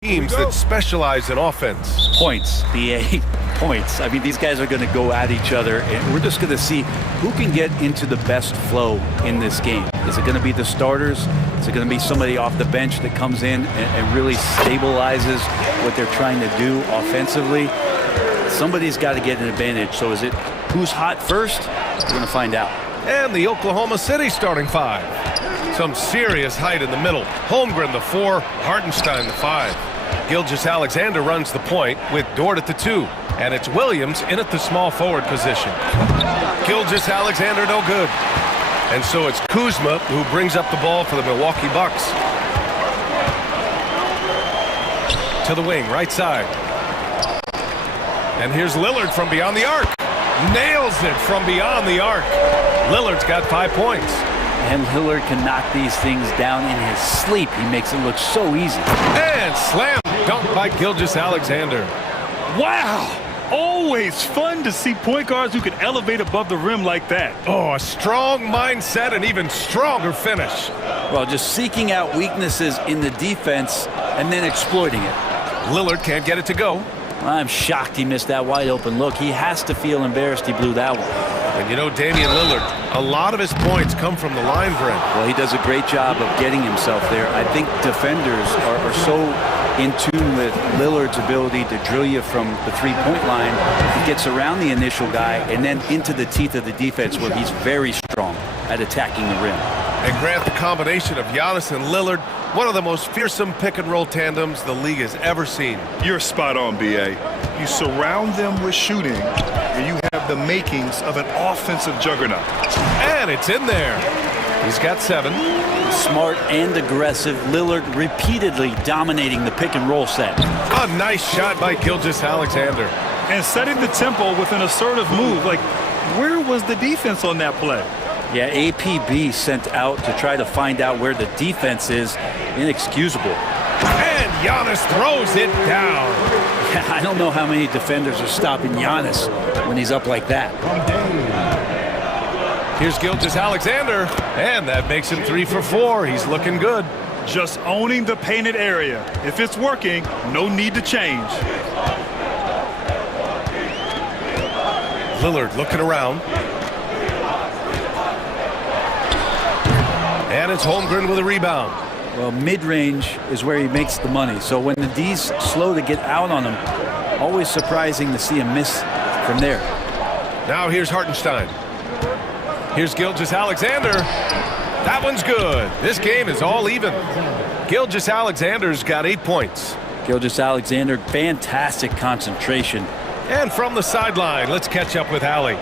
teams that specialize in offense. Points, BA, points. I mean, these guys are going to go at each other, and we're just going to see who can get into the best flow in this game. Is it going to be the starters? Is it going to be somebody off the bench that comes in and really stabilizes what they're trying to do offensively? Somebody's got to get an advantage. So is it who's hot first? We're going to find out. And the Oklahoma City starting five. Some serious height in the middle. Holmgren, the 4. Hartenstein, the 5. Gilgeous-Alexander runs the point with Dort at the 2. And it's Williams in at the small forward position. Gilgeous-Alexander no good. And so it's Kuzma who brings up the ball for the Milwaukee Bucks. To the wing, right side. And here's Lillard from beyond the arc. Nails it from beyond the arc. Lillard's got 5 points. And Lillard can knock these things down in his sleep. He makes it look so easy. And slam dunk by Gilgeous-Alexander. Wow! Always fun to see point guards who can elevate above the rim like that. Oh, a strong mindset and even stronger finish. Well, just seeking out weaknesses in the defense and then exploiting it. Lillard can't get it to go. I'm shocked he missed that wide open look. He has to feel embarrassed he blew that one. And you know, Damian Lillard, a lot of his points come from the line, Brent. Well, he does a great job of getting himself there. I think defenders are so in tune with Lillard's ability to drill you from the three-point line. He gets around the initial guy and then into the teeth of the defense where he's very strong at attacking the rim. And Grant, the combination of Giannis and Lillard, one of the most fearsome pick-and-roll tandems the league has ever seen. You're spot on, B.A. You surround them with shooting, and you have the makings of an offensive juggernaut. And it's in there. He's got 7. Smart and aggressive. Lillard repeatedly dominating the pick-and-roll set. A nice shot by Gilgeous-Alexander. And setting the tempo with an assertive move. Like, where was the defense on that play? Yeah, APB sent out to try to find out where the defense is. Inexcusable. And Giannis throws it down. Yeah, I don't know how many defenders are stopping Giannis when he's up like that. Here's Gilgeous-Alexander, and that makes him 3 for 4. He's looking good. Just owning the painted area. If it's working, no need to change. Lillard looking around. And it's Holmgren with a rebound. Well, mid-range is where he makes the money. So when the D's slow to get out on him, always surprising to see him miss from there. Now here's Hartenstein. Here's Gilgeous-Alexander. That one's good. This game is all even. Gilgeous-Alexander's got 8 points. Gilgeous-Alexander, fantastic concentration. And from the sideline, let's catch up with Allie.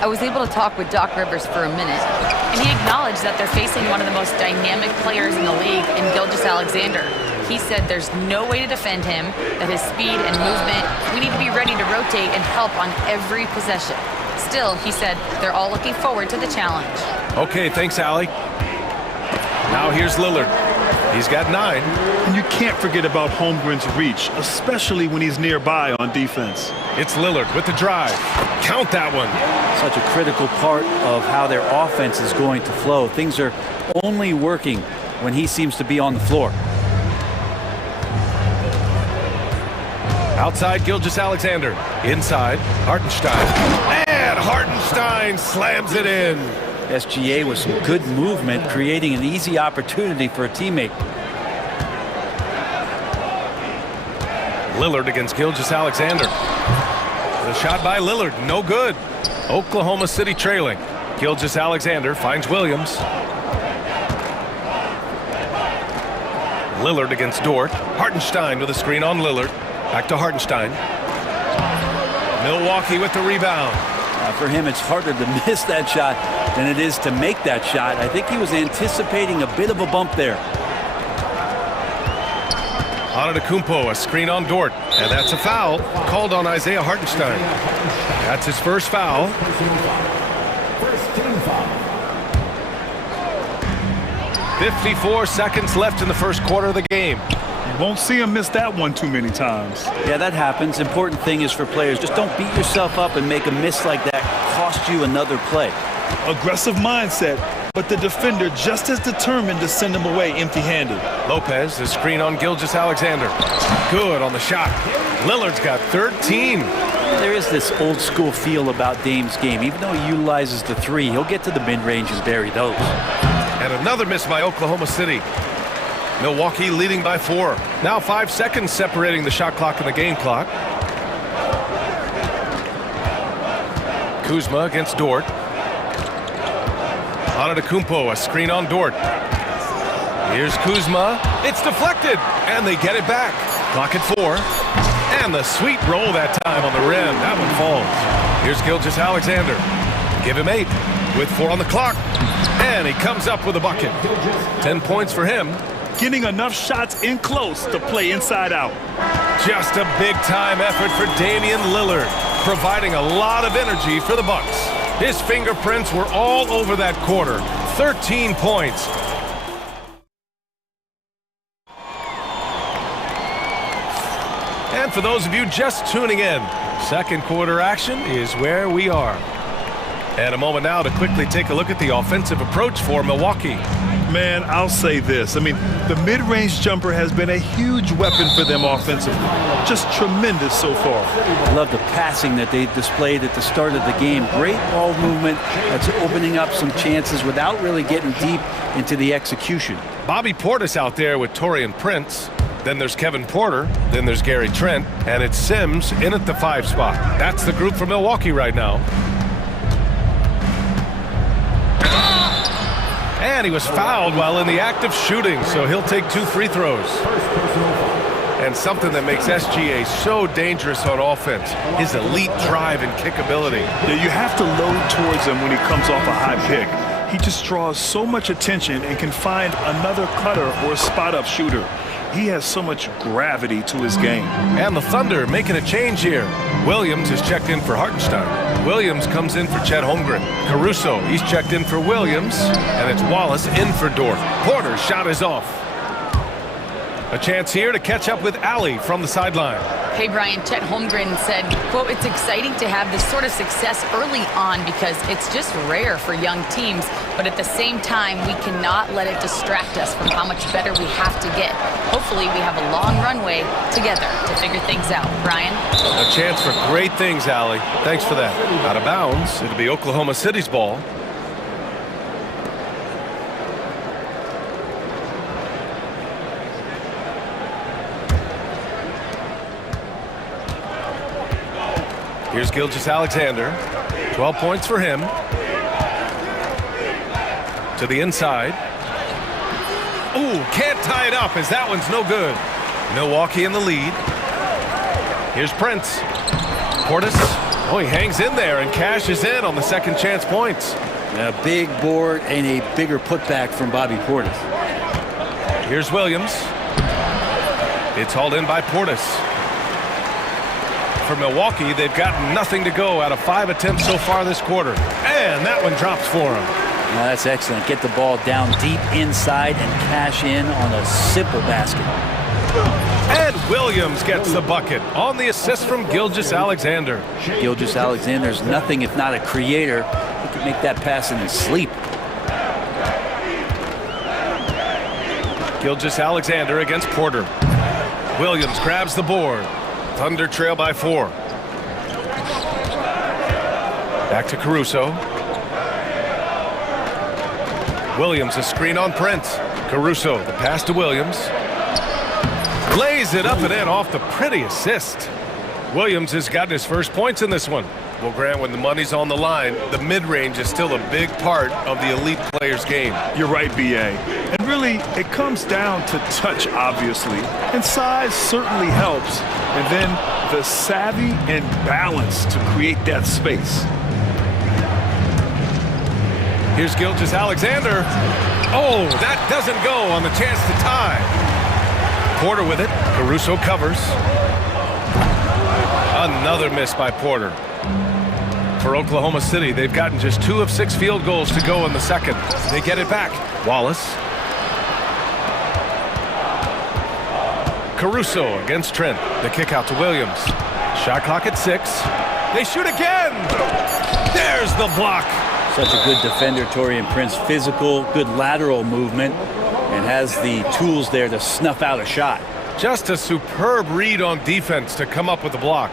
I was able to talk with Doc Rivers for a minute, and he acknowledged that they're facing one of the most dynamic players in the league in Gilgeous-Alexander. He said there's no way to defend him, that his speed and movement, we need to be ready to rotate and help on every possession. Still, he said they're all looking forward to the challenge. Okay, thanks, Allie. Now here's Lillard. He's got 9. And you can't forget about Holmgren's reach, especially when he's nearby on defense. It's Lillard with the drive. Count that one. Such a critical part of how their offense is going to flow. Things are only working when he seems to be on the floor. Outside Gilgeous-Alexander. Inside, Hartenstein. And Hartenstein slams it in. SGA with some good movement, creating an easy opportunity for a teammate. Lillard against Gilgeous-Alexander. The shot by Lillard, no good. Oklahoma City trailing. Gilgeous-Alexander finds Williams. Lillard against Dort. Hartenstein with a screen on Lillard. Back to Hartenstein. Milwaukee with the rebound. For him, it's harder to miss that shot than it is to make that shot. I think he was anticipating a bit of a bump there. Antetokounmpo, a screen on Dort, and that's a foul called on Isaiah Hartenstein. That's his first foul. 54 seconds left in the first quarter of the game. You won't see him miss that one too many times. Yeah, that happens. Important thing is for players, just don't beat yourself up and make a miss like that cost you another play. Aggressive mindset but the defender just as determined to send him away empty-handed. Lopez, the screen on Gilgeous-Alexander. Good on the shot. Lillard's got 13. There is this old school feel about Dame's game. Even though he utilizes the three, he'll get to the mid-range and bury those. And another miss by Oklahoma City. Milwaukee leading by 4. Now 5 seconds separating the shot clock and the game clock. Kuzma against Dort. Antetokounmpo, a screen on Dort. Here's Kuzma. It's deflected, and they get it back. Clock at 4. And the sweet roll that time on the rim. That one falls. Here's Gilgeous-Alexander. Give him 8 with 4 on the clock. And he comes up with a bucket. 10 points for him. Getting enough shots in close to play inside out. Just a big-time effort for Damian Lillard, providing a lot of energy for the Bucks. His fingerprints were all over that quarter. 13 points. And for those of you just tuning in, second quarter action is where we are. And a moment now to quickly take a look at the offensive approach for Milwaukee. Man, I'll say this. I mean, the mid-range jumper has been a huge weapon for them offensively. Just tremendous so far. Love the passing that they displayed at the start of the game. Great ball movement that's opening up some chances without really getting deep into the execution. Bobby Portis out there with Taurean Prince. Then there's Kevin Porter. Then there's Gary Trent. And it's Sims in at the 5 spot. That's the group for Milwaukee right now. And he was fouled while in the act of shooting, so he'll take 2 free throws. And something that makes SGA so dangerous on offense, his elite drive and kick ability. Yeah, you have to load towards him when he comes off a high pick. He just draws so much attention and can find another cutter or a spot-up shooter. He has so much gravity to his game. And the Thunder making a change here. Williams is checked in for Hartenstein. Williams comes in for Chet Holmgren. Caruso, he's checked in for Williams. And it's Wallace in for Dort. Porter's shot is off. A chance here to catch up with Allie from the sideline. Hey, Brian, Chet Holmgren said, quote, "It's exciting to have this sort of success early on because it's just rare for young teams. But at the same time, we cannot let it distract us from how much better we have to get. Hopefully, we have a long runway together to figure things out." Brian? A chance for great things, Allie. Thanks for that. Out of bounds, it'll be Oklahoma City's ball. Here's Gilgeous-Alexander. 12 points for him. To the inside. Ooh, can't tie it up as that one's no good. Milwaukee in the lead. Here's Prince. Portis. Oh, he hangs in there and cashes in on the second chance points. A big board and a bigger putback from Bobby Portis. Here's Williams. It's hauled in by Portis. For Milwaukee, they've got nothing to go out of 5 attempts so far this quarter. And that one drops for him. Well, that's excellent. Get the ball down deep inside and cash in on a simple basket. And Williams gets the bucket on the assist from Gilgeous-Alexander. Gilgeous-Alexander's nothing if not a creator. He can make that pass in his sleep. Gilgeous-Alexander against Porter. Williams grabs the board. Thunder trail by 4. Back to Caruso. Williams, a screen on Prince. Caruso, the pass to Williams. Lays it up and in off the pretty assist. Williams has gotten his first points in this one. Well, Grant, when the money's on the line, the mid-range is still a big part of the elite player's game. You're right, B.A. And really, it comes down to touch, obviously. And size certainly helps. And then the savvy and balance to create that space. Here's Gilgeous-Alexander. Oh, that doesn't go on the chance to tie. Porter with it. Caruso covers. Another miss by Porter. For Oklahoma City, they've gotten just 2 of 6 field goals to go in the second. They get it back. Wallace. Caruso against Trent. The kick out to Williams. Shot clock at 6. They shoot again. There's the block. Such a good defender, Torian Prince. Physical, good lateral movement, and has the tools there to snuff out a shot. Just a superb read on defense to come up with the block.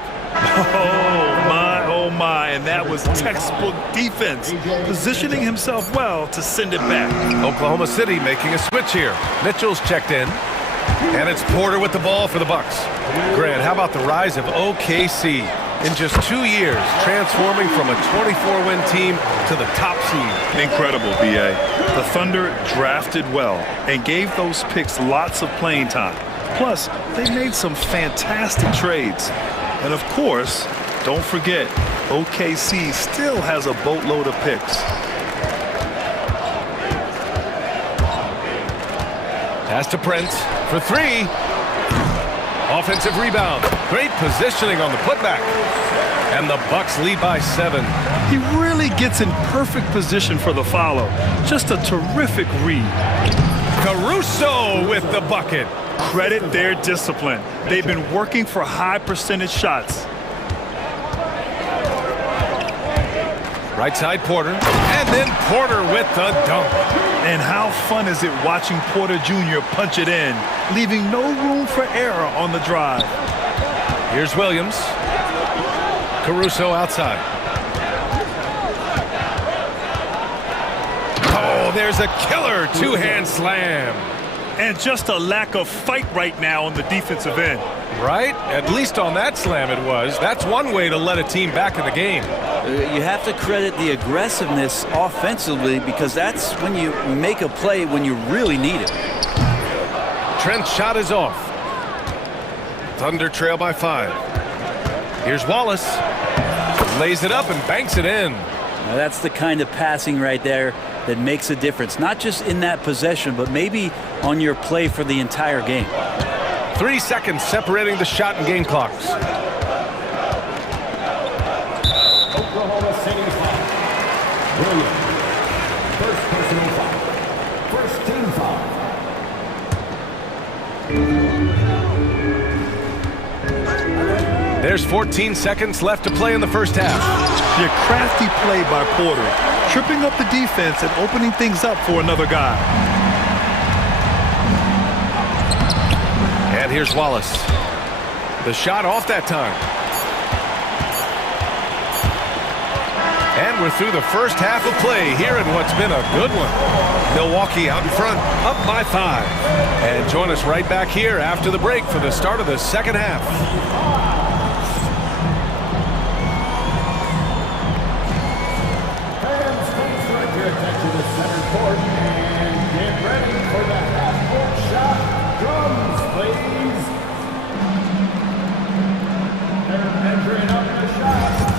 Oh my, and that was textbook defense, positioning himself well to send it back. Oklahoma City making a switch here. Mitchell's checked in, and it's Porter with the ball for the Bucks. Grant, how about the rise of OKC? In just 2 years, transforming from a 24-win team to the top seed. Incredible, B.A. The Thunder drafted well and gave those picks lots of playing time. Plus, they made some fantastic trades. And of course, don't forget, OKC still has a boatload of picks. Pass to Prince for three. Offensive rebound. Great positioning on the putback. And the Bucks lead by 7. He really gets in perfect position for the follow. Just a terrific read. Caruso with the bucket. Credit their discipline. They've been working for high percentage shots. Right side Porter. And then Porter with the dunk. And how fun is it watching Porter Jr. punch it in, leaving no room for error on the drive. Here's Williams. Caruso outside. Oh, there's a killer two-hand slam. And just a lack of fight right now on the defensive end. Right? At least on that slam it was. That's one way to let a team back in the game. You have to credit the aggressiveness offensively, because that's when you make a play when you really need it. Trent's shot is off. Thunder trail by 5. Here's Wallace. Lays it up and banks it in. Now that's the kind of passing right there that makes a difference, not just in that possession, but maybe on your play for the entire game. 3 seconds separating the shot and game clocks. Oklahoma City foul. Williams. First personal foul. First team foul. There's 14 seconds left to play in the first half. Your crafty play by Porter, tripping up the defense and opening things up for another guy. And here's Wallace. The shot off that time. And we're through the first half of play here in what's been a good one. Milwaukee out in front, up by 5. And join us right back here after the break for the start of the second half. Fans, please direct your attention to center court and get ready for the half-court shot. Drums, please. They're measuring up the shot.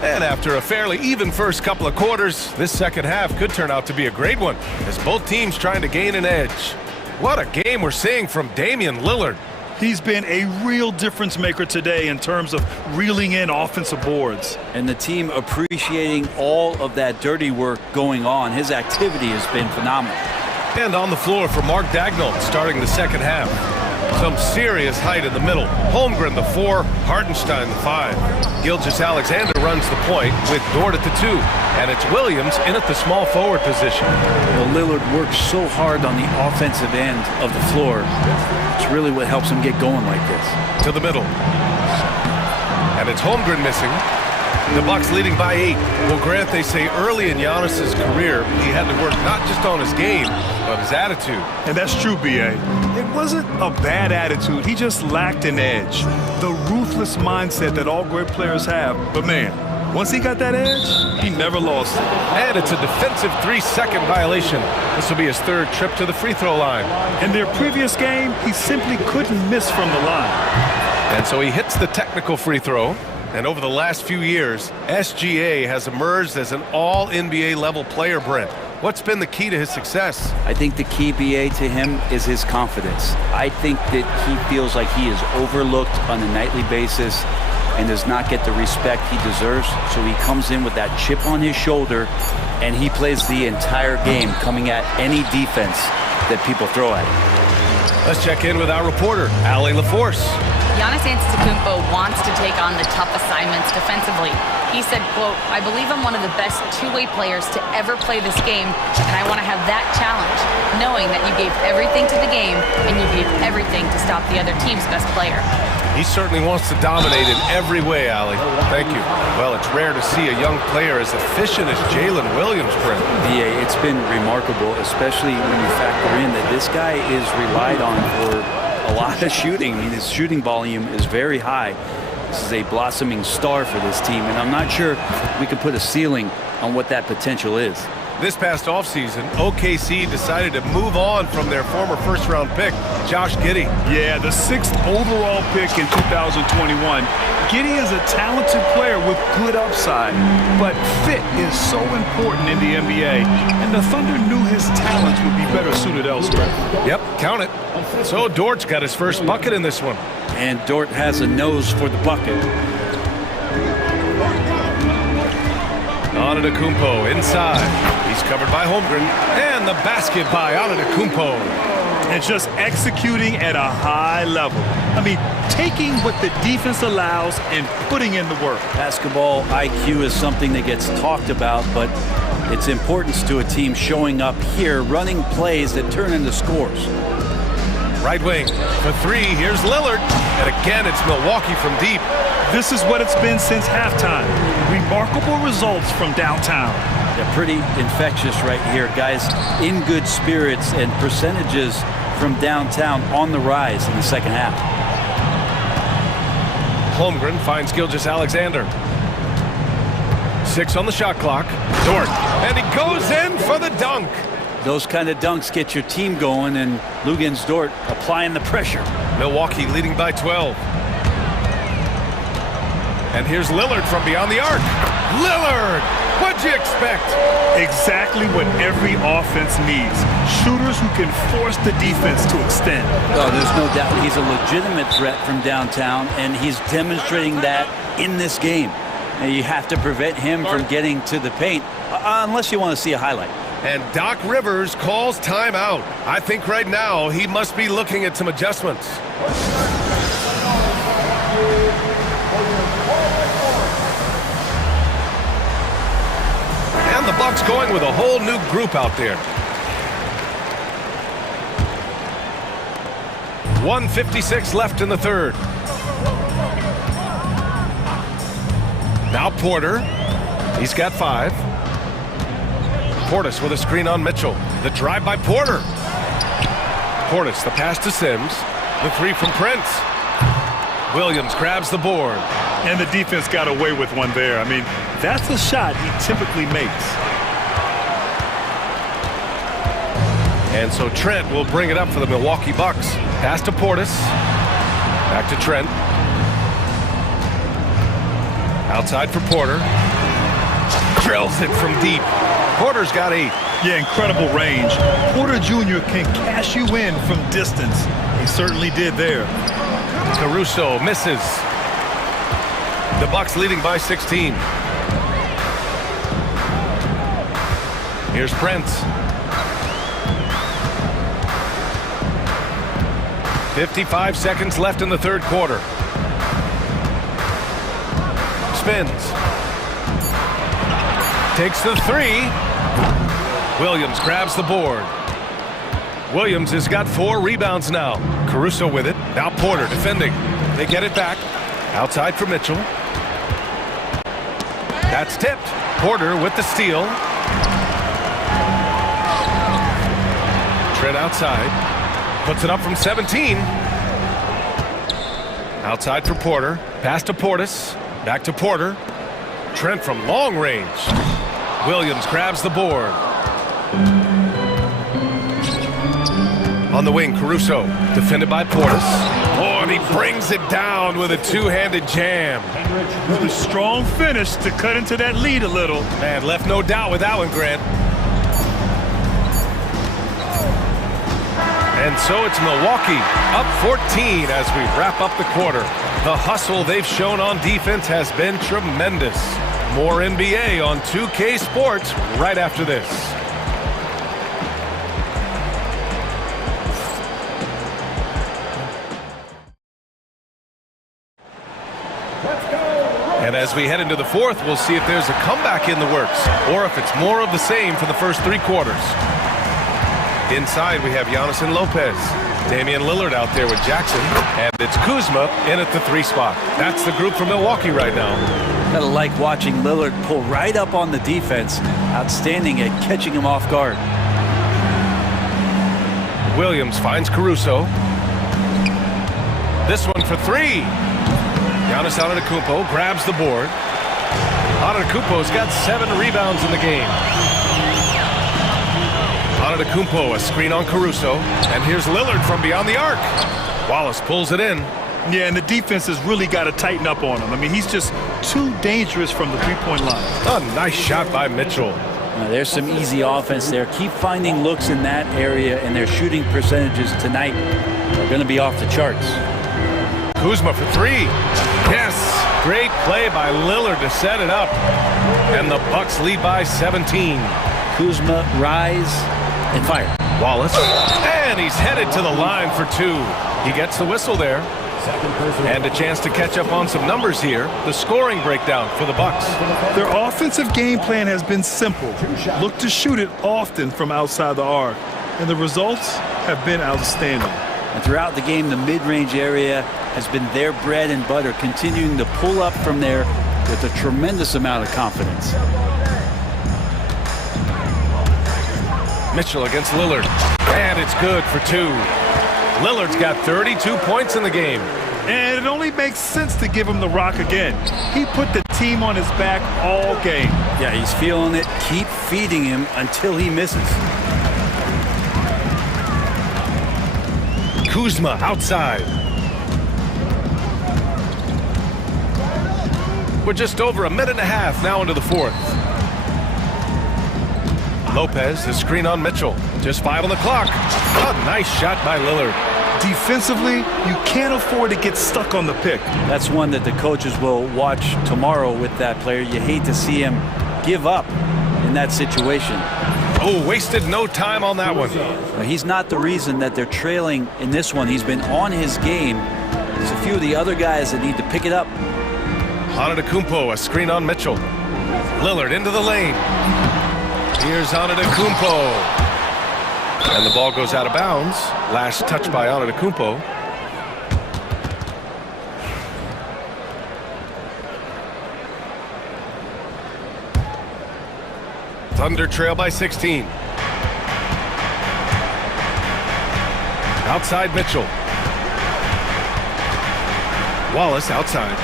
And after a fairly even first couple of quarters, this second half could turn out to be a great one as both teams trying to gain an edge. What a game we're seeing from Damian Lillard. He's been a real difference maker today in terms of reeling in offensive boards. And the team appreciating all of that dirty work going on. His activity has been phenomenal. And on the floor for Mark Daigneault starting the second half. Some serious height in the middle. Holmgren the 4, Hartenstein the 5. Gilgeous-Alexander runs the point with Dort at the 2. And it's Williams in at the small forward position. Well, Lillard works so hard on the offensive end of the floor. It's really what helps him get going like this. To the middle. And it's Holmgren missing. The Bucks leading by 8. Well, Grant, they say early in Giannis's career, he had to work not just on his game, but his attitude. And that's true, B.A. It wasn't a bad attitude. He just lacked an edge. The ruthless mindset that all great players have. But man, once he got that edge, he never lost it. And it's a defensive 3-second violation. This will be his 3rd trip to the free throw line. In their previous game, he simply couldn't miss from the line. And so he hits the technical free throw. And over the last few years, SGA has emerged as an all-NBA level player, Brent. What's been the key to his success? I think the key, BA, to him is his confidence. I think that he feels like he is overlooked on a nightly basis. and does not get the respect he deserves. So he comes in with that chip on his shoulder, and he plays the entire game coming at any defense that people throw at him. Let's check in with our reporter, Ali LaForce. Giannis Antetokounmpo wants to take on the tough assignments defensively. He said, quote, "I believe I'm one of the best two-way players to ever play this game, and I want to have that challenge, knowing that you gave everything to the game and you gave everything to stop the other team's best player." He certainly wants to dominate in every way, Ali. Thank you. Well, it's rare to see a young player as efficient as Jalen Williams, Brent. Yeah, it's been remarkable, especially when you factor in that this guy is relied on for a lot of shooting. I mean, his shooting volume is very high. This is a blossoming star for this team, and I'm not sure we can put a ceiling on what that potential is. This past offseason, OKC decided to move on from their former first-round pick, Josh Giddey. Yeah, the 6th overall pick in 2021. Giddey is a talented player with good upside, but fit is so important in the NBA, and the Thunder knew his talents would be better suited elsewhere. Yep, count it. So Dort's got his first bucket in this one. And Dort has a nose for the bucket. Antetokounmpo inside. He's covered by Holmgren. And the basket by Antetokounmpo. And just executing at a high level. I mean, taking what the defense allows and putting in the work. Basketball IQ is something that gets talked about, but its importance to a team showing up here, running plays that turn into scores. Right wing for three. Here's Lillard. And again, it's Milwaukee from deep. This is what it's been since halftime. Remarkable results from downtown. They're pretty infectious right here, guys. In good spirits, and percentages from downtown on the rise in the second half. Holmgren finds Gilgeous-Alexander. 6 on the shot clock. Dort. And he goes in for the dunk. Those kind of dunks get your team going, and Luguentz Dort applying the pressure. Milwaukee leading by 12. And here's Lillard from beyond the arc. Lillard! What'd you expect? Exactly what every offense needs. Shooters who can force the defense to extend. Oh, there's no doubt he's a legitimate threat from downtown, and he's demonstrating that in this game. Now, you have to prevent him from getting to the paint, unless you want to see a highlight. And Doc Rivers calls timeout. I think right now he must be looking at some adjustments. And the Bucks going with a whole new group out there. 1:56 left in the third. Now Porter. He's got 5. Portis with a screen on Mitchell. The drive by Porter. Portis, the pass to Sims. The 3 from Prince. Williams grabs the board. And the defense got away with one there. I mean, that's the shot he typically makes. And so Trent will bring it up for the Milwaukee Bucks. Pass to Portis. Back to Trent. Outside for Porter. Drills it from deep. Porter's got 8. Yeah, incredible range. Porter Jr. can cash you in from distance. He certainly did there. Caruso misses. The Bucks leading by 16. Here's Prince. 55 seconds left in the third quarter. Spins. Takes the 3. Williams grabs the board. Williams has got 4 rebounds now. Caruso with it. Now Porter defending. They get it back. Outside for Mitchell. That's tipped. Porter with the steal. Trent outside. Puts it up from 17. Outside for Porter. Pass to Portis. Back to Porter. Trent from long range. Williams grabs the board. On the wing, Caruso, defended by Portis. Oh, and he brings it down with a two-handed jam. With a strong finish to cut into that lead a little. Man, left no doubt with that one, Grant. And so it's Milwaukee up 14 as we wrap up the quarter. The hustle they've shown on defense has been tremendous. More NBA on 2K Sports right after this. And as we head into the fourth, we'll see if there's a comeback in the works or if it's more of the same for the first three quarters. Inside, we have Giannis and Lopez. Damian Lillard out there with Jackson. And it's Kuzma in at the three spot. That's the group for Milwaukee right now. Gotta like watching Lillard pull right up on the defense. Outstanding at catching him off guard. Williams finds Caruso. This one for three. Giannis Antetokounmpo grabs the board. Antetokounmpo's got 7 rebounds in the game. Antetokounmpo, a screen on Caruso. And here's Lillard from beyond the arc. Wallace pulls it in. Yeah, and the defense has really got to tighten up on him. I mean, he's just too dangerous from the three-point line. A nice shot by Mitchell. There's some easy offense there. Keep finding looks in that area, and their shooting percentages tonight are going to be off the charts. Kuzma for three. Yes, great play by Lillard to set it up. And the Bucks lead by 17. Kuzma, rise, and fire. Wallace, and he's headed to the line for two. He gets the whistle there. And a chance to catch up on some numbers here. The scoring breakdown for the Bucks. Their offensive game plan has been simple. Look to shoot it often from outside the arc. And the results have been outstanding. And throughout the game, the mid-range area has been their bread and butter, continuing to pull up from there with a tremendous amount of confidence. Mitchell against Lillard. And it's good for two. Lillard's got 32 points in the game. And it only makes sense to give him the rock again. He put the team on his back all game. Yeah, he's feeling it. Keep feeding him until he misses. Kuzma outside. We're just over a minute and a half now into the fourth. Lopez, the screen on Mitchell. Just 5 on the clock. A nice shot by Lillard. Defensively, you can't afford to get stuck on the pick. That's one that the coaches will watch tomorrow with that player. You hate to see him give up in that situation. Oh, wasted no time on that one. He's not the reason that they're trailing in this one. He's been on his game. There's a few of the other guys that need to pick it up. Antetokounmpo, a screen on Mitchell. Lillard into the lane. Here's Antetokounmpo. And the ball goes out of bounds. Last touch by Antetokounmpo. Thunder trail by 16. Outside Mitchell. Wallace outside.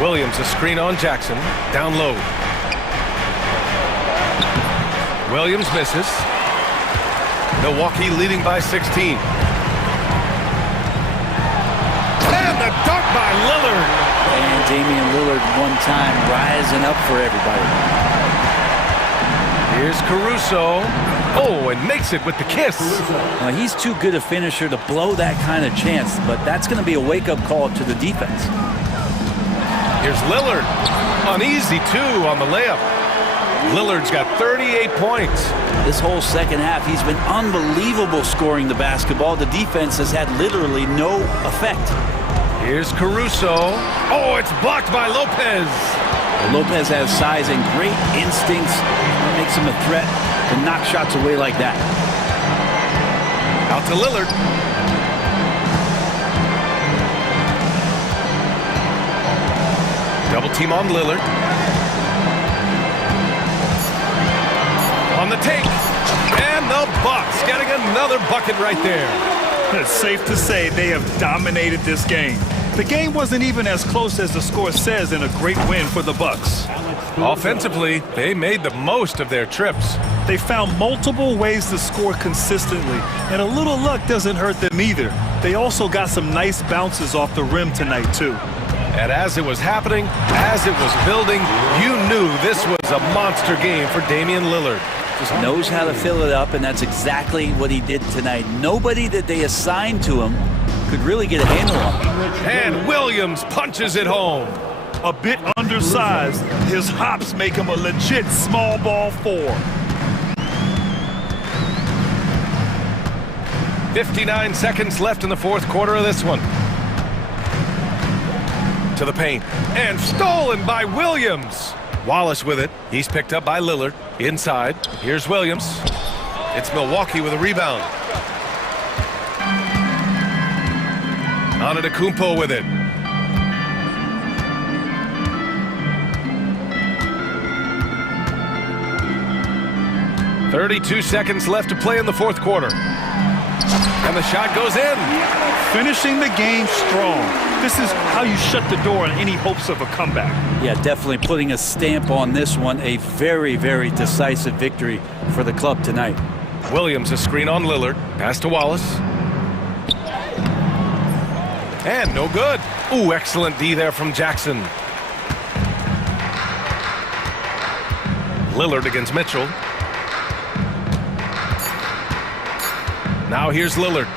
Williams a screen on Jackson. Down low. Williams misses. Milwaukee leading by 16. And the dunk by Lillard. And Damian Lillard one time rising up for everybody. Here's Caruso. Oh, and makes it with the kiss. Now, he's too good a finisher to blow that kind of chance, but that's going to be a wake-up call to the defense. Here's Lillard. Uneasy, too, on the layup. Lillard's got 38 points. This whole second half, he's been unbelievable scoring the basketball. The defense has had literally no effect. Here's Caruso. Oh, it's blocked by Lopez. Lopez has size and great instincts. That makes him a threat to knock shots away like that. Out to Lillard. Double team on Lillard. On the take. And the Bucks getting another bucket right there. It's safe to say they have dominated this game. The game wasn't even as close as the score says in a great win for the Bucks. Offensively, they made the most of their trips. They found multiple ways to score consistently, and a little luck doesn't hurt them either. They also got some nice bounces off the rim tonight, too. And as it was happening, as it was building, you knew this was a monster game for Damian Lillard. Just knows how to fill it up, and that's exactly what he did tonight. Nobody that they assigned to him could really get a handle on him. And Williams punches it home. A bit undersized, his hops make him a legit small ball 4. 59 seconds left in the fourth quarter of this one. To the paint. And stolen by Williams. Wallace with it. He's picked up by Lillard. Inside. Here's Williams. It's Milwaukee with a rebound. Antetokounmpo with it. "32 seconds left to play in the fourth quarter. And the shot goes in. Finishing the game strong. This is how you shut the door on any hopes of a comeback. Yeah, definitely putting a stamp on this one. A very, very decisive victory for the club tonight. Williams a screen on Lillard. Pass to Wallace. And no good. Ooh, excellent D there from Jackson. Lillard against Mitchell. Now here's Lillard.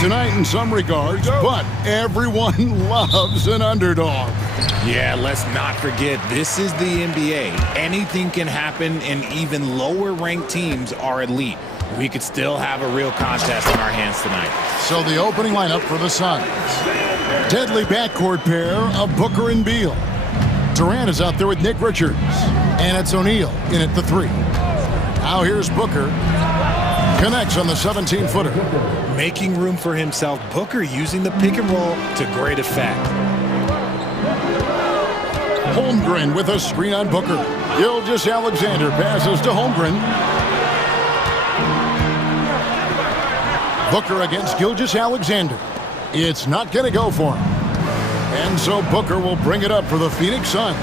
tonight in some regards, but everyone loves an underdog. Yeah, let's not forget, this is the NBA. Anything can happen, and even lower-ranked teams are elite. We could still have a real contest in our hands tonight. So the opening lineup for the Suns. Deadly backcourt pair of Booker and Beal. Durant is out there with Nick Richards. And it's O'Neal in at the 3. Now here's Booker. Connects on the 17-footer. Making room for himself, Booker using the pick and roll to great effect. Holmgren with a screen on Booker. Gilgeous-Alexander passes to Holmgren. Booker against Gilgeous-Alexander. It's not going to go for him. And so Booker will bring it up for the Phoenix Suns.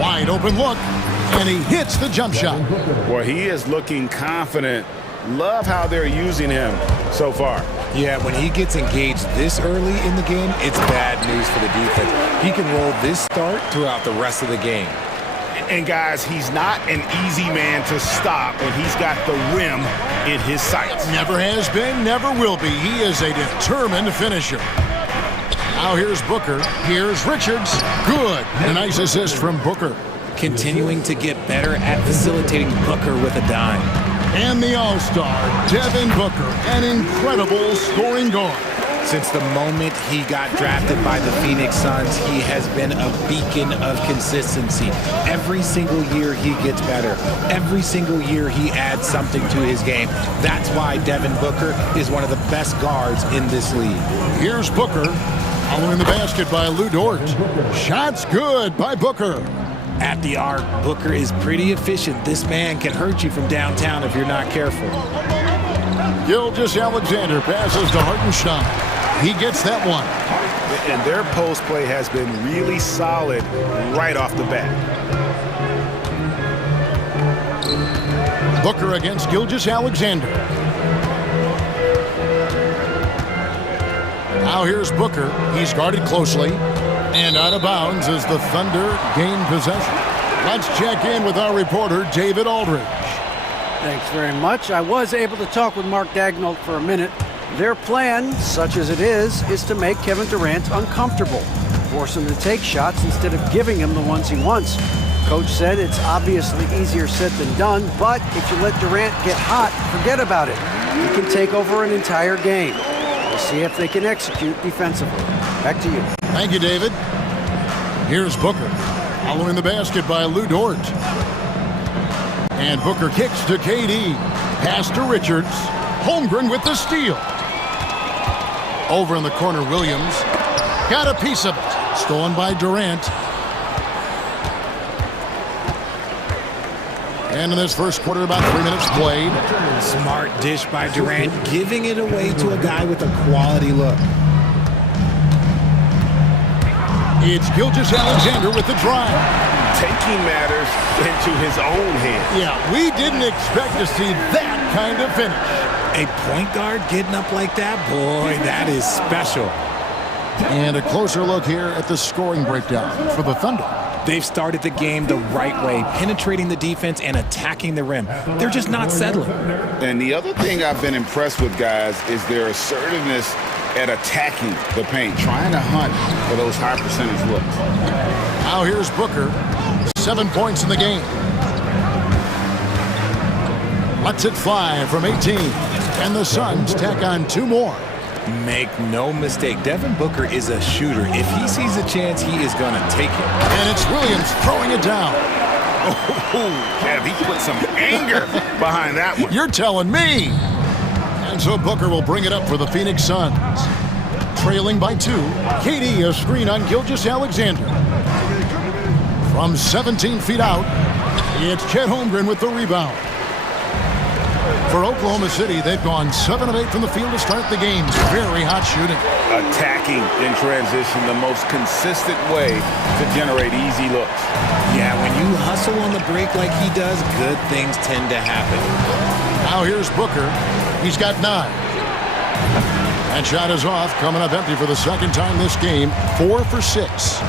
Wide open look, and he hits the jump shot. Well, he is looking confident. Love how they're using him so far. Yeah, when he gets engaged this early in the game, it's bad news for the defense. He can roll this start throughout the rest of the game. And guys, he's not an easy man to stop, and he's got the rim in his sights. Never has been, never will be. He is a determined finisher. Now here's Booker. Here's Richards. Good. A nice assist from Booker. Continuing to get better at facilitating Booker with a dime. And the All-Star, Devin Booker, an incredible scoring guard. Since the moment he got drafted by the Phoenix Suns, he has been a beacon of consistency. Every single year he gets better. Every single year he adds something to his game. That's why Devin Booker is one of the best guards in this league. Here's Booker, following the basket by Lou Dort. Shots good by Booker. At the arc, Booker is pretty efficient. This man can hurt you from downtown if you're not careful. Gilgeous-Alexander passes to Hartenstein. He gets that one. And their post play has been really solid right off the bat. Booker against Gilgeous-Alexander. Now here's Booker. He's guarded closely. And out of bounds as the Thunder gain possession. Let's check in with our reporter, David Aldridge. Thanks very much. I was able to talk with Mark Daigneault for a minute. Their plan, such as it is to make Kevin Durant uncomfortable, force him to take shots instead of giving him the ones he wants. Coach said it's obviously easier said than done, but if you let Durant get hot, forget about it. He can take over an entire game. We'll see if they can execute defensively. Back to you. Thank you, David. Here's Booker, following the basket by Lou Dort. And Booker kicks to KD. Pass to Richards. Holmgren with the steal. Over in the corner, Williams. Got a piece of it. Stolen by Durant. And in this first quarter, about 3 minutes played. Smart dish by Durant, giving it away to a guy with a quality look. It's Gilgeous-Alexander with the drive. Taking matters into his own hands. Yeah, we didn't expect to see that kind of finish. A point guard getting up like that, boy, that is special. And a closer look here at the scoring breakdown for the Thunder. They've started the game the right way, penetrating the defense and attacking the rim. They're just not settling. And the other thing I've been impressed with, guys, is their assertiveness at attacking the paint, trying to hunt for those high percentage looks. Now here's Booker. 7 points in the game. Lets it fly from 18. And the Suns tack on 2 more. Make no mistake, Devin Booker is a shooter. If he sees a chance, he is going to take it. And it's Williams throwing it down. Oh, Kev, he put some anger behind that one. You're telling me. And so Booker will bring it up for the Phoenix Suns. Trailing by 2. KD a screen on Gilgeous-Alexander. From 17 feet out, it's Chet Holmgren with the rebound. For Oklahoma City, they've gone 7 of 8 from the field to start the game. Very hot shooting. Attacking in transition, the most consistent way to generate easy looks. Yeah, when you hustle on the break like he does, good things tend to happen. Now here's Booker. He's got 9. That shot is off, coming up empty for the second time this game. 4 for 6.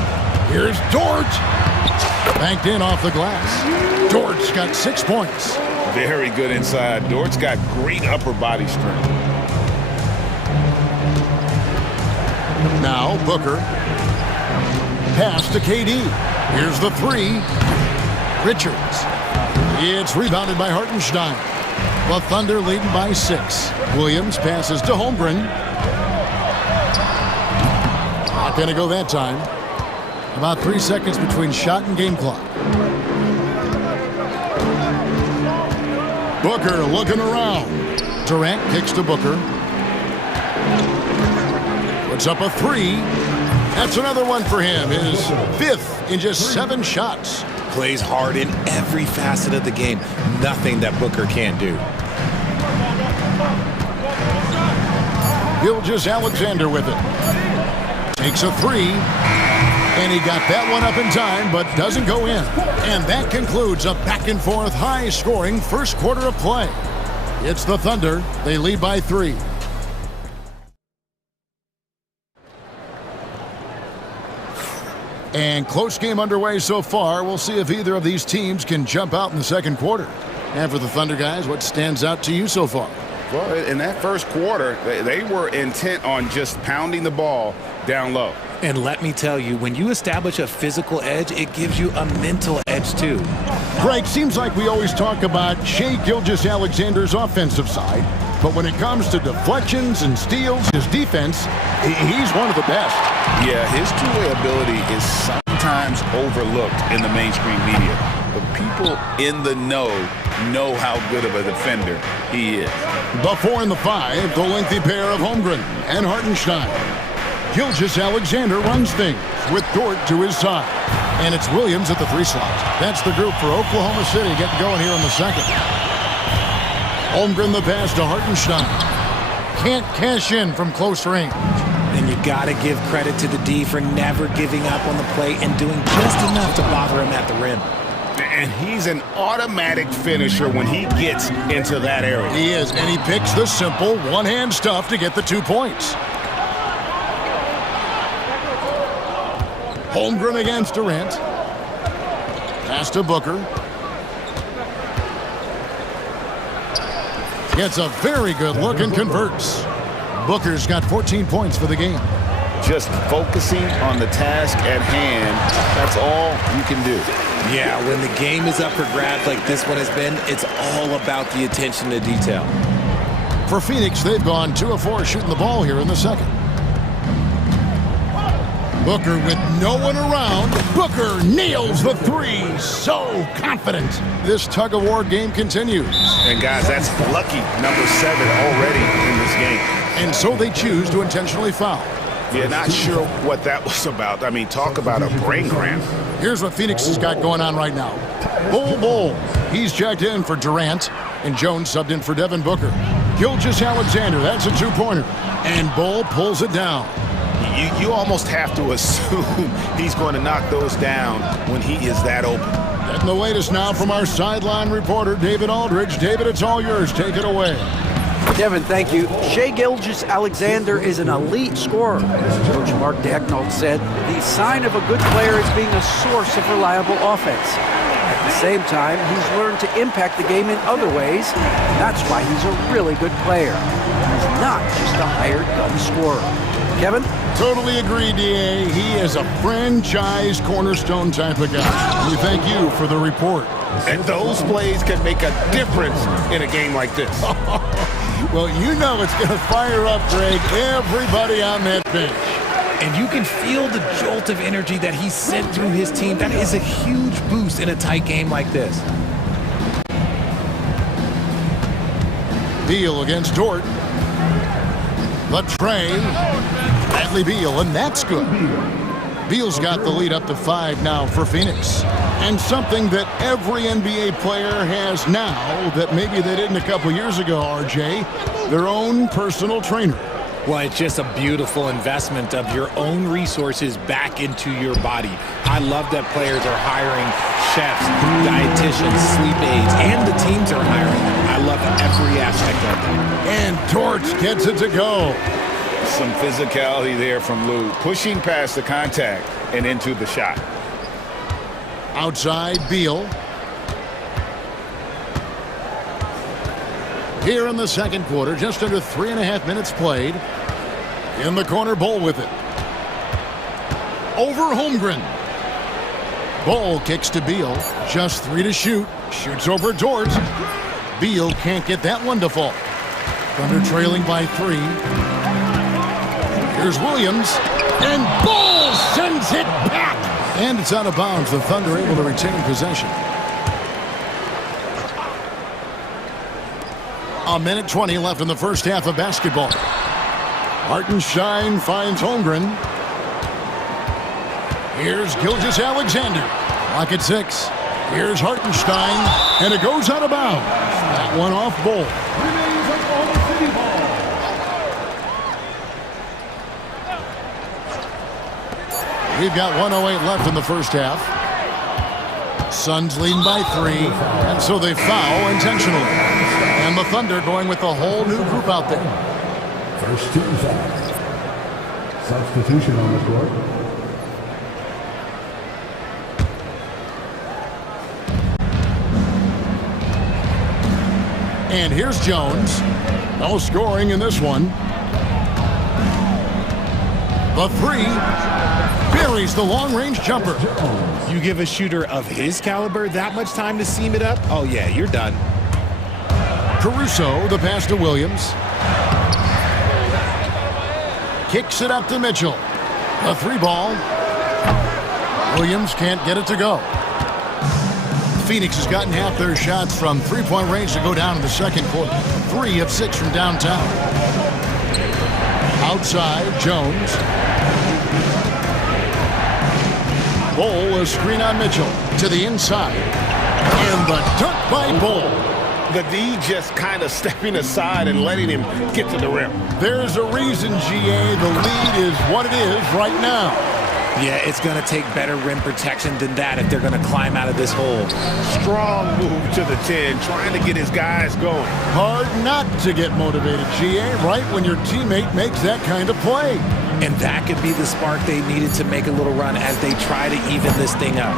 Here's Dort. Banked in off the glass. Dort's got 6 points. Very good inside. Dort's got great upper body strength. Now Booker. Pass to KD. Here's the three. Richards. It's rebounded by Hartenstein. The Thunder leading by 6. Williams passes to Holmgren. Not going to go that time. About 3 seconds between shot and game clock. Booker looking around. Durant kicks to Booker. Puts up a 3. That's another one for him. His 5th in just 7 shots. Plays hard in every facet of the game. Nothing that Booker can't do. Gilgeous-Alexander with it. Takes a 3. And he got that one up in time, but doesn't go in. And that concludes a back-and-forth, high-scoring first quarter of play. It's the Thunder. They lead by 3. And close game underway so far. We'll see if either of these teams can jump out in the second quarter. And for the Thunder guys, what stands out to you so far? Well, in that first quarter, they were intent on just pounding the ball down low. And let me tell you, when you establish a physical edge, it gives you a mental edge too. Greg, seems like we always talk about Shai Gilgeous-Alexander's offensive side, but when it comes to deflections and steals, his defense, he's one of the best. Yeah, his two-way ability is sometimes overlooked in the mainstream media, but people in the know how good of a defender he is. The 4 and the 5, the lengthy pair of Holmgren and Hartenstein. Gilgeous-Alexander runs things with Dort to his side. And it's Williams at the 3 slot. That's the group for Oklahoma City getting going here in the second. Holmgren the pass to Hartenstein. Can't cash in from close range. And you got to give credit to the D for never giving up on the play and doing just enough to bother him at the rim. And he's an automatic finisher when he gets into that area. He is, and he picks the simple one-hand stuff to get the 2 points. Holmgren against Durant. Pass to Booker. Gets a very good look and converts. Booker's got 14 points for the game. Just focusing on the task at hand, that's all you can do. Yeah, when the game is up for grabs like this one has been, it's all about the attention to detail. For Phoenix, they've gone 2 of 4 shooting the ball here in the second. Booker with no one around. Booker nails the 3. So confident. This tug-of-war game continues. And guys, that's lucky number 7 already in this game. And so they choose to intentionally foul. Yeah, not sure what that was about. I mean, talk about a brain cramp. Here's what Phoenix has got going on right now. Bull. He's checked in for Durant. And Jones subbed in for Devin Booker. Gilgeous-Alexander, that's a 2-pointer. And Bull pulls it down. You almost have to assume he's going to knock those down when he is that open. Getting the latest now from our sideline reporter, David Aldridge. David, it's all yours. Take it away. Kevin, thank you. Shai Gilgeous-Alexander is an elite scorer. Coach Mark Daigneault said the sign of a good player is being a source of reliable offense. At the same time, he's learned to impact the game in other ways. And that's why he's a really good player. He's not just a hired gun scorer. Kevin? Totally agree, D.A. He is a franchise cornerstone type of guy. We thank you for the report. And those plays can make a difference in a game like this. Well, you know it's going to fire up, Greg, everybody on that bench. And you can feel the jolt of energy that he sent through his team. That is a huge boost in a tight game like this. Beal against Dort. The tray. Bradley Beal, and that's good. Beal's got the lead up to 5 now for Phoenix. And something that every NBA player has now that maybe they didn't a couple years ago, RJ, their own personal trainer. Well, it's just a beautiful investment of your own resources back into your body. I love that players are hiring chefs, dietitians, sleep aides, and the teams are hiring them. I love every aspect of that. And Dort gets it to go. Some physicality there from Lou, pushing past the contact and into the shot. Outside, Beal. Here in the second quarter, just under 3.5 minutes played. In the corner, Bull with it. over Holmgren. Ball kicks to Beal. Just 3 to shoot. Shoots over Dort. Beal can't get that one to fall. Thunder trailing by 3. Here's Williams. And Ball sends it back. And it's out of bounds. The Thunder able to retain possession. A minute 20 left in the first half of basketball. Hartenstein finds Holmgren. Here's Gilgeous-Alexander. Clock at 6. Here's Hartenstein. And it goes out of bounds. That one off Ball. We've got 1:08 left in the first half. Suns leading by 3. And so they foul intentionally. And the Thunder going with the whole new group out there. First team foul. Substitution on the court. And here's Jones. No scoring in this one. The 3 buries the long-range jumper. You give a shooter of his caliber that much time to seam it up? Oh, yeah, you're done. Caruso, the pass to Williams. Kicks it up to Mitchell. The 3 ball. Williams can't get it to go. Phoenix has gotten half their shots from three-point range to go down in the second quarter. 3 of 6 from downtown. Outside, Jones. Ball, a screen on Mitchell. To the inside. And the dunk by Ball. The D just kind of stepping aside and letting him get to the rim. There's a reason, GA. The lead is what it is right now. Yeah, it's going to take better rim protection than that if they're going to climb out of this hole. Strong move to the 10, trying to get his guys going. Hard not to get motivated, GA, right when your teammate makes that kind of play. And that could be the spark they needed to make a little run as they try to even this thing up.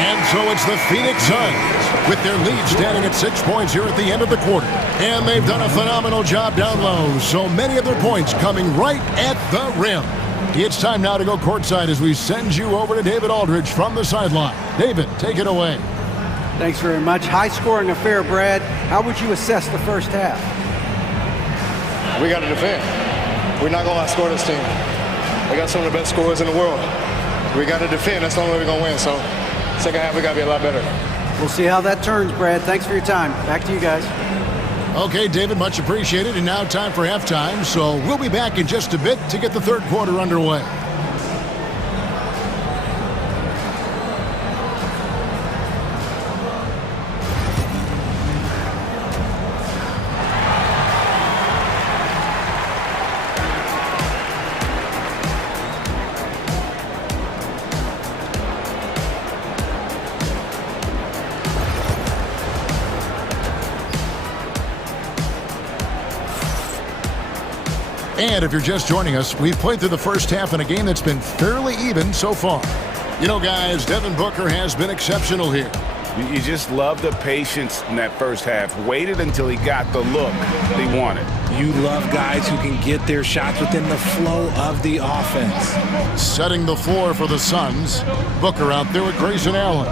And so it's the Phoenix Suns with their lead standing at 6 points here at the end of the quarter. And they've done a phenomenal job down low. So many of their points coming right at the rim. It's time now to go courtside as we send you over to David Aldridge from the sideline. David, take it away. Thanks very much. High-scoring affair, Brad. How would you assess the first half? We got to defend. We're not going to outscore this team. We got some of the best scorers in the world. We got to defend. That's the only way we're going to win. So second half, we got to be a lot better. We'll see how that turns, Brad. Thanks for your time. Back to you guys. Okay, David, much appreciated. And now time for halftime. So we'll be back in just a bit to get the third quarter underway. And if you're just joining us, we've played through the first half in a game that's been fairly even so far. You know, guys, Devin Booker has been exceptional here. You just love the patience in that first half. Waited until he got the look he wanted. You love guys who can get their shots within the flow of the offense. Setting the floor for the Suns. Booker out there with Grayson Allen.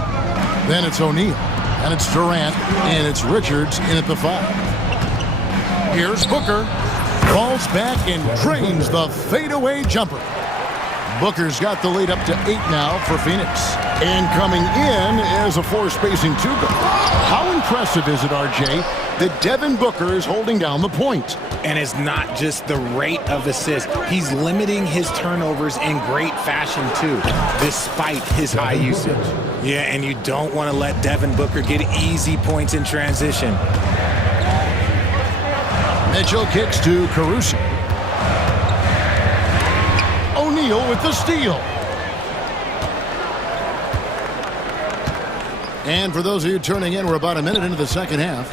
Then it's O'Neal. And it's Durant. And it's Richards in at the 5. Here's Booker. Falls back and drains the fadeaway jumper. Booker's got the lead up to 8 now for Phoenix. And coming in is a 4-spacing 2 guard. How impressive is it, RJ, that Devin Booker is holding down the point? And it's not just the rate of assists. He's limiting his turnovers in great fashion, too, despite his high usage. Yeah, and you don't want to let Devin Booker get easy points in transition. Mitchell kicks to Caruso. O'Neal with the steal. And for those of you turning in, we're about a minute into the second half.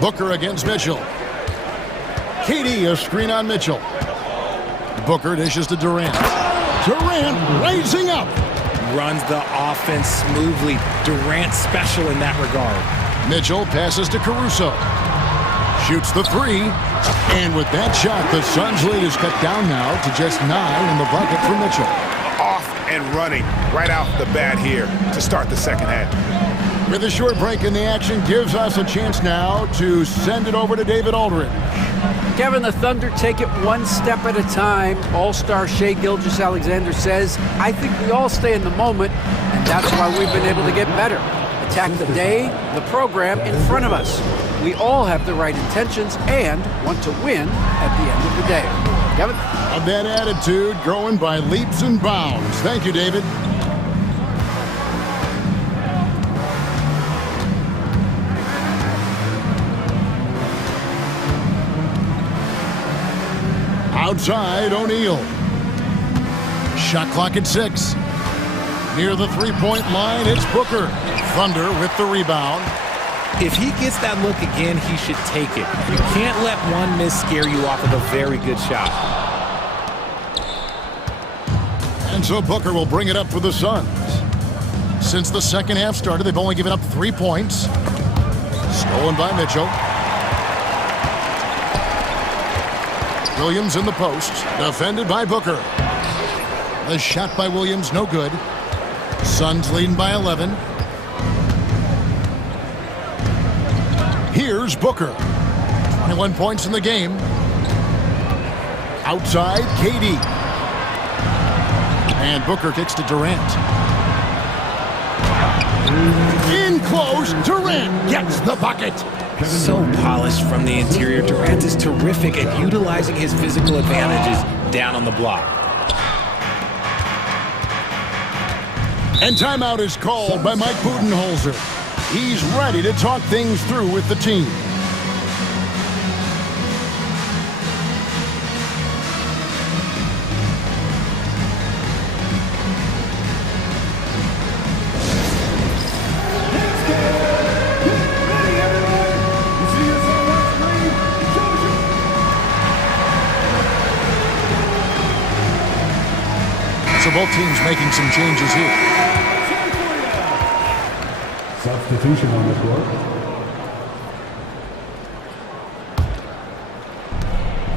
Booker against Mitchell. KD, a screen on Mitchell. Booker dishes to Durant. Durant raising up. Runs the offense smoothly. Durant special in that regard. Mitchell passes to Caruso. Shoots the three. And with that shot, the Suns' lead is cut down now to just 9 in the bucket for Mitchell. Off and running right off the bat here to start the second half. With a short break in the action, gives us a chance now to send it over to David Aldridge. Kevin, the Thunder take it one step at a time. All-star Shai Gilgeous-Alexander says, I think we all stay in the moment, and that's why we've been able to get better. Attack the day, the program in front of us. We all have the right intentions and want to win at the end of the day. Kevin? Of that attitude growing by leaps and bounds. Thank you, David. Outside, O'Neal. Shot clock at 6. Near the three-point line, it's Booker. Thunder with the rebound. If he gets that look again, he should take it. You can't let one miss scare you off of a very good shot. And so Booker will bring it up for the Suns. Since the second half started, they've only given up 3 points. Stolen by Mitchell. Williams in the post, defended by Booker. The shot by Williams, no good. Suns leading by 11. Here's Booker. 21 points in the game. Outside, KD. And Booker kicks to Durant. In close, Durant gets the bucket. So polished from the interior. Durant is terrific at utilizing his physical advantages down on the block. And timeout is called by Mike Budenholzer. He's ready to talk things through with the team. So both teams making some changes here. Substitution on the court.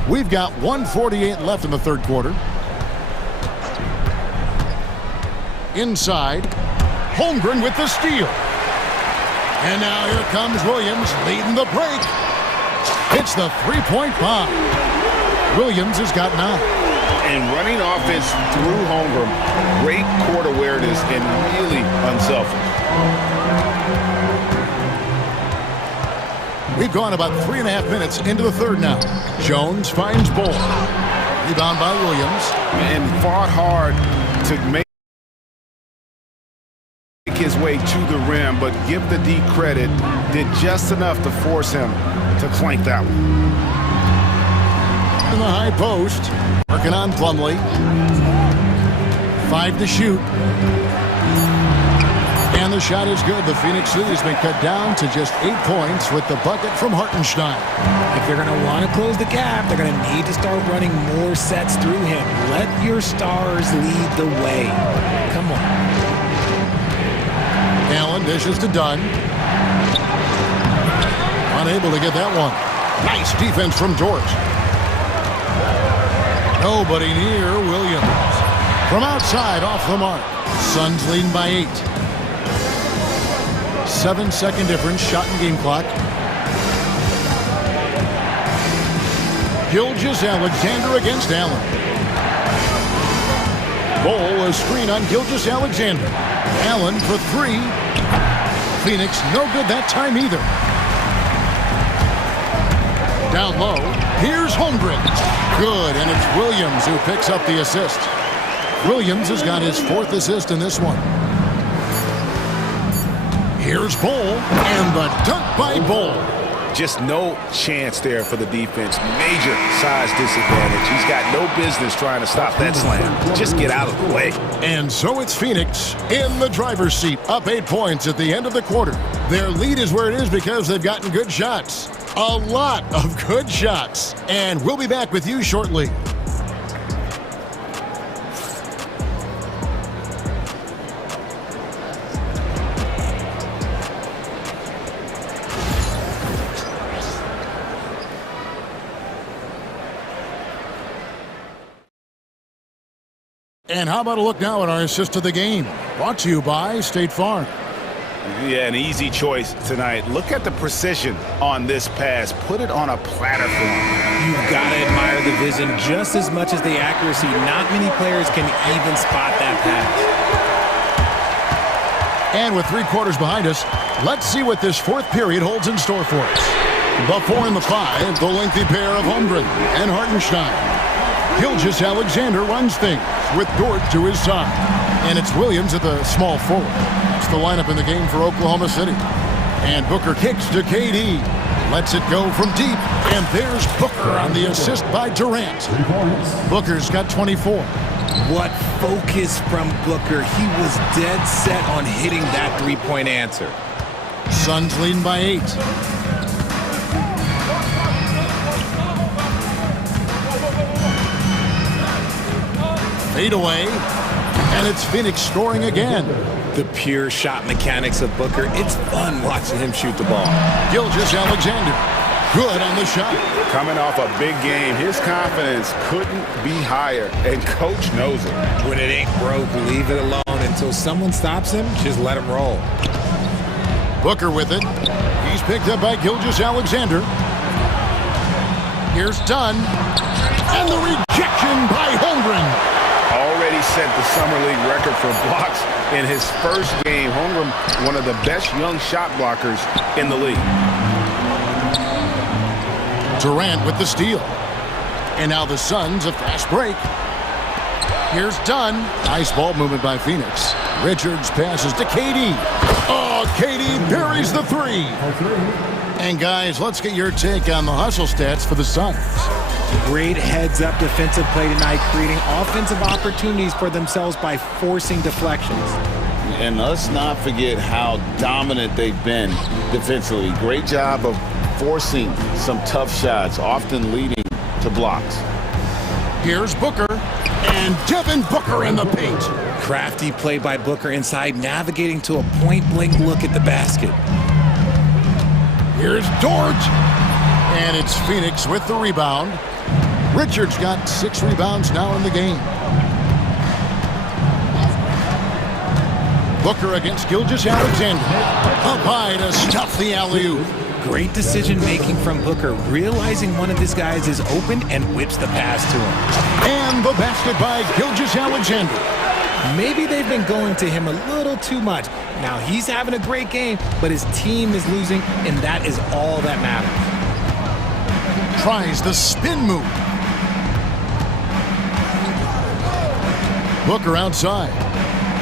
We've got 1:48 left in the third quarter. Inside, Holmgren with the steal. And now here comes Williams leading the break. It's the three-point bomb. Williams has got 9. And running offense through Holmgren, great court awareness and really unselfish. We've gone about 3.5 minutes into the third now. Jones finds Bull. Rebound by Williams. And fought hard to make his way to the rim, but give the D credit, did just enough to force him to clank that one. In the high post, working on Plumlee. 5 to shoot. And the shot is good. The Phoenix lead has been cut down to just 8 points with the bucket from Hartenstein. If they're going to want to close the gap, they're going to need to start running more sets through him. Let your stars lead the way. Come on. Allen dishes to Dunn. Unable to get that one. Nice defense from George. Nobody near Williams. From outside, off the mark. Suns leading by 8. 7-second difference, shot and game clock. Gilgeous-Alexander against Allen. Bull, a screen on Gilgeous-Alexander. Allen for 3. Phoenix, no good that time either. Down low, here's Holmgren. Good, and it's Williams who picks up the assist. Williams has got his 4th assist in this one. Here's Bull, and the dunk by Bull. Just no chance there for the defense. Major size disadvantage. He's got no business trying to stop that slam. Just get out of the way. And so it's Phoenix in the driver's seat, up 8 points at the end of the quarter. Their lead is where it is because they've gotten good shots. A lot of good shots. And we'll be back with you shortly. And how about a look now at our assist of the game? Brought to you by State Farm. Yeah, an easy choice tonight. Look at the precision on this pass. Put it on a platter for him. You've got to admire the vision just as much as the accuracy. Not many players can even spot that pass. And with 3 quarters behind us, let's see what this fourth period holds in store for us. The 4 and the 5, the lengthy pair of Holmgren and Hartenstein. Gilgeous Alexander runs things with Dort to his side. And it's Williams at the small forward. It's the lineup in the game for Oklahoma City. And Booker kicks to KD. Lets it go from deep. And there's Booker on the assist by Durant. Booker's got 24. What focus from Booker. He was dead set on hitting that three-point answer. Suns leading by 8. Fade away. And it's Phoenix scoring again. The pure shot mechanics of Booker. It's fun watching him shoot the ball. Gilgeous Alexander. Good on the shot. Coming off a big game, his confidence couldn't be higher, and coach knows it. When it ain't broke, leave it alone. Until someone stops him, just let him roll. Booker with it. He's picked up by Gilgeous Alexander. Here's Dunn. And the rejection by Holmgren. Already set the Summer League record for blocks in his first game. Holmgren, one of the best young shot blockers in the league. Durant with the steal. And now the Suns, a fast break. Here's Dunn. Nice ball movement by Phoenix. Richards passes to KD. Oh, KD buries the 3. And guys, let's get your take on the hustle stats for the Suns. Great heads-up defensive play tonight, creating offensive opportunities for themselves by forcing deflections. And let's not forget how dominant they've been defensively. Great job of forcing some tough shots, often leading to blocks. Here's Booker, and Devin Booker in the paint. Crafty play by Booker inside, navigating to a point-blank look at the basket. Here's Dort, and it's Phoenix with the rebound. Richards got 6 rebounds now in the game. Booker against Gilgeous Alexander. Up high to stuff the alley-oop. Great decision-making from Booker, realizing one of his guys is open and whips the pass to him. And the basket by Gilgeous Alexander. Maybe they've been going to him a little too much. Now he's having a great game, but his team is losing, and that is all that matters. Tries the spin move. Booker outside.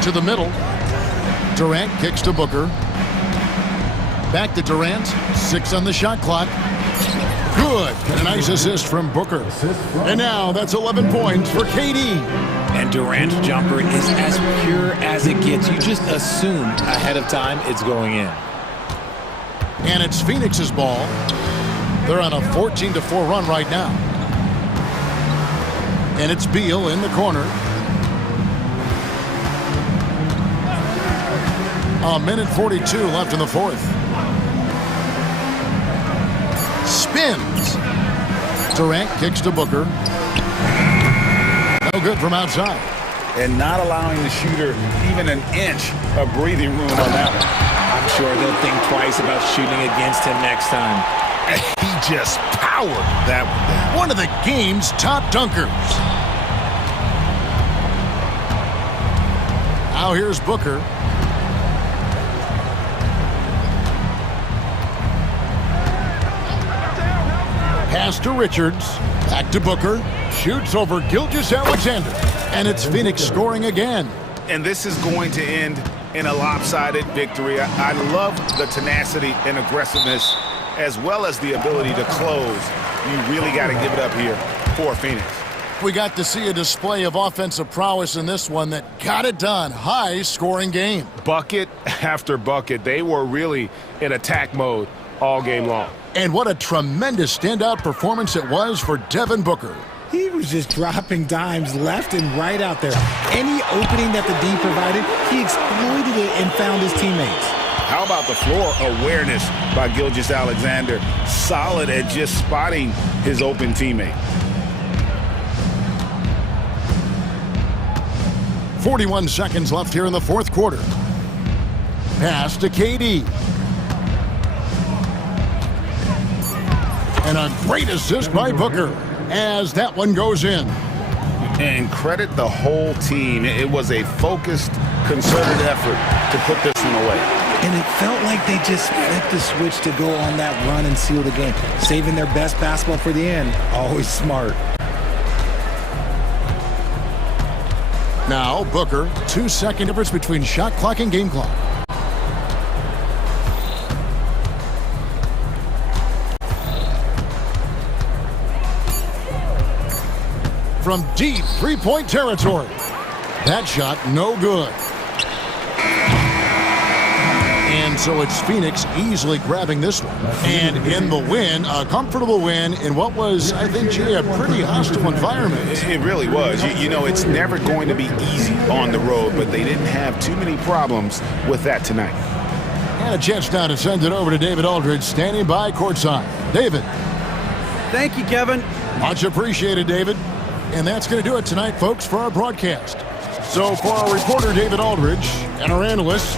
To the middle. Durant kicks to Booker. Back to Durant. 6 on the shot clock. Good. And a nice assist from Booker. And now that's 11 points for KD. And Durant's jumper is as pure as it gets. You just assume ahead of time it's going in. And it's Phoenix's ball. They're on a 14-4 run right now. And it's Beal in the corner. A minute 42 left in the fourth. Spins. Durant kicks to Booker. No good from outside. And not allowing the shooter even an inch of breathing room on that one. I'm sure they'll think twice about shooting against him next time. He just powered that one down. One of the game's top dunkers. Now here's Booker. Pass to Richards. Back to Booker. Shoots over Gilgeous Alexander. And it's Phoenix scoring again. And this is going to end in a lopsided victory. I love the tenacity and aggressiveness as well as the ability to close. You really got to give it up here for Phoenix. We got to see a display of offensive prowess in this one that got it done. High-scoring game. Bucket after bucket. They were really in attack mode all game long. And what a tremendous standout performance it was for Devin Booker. He was just dropping dimes left and right out there. Any opening that the D provided, he exploited it and found his teammates. How about the floor awareness by Gilgeous Alexander? Solid at just spotting his open teammate. 41 seconds left here in the fourth quarter. Pass to KD. And a great assist by Booker as that one goes in. And credit the whole team. It was a focused, concerted effort to put this one away. And it felt like they just flipped the switch to go on that run and seal the game. Saving their best basketball for the end. Always smart. Now, Booker, 2-second difference between shot clock and game clock. From deep three-point territory. That shot, no good. And so it's Phoenix easily grabbing this one. And in the win, a comfortable win in what was, I think, Jay, a pretty hostile environment. It really was. You know, it's never going to be easy on the road, but they didn't have too many problems with that tonight. And a chance now to send it over to David Aldridge, standing by courtside. David. Thank you, Kevin. Much appreciated, David. And that's going to do it tonight, folks, for our broadcast. So for our reporter, David Aldridge, and our analysts,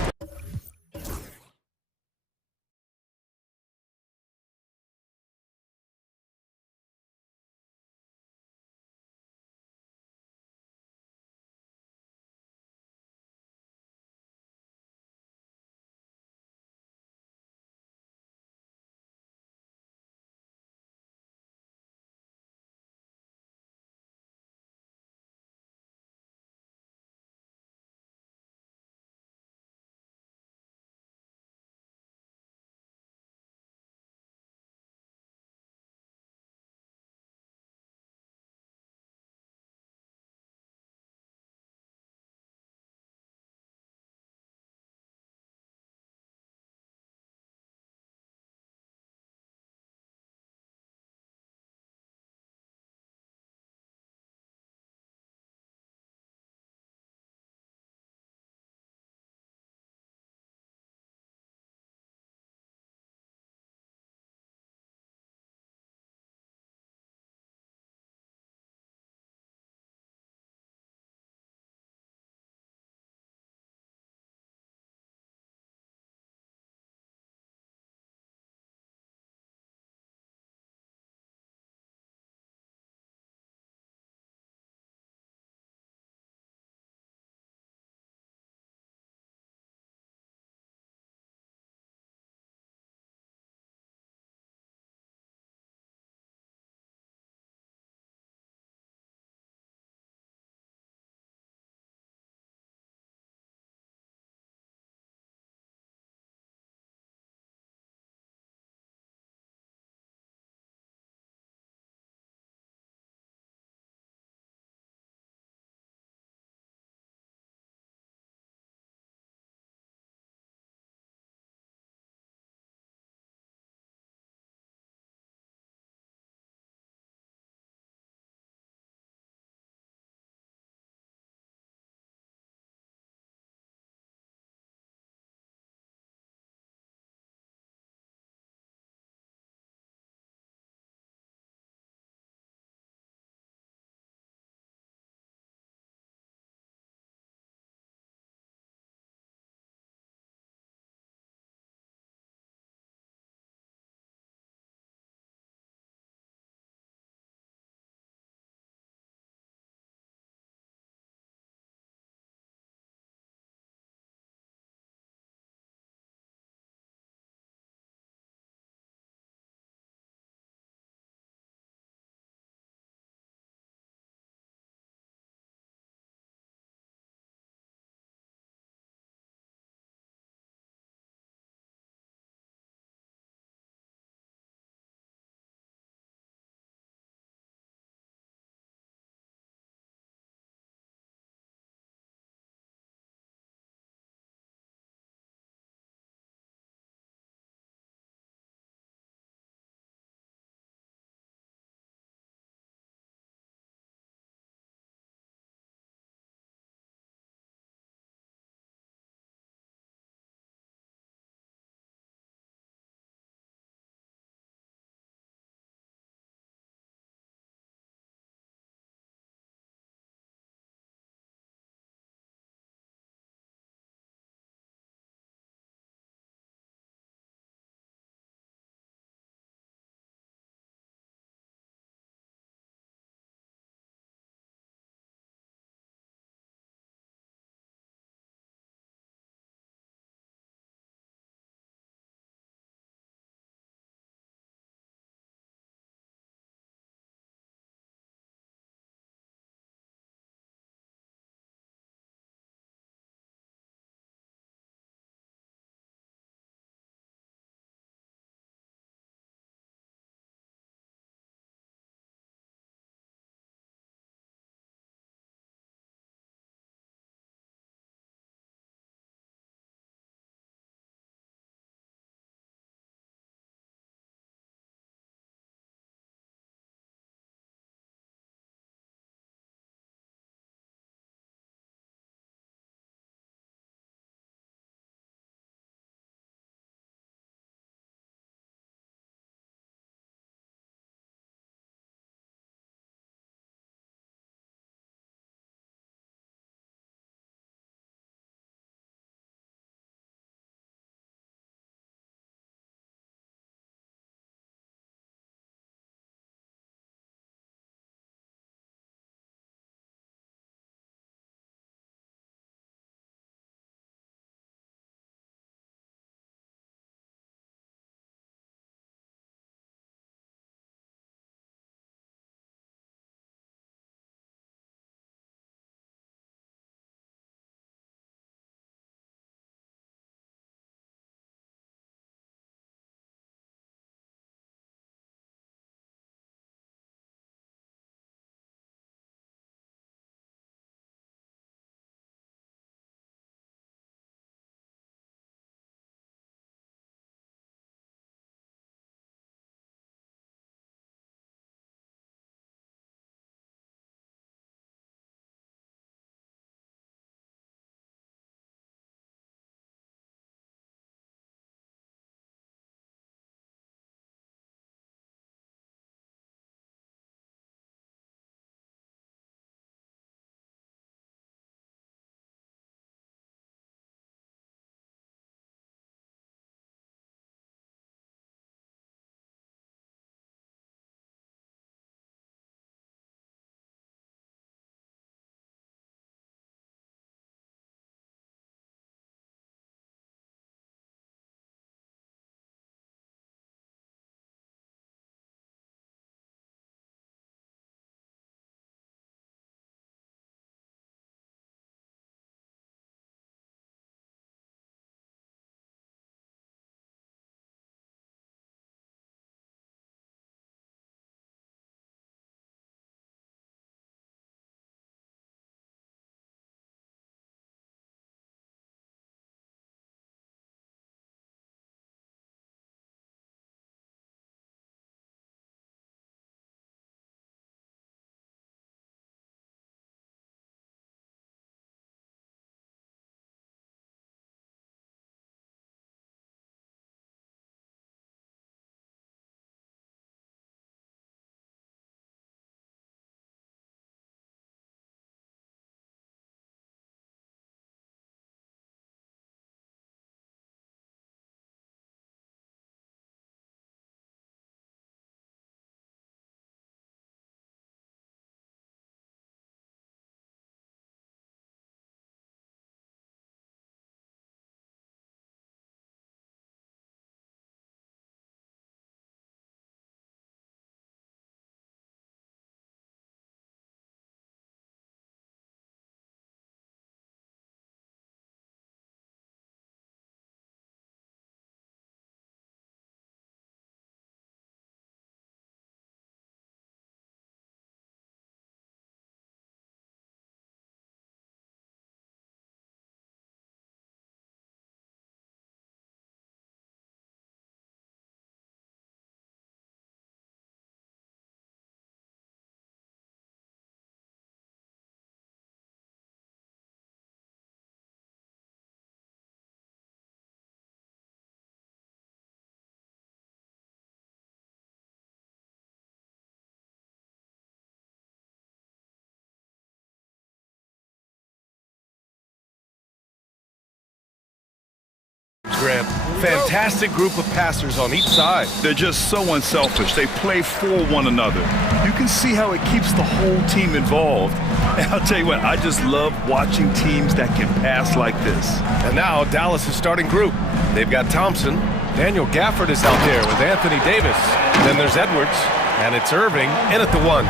Grant. Fantastic group of passers on each side. They're just so unselfish. They play for one another. You can see how it keeps the whole team involved. And I'll tell you what, I just love watching teams that can pass like this. And now Dallas' starting group. They've got Thompson. Daniel Gafford is out there with Anthony Davis. Then there's Edwards. And it's Irving in at the 1.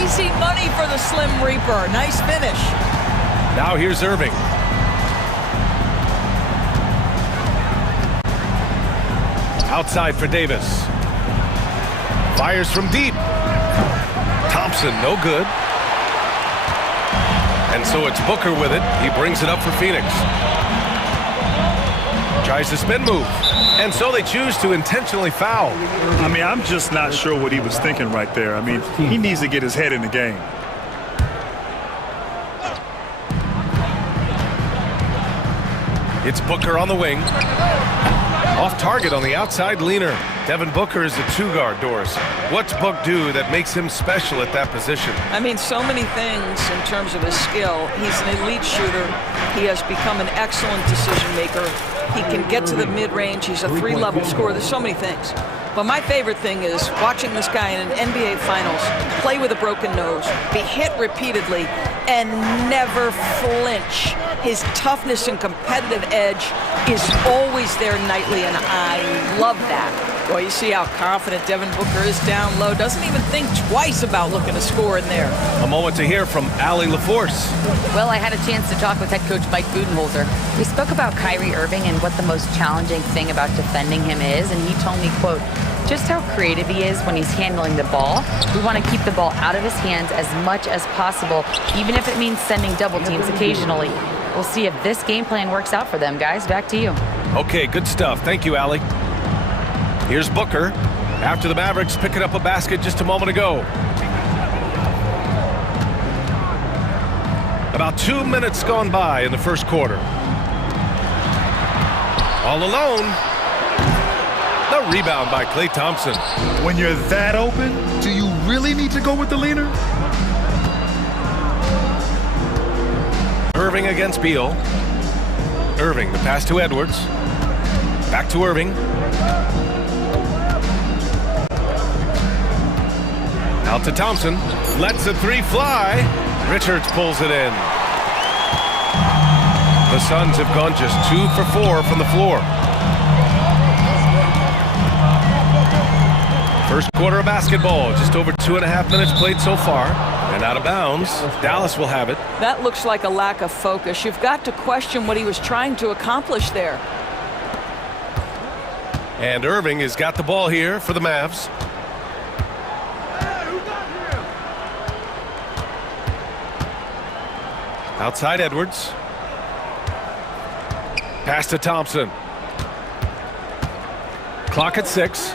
Easy money for the Slim Reaper. Nice finish. Now here's Irving. Outside for Davis. Fires from deep. Thompson, no good. And so it's Booker with it. He brings it up for Phoenix. Tries the spin move. And so they choose to intentionally foul. I mean, I'm just not sure what he was thinking right there. I mean, he needs to get his head in the game. It's Booker on the wing. Off target on the outside leaner. Devin Booker is the 2-guard, Doris. What's Book do that makes him special at that position? I mean, so many things in terms of his skill. He's an elite shooter. He has become an excellent decision maker. He can get to the mid-range. He's a 3-level scorer. There's so many things. But my favorite thing is watching this guy in an NBA Finals play with a broken nose, be hit repeatedly, and never flinch. His toughness and competitive edge is always there nightly, and I love that. Well, you see how confident Devin Booker is down low. Doesn't even think twice about looking to score in there. A moment to hear from Allie LaForce. Well, I had a chance to talk with head coach Mike Budenholzer. We spoke about Kyrie Irving and what the most challenging thing about defending him is, and he told me, quote, just how creative he is when he's handling the ball. We want to keep the ball out of his hands as much as possible, even if it means sending double teams occasionally. We'll see if this game plan works out for them, guys. Back to you. Okay, good stuff. Thank you, Allie. Here's Booker after the Mavericks picking up a basket just a moment ago. About 2 minutes gone by in the first quarter. All alone. The rebound by Klay Thompson. When you're that open, do you really need to go with the leaner? Irving against Beal. Irving, the pass to Edwards. Back to Irving. Out to Thompson. Lets the 3 fly. Richards pulls it in. The Suns have gone just 2 for 4 from the floor. First quarter of basketball. Just over 2.5 minutes played so far. And out of bounds. Dallas will have it. That looks like a lack of focus. You've got to question what he was trying to accomplish there. And Irving has got the ball here for the Mavs. Outside Edwards. Pass to Thompson. Clock at 6.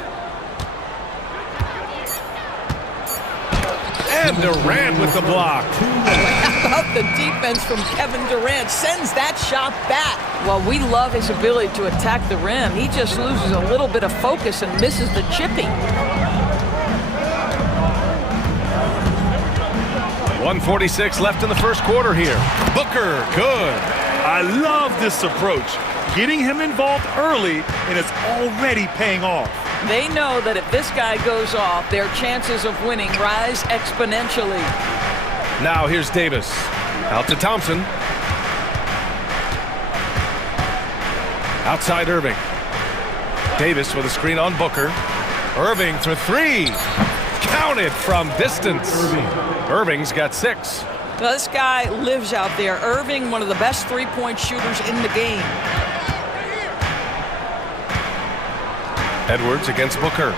And Durant with the block. How about the defense from Kevin Durant? Sends that shot back. Well, we love his ability to attack the rim. He just loses a little bit of focus and misses the chipping. 1:46 left in the first quarter here. Booker, good. I love this approach. Getting him involved early, and it's already paying off. They know that if this guy goes off, their chances of winning rise exponentially. Now here's Davis. Out to Thompson. Outside Irving. Davis with a screen on Booker. Irving for 3. Counted from distance. Irving's got 6. Now, this guy lives out there. Irving, one of the best three-point shooters in the game. Edwards against Booker.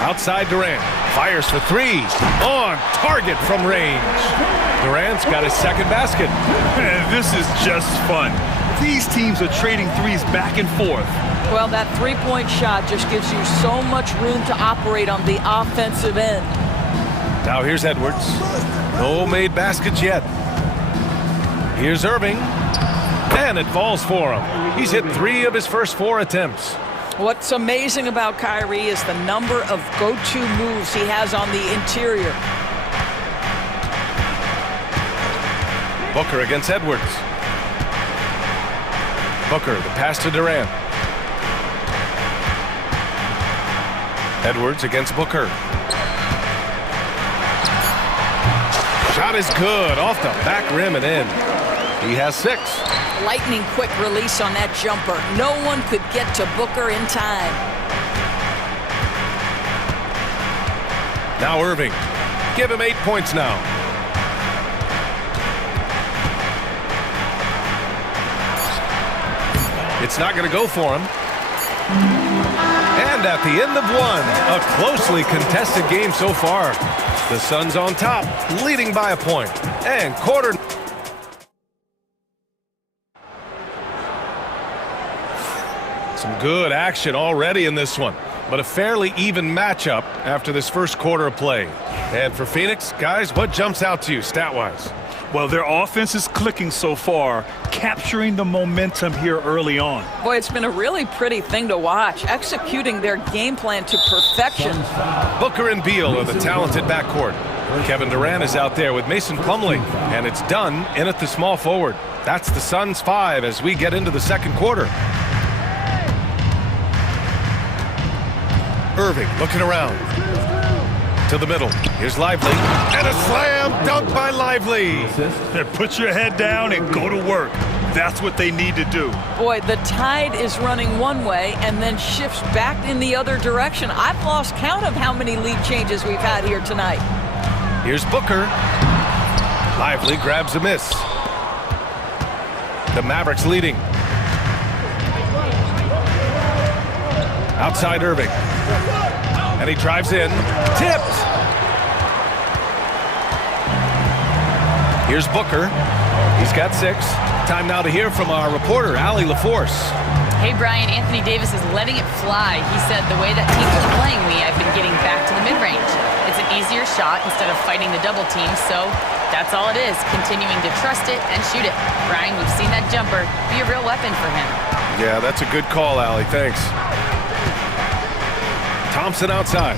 Outside Durant. Fires for 3. On target from range. Durant's got his second basket. This is just fun. These teams are trading threes back and forth. Well, that three-point shot just gives you so much room to operate on the offensive end. Now here's Edwards. No made baskets yet. Here's Irving. And it falls for him. He's hit 3 of his first 4 attempts. What's amazing about Kyrie is the number of go-to moves he has on the interior. Booker against Edwards. Booker, the pass to Durant. Edwards against Booker. Shot is good, off the back rim and in. He has 6. Lightning quick release on that jumper. No one could get to Booker in time. Now Irving. Give him 8 points now. It's not going to go for him. And at the end of one, a closely contested game so far. The Suns on top, leading by a point. And quarter. Some good action already in this one, but a fairly even matchup after this first quarter of play. And for Phoenix, guys, what jumps out to you stat-wise? Well, their offense is clicking so far, capturing the momentum here early on. Boy, it's been a really pretty thing to watch, executing their game plan to perfection. Booker and Beal are the talented backcourt. Kevin Durant is out there with Mason Plumlee, and it's done in at the small forward. That's the Suns' 5 as we get into the second quarter. Irving looking around. To the middle. Here's Lively. And a slam dunk by Lively. Put your head down and go to work. That's what they need to do. Boy, the tide is running one way and then shifts back in the other direction. I've lost count of how many lead changes we've had here tonight. Here's Booker. Lively grabs a miss. The Mavericks leading. Outside Irving. And he drives in. Tipped. Here's Booker. He's got 6. Time now to hear from our reporter, Allie LaForce. Hey, Brian, Anthony Davis is letting it fly. He said, the way that teams are playing me, I've been getting back to the mid-range. It's an easier shot instead of fighting the double team, so that's all it is, continuing to trust it and shoot it. Brian, we've seen that jumper be a real weapon for him. Yeah, that's a good call, Allie. Thanks. Thompson outside.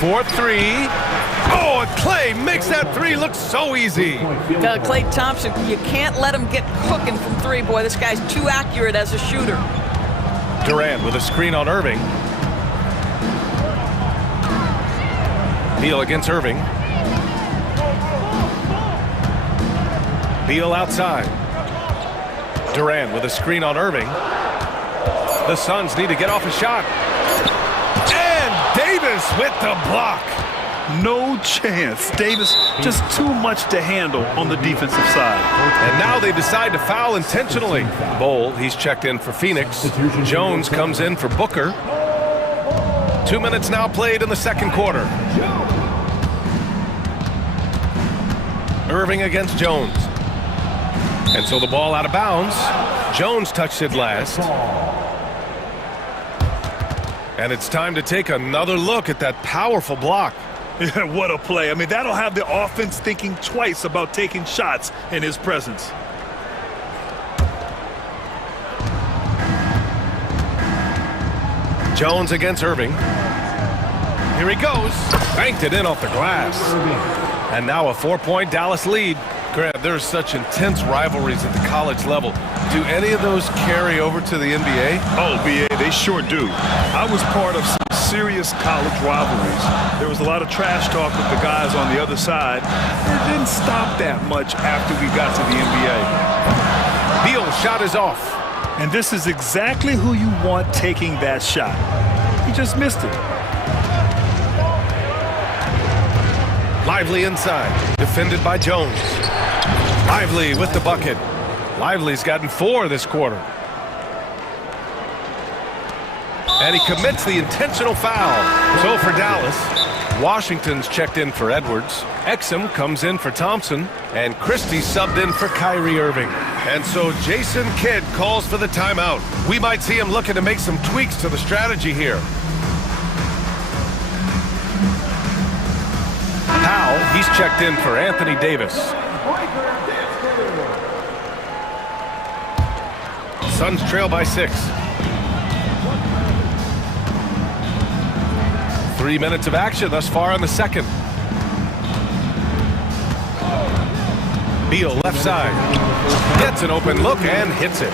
4-3. Oh, and Clay makes that 3 look so easy. Clay Thompson, you can't let him get cooking from 3. Boy, this guy's too accurate as a shooter. Durant with a screen on Irving. Beal against Irving. Beal outside. Durant with a screen on Irving. The Suns need to get off a shot. And Davis with the block. No chance. Davis just too much to handle on the defensive side. And now they decide to foul intentionally. Bowl, he's checked in for Phoenix. Jones comes in for Booker. 2 minutes now played in the second quarter. Irving against Jones. And so the ball out of bounds. Jones touched it last. And it's time to take another look at that powerful block. Yeah, what a play. I mean, that'll have the offense thinking twice about taking shots in his presence. Jones against Irving. Here he goes. Banked it in off the glass. And now a 4-point Dallas lead. Grant, there's such intense rivalries at the college level. Do any of those carry over to the NBA? Oh, BA, they sure do. I was part of some serious college rivalries. There was a lot of trash talk with the guys on the other side. It didn't stop that much after we got to the NBA. Beal's shot is off. And this is exactly who you want taking that shot. He just missed it. Lively inside, defended by Jones. Lively with the bucket. Lively's gotten 4 this quarter. And he commits the intentional foul. So for Dallas, Washington's checked in for Edwards. Exum comes in for Thompson. And Christie subbed in for Kyrie Irving. And so Jason Kidd calls for the timeout. We might see him looking to make some tweaks to the strategy here. Powell, he's checked in for Anthony Davis. Suns trail by 6. 3 minutes of action thus far in the second. Beal left side. Gets an open look and hits it.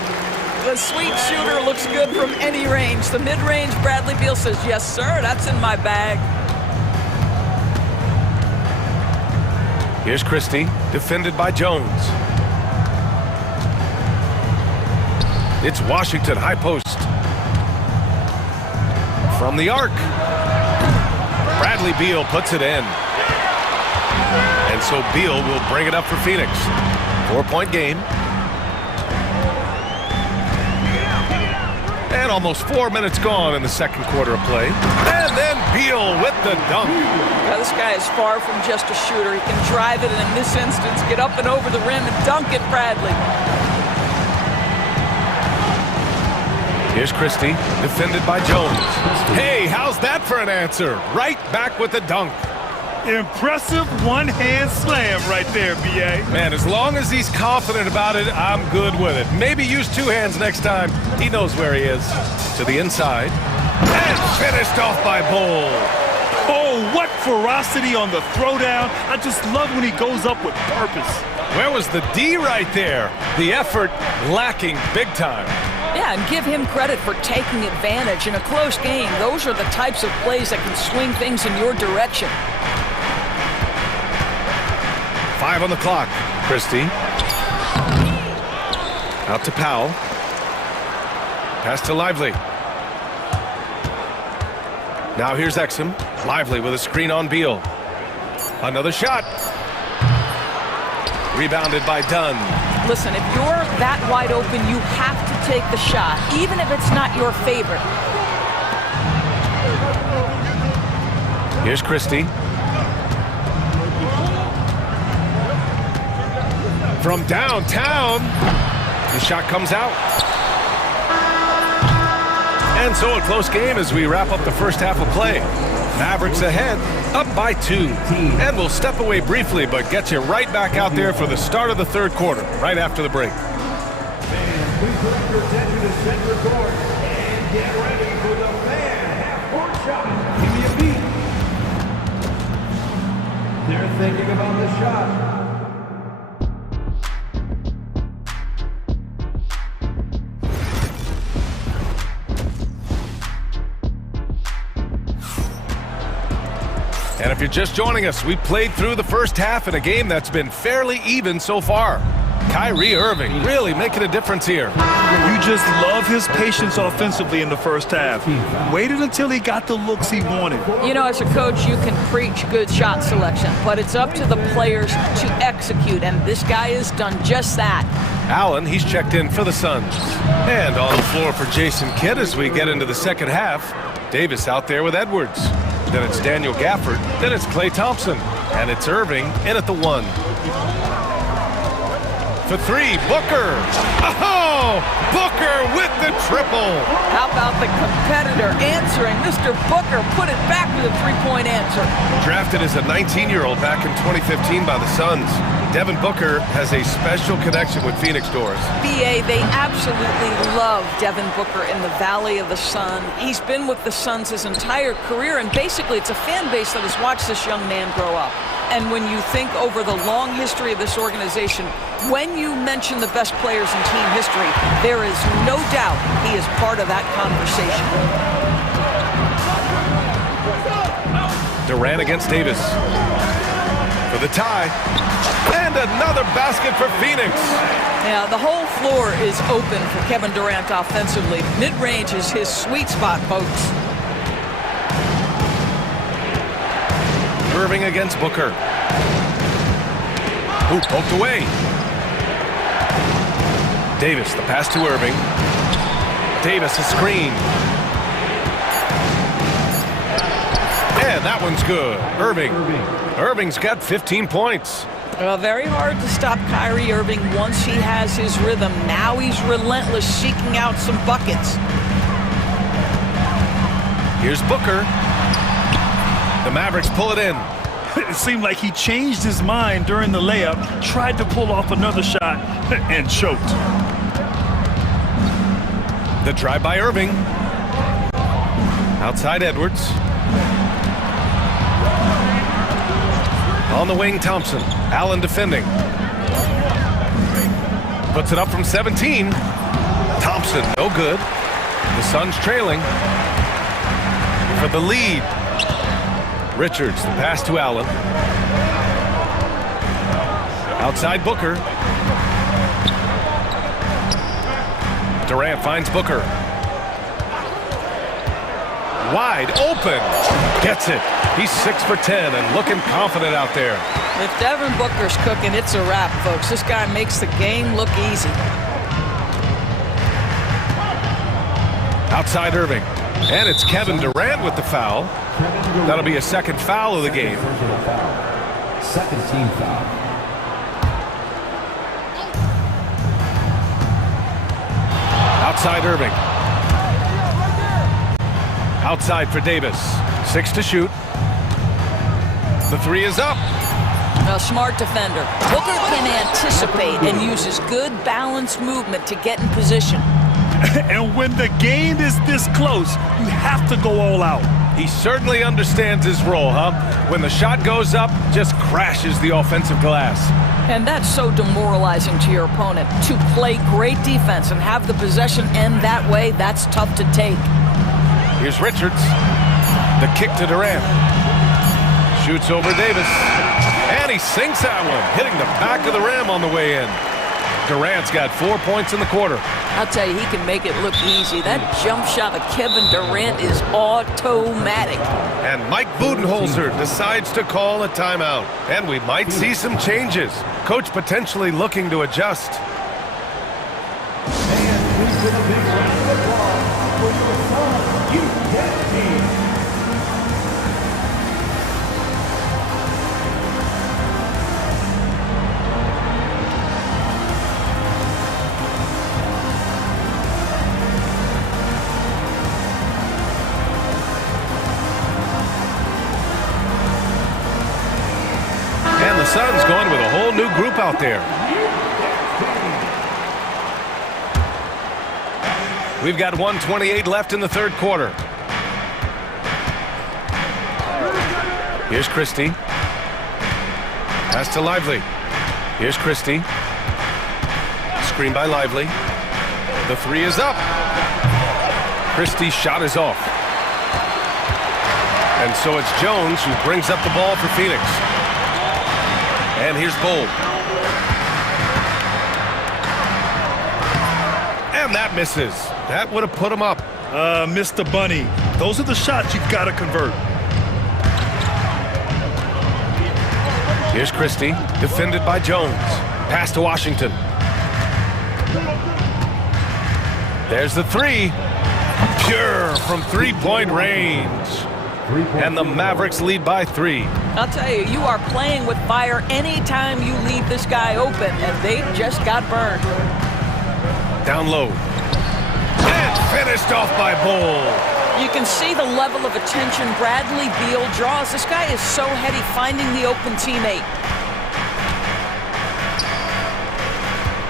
The sweet shooter looks good from any range. The mid-range, Bradley Beal says, yes, sir, that's in my bag. Here's Christie, defended by Jones. It's Washington, high post. From the arc. Bradley Beal puts it in. And so Beal will bring it up for Phoenix. 4-point game. And almost 4 minutes gone in the second quarter of play. And then Beal with the dunk. Well, this guy is far from just a shooter. He can drive it and in this instance get up and over the rim and dunk it, Bradley. Here's Christie, defended by Jones. Hey, how's that for an answer? Right back with the dunk. Impressive one-hand slam right there, B.A. Man, as long as he's confident about it, I'm good with it. Maybe use two hands next time. He knows where he is. To the inside. And finished off by Bull. Oh, what ferocity on the throwdown. I just love when he goes up with purpose. Where was the D right there? The effort lacking big time. Yeah, and give him credit for taking advantage in a close game. Those are the types of plays that can swing things in your direction. 5 on the clock. Christie. Out to Powell. Pass to Lively. Now here's Exum. Lively with a screen on Beal. Another shot. Rebounded by Dunn. Listen, if you're that wide open, you have to take the shot, even if it's not your favorite. Here's Christie. From downtown, the shot comes out. And so a close game as we wrap up the first half of play. Mavericks ahead, up by 2. And we'll step away briefly, but get you right back out there for the start of the third quarter, right after the break. Please direct your attention to center court and get ready for the fan half-court shot. Give me a beat. They're thinking about the shot. And if you're just joining us, we played through the first half in a game that's been fairly even so far. Kyrie Irving really making a difference here. You just love his patience offensively in the first half. Waited until he got the looks he wanted. You know, as a coach, you can preach good shot selection, but it's up to the players to execute, and this guy has done just that. Allen, he's checked in for the Suns. And on the floor for Jason Kidd as we get into the second half. Davis out there with Edwards. Then it's Daniel Gafford. Then it's Klay Thompson. And it's Irving in at the 1. For 3, Booker. Oh, Booker with the triple. How about the competitor answering? Mr. Booker put it back with a three-point answer. Drafted as a 19-year-old back in 2015 by the Suns, Devin Booker has a special connection with Phoenix Doors. BA, they absolutely love Devin Booker in the Valley of the Sun. He's been with the Suns his entire career, and basically it's a fan base that has watched this young man grow up. And when you think over the long history of this organization, when you mention the best players in team history, there is no doubt he is part of that conversation. Durant against Davis for the tie. And another basket for Phoenix. Yeah, the whole floor is open for Kevin Durant offensively. Mid-range is his sweet spot, folks. Irving against Booker. Who poked away. Davis, the pass to Irving. Davis, a screen. And that one's good. Irving's got 15 points. Well, very hard to stop Kyrie Irving once he has his rhythm. Now he's relentless, seeking out some buckets. Here's Booker. The Mavericks pull it in. It seemed like he changed his mind during the layup, tried to pull off another shot, and choked. The drive by Irving. Outside Edwards. On the wing, Thompson. Allen defending. Puts it up from 17. Thompson, no good. The Suns trailing for the lead. Richards, the pass to Allen. Outside Booker. Durant finds Booker. Wide open. Gets it. He's 6 for 10 and looking confident out there. If Devin Booker's cooking, it's a wrap, folks. This guy makes the game look easy. Outside Irving. And it's Kevin Durant with the foul. That'll be a second foul of the game. Second team foul. Outside Irving. Outside for Davis. 6 to shoot. The 3 is up. A smart defender. Booker can anticipate and uses good balanced movement to get in position. And when the game is this close, you have to go all out. He certainly understands his role, huh? When the shot goes up, just crashes the offensive glass. And that's so demoralizing to your opponent. To play great defense and have the possession end that way, that's tough to take. Here's Richards. The kick to Durant. Shoots over Davis. And he sinks that one, hitting the back of the rim on the way in. Durant's got 4 points in the quarter. I'll tell you, he can make it look easy. That jump shot of Kevin Durant is automatic. And Mike Budenholzer decides to call a timeout. And we might see some changes. Coach potentially looking to adjust. And please give a big round of applause for your son, team. And the Suns going with a whole new group out there. We've got 1:28 left in the third quarter. Here's Christie. Pass to Lively. Here's Christie. Screen by Lively. The 3 is up. Christie's shot is off. And so it's Jones who brings up the ball for Phoenix. And here's Bold. And that misses. That would have put him up. Mr. Bunny, those are the shots you've got to convert. Here's Christie, defended by Jones. Pass to Washington. There's the 3. Pure from three-point range. And the Mavericks lead by 3. I'll tell you, you are playing with fire anytime you leave this guy open, and they just got burned. Down low. And finished off by Bull. You can see the level of attention Bradley Beal draws. This guy is so heady finding the open teammate.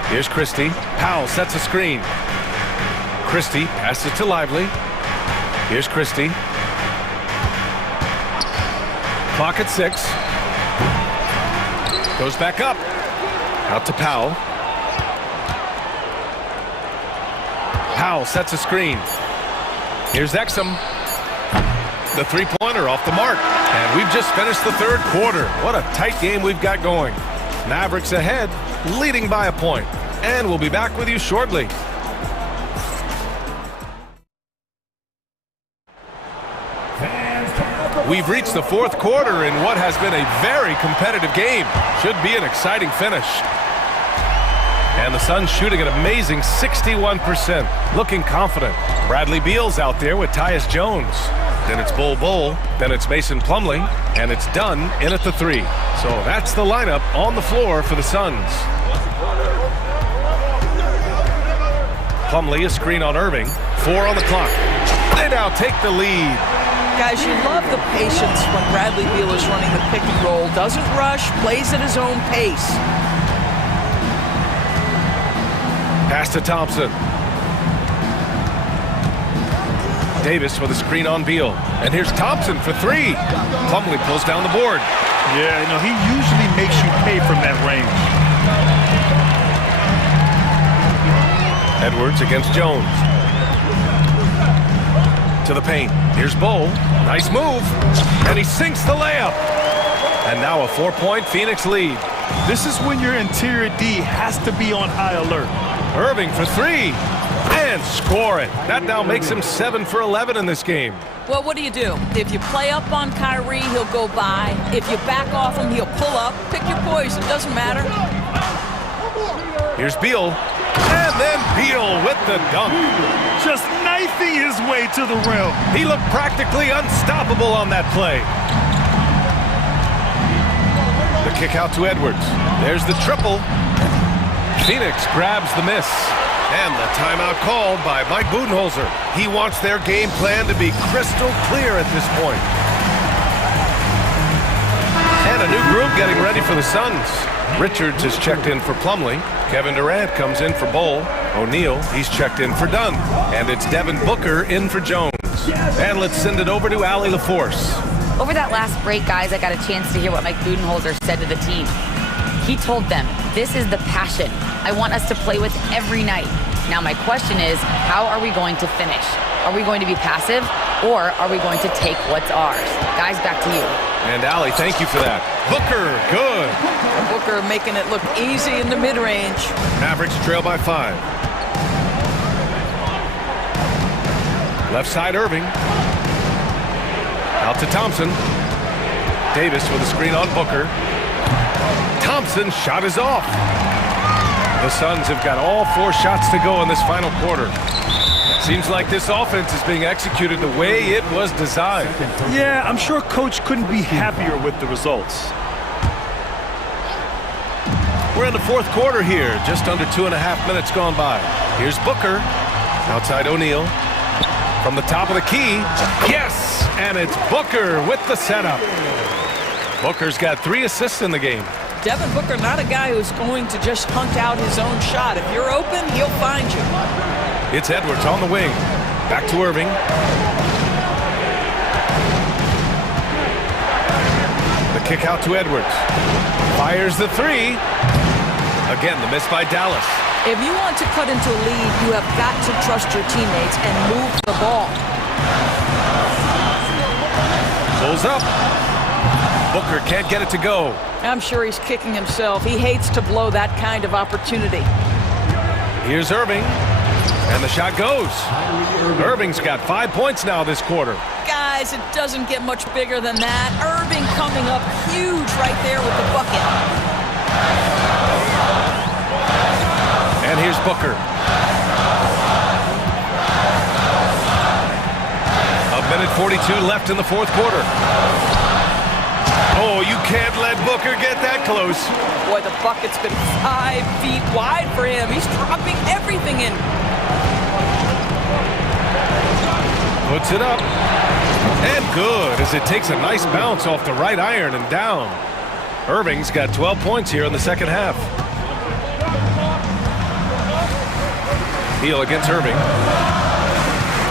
Here's Christie. Powell sets a screen. Christie passes to Lively. Here's Christie. Clock at 6. Goes back up. Out to Powell. Powell sets a screen. Here's Exum. The three-pointer off the mark. And we've just finished the third quarter. What a tight game we've got going. Mavericks ahead, leading by a point. And we'll be back with you shortly. We've reached the fourth quarter in what has been a very competitive game. Should be an exciting finish. And the Suns shooting an amazing 61%, looking confident. Bradley Beal's out there with Tyus Jones. Then it's Bol Bol, then it's Mason Plumlee, and it's Dunn in at the 3. So that's the lineup on the floor for the Suns. Plumlee, a screen on Irving. 4 on the clock. They now take the lead. Guys, you love the patience when Bradley Beal is running the pick and roll. Doesn't rush, plays at his own pace. Pass to Thompson. Davis with a screen on Beal. And here's Thompson for 3. Plumlee pulls down the board. Yeah, you know, he usually makes you pay from that range. Edwards against Jones. To the paint. Here's Bull. Nice move. And he sinks the layup. And now a 4-point Phoenix lead. This is when your interior D has to be on high alert. Irving for three. And score it. That now makes him 7 for 11 in this game. Well, what do? If you play up on Kyrie, he'll go by. If you back off him, he'll pull up. Pick your poison. Doesn't matter. Here's Beal. And then Beal with the dunk. Just knifing his way to the rim. He looked practically unstoppable on that play. The kick out to Edwards. There's the triple. Phoenix grabs the miss. And the timeout called by Mike Budenholzer. He wants their game plan to be crystal clear at this point. And a new group getting ready for the Suns. Richards is checked in for Plumlee. Kevin Durant comes in for Bull. O'Neal, he's checked in for Dunn. And it's Devin Booker in for Jones. And let's send it over to Allie LaForce. Over that last break, guys, I got a chance to hear what Mike Budenholzer said to the team. He told them, this is the passion I want us to play with every night. Now my question is, how are we going to finish? Are we going to be passive, or are we going to take what's ours? Guys, back to you. And Allie, thank you for that. Booker, good. Booker making it look easy in the mid-range. Mavericks trail by 5. Left side, Irving. Out to Thompson. Davis with a screen on Booker. Thompson's shot is off. The Suns have got all 4 shots to go in this final quarter. Seems like this offense is being executed the way it was designed. Yeah, I'm sure Coach couldn't be happier with the results. We're in the 4th quarter here, just under 2.5 minutes gone by. Here's Booker, outside O'Neal. From the top of the key, yes! And it's Booker with the setup. Booker's got 3 assists in the game. Devin Booker, not a guy who's going to just hunt out his own shot. If you're open, he'll find you. It's Edwards on the wing. Back to Irving. The kick out to Edwards. Fires the 3. Again, the miss by Dallas. If you want to cut into a lead, you have got to trust your teammates and move the ball. Pulls up. Booker can't get it to go. I'm sure he's kicking himself. He hates to blow that kind of opportunity. Here's Irving. And the shot goes. Irving's got 5 points now this quarter. Guys, it doesn't get much bigger than that. Irving coming up huge right there with the bucket. And here's Booker. A minute 42 left in the 4th quarter. Oh, you can't let Booker get that close. Boy, the bucket's been 5 feet wide for him. He's dropping everything in. Puts it up. And good, as it takes a nice bounce off the right iron and down. Irving's got 12 points here in the second half. Heel against Irving.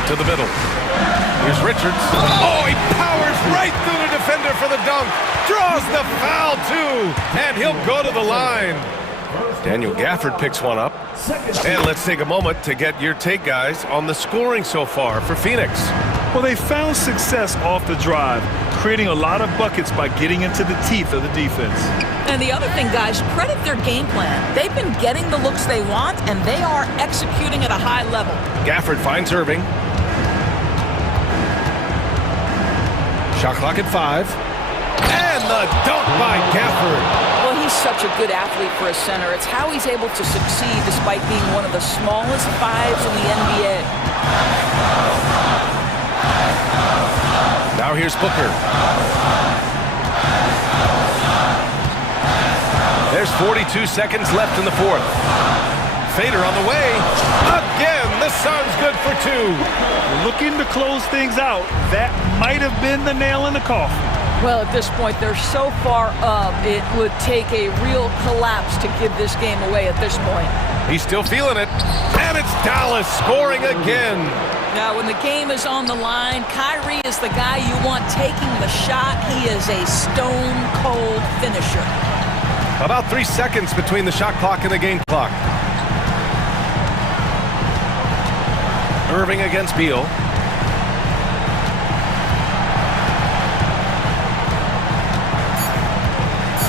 To the middle. Here's Richards. Oh, he powers right through the defender for the dunk. Draws the foul, too. And he'll go to the line. Daniel Gafford picks one up. And let's take a moment to get your take, guys, on the scoring so far for Phoenix. Well, they found success off the drive, creating a lot of buckets by getting into the teeth of the defense. And the other thing, guys, credit their game plan. They've been getting the looks they want, and they are executing at a high level. Gafford finds Irving. Shot clock at 5. And the dunk by Gafford. Well, he's such a good athlete for a center. It's how he's able to succeed despite being one of the smallest 5s in the NBA. Now here's Booker. There's 42 seconds left in the 4th. Fader on the way. Again, the Suns good for 2. Looking to close things out. That might have been the nail in the coffin. Well, at this point, they're so far up, it would take a real collapse to give this game away at this point. He's still feeling it. And it's Dallas scoring again. Now, when the game is on the line, Kyrie is the guy you want taking the shot. He is a stone-cold finisher. About 3 seconds between the shot clock and the game clock. Irving against Beal.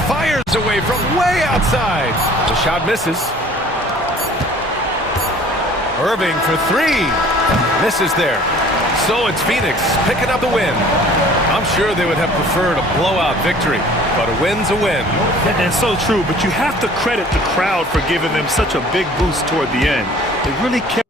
Fires away from way outside. The shot misses. Irving for three. Misses there. So it's Phoenix picking up the win. I'm sure they would have preferred a blowout victory, but a win's a win. And so true, but you have to credit the crowd for giving them such a big boost toward the end. They really kept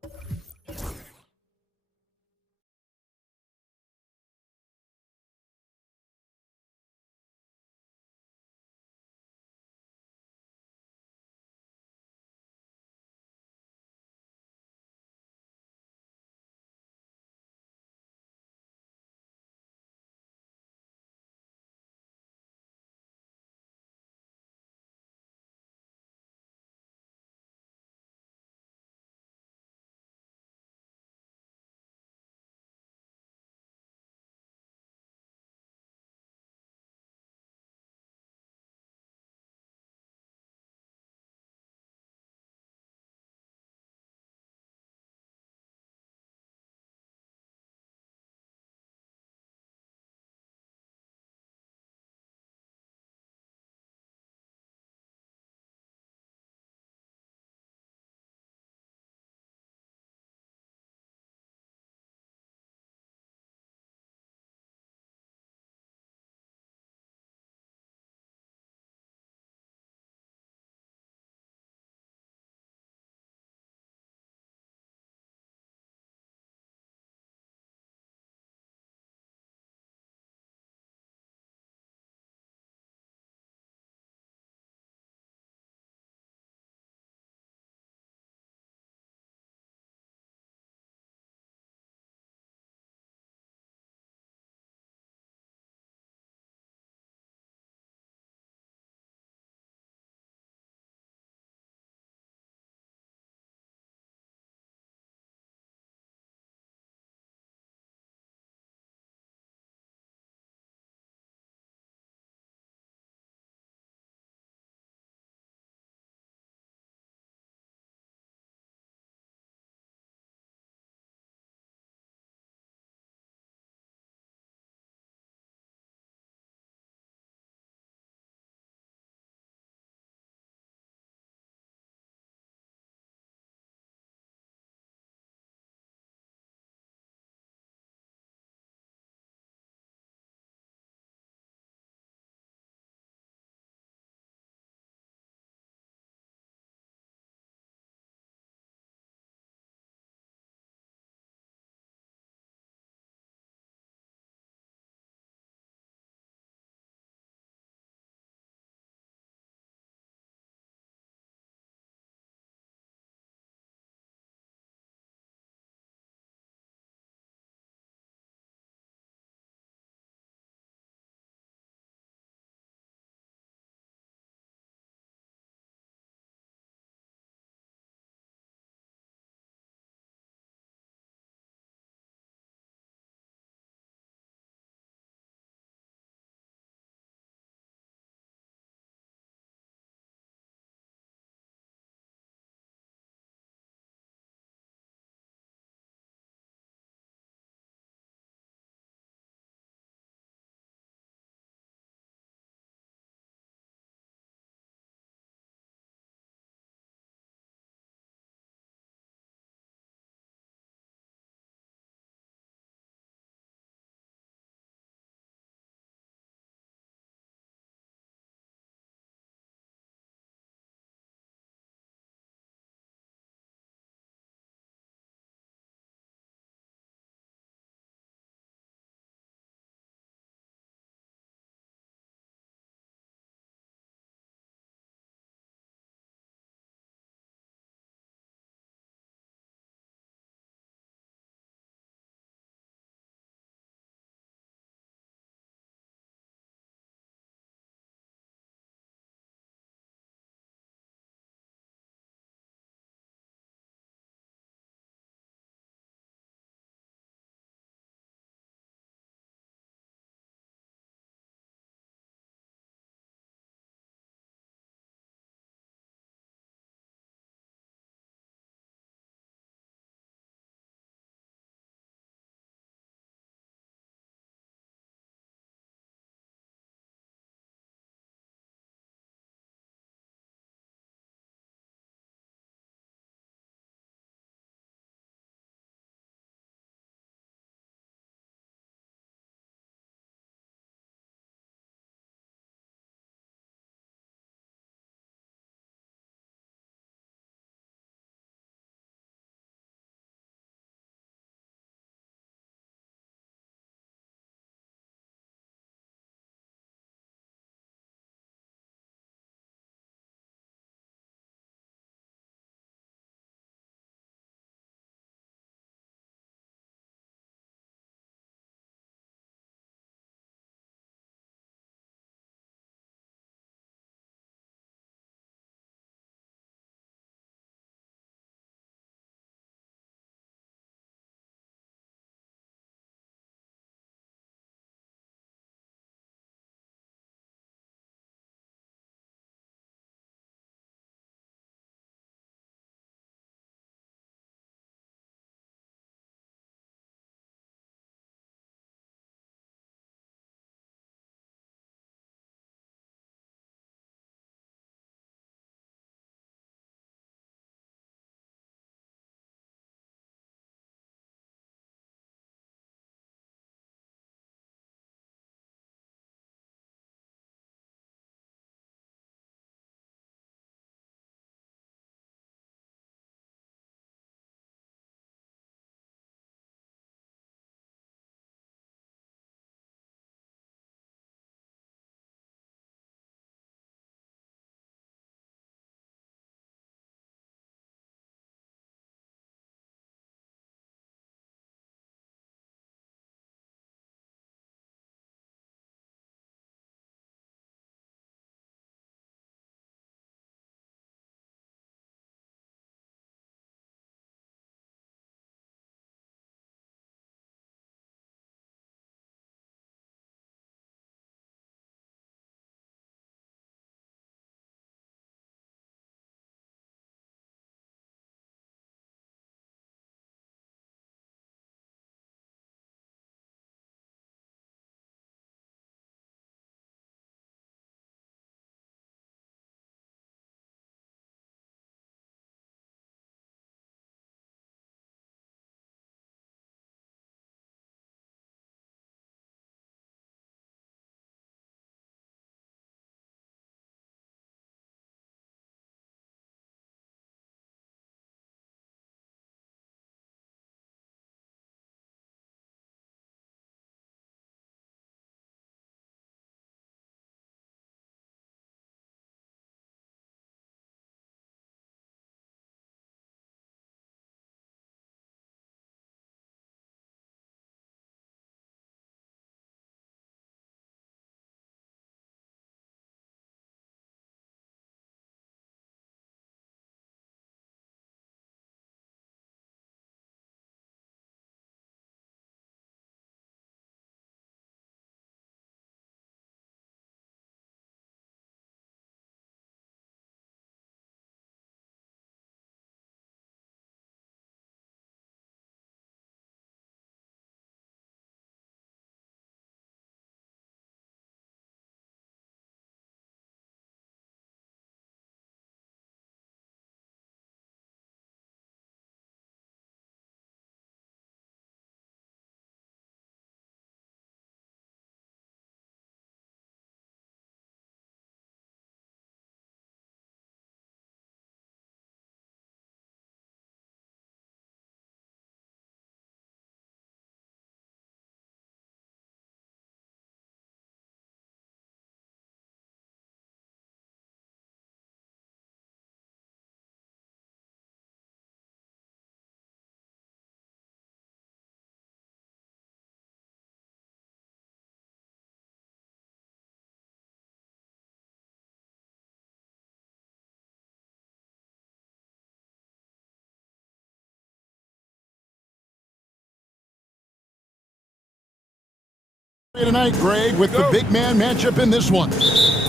Tonight, Greg, with the big man matchup in this one.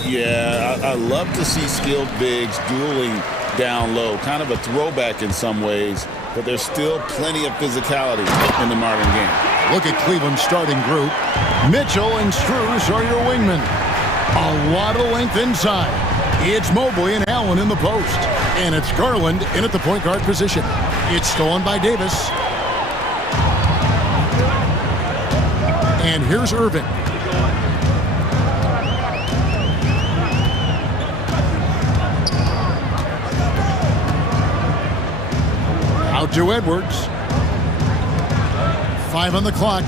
Yeah, I love to see skilled bigs dueling down low. Kind of a throwback in some ways, but there's still plenty of physicality in the modern game. Look at Cleveland's starting group. Mitchell and Strus are your wingmen. A lot of length inside. It's Mobley and Allen in the post. And it's Garland in at the point guard position. It's stolen by Davis. And here's Irving. Out to Edwards. 5 on the clock.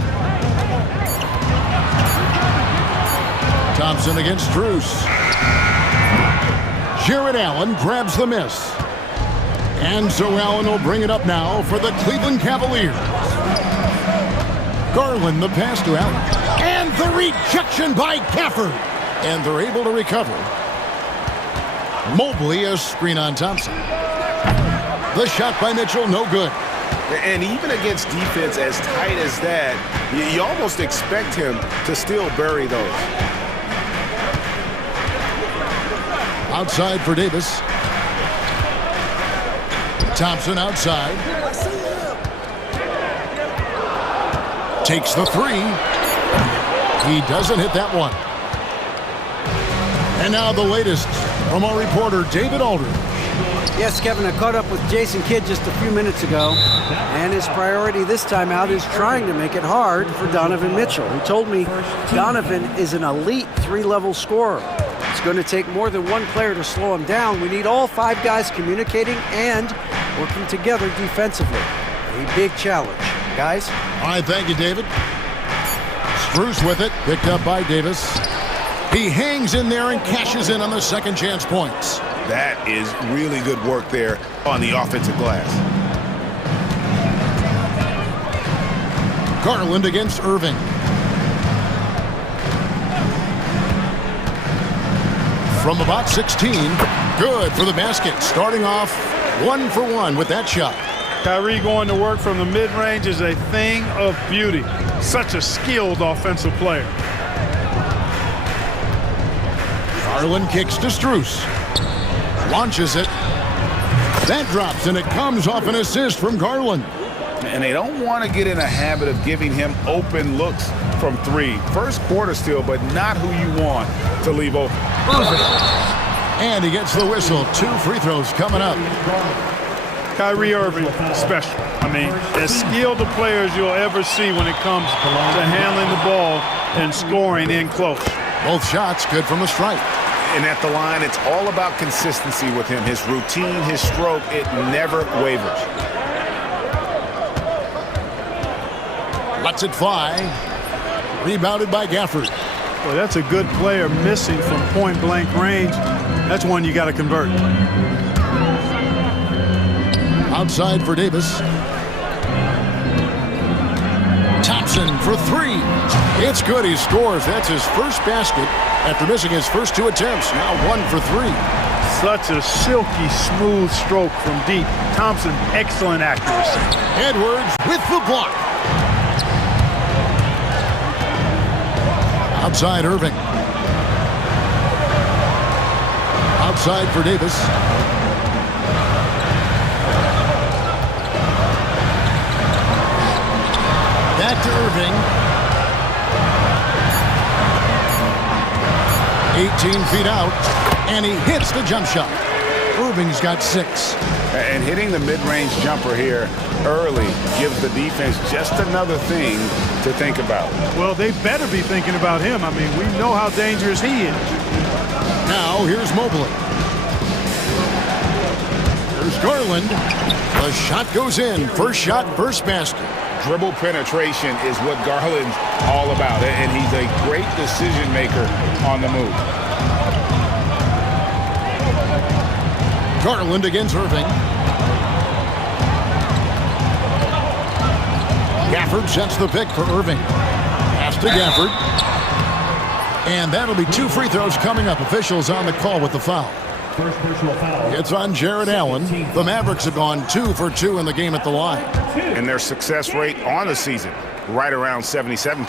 Thompson against Strus. Jared Allen grabs the miss. And so Allen will bring it up now for the Cleveland Cavaliers. Garland the pass to Allen. And the rejection by Gafford. And they're able to recover. Mobley a screen on Thompson. The shot by Mitchell, no good. And even against defense as tight as that, you almost expect him to still bury those. Outside for Davis. Thompson outside. Takes the three. He doesn't hit that one. And now the latest from our reporter, David Aldridge. Yes, Kevin, I caught up with Jason Kidd just a few minutes ago, and his priority this time out is trying to make it hard for Donovan Mitchell. He told me Donovan is an elite 3-level scorer. It's going to take more than one player to slow him down. We need all 5 guys communicating and working together defensively. A big challenge. Guys? All right, thank you, David. Strus with it, picked up by Davis. He hangs in there and cashes in on the second chance points. That is really good work there on the offensive glass. Garland against Irving. From about 16, good for the basket. Starting off 1 for 1 with that shot. Kyrie going to work from the mid-range is a thing of beauty. Such a skilled offensive player. Garland kicks to Strus. Launches it. That drops, and it comes off an assist from Garland. And they don't want to get in a habit of giving him open looks from 3. First quarter still, but not who you want to leave open. Irving. And he gets the whistle. 2 free throws coming up. Kyrie Irving, special. I mean, as skilled a player as you'll ever see when it comes to handling the ball and scoring in close. Both shots good from the stripe. And at the line, it's all about consistency with him. His routine, his stroke, it never wavers. Lets it fly. Rebounded by Gafford. Well, that's a good player missing from point-blank range. That's one you got to convert. Outside for Davis. Thompson for 3. It's good. He scores. That's his first basket after missing his first 2 attempts. Now 1 for 3. Such a silky, smooth stroke from deep. Thompson, excellent accuracy. Edwards with the block. Outside Irving. Outside for Davis. Back to Irving. 18 feet out, and he hits the jump shot. Irving's got 6. And hitting the mid-range jumper here early gives the defense just another thing to think about. Well, they better be thinking about him. I mean, we know how dangerous he is. Now, here's Mobley. There's Garland. The shot goes in. First shot, first basket. Dribble penetration is what Garland's all about, and he's a great decision maker on the move. Garland against Irving. Gafford sets the pick for Irving. Pass to Gafford. And that'll be 2 free throws coming up. Officials on the call with the foul. First personal foul. It's on Jared Allen. The Mavericks have gone 2 for 2 in the game at the line. And their success rate on the season, right around 77%.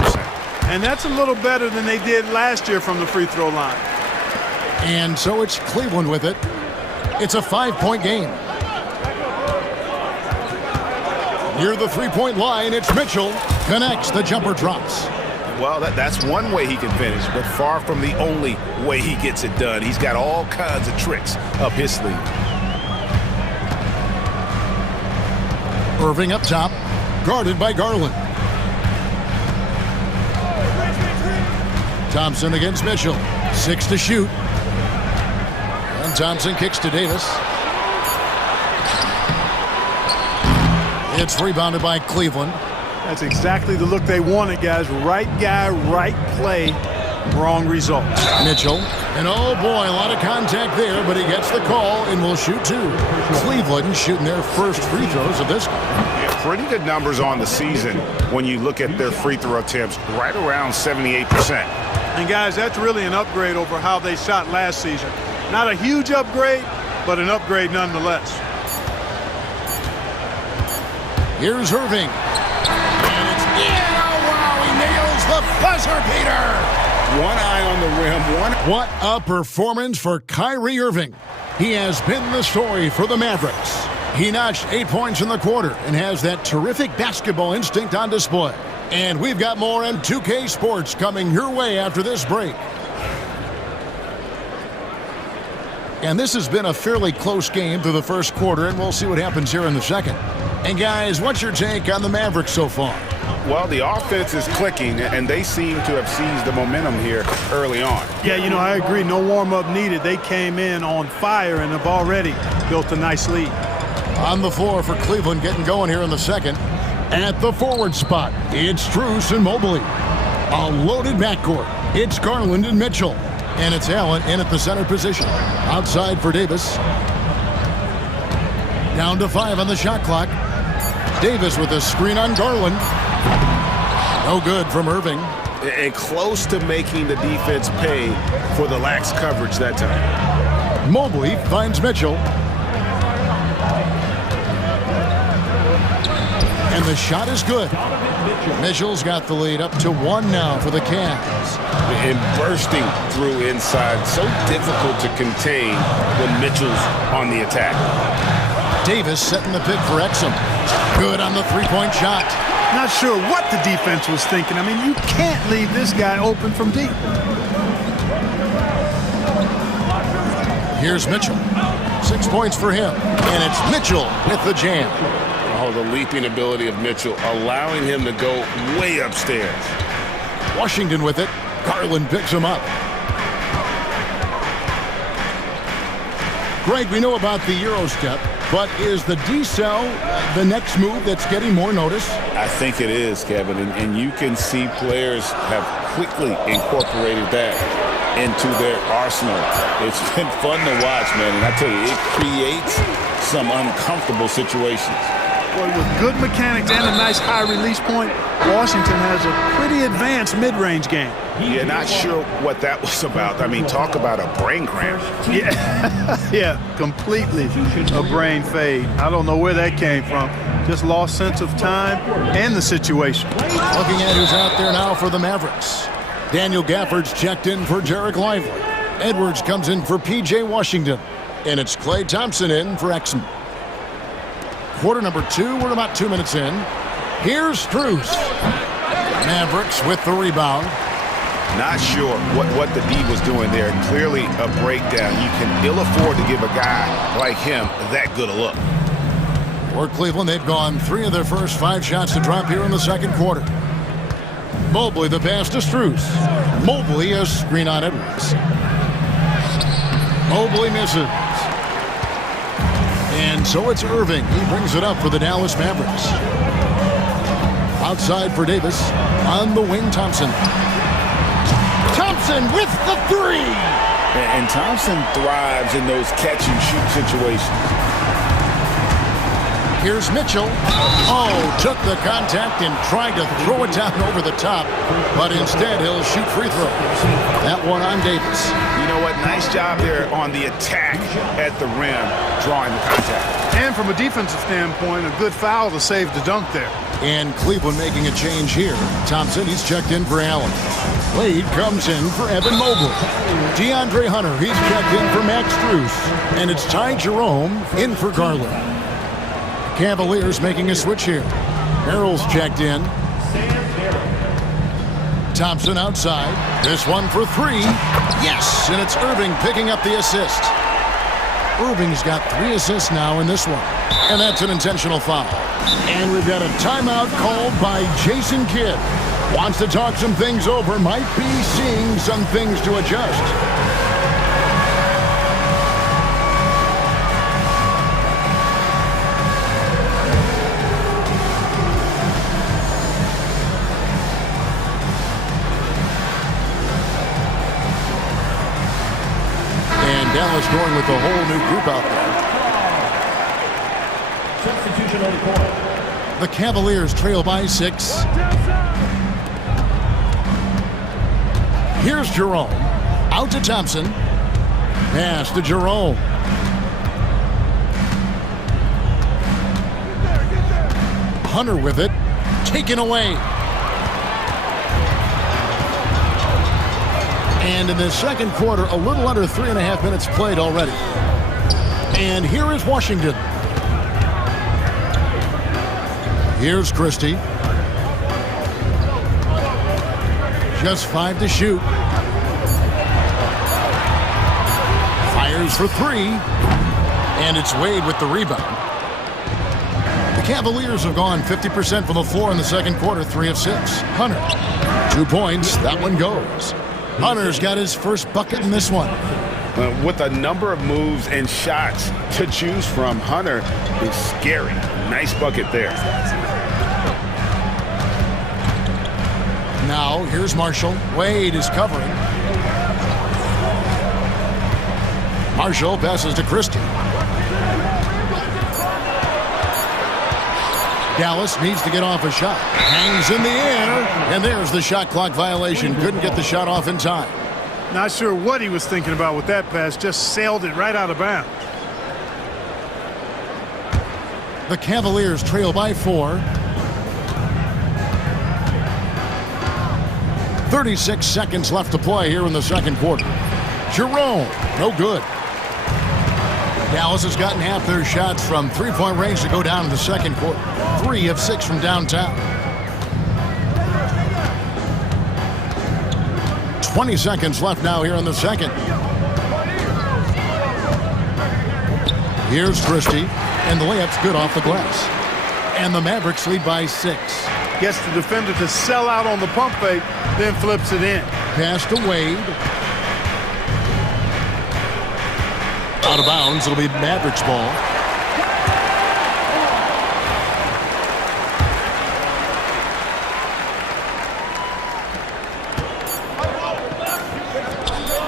And that's a little better than they did last year from the free throw line. And so it's Cleveland with it. It's a 5-point game. Near the three-point line, it's Mitchell. Connects, the jumper drops. Well, that's one way he can finish, but far from the only way he gets it done. He's got all kinds of tricks up his sleeve. Irving up top, guarded by Garland. Thompson against Mitchell. 6 to shoot. And Thompson kicks to Davis. It's rebounded by Cleveland. That's exactly the look they wanted, guys. Right guy, right play, wrong result. Mitchell. And oh boy, a lot of contact there, but he gets the call and will shoot 2. Cleveland shooting their first free throws of this game. Yeah, pretty good numbers on the season when you look at their free throw attempts, right around 78%. And guys, that's really an upgrade over how they shot last season. Not a huge upgrade, but an upgrade nonetheless. Here's Irving. And it's in. Oh, wow, he nails the buzzer beater. One eye on the rim. What a performance for Kyrie Irving. He has been the story for the Mavericks. He notched 8 points in the quarter and has that terrific basketball instinct on display. And we've got more on 2K Sports coming your way after this break. And this has been a fairly close game through the first quarter, and we'll see what happens here in the second. And guys, what's your take on the Mavericks so far? Well, the offense is clicking, and they seem to have seized the momentum here early on. Yeah, you know, I agree. No warm-up needed. They came in on fire and have already built a nice lead. On the floor for Cleveland getting going here in the second. At the forward spot, it's Strus and Mobley. A loaded backcourt. It's Garland and Mitchell. And it's Allen in at the center position. Outside for Davis. Down to 5 on the shot clock. Davis with a screen on Garland. No good from Irving. And close to making the defense pay for the lax coverage that time. Mobley finds Mitchell. And the shot is good. Mitchell's got the lead up to 1 now for the Cavs. And bursting through inside. So difficult to contain when Mitchell's on the attack. Davis setting the pick for Exum. Good on the three-point shot. Not sure what the defense was thinking. I mean, you can't leave this guy open from deep. Here's Mitchell. 6 points for him. And it's Mitchell with the jam. Oh, the leaping ability of Mitchell, allowing him to go way upstairs. Washington with it. Garland picks him up. Greg, we know about the Euro step, but is the decel the next move that's getting more notice? I think it is, Kevin, and you can see players have quickly incorporated that into their arsenal. It's been fun to watch, man, and I tell you, it creates some uncomfortable situations. Well, with good mechanics and a nice high release point, Washington has a pretty advanced mid-range game. Yeah, not sure what that was about. I mean, talk about a brain cramp. Yeah, yeah, completely a brain fade. I don't know where that came from. Just lost sense of time and the situation. Looking at who's out there now for the Mavericks. Daniel Gafford's checked in for Jarek Lively. Edwards comes in for P.J. Washington. And it's Klay Thompson in for Exum. Quarter number 2, we're about 2 minutes in. Here's Strus. Mavericks with the rebound. Not sure what the D was doing there. Clearly a breakdown. You can ill afford to give a guy like him that good a look. For Cleveland, they've gone 3 of their first 5 shots to drop here in the second quarter. Mobley the pass to Strus. Mobley a screen on Edwards. Mobley misses. And so it's Irving. He brings it up for the Dallas Mavericks. Outside for Davis. On the wing, Thompson. Thompson with the 3. And Thompson thrives in those catch-and-shoot situations. Here's Mitchell. Oh, took the contact and tried to throw it down over the top, but instead he'll shoot free throws. That one on Davis. You know what? Nice job there on the attack at the rim, drawing the contact. And from a defensive standpoint, a good foul to save the dunk there. And Cleveland making a change here. Thompson, he's checked in for Allen. Wade comes in for Evan Mobley. DeAndre Hunter, he's checked in for Max Strus. And it's Ty Jerome in for Garland. Cavaliers making a switch here. Merrill's checked in. Thompson outside. This one for three. Yes, and it's Irving picking up the assist. Irving's got 3 assists now in this one. And that's an intentional foul. And we've got a timeout called by Jason Kidd. Wants to talk some things over, might be seeing some things to adjust. And Dallas going with the whole new group out there. Substitution on the court. The Cavaliers trail by 6. Here's Jerome. Out to Thompson. Pass to Jerome. Hunter with it. Taken away. And in the second quarter, a little under 3.5 minutes played already. And here is Washington. Here's Christie. Just 5 to shoot. Fires for 3. And it's Wade with the rebound. The Cavaliers have gone 50% from the floor in the second quarter, 3 of 6. Hunter, 2 points. That one goes. Hunter's got his first bucket in this one. With a number of moves and shots to choose from, Hunter is scary. Nice bucket there. Now, here's Marshall. Wade is covering. Marshall passes to Christie. Dallas needs to get off a shot. Hangs in the air, and there's the shot clock violation. Couldn't get the shot off in time. Not sure what he was thinking about with that pass. Just sailed it right out of bounds. The Cavaliers trail by 4. 36 seconds left to play here in the second quarter. Jerome, no good. Dallas has gotten half their shots from three-point range to go down in the second quarter. 3 of 6 from downtown. 20 seconds left now here in the second. Here's Christie, and the layup's good off the glass. And the Mavericks lead by 6. Gets the defender to sell out on the pump fake, then flips it in. Pass to Wade. Out of bounds, it'll be Mavericks ball.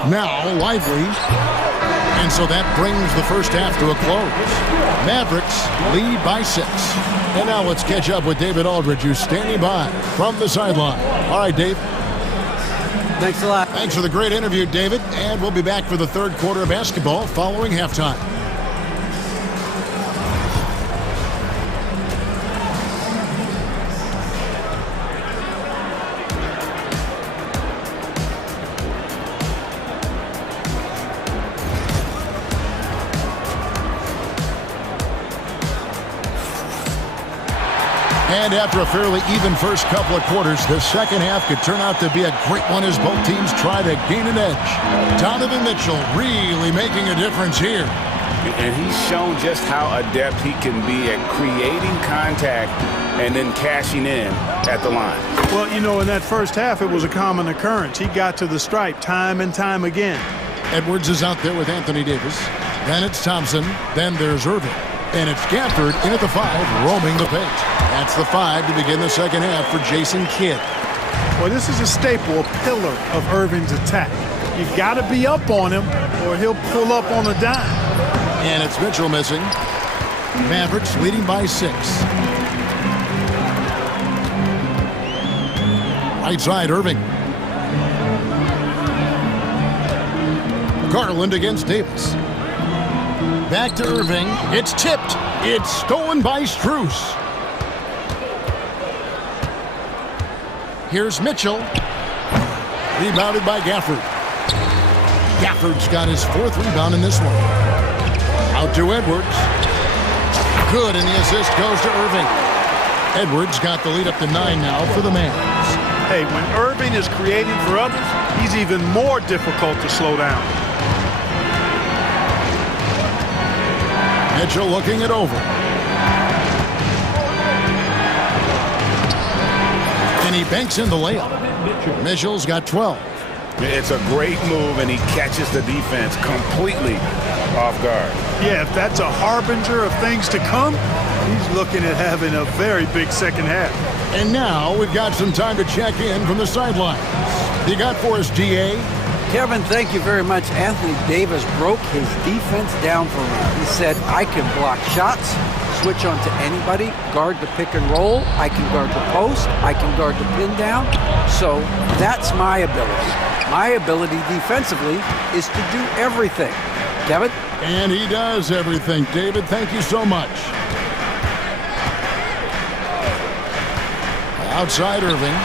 Now, Lively. And so that brings the first half to a close. Mavericks lead by 6. And now let's catch up with David Aldridge, who's standing by from the sideline. All right, Dave. Thanks a lot. Thanks for the great interview, David. And we'll be back for the third quarter of basketball following halftime. And after a fairly even first couple of quarters, the second half could turn out to be a great one as both teams try to gain an edge. Donovan Mitchell really making a difference here. And he's shown just how adept he can be at creating contact and then cashing in at the line. Well, you know, in that first half, it was a common occurrence. He got to the stripe time and time again. Edwards is out there with Anthony Davis. Then it's Thompson. Then there's Irving. And it's Gafford in at the 5, roaming the paint. That's the 5 to begin the second half for Jason Kidd. Well, this is a staple, a pillar of Irving's attack. You've got to be up on him, or he'll pull up on a dime. And it's Mitchell missing. Mavericks leading by 6. Right side, Irving. Garland against Davis. Back to Irving. It's tipped. It's stolen by Strus. Here's Mitchell. Rebounded by Gafford. Gafford's got his 4th rebound in this one. Out to Edwards. Good, and the assist goes to Irving. Edwards got the lead up to 9 now for the Mavs. Hey, when Irving is creating for others, he's even more difficult to slow down. Mitchell looking it over. And he banks in the layup. Mitchell's got 12. It's a great move, and he catches the defense completely off guard. Yeah, if that's a harbinger of things to come, he's looking at having a very big second half. And now we've got some time to check in from the sidelines. You got for us, GA? Kevin, thank you very much. Anthony Davis broke his defense down for me. He said, I can block shots, switch on to anybody, guard the pick and roll, I can guard the post, I can guard the pin down. So that's my ability. My ability defensively is to do everything. Kevin? And he does everything. David, thank you so much. Outside Irving.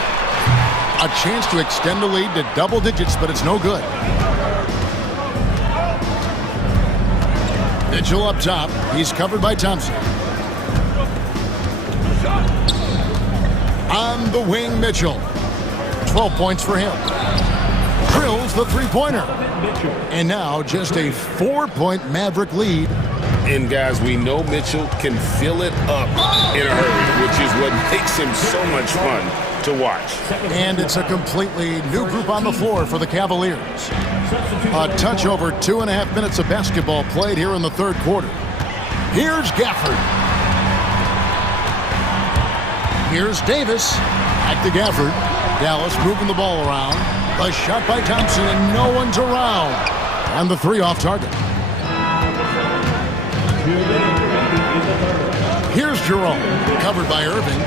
A chance to extend the lead to double digits, but it's no good. Mitchell up top. He's covered by Thompson. On the wing, Mitchell. 12 points for him. Drills the three-pointer. And now just a 4-point Maverick lead. And guys, we know Mitchell can fill it up in a hurry, which is what makes him so much fun to watch. And it's a completely new group on the floor for the Cavaliers. A touch over 2.5 minutes of basketball played here in the 3rd quarter. Here's Gafford. Here's Davis. Back to Gafford. Dallas moving the ball around. A shot by Thompson, and no one's around. And the 3 off target. Here's Jerome. Covered by Irving.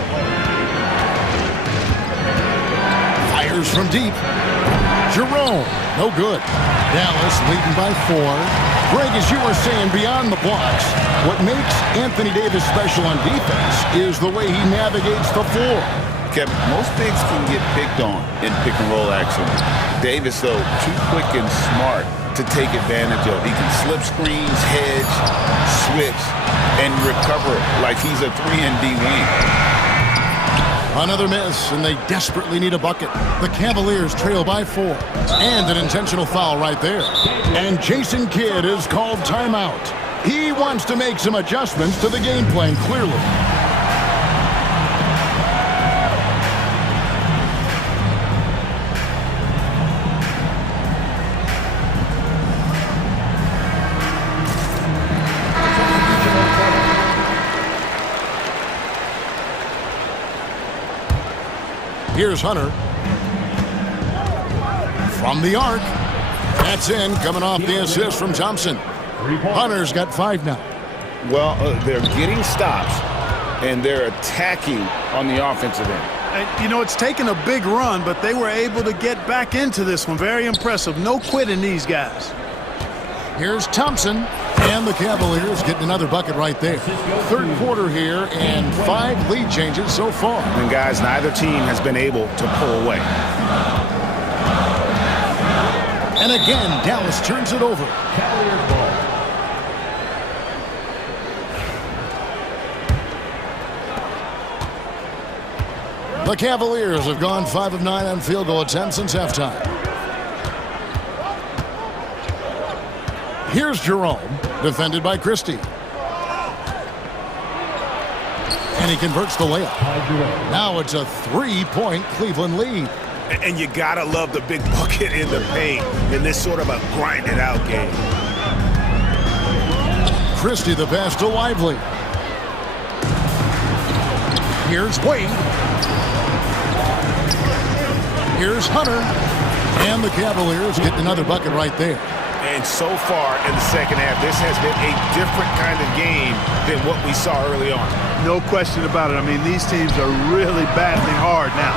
Fires from deep. Jerome. No good. Dallas leading by 4. Greg, as you were saying, beyond the blocks, what makes Anthony Davis special on defense is the way he navigates the floor. Kevin, most bigs can get picked on in pick-and-roll action. Davis, though, too quick and smart to take advantage of. He can slip screens, hedge, switch, and recover like he's a 3-and-D wing. Another miss, and they desperately need a bucket. The Cavaliers trail by 4. And an intentional foul right there. And Jason Kidd is called timeout. He wants to make some adjustments to the game plan, clearly. Here's Hunter. From the arc. That's in, coming off the assist from Thompson. Hunter's got 5 now. Well, they're getting stops, and they're attacking on the offensive end. And, you know, it's taken a big run, but they were able to get back into this one. Very impressive. No quitting these guys. Here's Thompson, and the Cavaliers getting another bucket right there. 3rd quarter here, and 5 lead changes so far. And guys, neither team has been able to pull away. And again, Dallas turns it over. Cavaliers ball. The Cavaliers have gone 5 of 9 on field goal attempts since halftime. Here's Jerome, defended by Christie. And he converts the layup. Now it's a 3-point Cleveland lead. And you gotta love the big bucket in the paint in this sort of a grinded-out game. Christie the pass to Lively. Here's Wade. Here's Hunter. And the Cavaliers get another bucket right there. And so far in the second half, this has been a different kind of game than what we saw early on. No question about it. I mean, these teams are really battling hard now.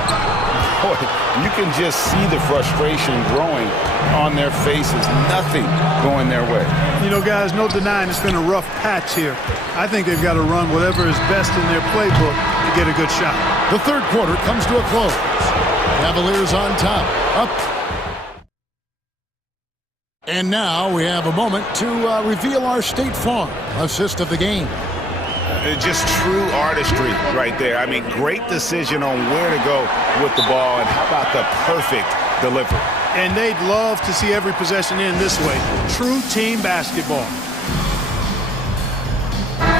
Boy, you can just see the frustration growing on their faces. Nothing going their way. You know, guys, no denying it's been a rough patch here. I think they've got to run whatever is best in their playbook to get a good shot. The 3rd quarter comes to a close. Cavaliers on top. Up. And now we have a moment to reveal our State Farm assist of the game. Just true artistry right there. I mean, great decision on where to go with the ball, and how about the perfect delivery. And they'd love to see every possession end this way. True team basketball.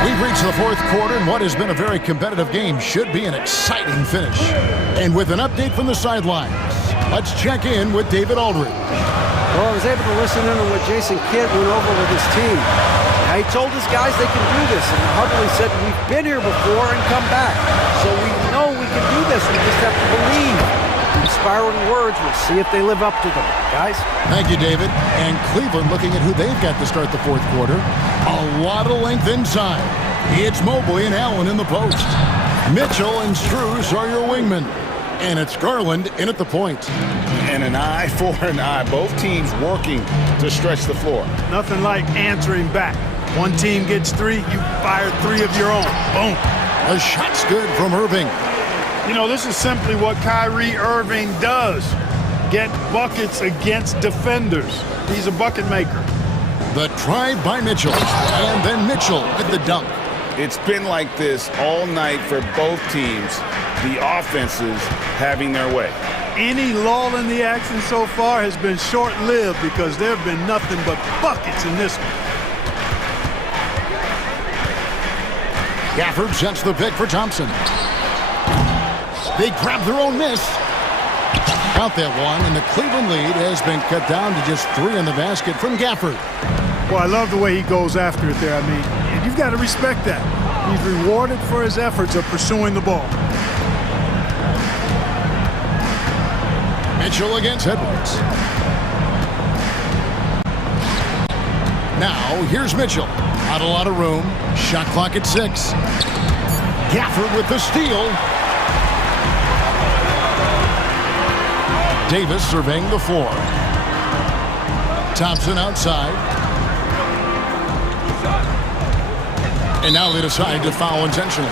We've reached the fourth quarter, and what has been a very competitive game should be an exciting finish. And with an update from the sidelines, let's check in with David Aldridge. Well, I was able to listen in on what Jason Kidd went over with his team. Now, he told his guys they can do this, and Hubbard said, we've been here before and come back. So we know we can do this. We just have to believe. Inspiring words. We'll see if they live up to them. Guys? Thank you, David. And Cleveland looking at who they've got to start the fourth quarter. A lot of length inside. It's Mobley and Allen in the post. Mitchell and Strus are your wingmen. And it's Garland in at the point. And an eye for an eye. Both teams working to stretch the floor. Nothing like answering back. One team gets three, you fire three of your own. Boom. The shot's good from Irving. You know, this is simply what Kyrie Irving does. Get buckets against defenders. He's a bucket maker. The drive by Mitchell. And then Mitchell with the dunk. It's been like this all night for both teams. The offenses having their way. Any lull in the action so far has been short-lived because there have been nothing but buckets in this one. Gafford sets the pick for Thompson. They grab their own miss. Count that one, and the Cleveland lead has been cut down to just 3 in the basket from Gafford. Well, I love the way he goes after it there. I mean, you've got to respect that. He's rewarded for his efforts of pursuing the ball. Mitchell against Edwards. Now, here's Mitchell. Not a lot of room. Shot clock at 6. Gafford with the steal. Davis surveying the floor. Thompson outside. And now they decide to foul intentionally.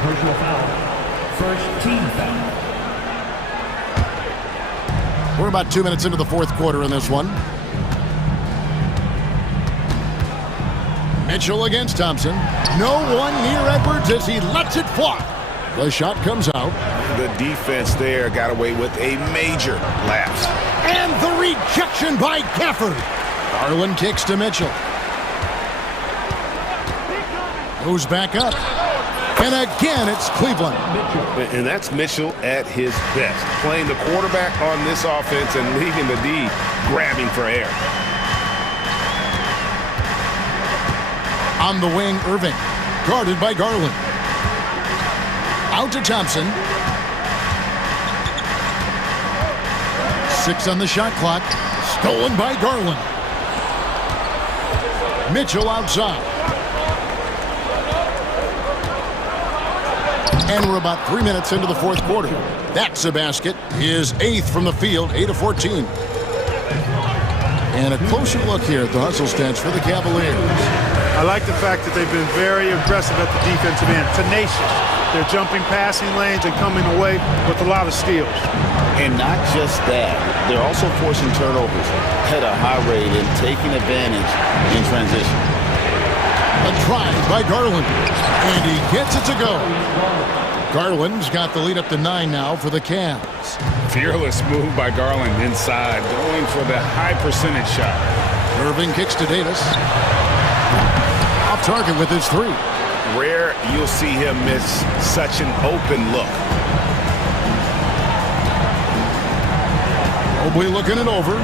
Personal foul. First team foul. We're about 2 minutes into the fourth quarter in this one. Mitchell against Thompson. No one near Edwards as he lets it fly. The shot comes out. The defense there got away with a major lapse. And the rejection by Gafford. Garland kicks to Mitchell. Goes back up. And again, it's Cleveland. And that's Mitchell at his best. Playing the quarterback on this offense and leaving the D grabbing for air. On the wing, Irving. Guarded by Garland. Out to Thompson. 6 on the shot clock. Stolen by Garland. Mitchell outside. And we're about 3 minutes into the fourth quarter. That's a basket. His 8th from the field, 8 of 14. And a closer look here at the hustle stats for the Cavaliers. I like the fact that they've been very aggressive at the defensive end. Tenacious. They're jumping passing lanes and coming away with a lot of steals. And not just that, they're also forcing turnovers at a high rate and taking advantage in transition. A drive by Garland. And he gets it to go. Garland's got the lead up to 9 now for the Cavs. Fearless move by Garland inside, going for the high percentage shot. Irving kicks to Davis. Off target with his 3. Rare you'll see him miss such an open look. Mobley looking it over.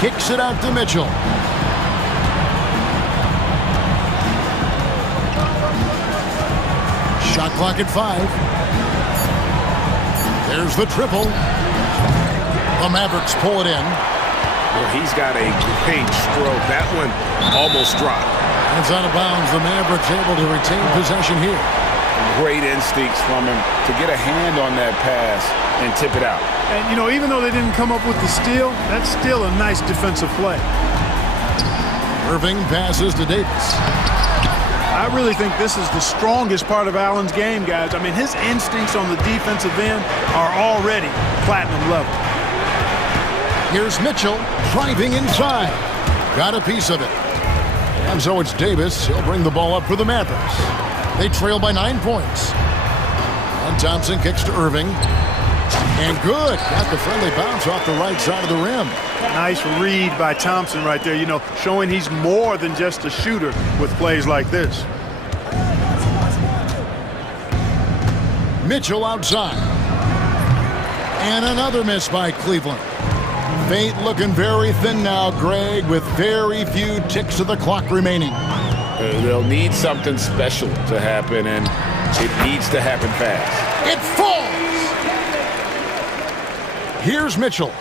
Kicks it out to Mitchell. Shot clock at 5. There's the triple. The Mavericks pull it in. Well, he's got a great stroke. That one almost dropped. It's out of bounds. The Mavericks able to retain possession here. Great instincts from him to get a hand on that pass and tip it out. And, you know, even though they didn't come up with the steal, that's still a nice defensive play. Irving passes to Davis. I I really think this is the strongest part of Allen's game, guys. I mean, his instincts on the defensive end are already platinum level. Here's Mitchell driving inside. Got a piece of it. And so it's Davis. He'll bring the ball up for the Mavericks. They trail by 9 points. And Thompson kicks to Irving. And good. Got the friendly bounce off the right side of the rim. Nice read by Thompson right there, you know, showing he's more than just a shooter with plays like this. Mitchell outside. And another miss by Cleveland. Fate looking very thin now, Greg, with very few ticks of the clock remaining. They'll need something special to happen, and it needs to happen fast. It falls! Here's Mitchell.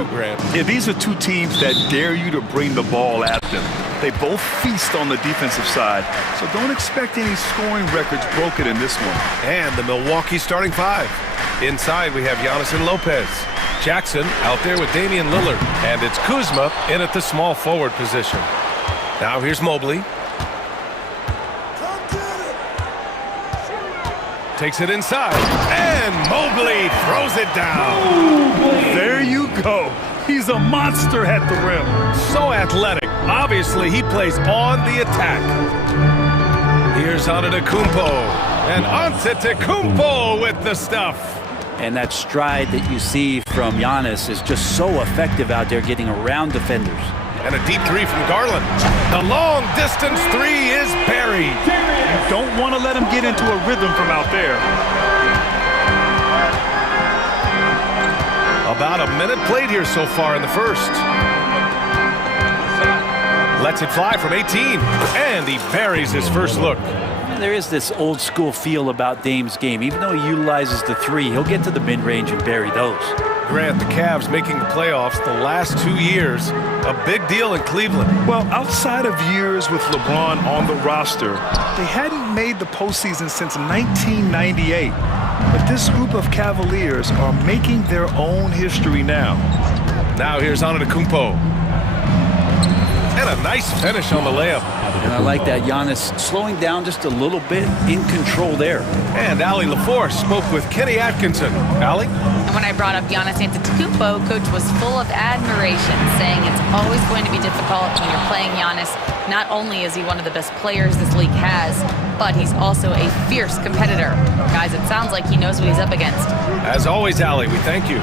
too, Grant. Yeah, these are two teams that dare you to bring the ball at them. They both feast on the defensive side, so don't expect any scoring records broken in this one. And the Milwaukee starting five. Inside, we have Giannis and Lopez. Jackson out there with Damian Lillard. And it's Kuzma in at the small forward position. Now here's Mobley. Takes it inside. And Mobley throws it down. There you go. He's a monster at the rim. So athletic. Obviously, he plays on the attack. Here's Antetokounmpo. And Antetokounmpo with the stuff. And that stride that you see from Giannis is just so effective out there getting around defenders. And a deep three from Garland. The long distance three is buried. You don't want to let him get into a rhythm from out there. About a minute played here so far in the first. Lets it fly from 18. And he buries his first look. There is this old school feel about Dame's game. Even though he utilizes the three, he'll get to the mid-range and bury those. Grant, the Cavs making the playoffs the last 2 years. A big deal in Cleveland. Well, outside of years with LeBron on the roster, they hadn't made the postseason since 1998. But this group of Cavaliers are making their own history now. Now here's Antetokounmpo. And a nice finish on the layup. And I like that Giannis slowing down just a little bit, in control there. And Allie LaForce spoke with Kenny Atkinson. Allie? And when I brought up Giannis Antetokounmpo, Coach was full of admiration, saying it's always going to be difficult when you're playing Giannis. Not only is he one of the best players this league has, but he's also a fierce competitor. Guys, it sounds like he knows what he's up against. As always, Allie, we thank you.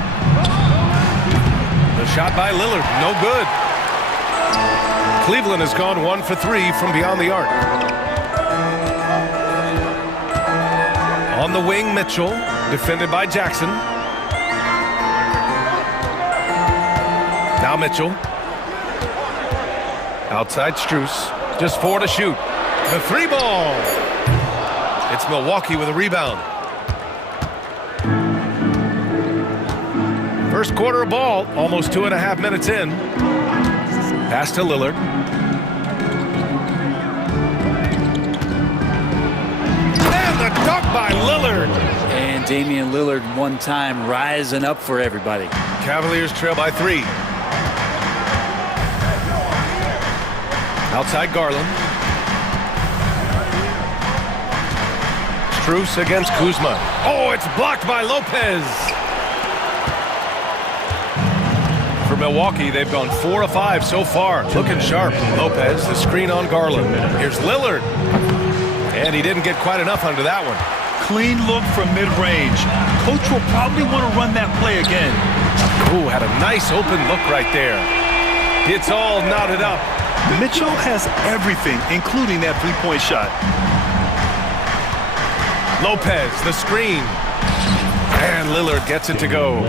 The shot by Lillard, no good. Cleveland has gone 1 for 3 from beyond the arc. On the wing, Mitchell, defended by Jackson. Now Mitchell. Outside Strus. Just 4 to shoot. The three ball. It's Milwaukee with a rebound. First quarter of ball, almost 2.5 minutes in. Pass to Lillard. And the dunk by Lillard. And Damian Lillard one time rising up for everybody. Cavaliers trail by 3. Outside Garland. Strus against Kuzma. Oh, it's blocked by Lopez. For Milwaukee, they've gone 4 of 5 so far. Looking sharp. Lopez, the screen on Garland. Here's Lillard. And he didn't get quite enough under that one. Clean look from mid-range. Coach will probably want to run that play again. Ooh, had a nice open look right there. It's all knotted up. Mitchell has everything, including that three-point shot. Lopez, the screen. And Lillard gets it to go.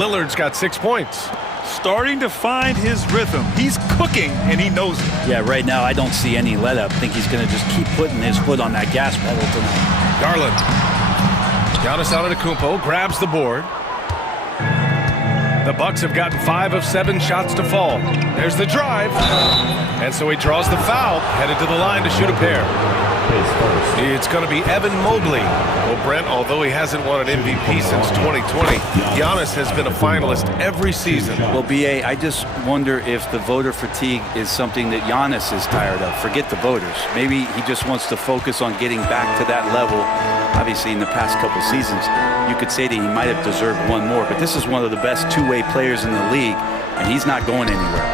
Lillard's got 6 points. Starting to find his rhythm. He's cooking, and he knows it. Yeah, right now I don't see any let-up. I think he's going to just keep putting his foot on that gas pedal tonight. Garland. Giannis Antetokounmpo grabs the board. The Bucks have gotten 5 of 7 shots to fall. There's the drive. And so he draws the foul, headed to the line to shoot a pair. It's going to be Evan Mobley. Well, Brent, although he hasn't won an MVP since 2020, Giannis has been a finalist every season. Well, B.A., I just wonder if the voter fatigue is something that Giannis is tired of. Forget the voters. Maybe he just wants to focus on getting back to that level. Obviously, in the past couple seasons, you could say that he might have deserved one more, but this is one of the best two-way players in the league, and he's not going anywhere.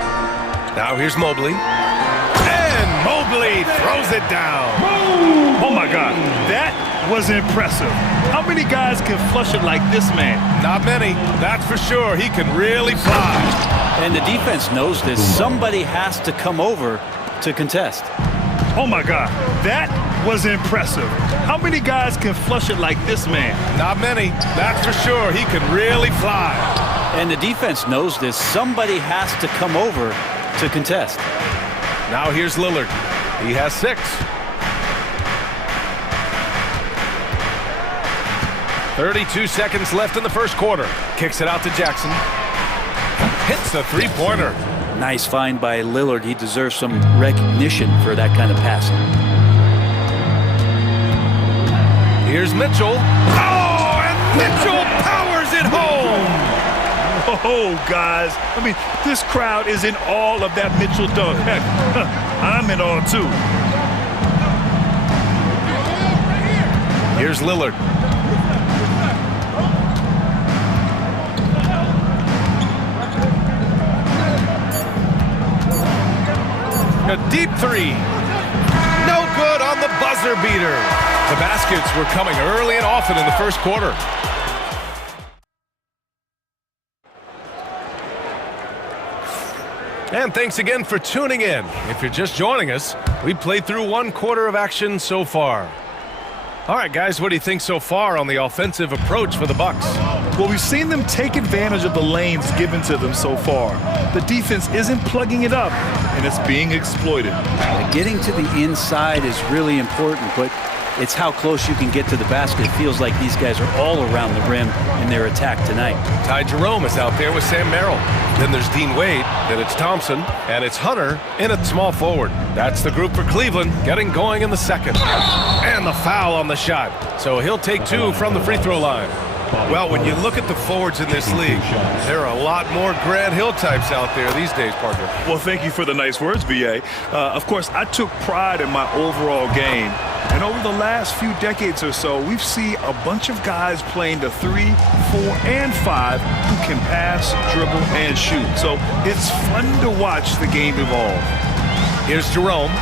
Now here's Mobley. And Mobley throws it down. Oh, my God. That was impressive. How many guys can flush it like this man? Not many, that's for sure. He can really fly. And the defense knows this. Somebody has to come over to contest. Oh, my God. That was impressive. How many guys can flush it like this man? Not many, that's for sure. He can really fly. And the defense knows this. Somebody has to come over to contest. Now here's Lillard. He has 6. 32 seconds left in the first quarter. Kicks it out to Jackson. hits the three-pointer. Nice find by Lillard. He deserves some recognition for that kind of passing. Here's Mitchell. Oh, and Mitchell powers it home. Oh, guys. I mean, this crowd is in awe of that Mitchell dunk. Heck, I'm in awe, too. Here's Lillard. A deep three. No good on the buzzer beater. The baskets were coming early and often in the first quarter. And thanks again for tuning in. If you're just joining us, we played through one quarter of action so far. All right, guys, what do you think so far on the offensive approach for the Bucks? Well, we've seen them take advantage of the lanes given to them so far. The defense isn't plugging it up, and it's being exploited. Getting to the inside is really important, but it's how close you can get to the basket. It feels like these guys are all around the rim in their attack tonight. Ty Jerome is out there with Sam Merrill. Then there's Dean Wade, then it's Thompson, and it's Hunter in at small forward. That's the group for Cleveland, getting going in the second. And the foul on the shot. So he'll take two from the free throw line. Well, when you look at the forwards in this league, there are a lot more Grant Hill types out there these days, partner. Well, thank you for the nice words, B.A. Of course, I took pride in my overall game. And over the last few decades or so, we've seen a bunch of guys playing the 3, 4, and 5 who can pass, dribble, and shoot. So it's fun to watch the game evolve. Here's Jerome.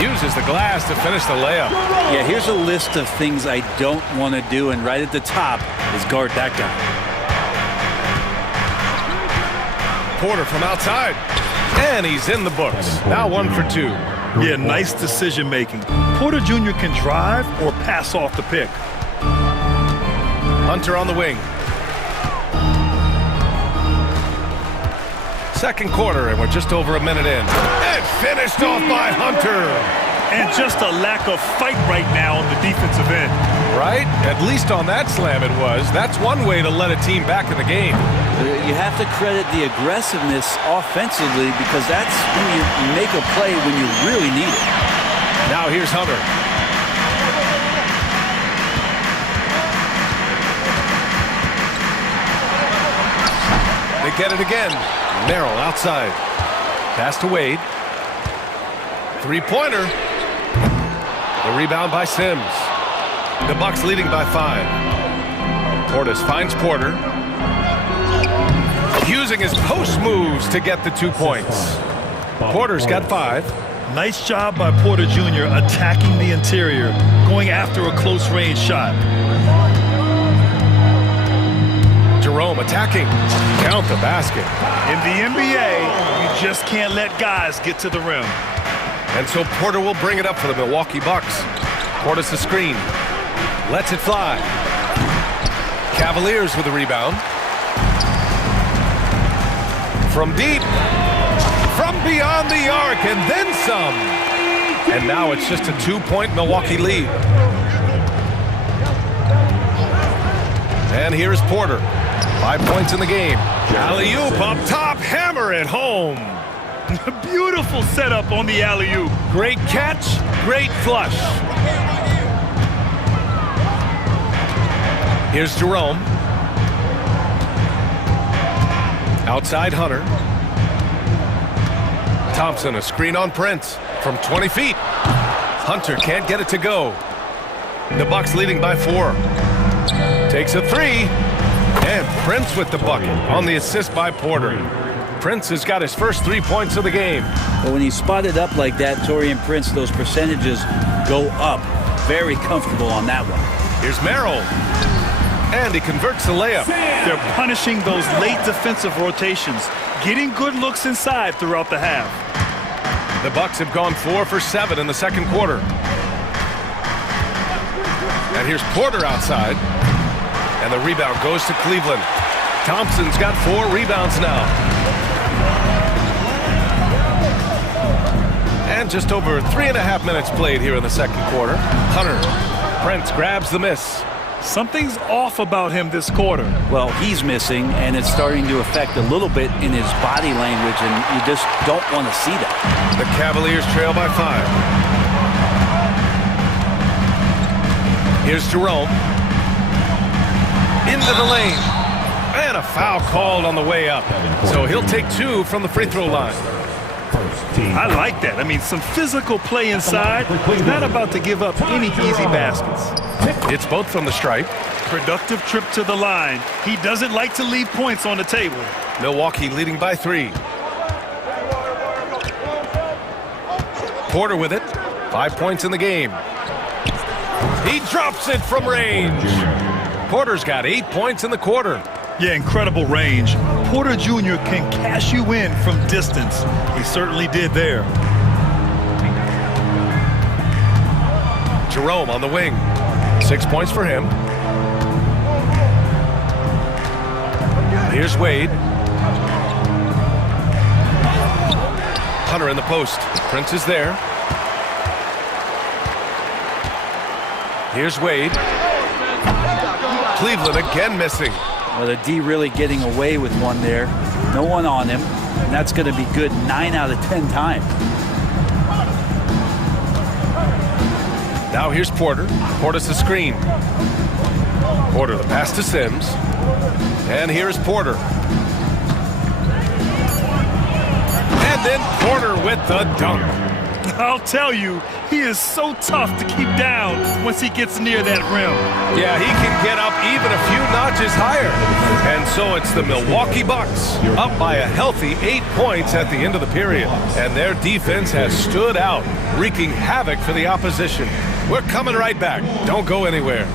Uses the glass to finish the layup. Yeah, here's a list of things I don't want to do, and right at the top is guard that guy. Porter from outside. And he's in the books. Now 1 for 2. Yeah, nice decision making. Porter Jr. can drive or pass off the pick. Hunter on the wing. Second quarter, and we're just over a minute in. And finished off by Hunter. And just a lack of fight right now on the defensive end. Right? At least on that slam it was. That's one way to let a team back in the game. You have to credit the aggressiveness offensively, because that's when you make a play when you really need it. Now here's Hunter. They get it again. Merrill outside. Pass to Wade. Three-pointer. The rebound by Sims. The Bucks leading by 5. Portis finds Porter. Using his post moves to get the 2 points. Porter's got 5. Nice job by Porter Jr. attacking the interior, going after a close-range shot. Jerome attacking. Count the basket. In the NBA, you just can't let guys get to the rim. And so Porter will bring it up for the Milwaukee Bucks. Portis the screen. Lets it fly. Cavaliers with the rebound. From deep. From beyond the arc, and then some. And now it's just a 2-point Milwaukee lead. And here's Porter. 5 points in the game. Alley-oop up top, hammer it home. Beautiful setup on the alley-oop. Great catch, great flush. Here's Jerome. Outside Hunter. Thompson, a screen on Prince from 20 feet. Hunter can't get it to go. The Bucks leading by 4. Takes a 3. And Prince with the bucket on the assist by Porter. Prince has got his first 3 points of the game. But when you spot it up like that, Taurean Prince, those percentages go up. Very comfortable on that one. Here's Merrill. And he converts the layup. They're punishing those late defensive rotations, getting good looks inside throughout the half. The Bucks have gone 4 for 7 in the second quarter. And here's Porter outside. And the rebound goes to Cleveland. Thompson's got 4 rebounds now. And just over 3.5 minutes played here in the second quarter. Hunter. Prince grabs the miss. Something's off about him this quarter. Well, he's missing, and it's starting to affect a little bit in his body language, and you just don't want to see that. The Cavaliers trail by 5. Here's Jerome. Into the lane. And a foul called on the way up. So he'll take 2 from the free throw line. I like that. I mean, some physical play inside. He's not about to give up any easy baskets. It's both from the stripe. Productive trip to the line. He doesn't like to leave points on the table. Milwaukee leading by 3. Porter with it. 5 points in the game. He drops it from range. Porter's got 8 points in the quarter. Yeah, incredible range. Porter Jr. can cash you in from distance. He certainly did there. Jerome on the wing. 6 points for him. Here's Wade. Hunter in the post. Prince is there. Here's Wade. Cleveland again missing. Well, the D really getting away with one there. No one on him. And that's going to be good 9 out of 10 times. Now here's Porter. Porter's the screen. Porter the pass to Sims. And here's Porter. And then Porter with the dunk. I'll tell you, he is so tough to keep down once he gets near that rim. Yeah, he can get up even a few notches higher. And so it's the Milwaukee Bucks up by a healthy 8 points at the end of the period. And their defense has stood out, wreaking havoc for the opposition. We're coming right back. Don't go anywhere.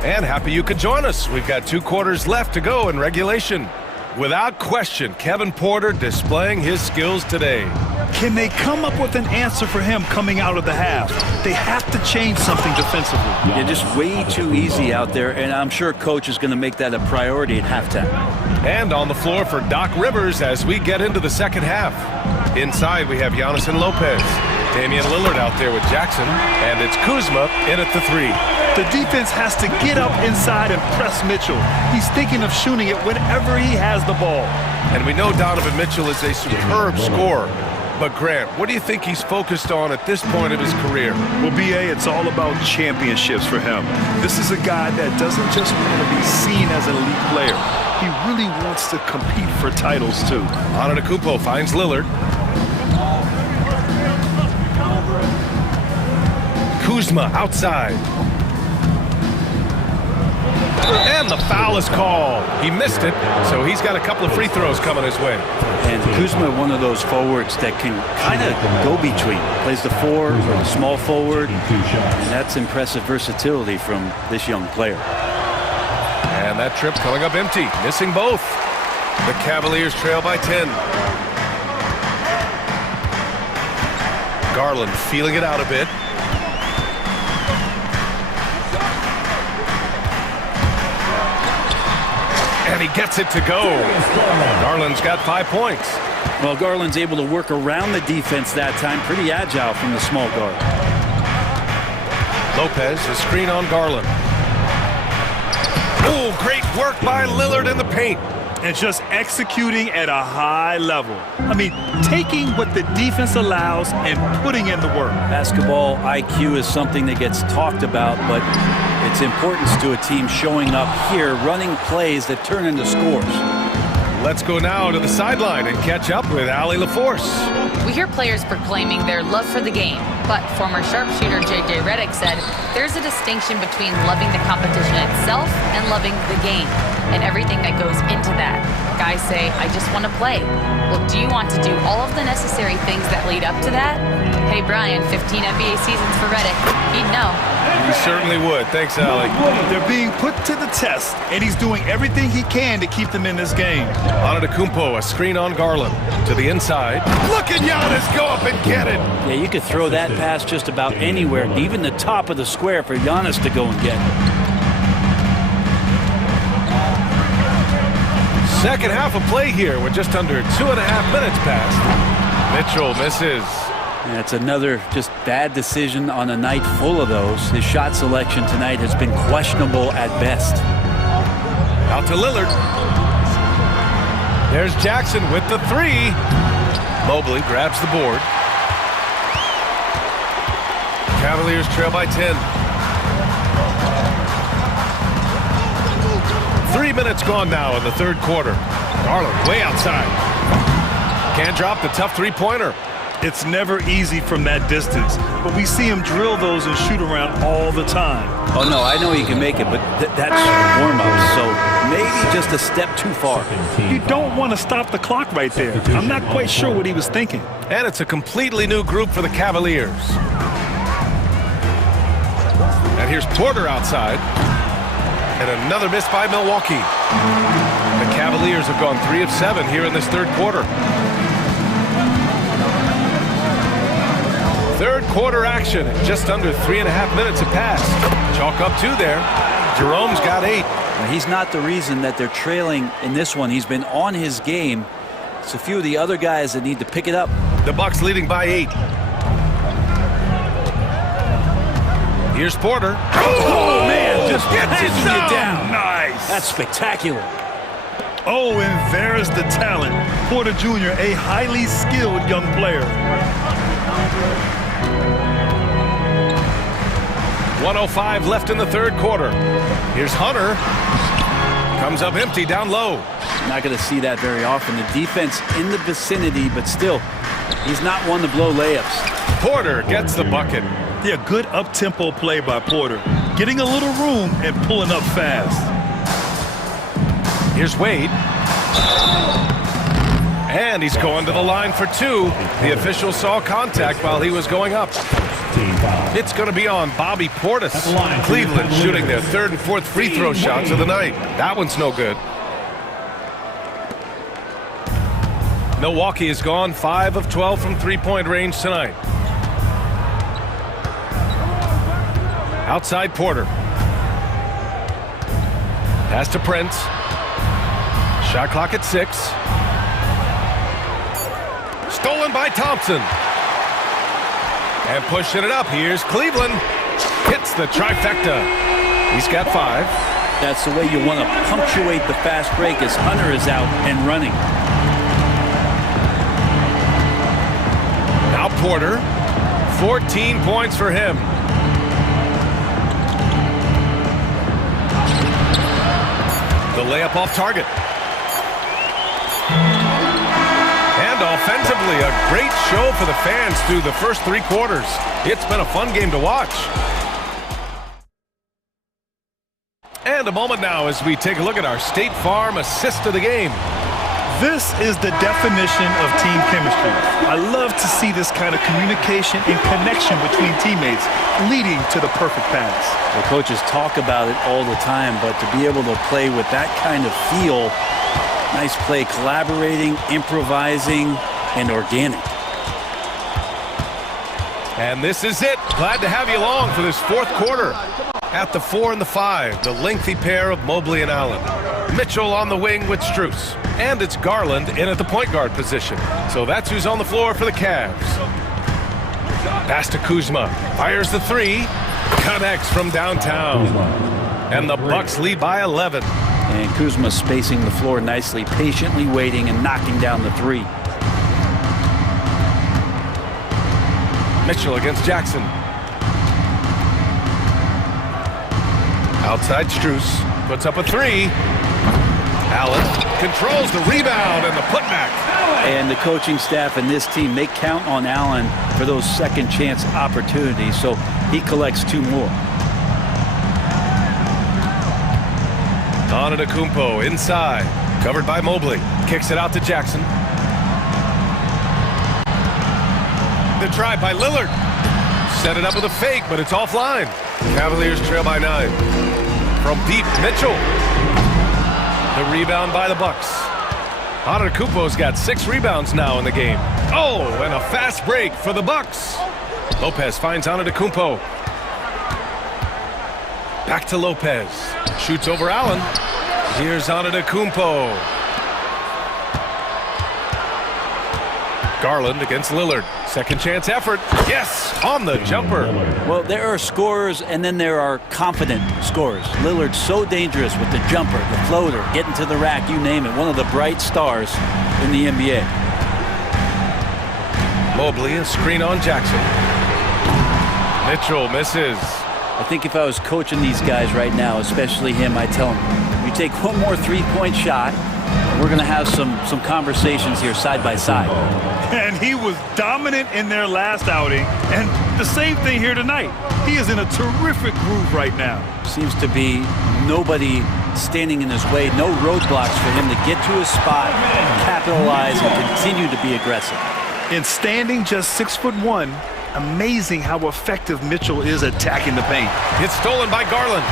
And happy you could join us. We've got 2 quarters left to go in regulation. Without question, Kevin Porter displaying his skills today. Can they come up with an answer for him coming out of the half? They have to change something defensively. Yeah, just way too easy out there, and I'm sure coach is going to make that a priority at halftime. And on the floor for Doc Rivers as we get into the second half. Inside, we have Giannis and Lopez. Damian Lillard out there with Jackson, and it's Kuzma in at the 3. The defense has to get up inside and press Mitchell. He's thinking of shooting it whenever he has the ball. And we know Donovan Mitchell is a superb scorer. But Grant, what do you think he's focused on at this point of his career? Well, B.A., it's all about championships for him. This is a guy that doesn't just want to be seen as an elite player. He really wants to compete for titles, too. Antetokounmpo finds Lillard. Kuzma outside. And the foul is called. He missed it, so he's got a couple of free throws coming his way. And Kuzma, one of those forwards that can kind of go between. Plays the 4 or the small forward. And that's impressive versatility from this young player. And that trip coming up empty, missing both. The Cavaliers trail by 10. Garland feeling it out a bit. And he gets it to go. Garland's got 5 points. Well, Garland's able to work around the defense that time. Pretty agile from the small guard. Lopez, a screen on Garland. Oh, great work by Lillard in the paint. And just executing at a high level. I mean, taking what the defense allows and putting in the work. Basketball IQ is something that gets talked about, but its importance to a team showing up here, running plays that turn into scores. Let's go now to the sideline and catch up with Allie LaForce. We hear players proclaiming their love for the game, but former sharpshooter J.J. Redick said there's a distinction between loving the competition itself and loving the game and everything that goes into that. Guys say, I just want to play. Well, do you want to do all of the necessary things that lead up to that? Hey, Brian, 15 NBA seasons for Reddick. He'd know. He certainly would. Thanks, Allie. They're being put to the test, and he's doing everything he can to keep them in this game. Antetokounmpo, a screen on Garland. To the inside. Look at Giannis go up and get it. Yeah, you could throw that pass just about anywhere, even the top of the square for Giannis to go and get. Second half of play here with just under 2.5 minutes passed. Mitchell misses. And it's another just bad decision on a night full of those. His shot selection tonight has been questionable at best. Out to Lillard. There's Jackson with the three. Mobley grabs the board. Cavaliers trail by 10. 3 minutes gone now in the third quarter. Garland way outside. Can't drop the tough three-pointer. It's never easy from that distance, but we see him drill those and shoot around all the time. Oh, no, I know he can make it, but that's warm-up, so maybe just a step too far. You don't want to stop the clock right there. I'm not quite sure what he was thinking. And it's a completely new group for the Cavaliers. And here's Porter outside. And another miss by Milwaukee. The Cavaliers have gone 3 of 7 here in this third quarter. Third quarter action. Just under 3.5 minutes have passed. Chalk up 2 there. Jerome's got 8. He's not the reason that they're trailing in this one. He's been on his game. It's a few of the other guys that need to pick it up. The Bucks leading by 8. Here's Porter. Oh, man, just gets it down. Nice. That's spectacular. Oh, and there's the talent. Porter Jr., a highly skilled young player. 1:05 left in the third quarter. Here's Hunter. Comes up empty down low. Not going to see that very often. The defense in the vicinity, but still, he's not one to blow layups. Porter gets the bucket. Yeah, good up-tempo play by Porter. Getting a little room and pulling up fast. Here's Wade. And he's going to the line for 2. The official saw contact while he was going up. It's going to be on Bobby Portis. Cleveland shooting their third and fourth free throw shots of the night. That one's no good. Milwaukee has gone 5 of 12 from three-point range tonight. Outside Porter. Pass to Prince. Shot clock at 6. Stolen by Thompson. And pushing it up. Here's Cleveland. Hits the trifecta. He's got 5. That's the way you want to punctuate the fast break as Hunter is out and running. Now Porter. 14 points for him. The layup off target. And offensively, a great show for the fans through the first 3 quarters. It's been a fun game to watch. And a moment now as we take a look at our State Farm assist of the game. This is the definition of team chemistry. I love to see this kind of communication and connection between teammates leading to the perfect pass. The coaches talk about it all the time, but to be able to play with that kind of feel, nice play, collaborating, improvising, and organic. And this is it. Glad to have you along for this fourth quarter. At the 4 and the 5, the lengthy pair of Mobley and Allen. Mitchell on the wing with Strus. And it's Garland in at the point guard position. So that's who's on the floor for the Cavs. Pass to Kuzma. Fires the 3. Connects from downtown. And the Bucks lead by 11. And Kuzma spacing the floor nicely, patiently waiting and knocking down the 3. Mitchell against Jackson. Outside Strus. Puts up a 3. Allen controls the rebound and the putback. And the coaching staff and this team, they count on Allen for those second chance opportunities, so he collects 2 more. Antetokounmpo inside, covered by Mobley. Kicks it out to Jackson. The try by Lillard. Set it up with a fake, but it's offline. Cavaliers trail by 9. From deep, Mitchell. The rebound by the Bucks. Antetokounmpo's got 6 rebounds now in the game. Oh, and a fast break for the Bucks. Lopez finds Antetokounmpo. Back to Lopez. Shoots over Allen. Here's Antetokounmpo. Garland against Lillard. Second chance effort. Yes, on the jumper. Well, there are scorers and then there are confident scorers. Lillard's so dangerous with the jumper, the floater, getting to the rack, you name it. One of the bright stars in the NBA. Mobley, a screen on Jackson. Mitchell misses. I think if I was coaching these guys right now, especially him, I'd tell him, you take one more three-point shot, we're going to have some conversations here side by side. And he was dominant in their last outing, and the same thing here tonight. He is in a terrific groove right now. Seems to be nobody standing in his way, no roadblocks for him to get to his spot, capitalize, and continue to be aggressive. In standing just 6'1", amazing how effective Mitchell is attacking the paint. It's stolen by Garland.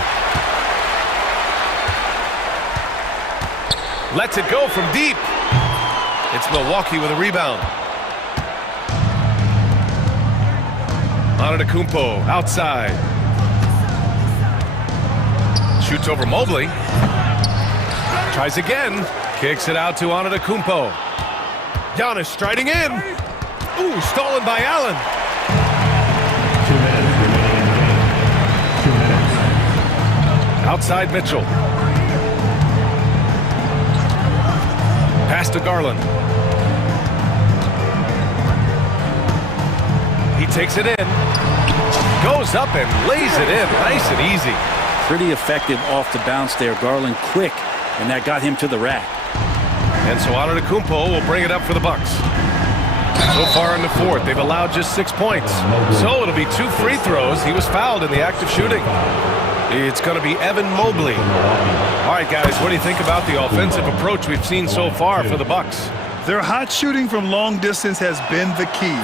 Lets it go from deep. It's Milwaukee with a rebound. Antetokounmpo outside. Shoots over Mobley. Tries again. Kicks it out to Antetokounmpo. Giannis striding in. Ooh, stolen by Allen. 2 minutes. Outside Mitchell. Pass to Garland. He takes it in. Goes up and lays it in. Nice and easy. Pretty effective off the bounce there. Garland quick, and that got him to the rack. And so Antetokounmpo will bring it up for the Bucks. So far in the fourth, they've allowed just 6 points. So it'll be 2 free throws. He was fouled in the act of shooting. It's going to be Evan Mobley. All right, guys, what do you think about the offensive approach we've seen so far for the Bucks? Their hot shooting from long distance has been the key.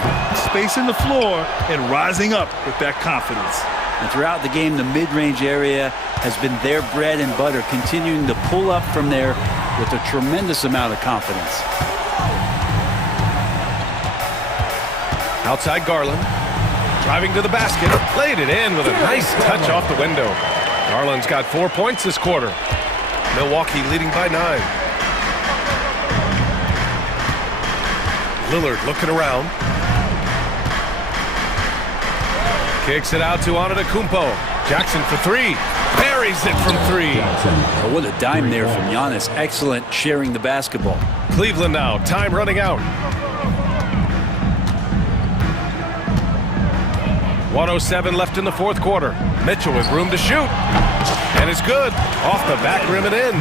Spacing the floor and rising up with that confidence. And throughout the game, the mid-range area has been their bread and butter, continuing to pull up from there with a tremendous amount of confidence. Outside Garland. Driving to the basket. Laid it in with a nice touch off the window. Garland's got 4 points this quarter. Milwaukee leading by 9. Lillard looking around. Kicks it out to Antetokounmpo. Jackson for 3. Buries it from 3. Oh, what a dime there from Giannis. Excellent sharing the basketball. Cleveland now. Time running out. 1:07 left in the fourth quarter. Mitchell with room to shoot. And it's good. Off the back rim and in.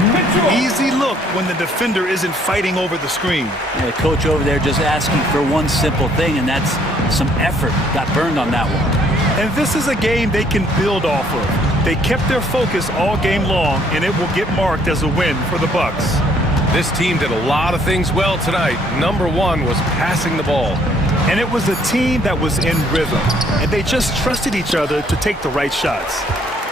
Easy look when the defender isn't fighting over the screen. And the coach over there just asking for one simple thing, and that's some effort. Got burned on that one. And this is a game they can build off of. They kept their focus all game long, and it will get marked as a win for the Bucks. This team did a lot of things well tonight. Number 1 was passing the ball. And it was a team that was in rhythm, and they just trusted each other to take the right shots.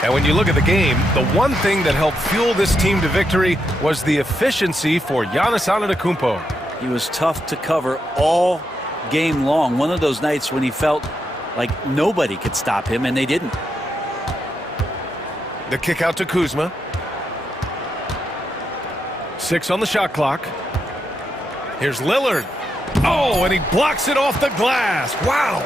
And when you look at the game, the one thing that helped fuel this team to victory was the efficiency for Giannis Antetokounmpo. He was tough to cover all game long. One of those nights when he felt like nobody could stop him, and they didn't. The kick out to Kuzma. 6 on the shot clock. Here's Lillard. Oh, and he blocks it off the glass. Wow.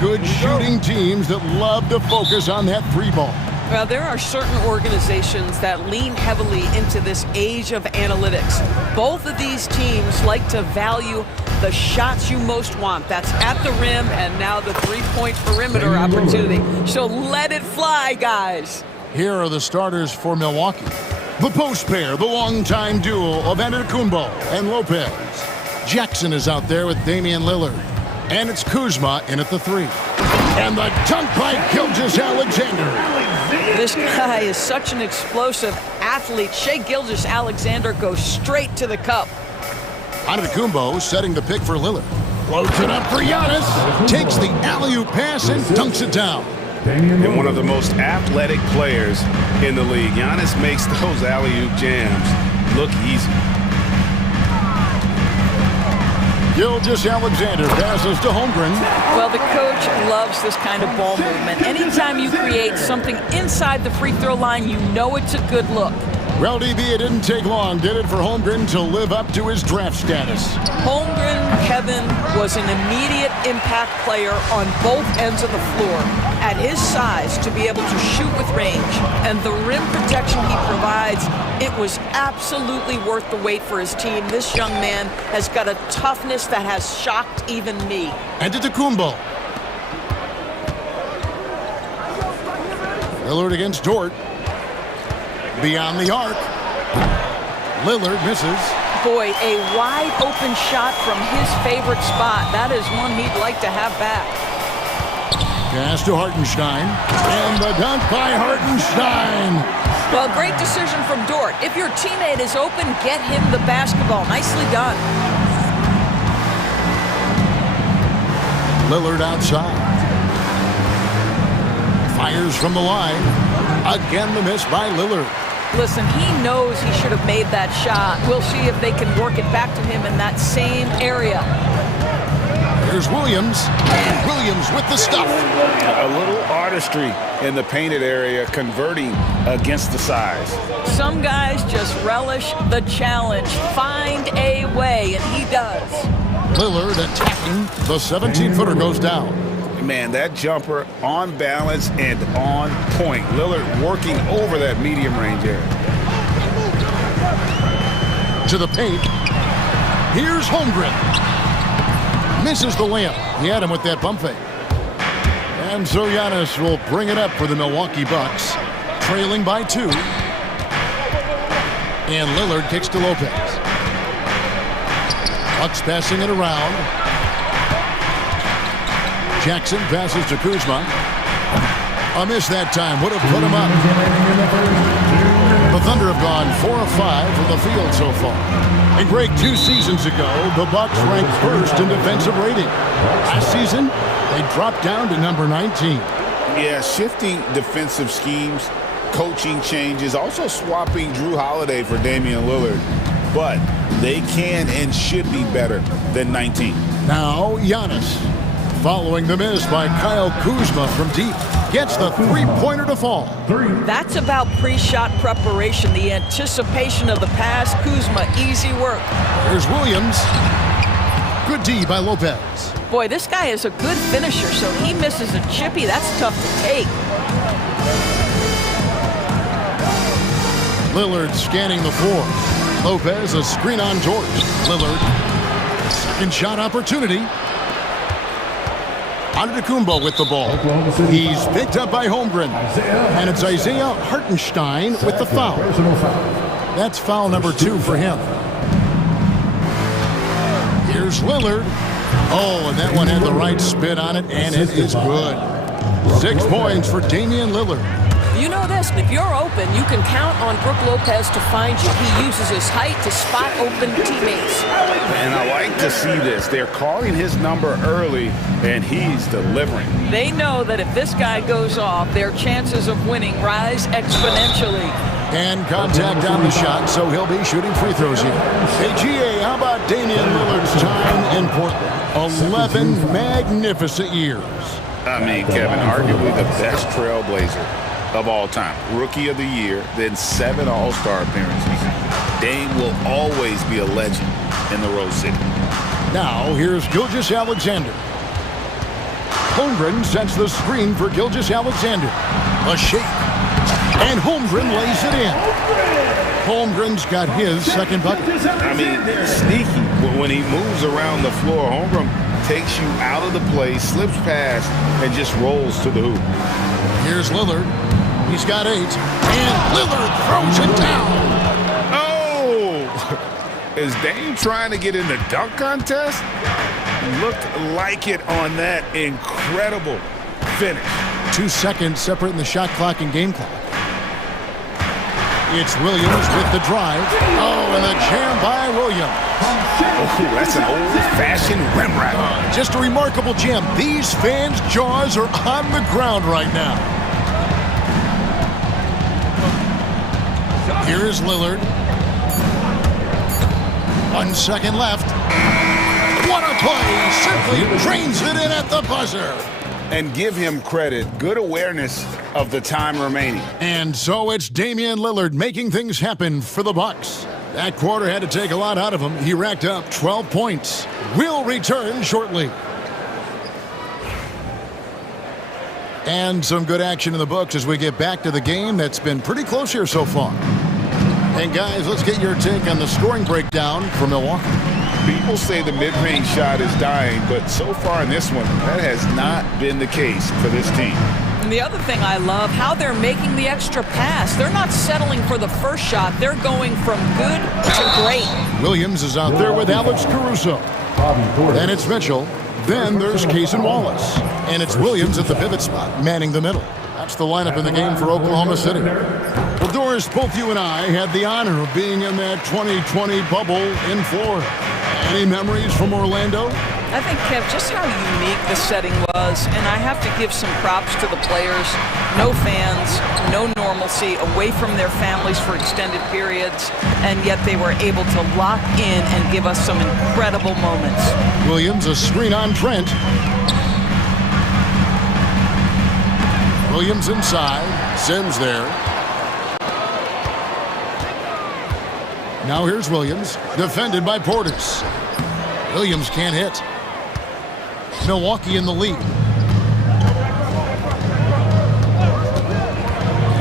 good shooting teams that love to focus on that three ball. Well, there are certain organizations that lean heavily into this age of analytics. Both of these teams like to value the shots you most want. That's at the rim and now the three-point perimeter opportunity. So let it fly, guys. Here are the starters for Milwaukee. The post pair, the longtime duo of Antetokounmpo and Lopez. Jackson is out there with Damian Lillard. And it's Kuzma in at the three. And the dunk by Gilgeous-Alexander. This guy is such an explosive athlete. Shai Gilgeous-Alexander goes straight to the cup. Antetokounmpo setting the pick for Lillard. Floats it up for Giannis. Takes the alley-oop pass and dunks it down. And one of the most athletic players in the league. Giannis makes those alley-oop jams look easy. Gilgeous-Alexander passes to Holmgren. Well, the coach loves this kind of ball movement. Anytime you create something inside the free throw line, you know it's a good look. Well, DB, it didn't take long, did it, for Holmgren to live up to his draft status? Holmgren, Kevin, was an immediate impact player on both ends of the floor. At his size, to be able to shoot with range and the rim protection he provides, it was absolutely worth the wait for his team. This young man has got a toughness that has shocked even me. Antetokounmpo. Lillard against Dort. Beyond the arc. Lillard misses. Boy, a wide open shot from his favorite spot. That is one he'd like to have back. Pass to Hartenstein. And the dunk by Hartenstein. Well, great decision from Dort. If your teammate is open, get him the basketball. Nicely done. Lillard outside. Fires from the line. Again, the miss by Lillard. Listen, he knows he should have made that shot. We'll see if they can work it back to him in that same area. Here's Williams. And Williams with the stuff. A little artistry in the painted area, converting against the size. Some guys just relish the challenge. Find a way, and he does. Lillard attacking. The 17-footer goes down. Man, that jumper on balance and on point. Lillard working over that medium range area. To the paint. Here's Holmgren. Misses the layup. He had him with that pump fake. And so Giannis will bring it up for the Milwaukee Bucks, trailing by 2. And Lillard kicks to Lopez. Bucks passing it around. Jackson passes to Kuzma. A miss that time would have put him up. The Thunder have gone 4 of 5 from the field so far. And Greg, 2 seasons ago, the Bucks ranked first in defensive rating. Last season, they dropped down to number 19. Yeah, shifting defensive schemes, coaching changes, also swapping Drew Holiday for Damian Lillard. But they can and should be better than 19. Now, Giannis. Following the miss by Kyle Kuzma from deep. Gets the three-pointer to fall. That's about pre-shot preparation, the anticipation of the pass. Kuzma, easy work. There's Williams. Good D by Lopez. Boy, this guy is a good finisher, so he misses a chippy. That's tough to take. Lillard scanning the floor. Lopez, a screen on George. Lillard. Second shot opportunity. Antetokounmpo with the ball. He's picked up by Holmgren. And it's Isaiah Hartenstein with the foul. That's foul number 2 for him. Here's Lillard. Oh, and that one had the right spin on it, and it is good. 6 points for Damian Lillard. You know this, if you're open, you can count on Brook Lopez to find you. He uses his height to spot open teammates. And I like to see this. They're calling his number early, and he's delivering. They know that if this guy goes off, their chances of winning rise exponentially. And contact on the shot, so he'll be shooting free throws here. Hey, GA, how about Damian Lillard's time in Portland? 11 magnificent years. I mean, Kevin, arguably the best trailblazer of all time. Rookie of the year, then 7 All-Star appearances. Dame will always be a legend in the Rose City. Now, here's Gilgeous-Alexander. Holmgren sets the screen for Gilgeous-Alexander. A shake. And Holmgren lays it in. Holmgren's got his second bucket. I mean, sneaky. When he moves around the floor, Holmgren takes you out of the play, slips past, and just rolls to the hoop. Here's Lillard. He's got 8. And Lillard throws it down. Oh! Is Dame trying to get in the dunk contest? Looked like it on that incredible finish. 2 seconds separating the shot clock and game clock. It's Williams with the drive. Oh, and the jam by Williams. Oh, that's an old-fashioned rim wrap. Just a remarkable jam. These fans' jaws are on the ground right now. Here is Lillard. 1 second left. What a play! Simply drains it in at the buzzer. And give him credit. Good awareness of the time remaining. And so it's Damian Lillard making things happen for the Bucks. That quarter had to take a lot out of him. He racked up 12 points. We'll return shortly. And some good action in the books as we get back to the game that's been pretty close here so far. And guys, let's get your take on the scoring breakdown for Milwaukee. People say the mid-range shot is dying, but so far in this one, that has not been the case for this team. And the other thing I love, how they're making the extra pass. They're not settling for the first shot. They're going from good to great. Williams is out there with Alex Caruso. Then it's Mitchell. Then there's Cason Wallace. And it's Williams at the pivot spot, manning the middle. That's the lineup in the game for Oklahoma City. Well, Doris, both you and I had the honor of being in that 2020 bubble in Florida. Any memories from Orlando? I think, Kev, just how unique the setting was, and I have to give some props to the players. No fans, no normalcy, away from their families for extended periods, and yet they were able to lock in and give us some incredible moments. Williams, a screen on Trent. Williams inside, Sims there. Now here's Williams, defended by Portis. Williams can't hit. Milwaukee in the lead.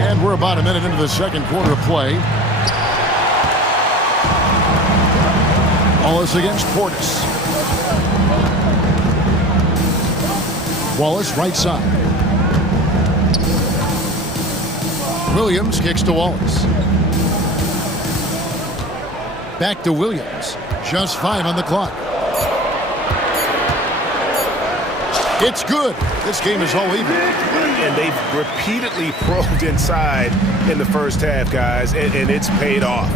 And we're about a minute into the second quarter of play. Wallace against Portis. Wallace right side. Williams kicks to Wallace. Back to Williams. Just 5 on the clock. It's good. This game is all even. And they've repeatedly probed inside in the first half, guys, and it's paid off.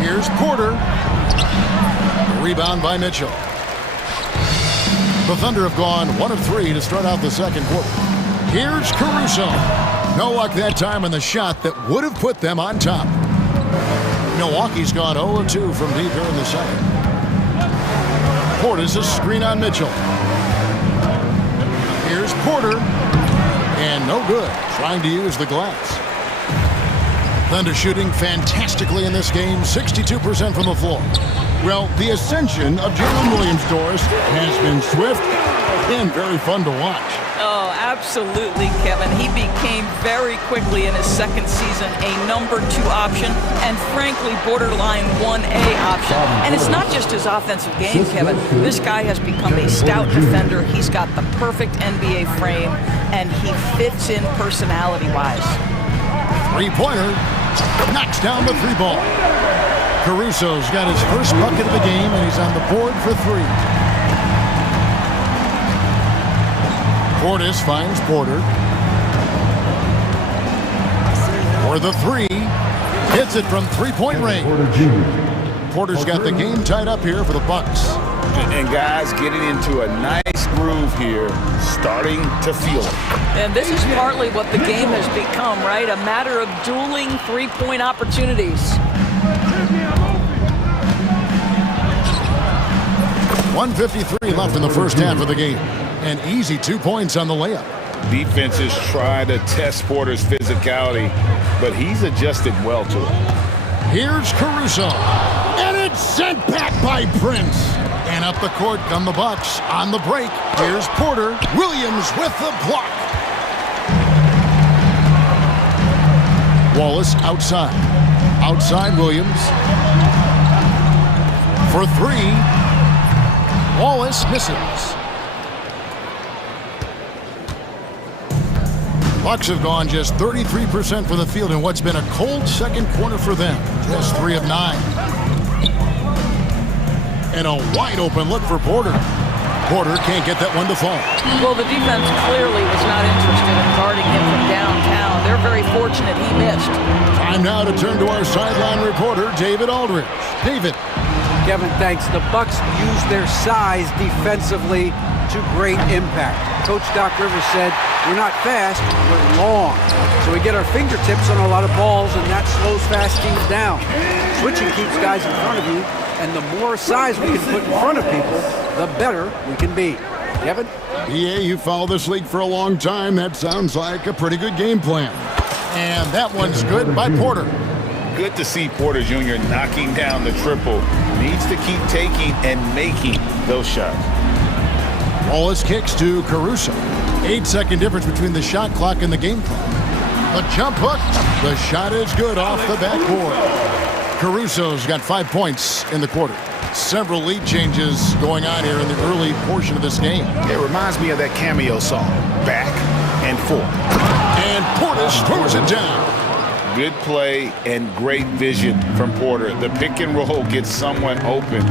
Here's Porter. Rebound by Mitchell. The Thunder have gone 1 of 3 to start out the second quarter. Here's Caruso. No luck that time on the shot that would have put them on top. Milwaukee's gone 0-2 from deep here in the second. Portis a screen on Mitchell. Here's Porter. And no good. Trying to use the glass. Thunder shooting fantastically in this game. 62% from the floor. Well, the ascension of Jalen Williams, Doris, has been swift and very fun to watch. Oh, absolutely, Kevin. He became very quickly in his second season a number 2 option and, frankly, borderline 1A option. And it's not just his offensive game, Kevin. This guy has become a stout defender. He's got the perfect NBA frame, and he fits in personality-wise. Three-pointer. Knocks down the 3 ball. Caruso's got his first bucket of the game, and he's on the board for 3. Portis finds Porter. For the 3. Hits it from 3-point range. Porter's got the game tied up here for the Bucks. And guys getting into a nice groove here, starting to feel it. And this is partly what the game has become, right? A matter of dueling 3-point opportunities. 1:53 left in the first half of the game. An easy 2 points on the layup. Defenses try to test Porter's physicality, but he's adjusted well to it. Here's Caruso. And it's sent back by Prince. And up the court come the Bucks on the break. Here's Porter. Williams with the block. Wallace outside. Outside Williams. For three. Wallace misses. Bucks have gone just 33% from the field in what's been a cold second quarter for them. Just 3 of 9. And a wide open look for Porter. Porter can't get that one to fall. Well, the defense clearly was not interested in guarding him from downtown. They're very fortunate he missed. Time now to turn to our sideline reporter, David Aldridge. David. Kevin, thanks. The Bucks use their size defensively to great impact. Coach Doc Rivers said, we're not fast, we're long. So we get our fingertips on a lot of balls, and that slows fast teams down. Switching keeps guys in front of you, and the more size we can put in front of people, the better we can be. Kevin? BA, you followed this league for a long time. That sounds like a pretty good game plan. And that one's good by Porter. Good to see Porter Jr. knocking down the triple. Needs to keep taking and making those shots. Wallace kicks to Caruso. 8-second difference between the shot clock and the game clock. A jump hook. The shot is good off the backboard. Caruso's got 5 points in the quarter. Several lead changes going on here in the early portion of this game. It reminds me of that cameo song, Back and Forth. And Portis throws it down. Good play and great vision from Porter. The pick and roll gets someone open,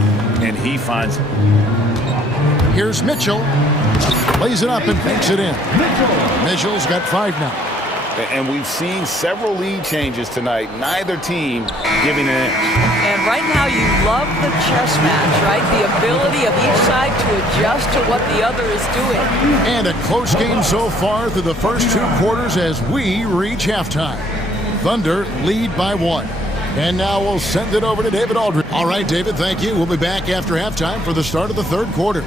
and he finds it. Here's Mitchell. Lays it up and banks it in. Mitchell's got 5 now. And we've seen several lead changes tonight. Neither team giving an inch. And right now you love the chess match, right? The ability of each side to adjust to what the other is doing. And a close game so far through the first 2 quarters as we reach halftime. Thunder lead by 1. And now we'll send it over to David Aldridge. All right, David, thank you. We'll be back after halftime for the start of the third quarter.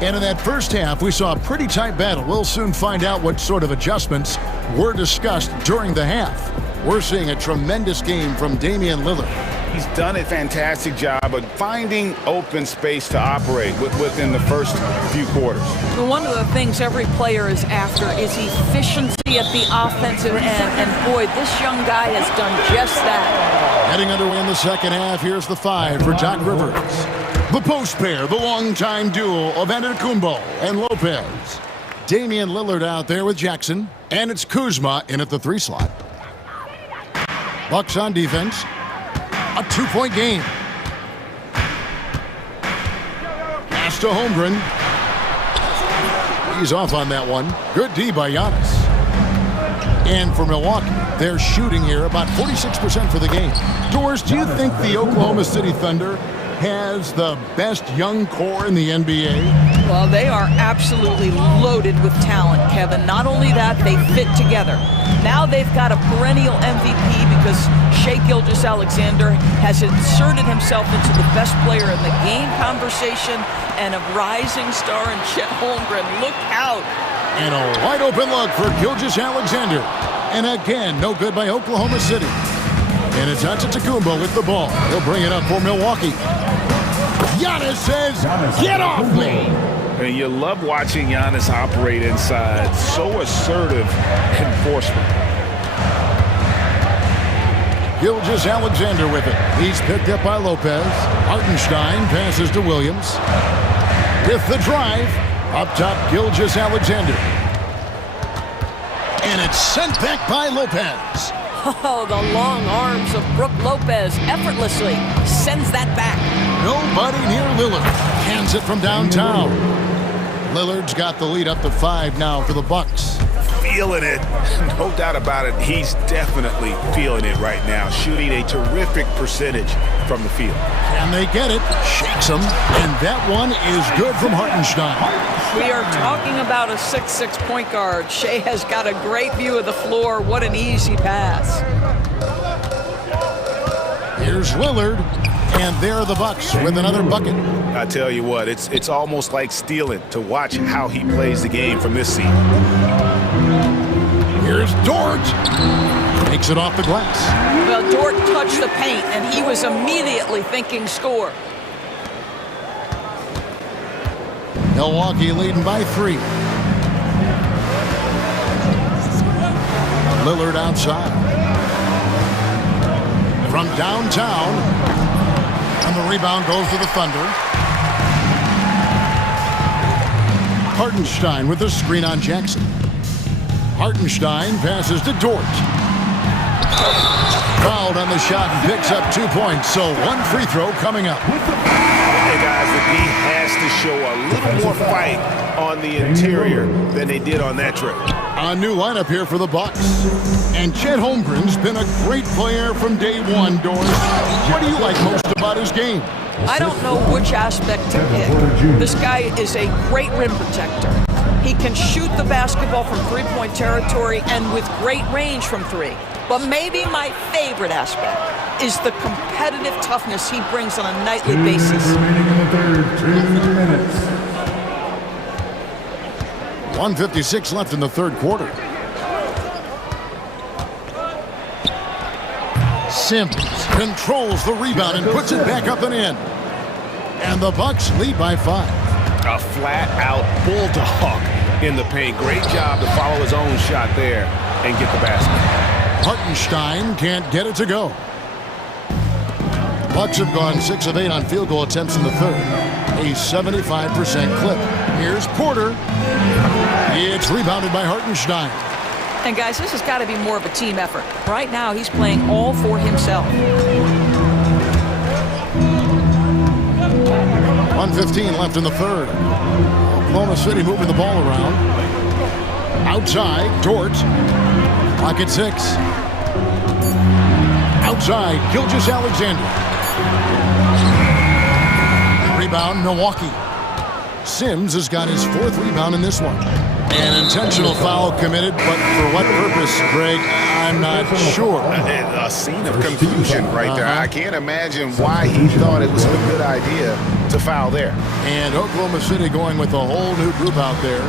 And in that first half, we saw a pretty tight battle. We'll soon find out what sort of adjustments were discussed during the half. We're seeing a tremendous game from Damian Lillard. He's done a fantastic job of finding open space to operate within the first few quarters. Well, one of the things every player is after is efficiency at the offensive end. And boy, this young guy has done just that. Heading underway in the second half, here's the 5 for Doc Rivers. The post pair, the longtime duo of Antetokounmpo and Lopez. Damian Lillard out there with Jackson, and it's Kuzma in at the 3 slot. Bucks on defense. A 2-point game. Pass to Holmgren. He's off on that one. Good D by Giannis. And for Milwaukee, they're shooting here about 46% for the game. Doors, do you think the Oklahoma City Thunder has the best young core in the NBA? Well, they are absolutely loaded with talent, Kevin. Not only that, they fit together. Now they've got a perennial MVP because Shai Gilgeous-Alexander has inserted himself into the best player in the game conversation and a rising star in Chet Holmgren. Look out. And a wide open look for Gilgeous-Alexander. And again, no good by Oklahoma City. And it's Antetokounmpo with the ball. He'll bring it up for Milwaukee. Giannis says, get off me! And you love watching Giannis operate inside. So assertive enforcement. Gilgeous-Alexander with it. He's picked up by Lopez. Hartenstein passes to Williams. With the drive, up top Gilgeous-Alexander. And it's sent back by Lopez. Oh, the long arms of Brook Lopez effortlessly sends that back. Nobody near Lillard. Hands it from downtown. Lillard's got the lead up to 5 now for the Bucks. Feeling it. No doubt about it. He's definitely feeling it right now. Shooting a terrific percentage from the field. Can they get it? Shakes him. And that one is good from Hartenstein. We are talking about a 6'6" point guard. Shai has got a great view of the floor. What an easy pass. Here's Lillard, and there are the Bucks with another bucket. I tell you what, it's almost like stealing to watch how he plays the game from this seat. Here's Dort. Takes it off the glass. Well, Dort touched the paint, and he was immediately thinking score. Milwaukee leading by 3. Lillard outside. From downtown. And the rebound goes to the Thunder. Hartenstein with the screen on Jackson. Hartenstein passes to Dort. Fouled on the shot and picks up 2 points, so 1 free throw coming up. Hey guys, the D has to show a little more fight on the interior than they did on that trip. A new lineup here for the Bucks. And Chet Holmgren's been a great player from day one, Doris. What do you like most about his game? I don't know which aspect to pick. This guy is a great rim protector. He can shoot the basketball from three-point territory and with great range from 3. But maybe my favorite aspect is the competitive toughness he brings on a nightly basis. Remaining in the third, 2 minutes. 1:56 left in the third quarter. Sims controls the rebound and puts it back up and in. And the Bucks lead by 5. A flat-out bulldog in the paint. Great job to follow his own shot there and get the basket. Hartenstein can't get it to go. Bucks have gone 6 of 8 on field goal attempts in the third. A 75% clip. Here's Porter. It's rebounded by Hartenstein. And guys, this has got to be more of a team effort. Right now, he's playing all for himself. 1:15 left in the third. Oklahoma City moving the ball around. Outside, Dort. Pocket 6. Outside, Gilgeous-Alexander. Rebound, Milwaukee. Sims has got his 4th rebound in this one. An intentional foul committed, but for what purpose, Greg, I'm not sure. A scene of confusion right there. I can't imagine why he thought it was a good idea to foul there. And Oklahoma City going with a whole new group out there.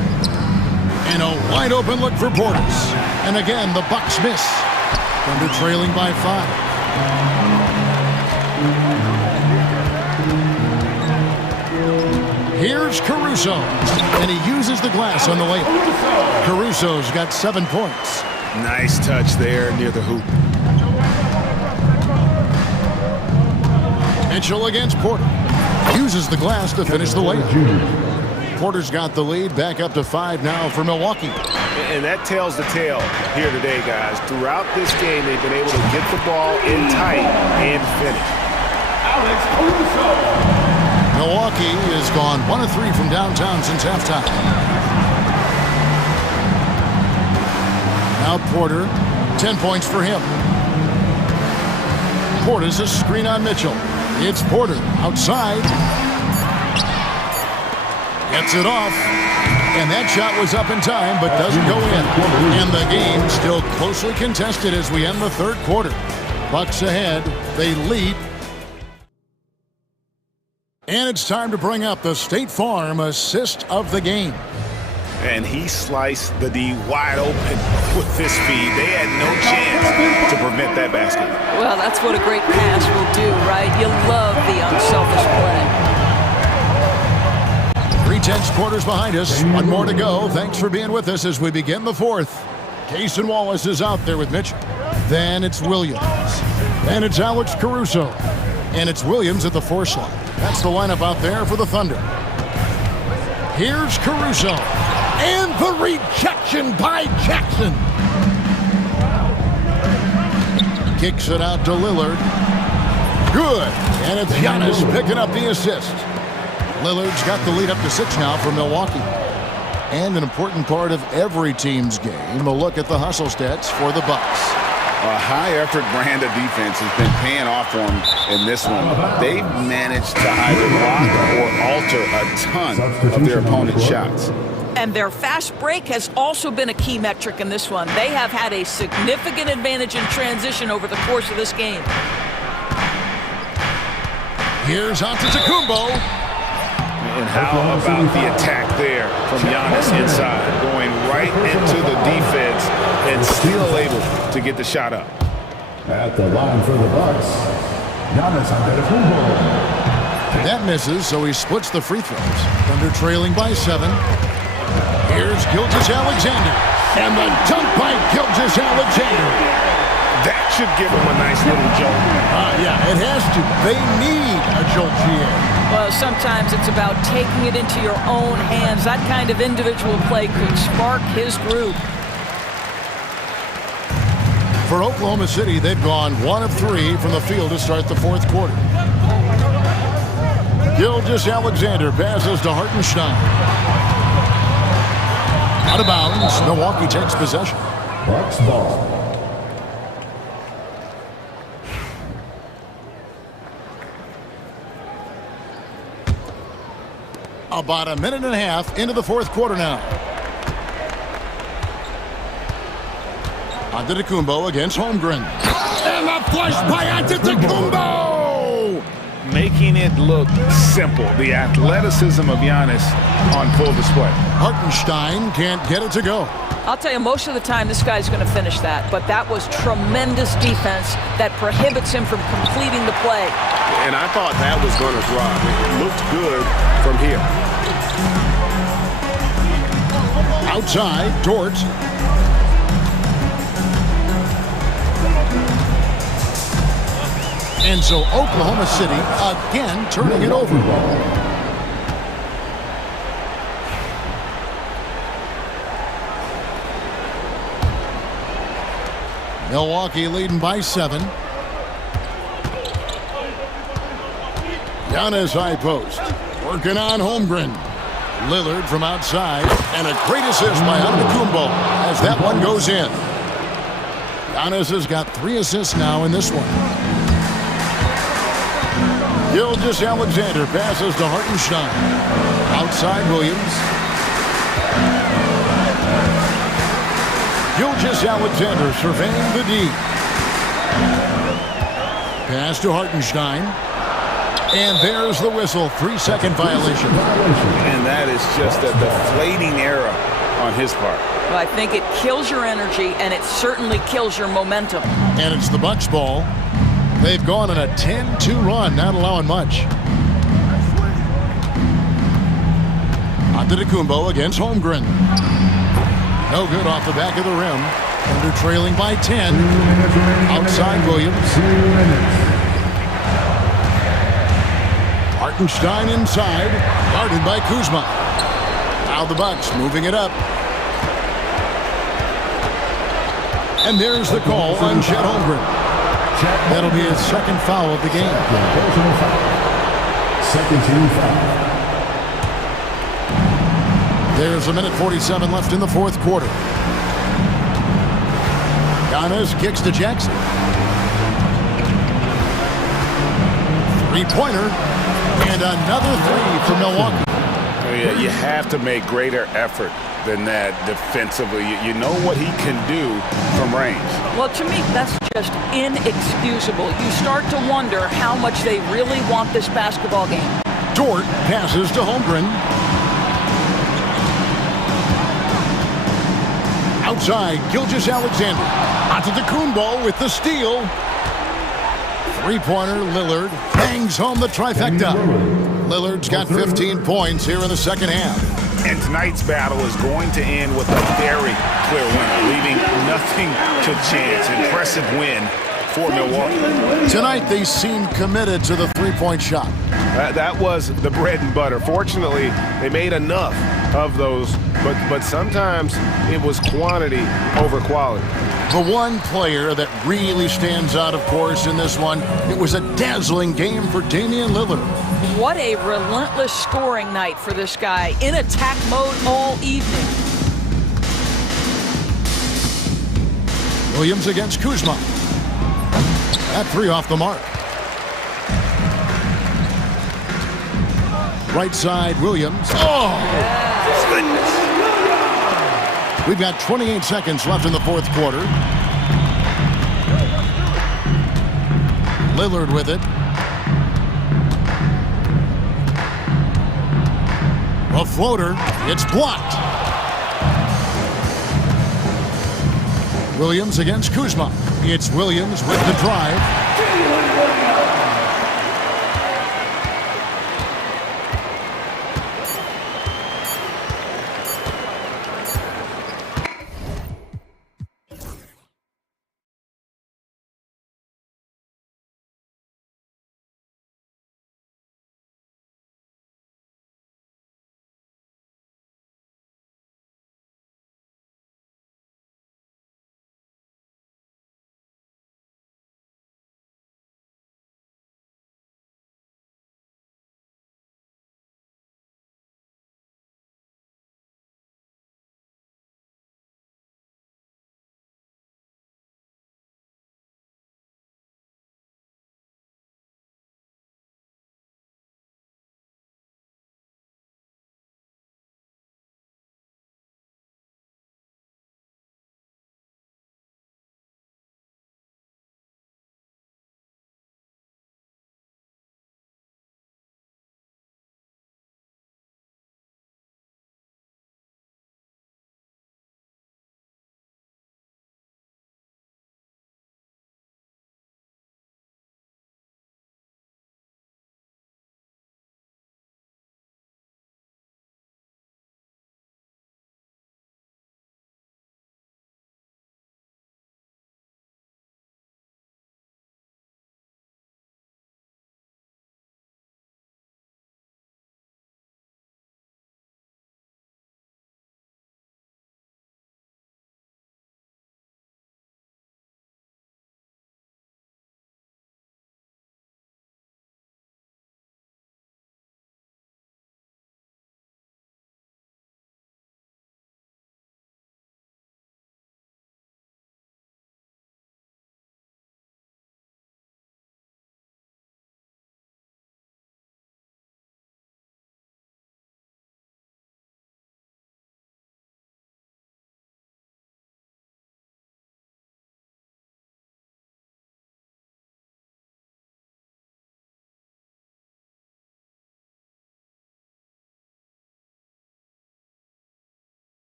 And a wide open look for Portis. And again, the Bucks miss. Thunder trailing by 5. Here's Caruso, and he uses the glass on the layup. Caruso's got 7 points. Nice touch there near the hoop. Mitchell against Porter. Uses the glass to finish the layup. Porter's got the lead, back up to 5 now for Milwaukee. And that tells the tale here today, guys. Throughout this game, they've been able to get the ball in tight and finish. Alex Caruso. Milwaukee has gone 1 of 3 from downtown since halftime. Now Porter, 10 points for him. Porter's a screen on Mitchell. It's Porter outside. Gets it off. And that shot was up in time, but doesn't go in. And the game still closely contested as we end the third quarter. Bucks ahead. They lead. And it's time to bring up the State Farm assist of the game. And he sliced the D wide open with this speed. They had no chance to prevent that basket. Well, that's what a great pass will do, right? You love the unselfish play. 3/10 quarters behind us. 1 more to go. Thanks for being with us as we begin the fourth. Cason Wallace is out there with Mitchell. Then it's Williams. Then it's Alex Caruso. And it's Williams at the 4 slot. That's the lineup out there for the Thunder. Here's Caruso. And the rejection by Jackson. Kicks it out to Lillard. Good. And it's Giannis picking up the assist. Lillard's got the lead up to 6 now for Milwaukee. And an important part of every team's game, a look at the hustle stats for the Bucks. A high-effort brand of defense has been paying off for them in this one. They've managed to either block or alter a ton of their opponent's shots. And their fast break has also been a key metric in this one. They have had a significant advantage in transition over the course of this game. Here's Antetokounmpo. And how about the attack there from Giannis inside, going right into the defense and still able to get the shot up. At the line for the Bucks, Giannis Antetokounmpo. That misses, so he splits the free throws. Thunder trailing by 7. Here's Gilgeous-Alexander. And the dunk by Gilgeous-Alexander. That should give him a nice little jolt. Yeah, it has to. They need a jolt, GA. Well, sometimes it's about taking it into your own hands. That kind of individual play could spark his groove. For Oklahoma City, they've gone 1 of 3 from the field to start the fourth quarter. Gilgeous-Alexander passes to Hartenstein. Out of bounds, Milwaukee takes possession. Bucks ball. About a minute and a half into the fourth quarter now. Antetokounmpo against Holmgren. And a flush by Antetokounmpo! Making it look simple. The athleticism of Giannis on full display. Hartenstein can't get it to go. I'll tell you, most of the time this guy's going to finish that, but that was tremendous defense that prohibits him from completing the play. And I thought that was going to drop. It looked good from here. Outside, Dort. And so Oklahoma City again turning it over. Milwaukee leading by 7. Giannis high post. Working on Holmgren. Lillard from outside. And a great assist by Antetokounmpo as that one goes in. Giannis has got 3 assists now in this one. Gilgeous-Alexander passes to Hartenstein. Outside Williams. Gilgeous-Alexander surveying the D. Pass to Hartenstein. And there's the whistle. 3-second violation. And that is just a deflating error on his part. Well, I think it kills your energy, and it certainly kills your momentum. And it's the Bucks ball. They've gone on a 10-2 run, not allowing much. Antetokounmpo against Holmgren. No good off the back of the rim. Thunder trailing by 10. Outside Williams. Hartenstein inside. Guarded by Kuzma. Now the Bucks moving it up. And there's the call on Chet Holmgren. That'll be his second foul of the game. Second team foul. There's a minute 47 left in the fourth quarter. Giannis kicks to Jackson. 3-pointer. And another 3 for Milwaukee. Oh, yeah, you have to make greater effort than that defensively. You know what he can do from range. Well, to me, that's just inexcusable. You start to wonder how much they really want this basketball game. Dort passes to Holmgren. Outside, Gilgeous-Alexander. Antetokounmpo with the steal. 3-pointer, Lillard bangs home the trifecta. Lillard's got 15 points here in the second half. And tonight's battle is going to end with a very clear winner, leaving nothing to chance. Impressive win for Milwaukee. Tonight they seem committed to the 3-point shot. That was the bread and butter. Fortunately, they made enough of those, but sometimes it was quantity over quality. The one player that really stands out, of course, in this one, it was a dazzling game for Damian Lillard. What a relentless scoring night for this guy, in attack mode all evening. Williams against Kuzma. That 3 off the mark. Right side, Williams. Oh! Goodness! We've got 28 seconds left in the fourth quarter. Lillard with it. A floater. It's blocked. Williams against Kuzma. It's Williams with the drive.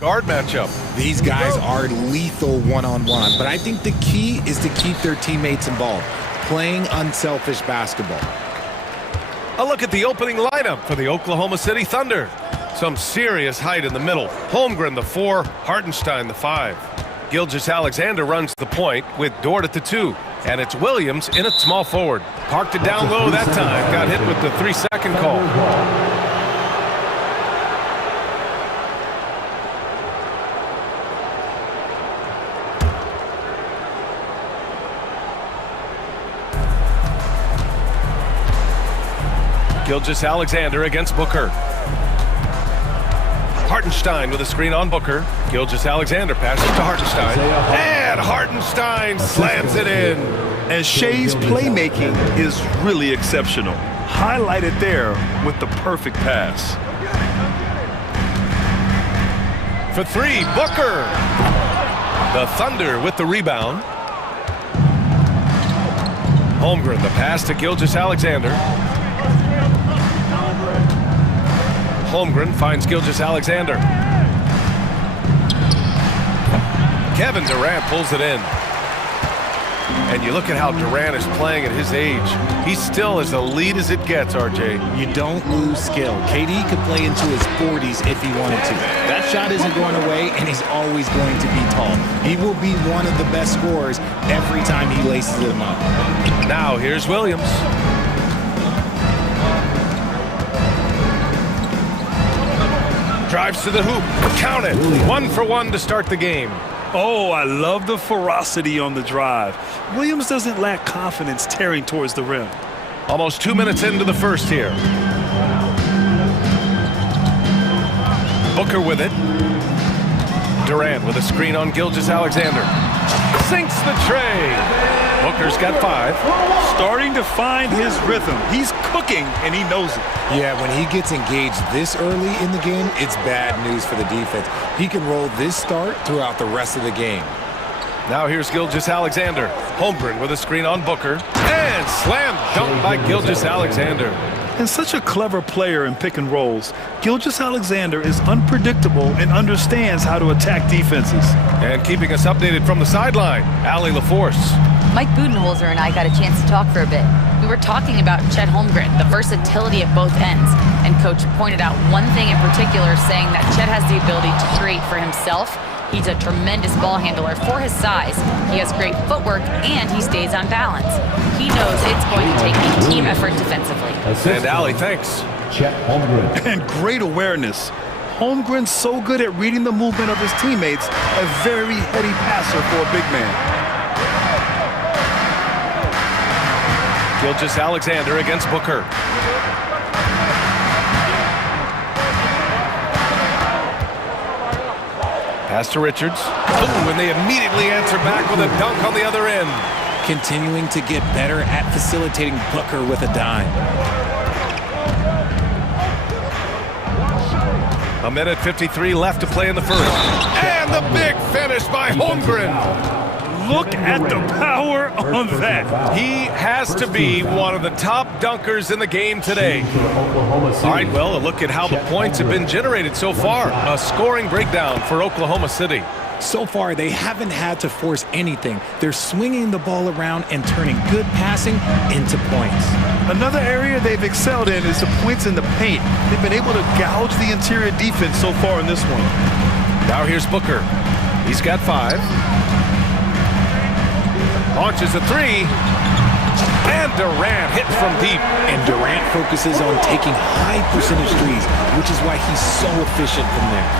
guard matchup. These guys are lethal one-on-one, but I think the key is to keep their teammates involved, playing unselfish basketball. A look at the opening lineup for the Oklahoma City Thunder. Some serious height in the middle. Holmgren, the 4, Hartenstein, the 5. Gilgeous-Alexander runs the point with Dort at the 2. And it's Williams in at small forward. Parked it down low that time. Got hit with the 3-second call. Gilgeous-Alexander against Booker. Hartenstein with a screen on Booker. Gilgeous-Alexander passes to Hartenstein. And Hartenstein slams it in. And Shea's playmaking is really exceptional. Highlighted there with the perfect pass. For 3, Booker. The Thunder with the rebound. Holmgren, the pass to Gilgeous-Alexander. Holmgren finds Gilgeous-Alexander. Kevin Durant pulls it in. And you look at how Durant is playing at his age. He's still as elite as it gets, RJ. You don't lose skill. KD could play into his 40s if he wanted to. That shot isn't going away, and he's always going to be tall. He will be one of the best scorers every time he laces them up. Now here's Williams. Drives to the hoop. Count it. 1 for 1 to start the game. Oh, I love the ferocity on the drive. Williams doesn't lack confidence tearing towards the rim. Almost 2 minutes into the first here. Booker with it. Durant with a screen on Gilgeous-Alexander. Sinks the tray. Booker's got 5. Starting to find his rhythm. He's cooking, and he knows it. Yeah, when he gets engaged this early in the game, it's bad news for the defense. He can roll this start throughout the rest of the game. Now here's Gilgeous-Alexander. Holmgren with a screen on Booker. And slam dunk by Gilgeous-Alexander. And such a clever player in pick and rolls, Gilgeous-Alexander is unpredictable and understands how to attack defenses. And keeping us updated from the sideline, Allie LaForce. Mike Budenholzer and I got a chance to talk for a bit. We were talking about Chet Holmgren, the versatility at both ends. And Coach pointed out one thing in particular, saying that Chet has the ability to create for himself. He's a tremendous ball handler for his size. He has great footwork, and he stays on balance. He knows it's going to take a team effort defensively. And Allie, thanks. Chet Holmgren. And great awareness. Holmgren's so good at reading the movement of his teammates, a very heady passer for a big man. Gilgeous-Alexander against Booker. Pass to Richards. Ooh, and they immediately answer back with a dunk on the other end. Continuing to get better at facilitating Booker with a dime. 1:53 left to play in the first. And the big finish by Holmgren. Look at the power on that. He has to be one of the top dunkers in the game today. All right, well, a look at how the points have been generated so far. A scoring breakdown for Oklahoma City. So far, they haven't had to force anything. They're swinging the ball around and turning good passing into points. Another area they've excelled in is the points in the paint. They've been able to gouge the interior defense so far in this one. Now here's Booker. He's got 5. Launches a 3. And Durant hit from deep. And Durant focuses on taking high percentage threes, which is why he's so efficient from there.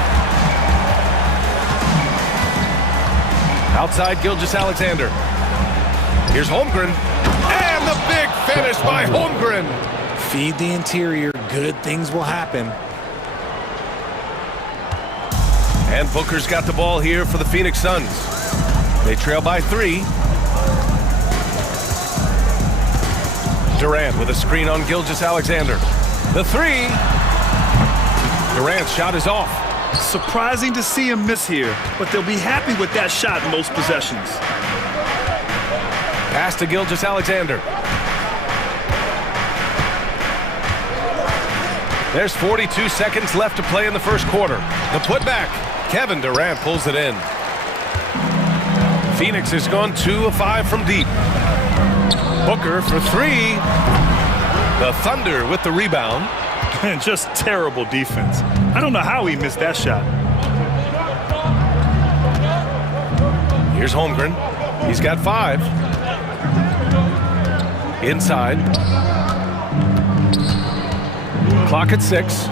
Outside Gilgeous-Alexander. Here's Holmgren. And the big finish by Holmgren. Feed the interior, good things will happen. And Booker's got the ball here for the Phoenix Suns. They trail by 3. Durant with a screen on Gilgeous-Alexander. The 3. Durant's shot is off. Surprising to see him miss here, but they'll be happy with that shot in most possessions. Pass to Gilgeous-Alexander. There's 42 seconds left to play in the first quarter. The putback. Kevin Durant pulls it in. Phoenix has gone 2 of 5 from deep. Booker for 3. The Thunder with the rebound. And just terrible defense. I don't know how he missed that shot. Here's Holmgren. He's got 5. Inside. Clock at 6.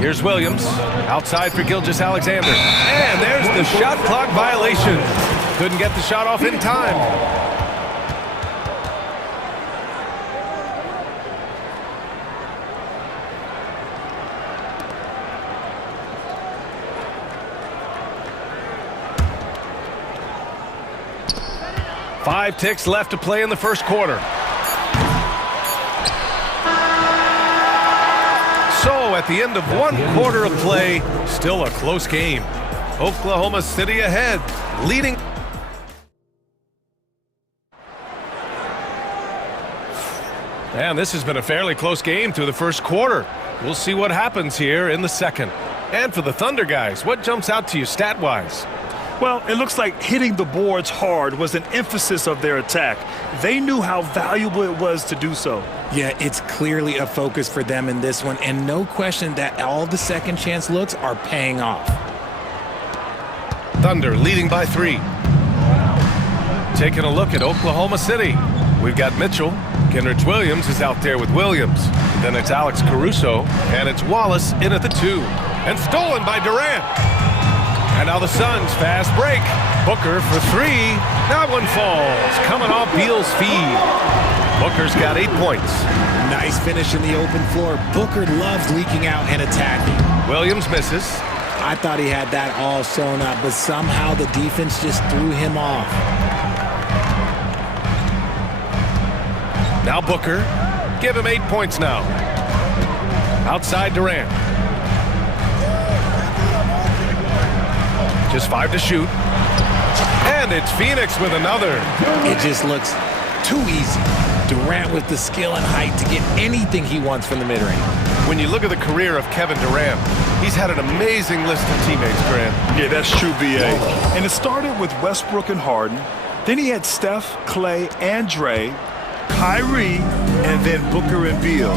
Here's Williams. Outside for Gilgeous-Alexander. And there's the shot clock violation. Couldn't get the shot off in time. Five ticks left to play in the first quarter. So at the end of 1 quarter of play, still a close game. Oklahoma City ahead, leading. And this has been a fairly close game through the first quarter. We'll see what happens here in the second. And for the Thunder guys, what jumps out to you stat-wise? Well, it looks like hitting the boards hard was an emphasis of their attack. They knew how valuable it was to do so. Yeah, it's clearly a focus for them in this one, and no question that all the second chance looks are paying off. Thunder leading by 3. Taking a look at Oklahoma City. We've got Mitchell. Kenrich Williams is out there with Williams. Then it's Alex Caruso, and it's Wallace in at the 2. And stolen by Durant. And now the Suns fast break. Booker for 3. That one falls. Coming off Beal's feed. Booker's got 8 points. Nice finish in the open floor. Booker loves leaking out and attacking. Williams misses. I thought he had that all sewn up, but somehow the defense just threw him off. Now Booker. Give him 8 points now. Outside Durant. Just 5 to shoot. And it's Phoenix with another. It just looks too easy. Durant with the skill and height to get anything he wants from the mid-range. When you look at the career of Kevin Durant, he's had an amazing list of teammates, Grant. Yeah, that's true, B.A. And it started with Westbrook and Harden. Then he had Steph, Clay, and Dre, Kyrie, and then Booker and Beal.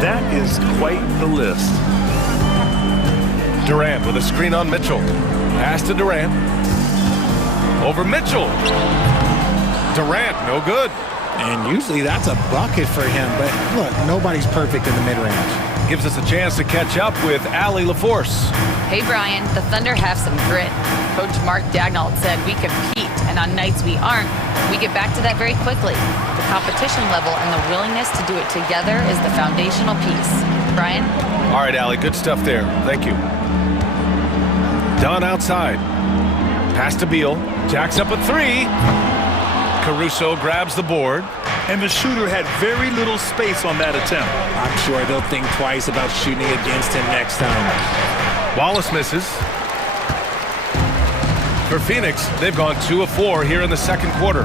That is quite the list. Durant with a screen on Mitchell. Pass to Durant. Over Mitchell. Durant, no good. And usually that's a bucket for him, but look, nobody's perfect in the mid-range. Gives us a chance to catch up with Allie LaForce. Hey, Brian, the Thunder have some grit. Coach Mark Daigneault said we compete, and on nights we aren't, we get back to that very quickly. The competition level and the willingness to do it together is the foundational piece. Brian? All right, Allie, good stuff there. Thank you. Dunn outside. Pass to Beal. Jacks up a 3. Caruso grabs the board. And the shooter had very little space on that attempt. I'm sure they'll think twice about shooting against him next time. Wallace misses. For Phoenix, they've gone 2 of 4 here in the second quarter.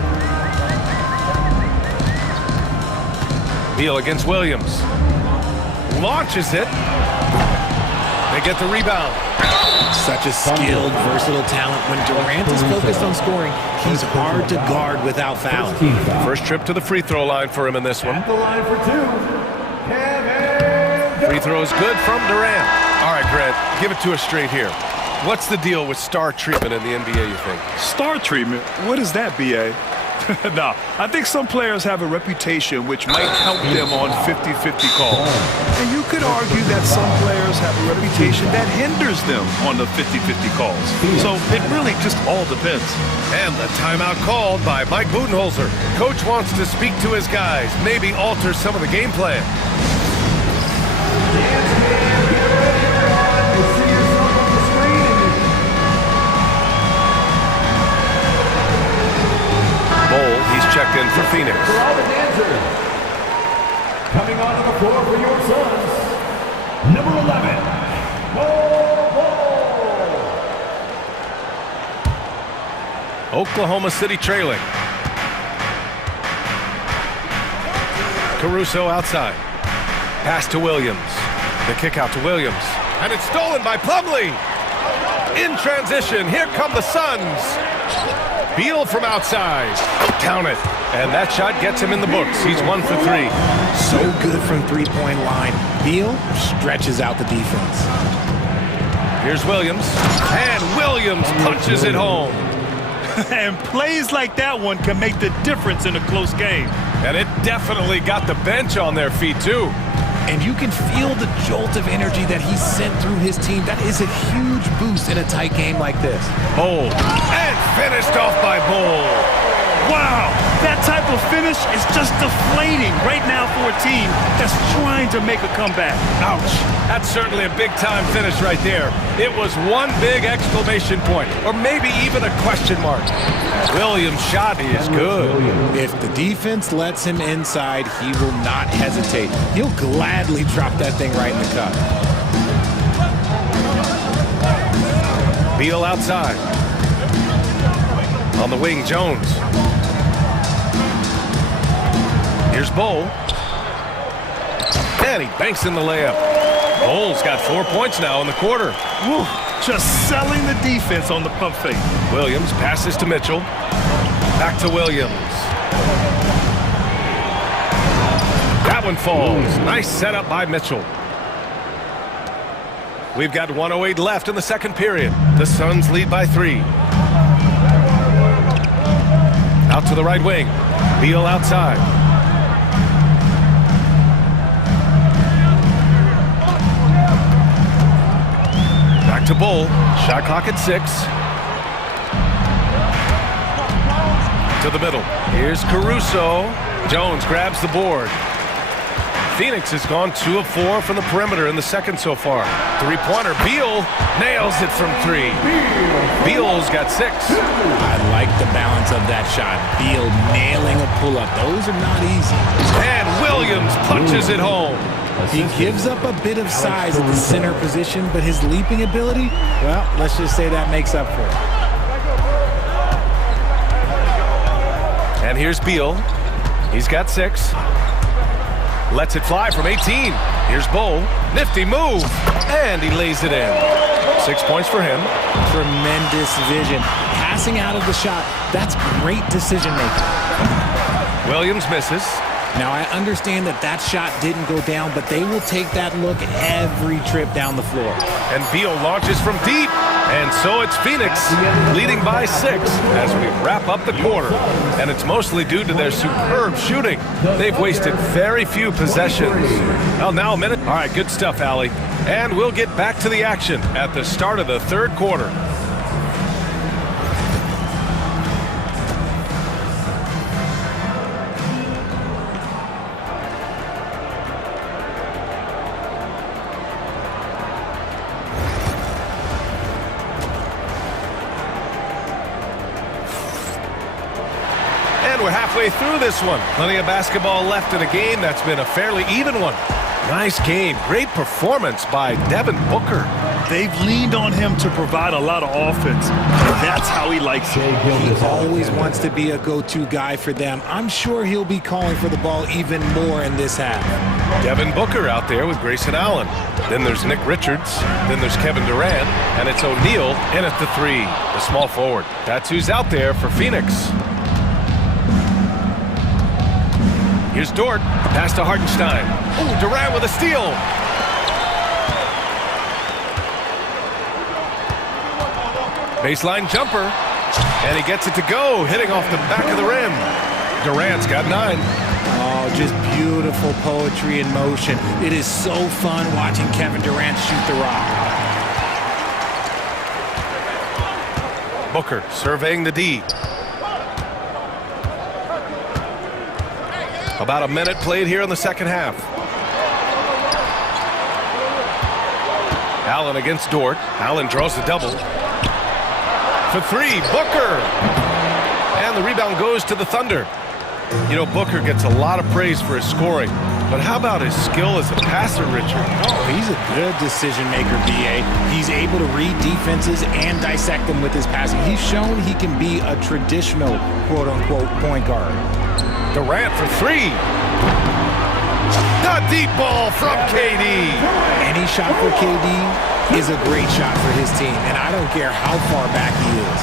Beal against Williams. Launches it. They get the rebound. Such a skilled, versatile talent. When Durant is focused on scoring, he's hard to guard without fouling. First trip to the free throw line for him in this one. At the line for 2, Kevin. Free throw is good from Durant. All right, Grant, give it to us straight here. What's the deal with star treatment in the NBA, you think? Star treatment? What is that, B.A.? No, I think some players have a reputation which might help them on 50-50 calls. And you could argue that some players have a reputation that hinders them on the 50-50 calls. So it really just all depends. And the timeout called by Mike Budenholzer. Coach wants to speak to his guys, maybe alter some of the game plan. He's checked in for Phoenix. Coming onto the floor for your Suns, number 11, Oklahoma City trailing. Caruso outside. Pass to Williams. The kick out to Williams. And it's stolen by Plumlee. In transition, here come the Suns. Beal from outside. Count it. And that shot gets him in the books. He's 1 for 3. So good from three-point line. Beal stretches out the defense. Here's Williams. And Williams punches it home. And plays like that one can make the difference in a close game. And it definitely got the bench on their feet, too. And you can feel the jolt of energy that he sent through his team. That is a huge boost in a tight game like this. Bull. And finished off by Bull. Wow, that type of finish is just deflating right now for a team that's trying to make a comeback. Ouch. That's certainly a big-time finish right there. It was one big exclamation point, or maybe even a question mark. Williams' shot is good. If the defense lets him inside, he will not hesitate. He'll gladly drop that thing right in the cup. Beal outside. On the wing, Jones. Here's Bull. And he banks in the layup. Bull's got 4 points now in the quarter. Woo, just selling the defense on the pump fake. Williams passes to Mitchell. Back to Williams. That one falls. Nice setup by Mitchell. We've got 1:08 left in the second period. The Suns lead by 3. Out to the right wing. Beal outside. Back to Bull. Shot clock at 6. To the middle. Here's Caruso. Jones grabs the board. Phoenix has gone 2 of 4 from the perimeter in the second so far. Three-pointer. Beal nails it from 3. Beal's got 6. I like the balance of that shot. Beal nailing a pull-up. Those are not easy. And Williams punches it home. He gives up a bit of size at the center position, but his leaping ability, well, let's just say that makes up for it. And here's Beal. He's got 6. Lets it fly from 18. Here's Bull. Nifty move. And he lays it in. 6 points for him. Tremendous vision. Passing out of the shot, that's great decision making. Williams misses. Now, I understand that that shot didn't go down, but they will take that look every trip down the floor. And Beal launches from deep. And so it's Phoenix leading by 6 as we wrap up the quarter. And it's mostly due to their superb shooting. They've wasted very few possessions. Well, now a minute. All right, good stuff, Allie. And we'll get back to the action at the start of the third quarter. We're halfway through this one. Plenty of basketball left in a game that's been a fairly even one. Nice game. Great performance by Devin Booker. They've leaned on him to provide a lot of offense, and that's how he likes it. He always wants to be a go-to guy for them. I'm sure he'll be calling for the ball even more in this half. Devin Booker out there with Grayson Allen. Then there's Nick Richards. Then there's Kevin Durant. And it's O'Neal in at the 3, the small forward. That's who's out there for Phoenix. Here's Dort. Pass to Hartenstein. Oh, Durant with a steal. Baseline jumper. And he gets it to go, hitting off the back of the rim. Durant's got 9. Oh, just beautiful poetry in motion. It is so fun watching Kevin Durant shoot the rock. Booker surveying the D. About a minute played here in the second half. Allen against Dort. Allen draws the double. For 3, Booker. And the rebound goes to the Thunder. You know, Booker gets a lot of praise for his scoring. But how about his skill as a passer, Richard? Oh, he's a good decision maker, BA. He's able to read defenses and dissect them with his passing. He's shown he can be a traditional, quote-unquote, point guard. Durant for 3. The deep ball from KD. Any shot for KD is a great shot for his team, and I don't care how far back he is.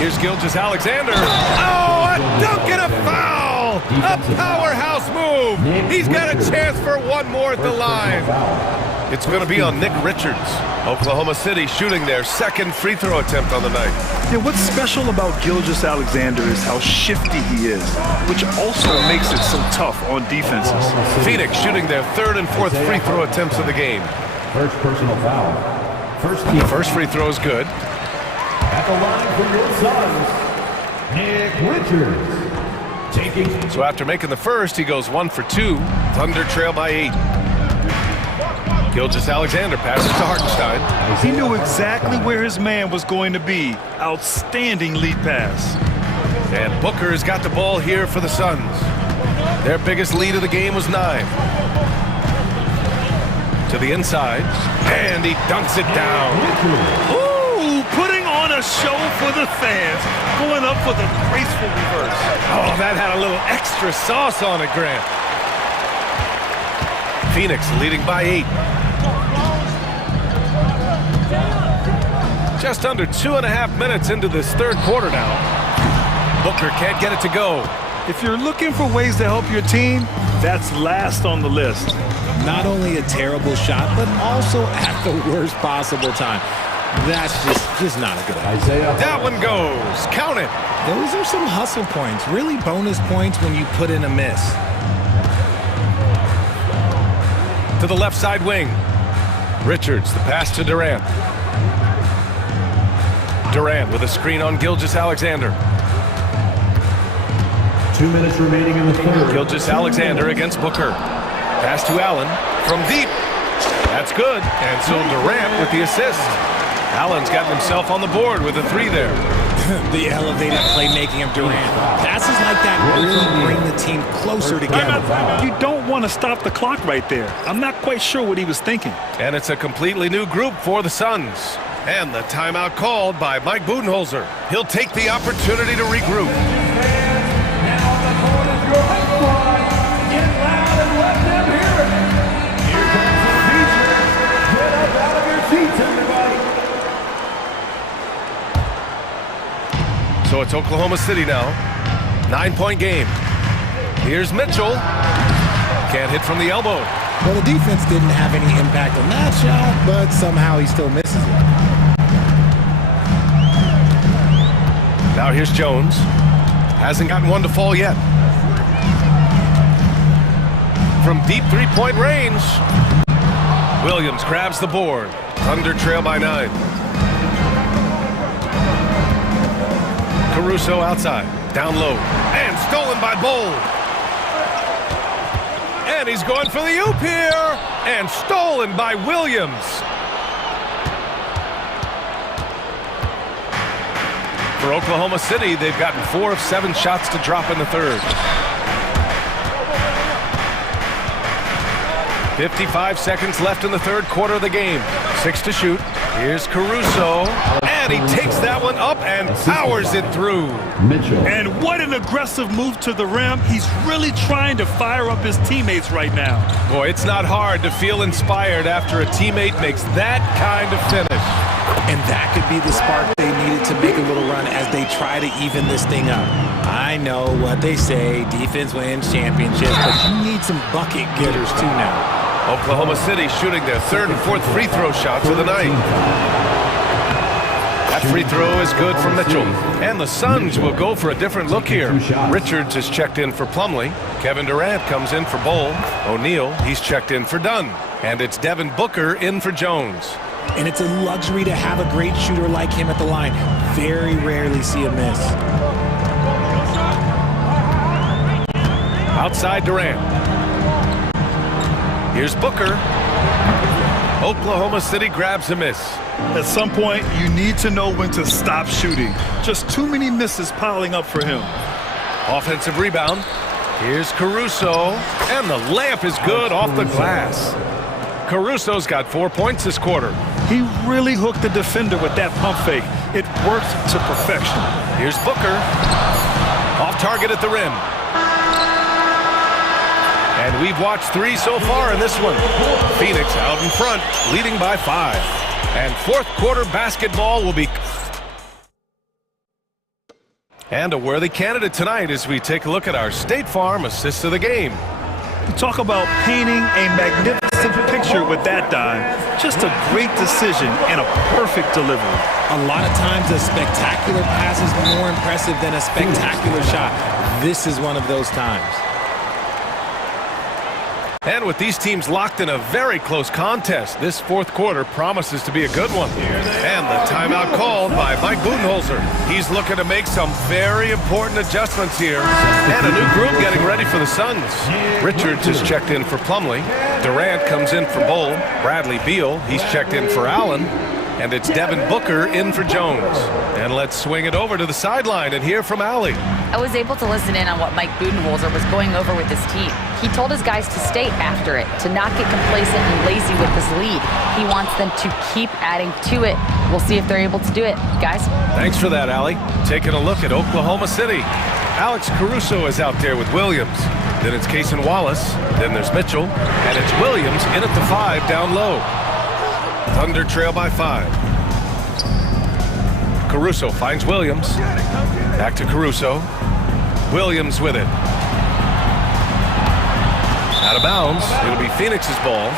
Here's Gilgeous-Alexander. Oh, a dunk and a foul! A powerhouse move. He's got a chance for one more at the line. It's going to be on Nick Richards. Oklahoma City shooting their second free throw attempt on the night. Yeah, what's special about Gilgeous-Alexander is how shifty he is, which also makes it so tough on defenses. Phoenix shooting their third and fourth free throw attempts of the game. First personal foul. First free throw is good. At the line for your Suns, Nick Richards. So after making the first, he goes 1 for 2. Thunder trail by 8. Gilgeous-Alexander passes to Hartenstein. He knew exactly where his man was going to be. Outstanding lead pass. And Booker's got the ball here for the Suns. Their biggest lead of the game was 9. To the inside, and he dunks it down. Ooh, putting on a show for the fans. Going up for the graceful reverse. Oh, that had a little extra sauce on it, Grant. Phoenix leading by 8. Just under 2.5 minutes into this third quarter now. Booker can't get it to go. If you're looking for ways to help your team, that's last on the list. Not only a terrible shot, but also at the worst possible time. That's just not a good idea. That one goes. Count it. Those are some hustle points. Really bonus points when you put in a miss. To the left side wing. Richards, the pass to Durant. Durant with a screen on Gilgeous-Alexander. 2 minutes remaining in the third. Gilgeous-Alexander against Booker. Pass to Allen from deep. That's good. And so Durant with the assist. Allen's gotten himself on the board with a 3 there. The elevated playmaking of Durant. Passes like that really bring the team closer together. You don't want to stop the clock right there. I'm not quite sure what he was thinking. And it's a completely new group for the Suns. And the timeout called by Mike Budenholzer. He'll take the opportunity to regroup. Now the court is your home squad. Get loud and let them hear it. Here comes the feature. Get up out of your seats, everybody. So it's Oklahoma City now. 9-point game. Here's Mitchell. Can't hit from the elbow. Well, the defense didn't have any impact on that shot, but somehow he still misses it. Now here's Jones. Hasn't gotten one to fall yet. From deep three-point range. Williams grabs the board. Thunder trail by 9. Caruso outside. Down low. And stolen by Bold. And he's going for the oop here. And stolen by Williams. For Oklahoma City, they've gotten 4 of 7 shots to drop in the third. 55 seconds left in the third quarter of the game. 6 to shoot. Here's Caruso. And he takes that one up and powers it through. And what an aggressive move to the rim. He's really trying to fire up his teammates right now. Boy, it's not hard to feel inspired after a teammate makes that kind of finish. And that could be the spark they needed to make a little run as they try to even this thing up. I know what they say, defense wins championships, but you need some bucket getters too now. Oklahoma City shooting their third and fourth free throw shots of the night. That free throw is good for Mitchell. And the Suns will go for a different look here. Richards is checked in for Plumlee. Kevin Durant comes in for Bowl. O'Neal, he's checked in for Dunn. And it's Devin Booker in for Jones. And it's a luxury to have a great shooter like him at the line. Very rarely see a miss. Outside Durant. Here's Booker. Oklahoma City grabs a miss. At some point, you need to know when to stop shooting. Just too many misses piling up for him. Offensive rebound. Here's Caruso. And the layup is good off the glass. Caruso's got 4 points this quarter. He really hooked the defender with that pump fake. It worked to perfection. Here's Booker. Off target at the rim. And we've watched 3 so far in this one. Phoenix out in front, leading by 5. And fourth quarter basketball will be... And a worthy candidate tonight as we take a look at our State Farm assist of the game. Talk about painting a magnificent picture with that dime. Just a great decision and a perfect delivery. A lot of times a spectacular pass is more impressive than a spectacular shot. This is one of those times. And with these teams locked in a very close contest, this fourth quarter promises to be a good one. And the timeout called by Mike Budenholzer. He's looking to make some very important adjustments here. And a new group getting ready for the Suns. Richards is checked in for Plumlee. Durant comes in for Bull. Bradley Beal, he's checked in for Allen. And it's Devin Booker in for Jones. And let's swing it over to the sideline and hear from Allie. I was able to listen in on what Mike Budenholzer was going over with his team. He told his guys to stay after it, to not get complacent and lazy with this lead. He wants them to keep adding to it. We'll see if they're able to do it. Guys? Thanks for that, Allie. Taking a look at Oklahoma City. Alex Caruso is out there with Williams. Then it's Cason Wallace. Then there's Mitchell. And it's Williams in at the 5 down low. Thunder trail by 5. Caruso finds Williams. Back to Caruso. Williams with it. Out of bounds. It'll be Phoenix's ball.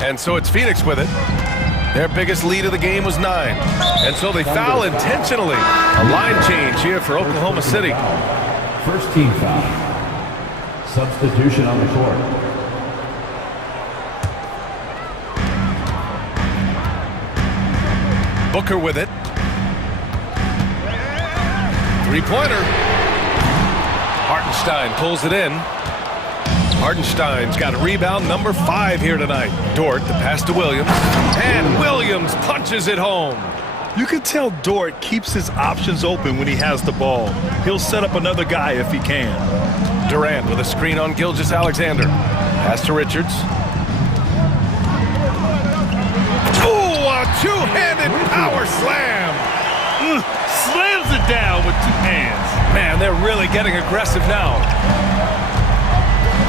And so it's Phoenix with it. Their biggest lead of the game was 9. And so they foul intentionally. A line change here for Oklahoma City. First team foul. Substitution on the court. Booker with it. Three-pointer. Hartenstein pulls it in. Hartenstein's got a rebound number 5 here tonight. Dort, the pass to Williams. And Williams punches it home. You can tell Dort keeps his options open when he has the ball. He'll set up another guy if he can. Durant with a screen on Gilgeous-Alexander. Pass to Richards. Ooh, a two-handed power slam. Slams it down with 2 hands. Man, they're really getting aggressive now.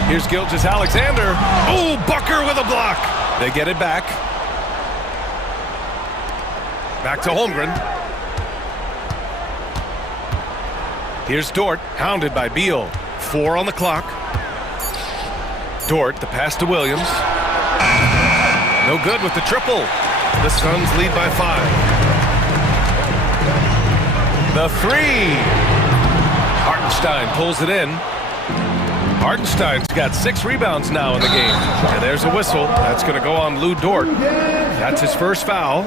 Here's Gilgeous-Alexander. Ooh, Booker with a block. They get it back. Back to Holmgren. Here's Dort, hounded by Beal. 4 on the clock. Dort, the pass to Williams. No good with the triple. The Suns lead by 5. The 3. Hartenstein pulls it in. Hartenstein's got 6 rebounds now in the game. And there's a whistle. That's going to go on Lou Dort. That's his first foul.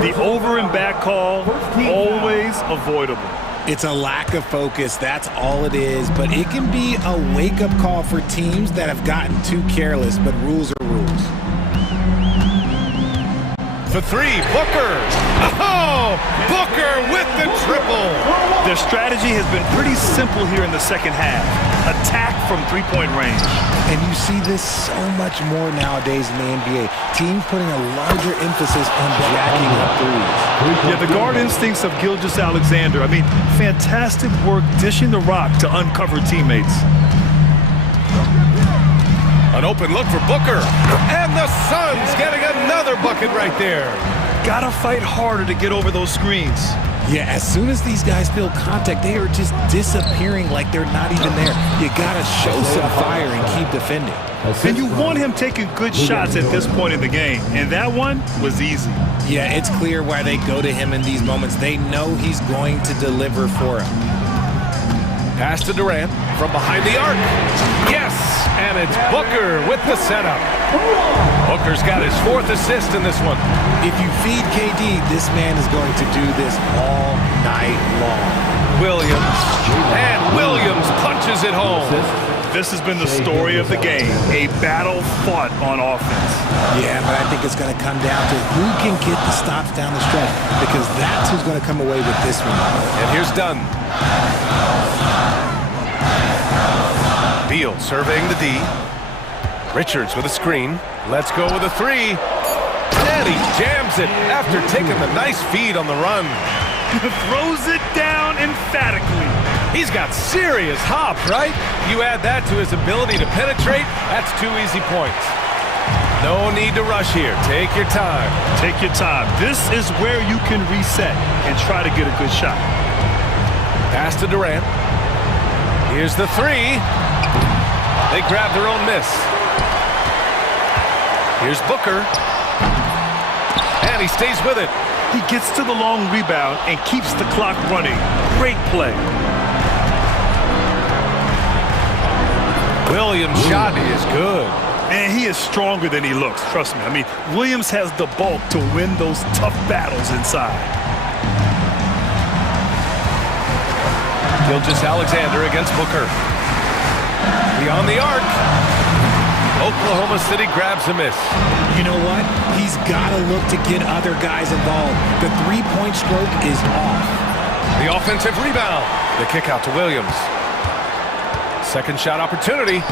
The over and back call, always avoidable. It's a lack of focus, that's all it is. But it can be a wake-up call for teams that have gotten too careless, but rules are rules. For 3, Booker. Oh, Booker with the triple. Their strategy has been pretty simple here in the second half. Attack from 3-point range. And you see this so much more nowadays in the NBA. Teams putting a larger emphasis on jacking up threes. Yeah, the guard instincts of Gilgeous-Alexander. I mean, fantastic work dishing the rock to uncover teammates. An open look for Booker. And the Suns getting another bucket right there. Gotta fight harder to get over those screens. Yeah, as soon as these guys feel contact, they are just disappearing like they're not even there. You gotta show some fire and keep defending. And you want him taking good shots at this point in the game. And that one was easy. Yeah, it's clear why they go to him in these moments. They know he's going to deliver for them. Pass to Durant from behind the arc. Yes, and it's Booker with the setup. Booker's got his 4th assist in this one. If you feed KD, this man is going to do this all night long. Williams, and Williams punches it home. This has been the story of the game, a battle fought on offense. Yeah, but I think it's going to come down to who can get the stops down the stretch, because that's who's going to come away with this one. And here's Dunn. Beal surveying the D. Richards with a screen. Let's go with a 3. And he jams it after taking the nice feed on the run. Throws it down emphatically. He's got serious hop, right? You add that to his ability to penetrate, that's 2 easy points. No need to rush here. Take your time. Take your time. This is where you can reset and try to get a good shot. Pass to Durant. Here's the 3. They grab their own miss. Here's Booker. And he stays with it. He gets to the long rebound and keeps the clock running. Great play. Williams' shot is good. And he is stronger than he looks, trust me. I mean, Williams has the bulk to win those tough battles inside. Gilgeous-Alexander against Booker. Beyond the arc. Oklahoma City grabs a miss. You know what? He's got to look to get other guys involved. The three-point stroke is off. The offensive rebound. The kick out to Williams. Second shot opportunity.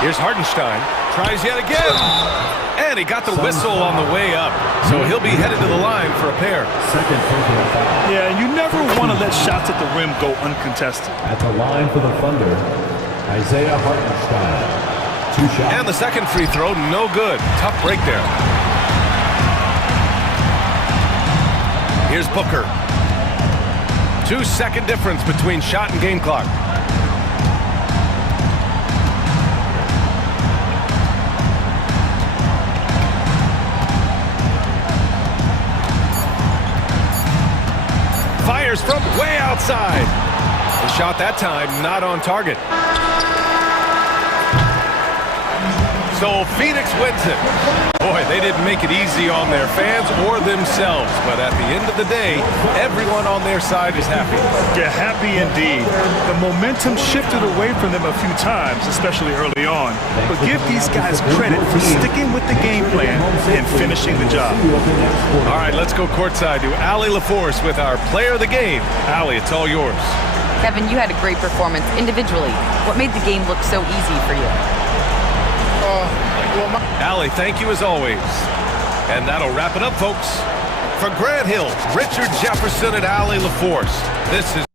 Here's Hartenstein. Tries yet again. And he got the whistle on the way up. So he'll be headed to the line for a pair. Yeah, and you never want to let shots at the rim go uncontested. At the line for the Thunder, Isaiah Hartenstein. 2 shots. And the second free throw, no good. Tough break there. Here's Booker. 2-second difference between shot and game clock. Fires from way outside. The shot that time not on target. So Phoenix wins it. Boy, they didn't make it easy on their fans or themselves, but at the end of the day, everyone on their side is happy. Yeah, happy indeed. The momentum shifted away from them a few times, especially early on. But give these guys credit for sticking with the game plan and finishing the job. All right, let's go courtside to Allie LaForce with our player of the game. Allie, it's all yours. Kevin, you had a great performance individually. What made the game look so easy for you? Allie, thank you as always. And that'll wrap it up, folks. For Grant Hill, Richard Jefferson, and Allie LaForce, this is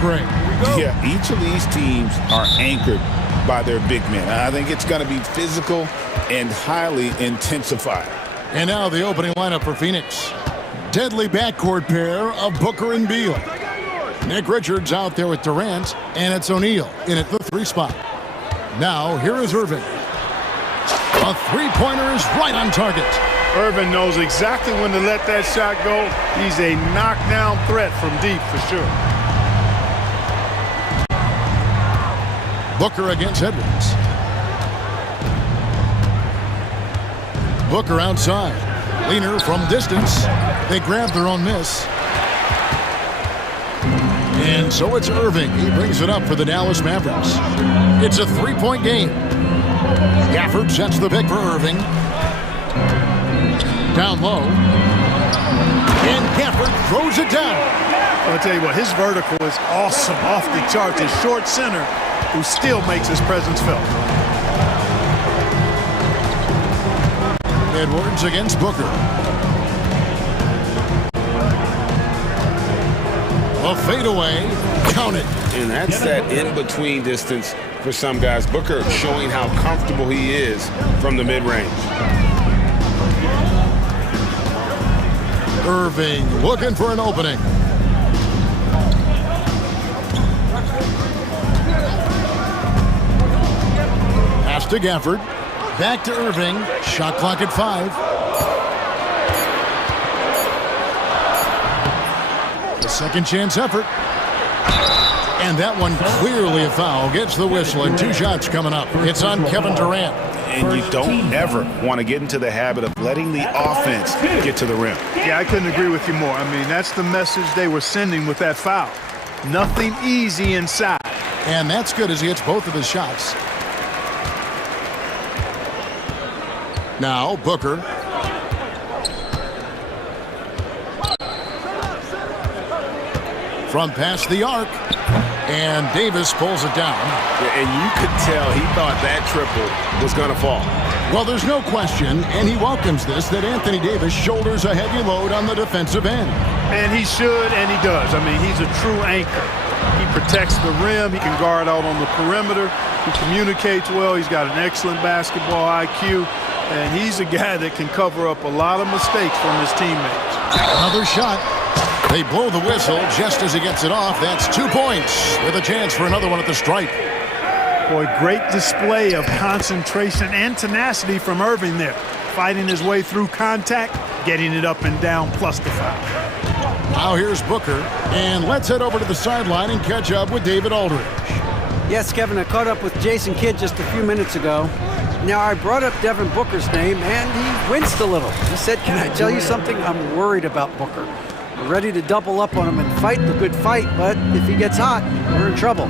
Gray. Yeah, each of these teams are anchored by their big men. I think it's going to be physical and highly intensified. And now the opening lineup for Phoenix. Deadly backcourt pair of Booker and Beal. Nick Richards out there with Durant, and it's O'Neal in at the 3 spot. Now, here is Irving. A three-pointer is right on target. Irving knows exactly when to let that shot go. He's a knockdown threat from deep for sure. Booker against Edwards. Booker outside. Leaner from distance. They grab their own miss. And so it's Irving. He brings it up for the Dallas Mavericks. It's a three-point game. Gafford sets the pick for Irving. Down low. And Gafford throws it down. I'll tell you what, his vertical is awesome, off the charts. His short center, who still makes his presence felt. Edwards against Booker. A fadeaway, count it. And that's that in-between distance for some guys. Booker showing how comfortable he is from the mid-range. Irving looking for an opening. Pass to Gafford. Back to Irving. Shot clock at 5. The second chance effort. And that one clearly a foul. Gets the whistle and 2 shots coming up. It's on Kevin Durant. And you don't ever want to get into the habit of letting the offense get to the rim. Yeah, I couldn't agree with you more. I mean, that's the message they were sending with that foul. Nothing easy inside. And that's good as he hits both of his shots. Now, Booker. From past the arc. And Davis pulls it down. Yeah, and you could tell he thought that triple was going to fall. Well, there's no question, and he welcomes this, that Anthony Davis shoulders a heavy load on the defensive end. And he should, and he does. I mean, he's a true anchor. He protects the rim. He can guard out on the perimeter. He communicates well. He's got an excellent basketball IQ. And he's a guy that can cover up a lot of mistakes from his teammates. Another shot. They blow the whistle just as he gets it off. That's 2 points with a chance for another one at the stripe. Boy, great display of concentration and tenacity from Irving there. Fighting his way through contact, getting it up and down, plus the foul. Now here's Booker. And let's head over to the sideline and catch up with David Aldridge. Yes, Kevin, I caught up with Jason Kidd just a few minutes ago. Now, I brought up Devin Booker's name, and he winced a little. He said, "Can I tell you something? I'm worried about Booker. We're ready to double up on him and fight the good fight, but if he gets hot, we're in trouble."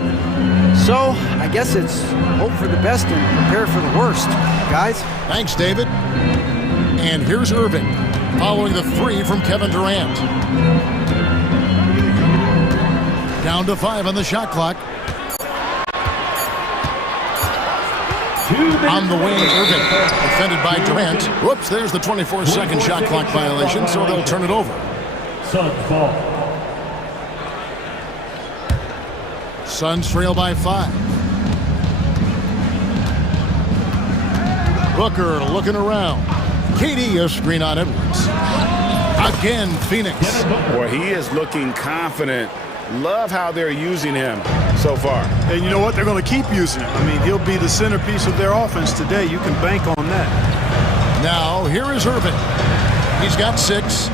So, I guess it's hope for the best and prepare for the worst, guys. Thanks, David. And here's Irving, following the 3 from Kevin Durant. Down to 5 on the shot clock. On the wing, Irving, defended by Durant. Whoops, there's the 24-second shot clock violation, so they'll turn it over. Suns trail by 5. Booker looking around. KD a screen on Edwards. Again, Phoenix. Boy, he is looking confident. Love how they're using him so far. And you know what? They're going to keep using him. I mean, he'll be the centerpiece of their offense today. You can bank on that. Now, here is Irving. He's got 6.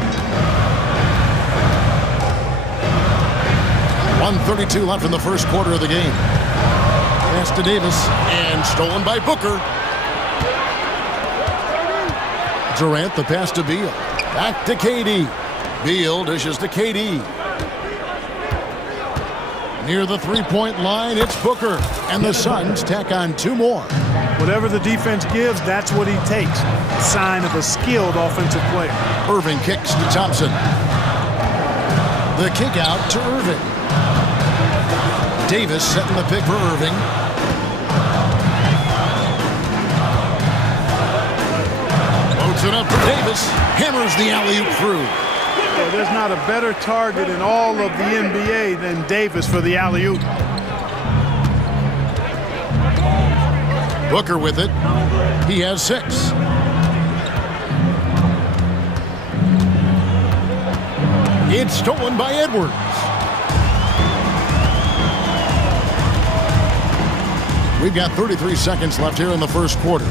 1:32 left in the first quarter of the game. Pass to Davis, and stolen by Booker. Durant, the pass to Beal. Back to KD. Beal dishes to KD. Near the three-point line, it's Booker. And the Suns tack on 2 more. Whatever the defense gives, that's what he takes. A sign of a skilled offensive player. Irving kicks to Thompson. The kick out to Irving. Davis setting the pick for Irving. Loads it up for Davis. Hammers the alley-oop through. Well, there's not a better target in all of the NBA than Davis for the alley-oop. Booker with it. He has 6. It's stolen by Edwards. We've got 33 seconds left here in the first quarter.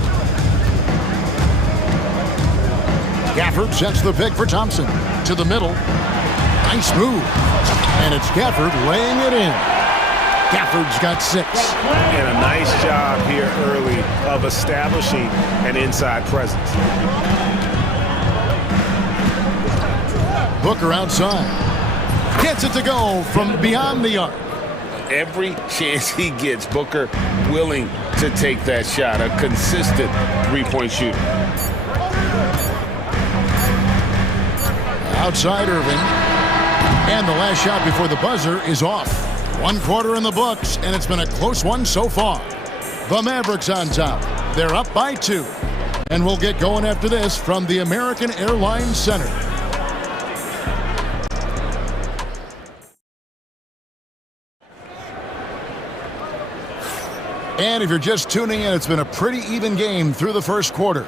Gafford sets the pick for Thompson. To the middle. Nice move. And it's Gafford laying it in. Gafford's got 6. And a nice job here early of establishing an inside presence. Booker outside. Gets it to go from beyond the arc. Every chance he gets, Booker willing to take that shot. A consistent three-point shooter. Outside Irving. And the last shot before the buzzer is off. 1 quarter in the books, and it's been a close one so far. The Mavericks on top. They're up by 2. And we'll get going after this from the American Airlines Center. And if you're just tuning in, it's been a pretty even game through the first quarter.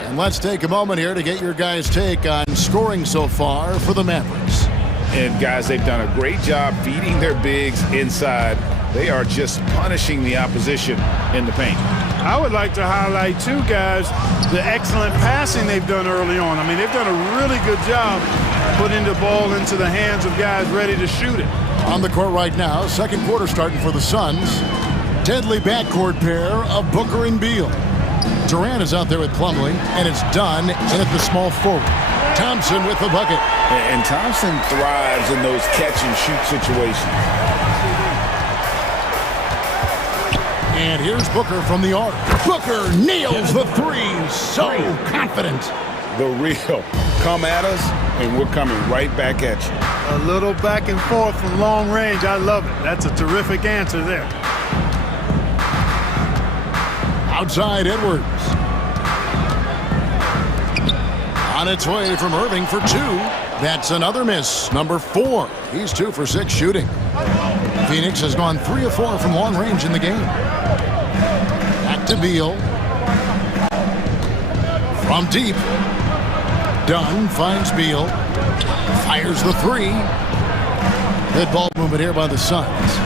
And let's take a moment here to get your guys' take on scoring so far for the Mavericks. And guys, they've done a great job feeding their bigs inside. They are just punishing the opposition in the paint. I would like to highlight, too, guys, the excellent passing they've done early on. I mean, they've done a really good job putting the ball into the hands of guys ready to shoot it. On the court right now, second quarter starting for the Suns. Deadly backcourt pair of Booker and Beal. Durant is out there with Plumlee, and it's done in at the small forward. Thompson with the bucket. And Thompson thrives in those catch-and-shoot situations. And here's Booker from the arc. Booker nails the 3. So confident. The real. Come at us, and we're coming right back at you. A little back and forth from long range. I love it. That's a terrific answer there. Outside Edwards. On its way from Irving for 2. That's another miss. Number 4. He's 2 for 6 shooting. Phoenix has gone 3 of 4 from long range in the game. Back to Beal. From deep. Dunn finds Beal. Fires the 3. Good ball movement here by the Suns.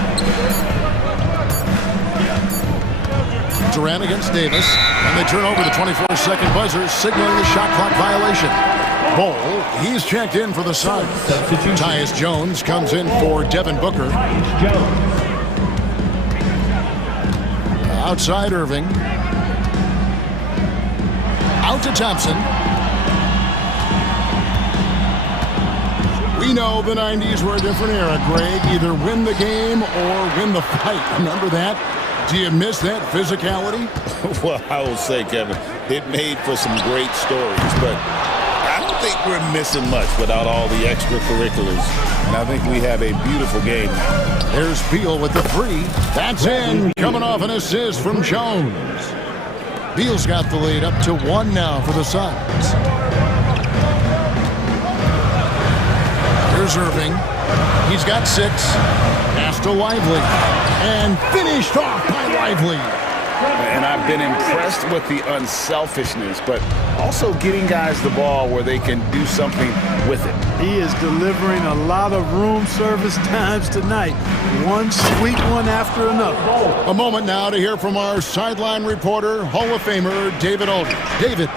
Durant against Davis, and they turn over the 24-second buzzer, signaling the shot clock violation. Bol, he's checked in for the Suns. Tyus Jones comes in for Devin Booker. Outside Irving. Out to Thompson. We know the 90s were a different era, Greg. Either win the game or win the fight. Remember that? Do you miss that physicality? Well, I will say, Kevin, it made for some great stories, but I don't think we're missing much without all the extracurriculars. And I think we have a beautiful game now. There's Beal with the 3. That's in. Coming off an assist from Jones. Beal's got the lead up to 1 now for the Suns. Here's Irving. He's got 6. Pass to Lively. And finished off by Lively. And I've been impressed with the unselfishness, but also getting guys the ball where they can do something with it. He is delivering a lot of room service times tonight. One sweet one after another. A moment now to hear from our sideline reporter, Hall of Famer David Aldridge. David.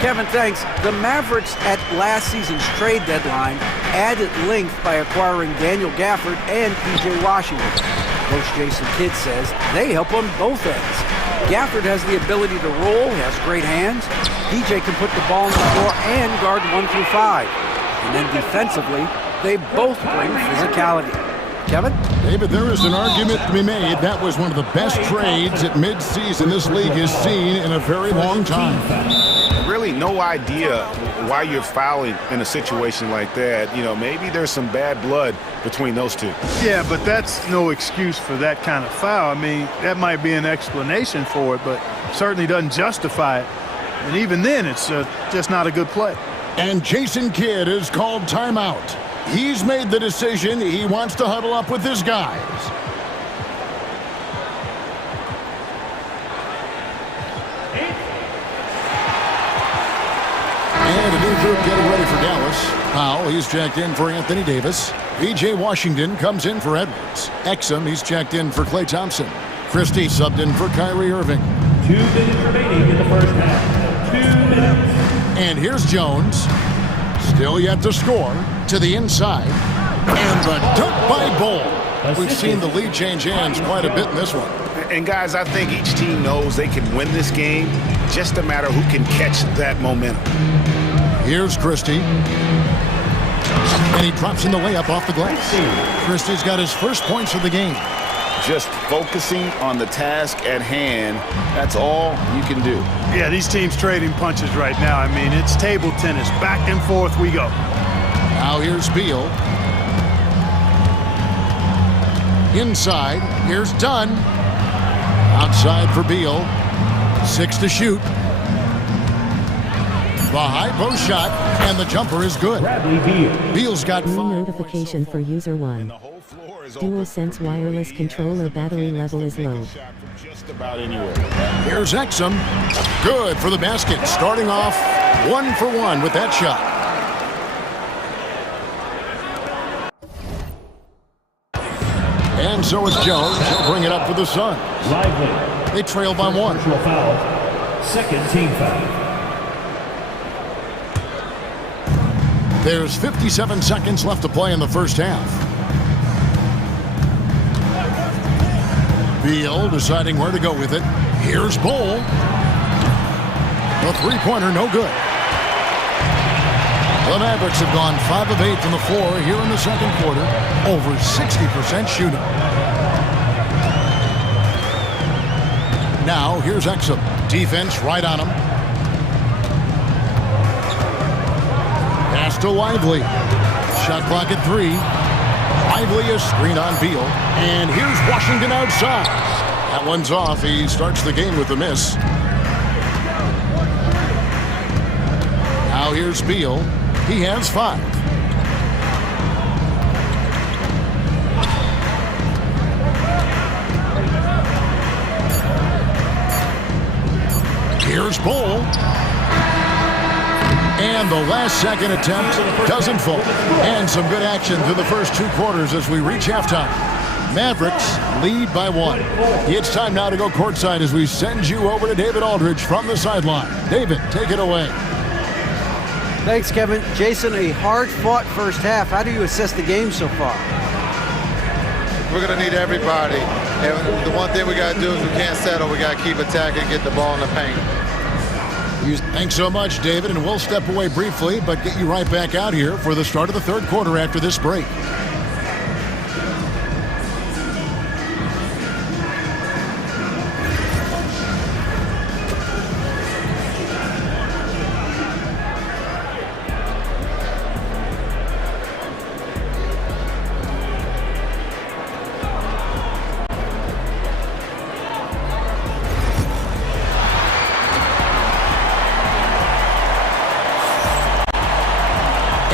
Kevin, thanks. The Mavericks at last season's trade deadline added length by acquiring Daniel Gafford and P.J. Washington. Coach Jason Kidd says they help on both ends. Gafford has the ability to roll, has great hands. P.J. can put the ball on the floor and guard 1 through 5. And then defensively, they both bring physicality. Kevin? David, there is an argument to be made. That was one of the best trades at midseason this league has seen in a very long time. Really no idea why you're fouling in a situation like that. You know, maybe there's some bad blood between those two. Yeah, but that's no excuse for that kind of foul. I mean, that might be an explanation for it, but certainly doesn't justify it. And even then, it's just not a good play. And Jason Kidd is called timeout. He's made the decision he wants to huddle up with his guys. And a new group getting ready for Dallas. Powell, he's checked in for Anthony Davis. B.J. Washington comes in for Edwards. Exum, he's checked in for Klay Thompson. Christie subbed in for Kyrie Irving. 2 minutes remaining in the first half. 2 minutes. And here's Jones. Still yet to score. To the inside. And the dunk by Bull. We've seen the lead change hands quite a bit in this one. And guys, I think each team knows they can win this game. Just a matter who can catch that momentum. Here's Christie. And he drops in the layup off the glass. Christie's got his first points of the game. Just focusing on the task at hand, that's all you can do. Yeah, these teams trading punches right now. I mean, it's table tennis. Back and forth we go. Now here's Beal. Inside, here's Dunn. Outside for Beal. 6 to shoot. The high post shot, and the jumper is good. Beal's got 5. Notification for user 1. DualSense wireless controller battery level is low. Here's Exum. Good for the basket. Starting off 1 for 1 with that shot. And so it's Jones. He'll bring it up for the Suns. They trail by 1. Second team foul. There's 57 seconds left to play in the first half. Beal deciding where to go with it. Here's Bull. The three-pointer, no good. The Mavericks have gone 5 of 8 from the floor here in the second quarter. Over 60% shooting. Now, here's Exum. Defense right on him. Pass to Lively. Shot clock at 3. Lively is screened on Beal. And here's Washington outside. That one's off. He starts the game with a miss. Now here's Beal. He has 5. Here's Bull. And the last second attempt doesn't fall. And some good action through the first 2 quarters as we reach halftime. Mavericks lead by 1. It's time now to go courtside as we send you over to David Aldridge from the sideline. David, take it away. Thanks, Kevin. Jason, a hard-fought first half. How do you assess the game so far? We're going to need everybody. And the one thing we got to do is we can't settle. We got to keep attacking, get the ball in the paint. Thanks so much, David, and we'll step away briefly, but get you right back out here for the start of the third quarter after this break.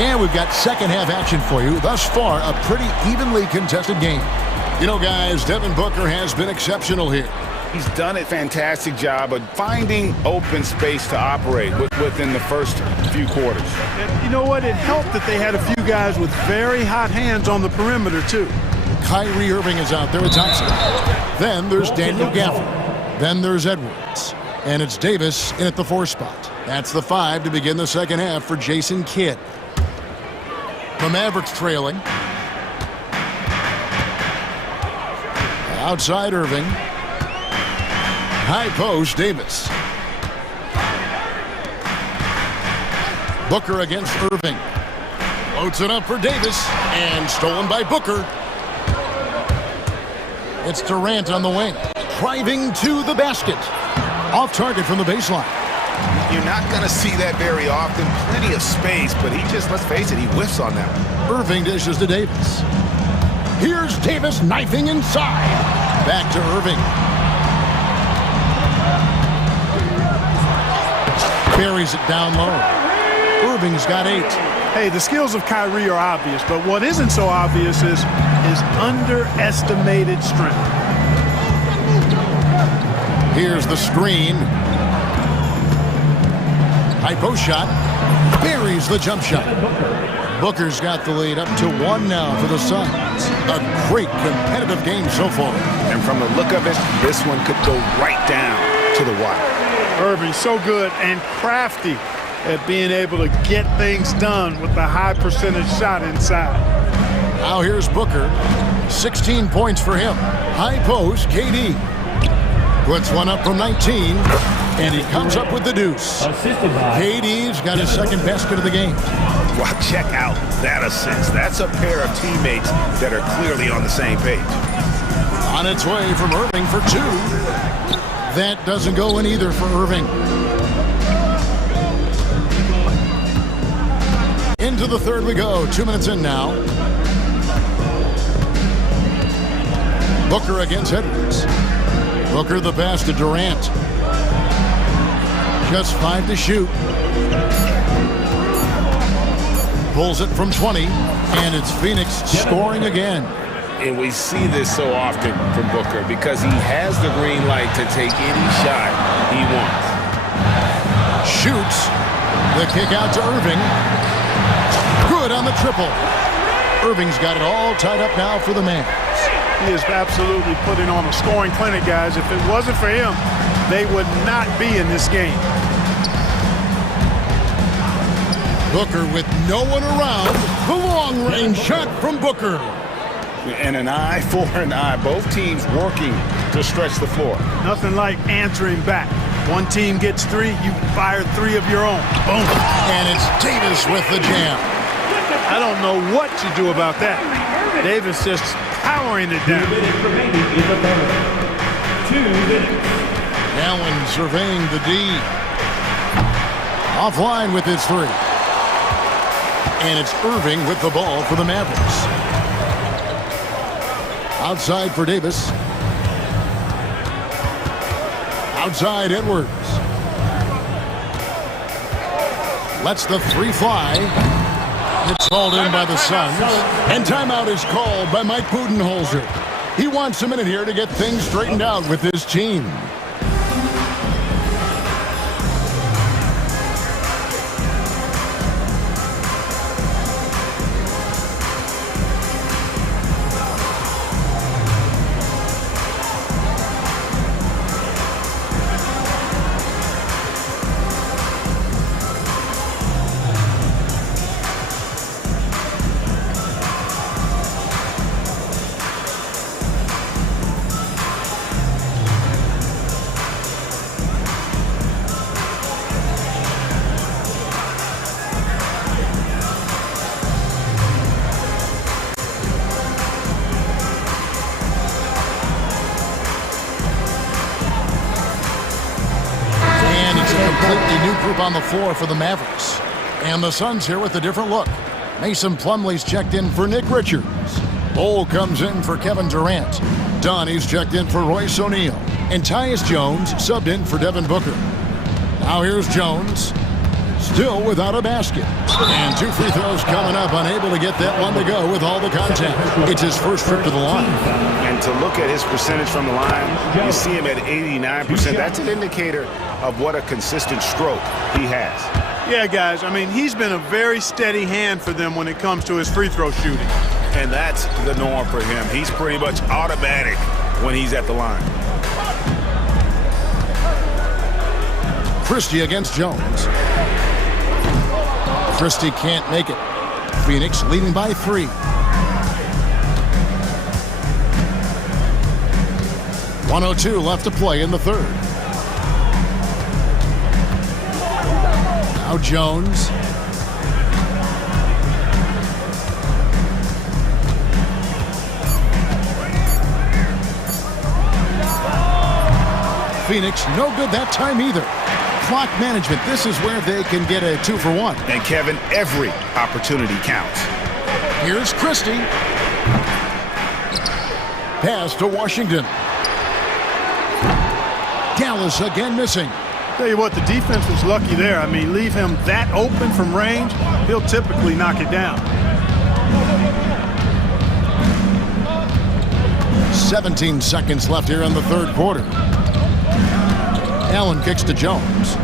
And we've got second half action for you. Thus far, a pretty evenly contested game. You know, guys, Devin Booker has been exceptional here. He's done a fantastic job of finding open space to operate within the first few quarters. And you know what? It helped that they had a few guys with very hot hands on the perimeter, too. Kyrie Irving is out there with Thompson. Then there's Daniel Gafford. Then there's Edwards. And it's Davis in at the 4 spot. That's the 5 to begin the second half for Jason Kidd. The Mavericks trailing. Outside Irving. High post Davis. Booker against Irving. Floats it up for Davis and stolen by Booker. It's Durant on the wing. Driving to the basket. Off target from the baseline. You're not going to see that very often. Plenty of space, but he just, let's face it, he whiffs on that one. Irving dishes to Davis. Here's Davis knifing inside. Back to Irving. Carries it down low. Irving's got 8. Hey, the skills of Kyrie are obvious, but what isn't so obvious is his underestimated strength. Here's the screen. High post shot. Buries the jump shot. Booker's got the lead up to 1 now for the Suns. A great competitive game so far. And from the look of it, this one could go right down to the wire. Irving, so good and crafty at being able to get things done with the high percentage shot inside. Now here's Booker. 16 points for him. High post, KD. Puts one up from 19, and he comes up with the deuce. KD's got his second basket of the game. Well, check out that assist. That's a pair of teammates that are clearly on the same page. On its way from Irving for 2. That doesn't go in either for Irving. Into the third we go. 2 minutes in now. Booker against Edwards. Booker the pass to Durant. Just 5 to shoot. Pulls it from 20, and it's Phoenix scoring again. And we see this so often from Booker because he has the green light to take any shot he wants. Shoots. The kick out to Irving. Good on the triple. Irving's got it all tied up now for the Mavs. He is absolutely putting on a scoring clinic, guys. If it wasn't for him, they would not be in this game. Booker with no one around. The long-range shot from Booker. And an eye for an eye. Both teams working to stretch the floor. Nothing like answering back. One team gets 3, you fire 3 of your own. Boom. And it's Davis with the jam. I don't know what to do about that. Davis just powering it down. 2 minutes remaining in the third. 2 minutes. Allen surveying the D. Offline with his 3. And it's Irving with the ball for the Mavericks. Outside for Davis. Outside Edwards. Lets the 3 fly. It's called in by the Suns. And timeout is called by Mike Budenholzer. He wants a minute here to get things straightened out with his team. Completely new group on the floor for the Mavericks. And the Suns here with a different look. Mason Plumlee's checked in for Nick Richards. Bol comes in for Kevin Durant. Donnie's checked in for Royce O'Neal. And Tyus Jones subbed in for Devin Booker. Now here's Jones. Still without a basket. And 2 free throws coming up, unable to get that one to go with all the contact. It's his first trip to the line. And to look at his percentage from the line, you see him at 89%. That's an indicator of what a consistent stroke he has. Yeah, guys, I mean, he's been a very steady hand for them when it comes to his free throw shooting. And that's the norm for him. He's pretty much automatic when he's at the line. Christie against Jones. Christie can't make it. Phoenix leading by 3. .102 left to play in the third. Now Jones. Phoenix no good that time either. Clock management, this is where they can get a 2 for 1. And Kevin, every opportunity counts. Here's Christie. Pass to Washington. Dallas again missing. Tell you what, the defense was lucky there. I mean, leave him that open from range, he'll typically knock it down. 17 seconds left here in the third quarter. Allen kicks to Jones.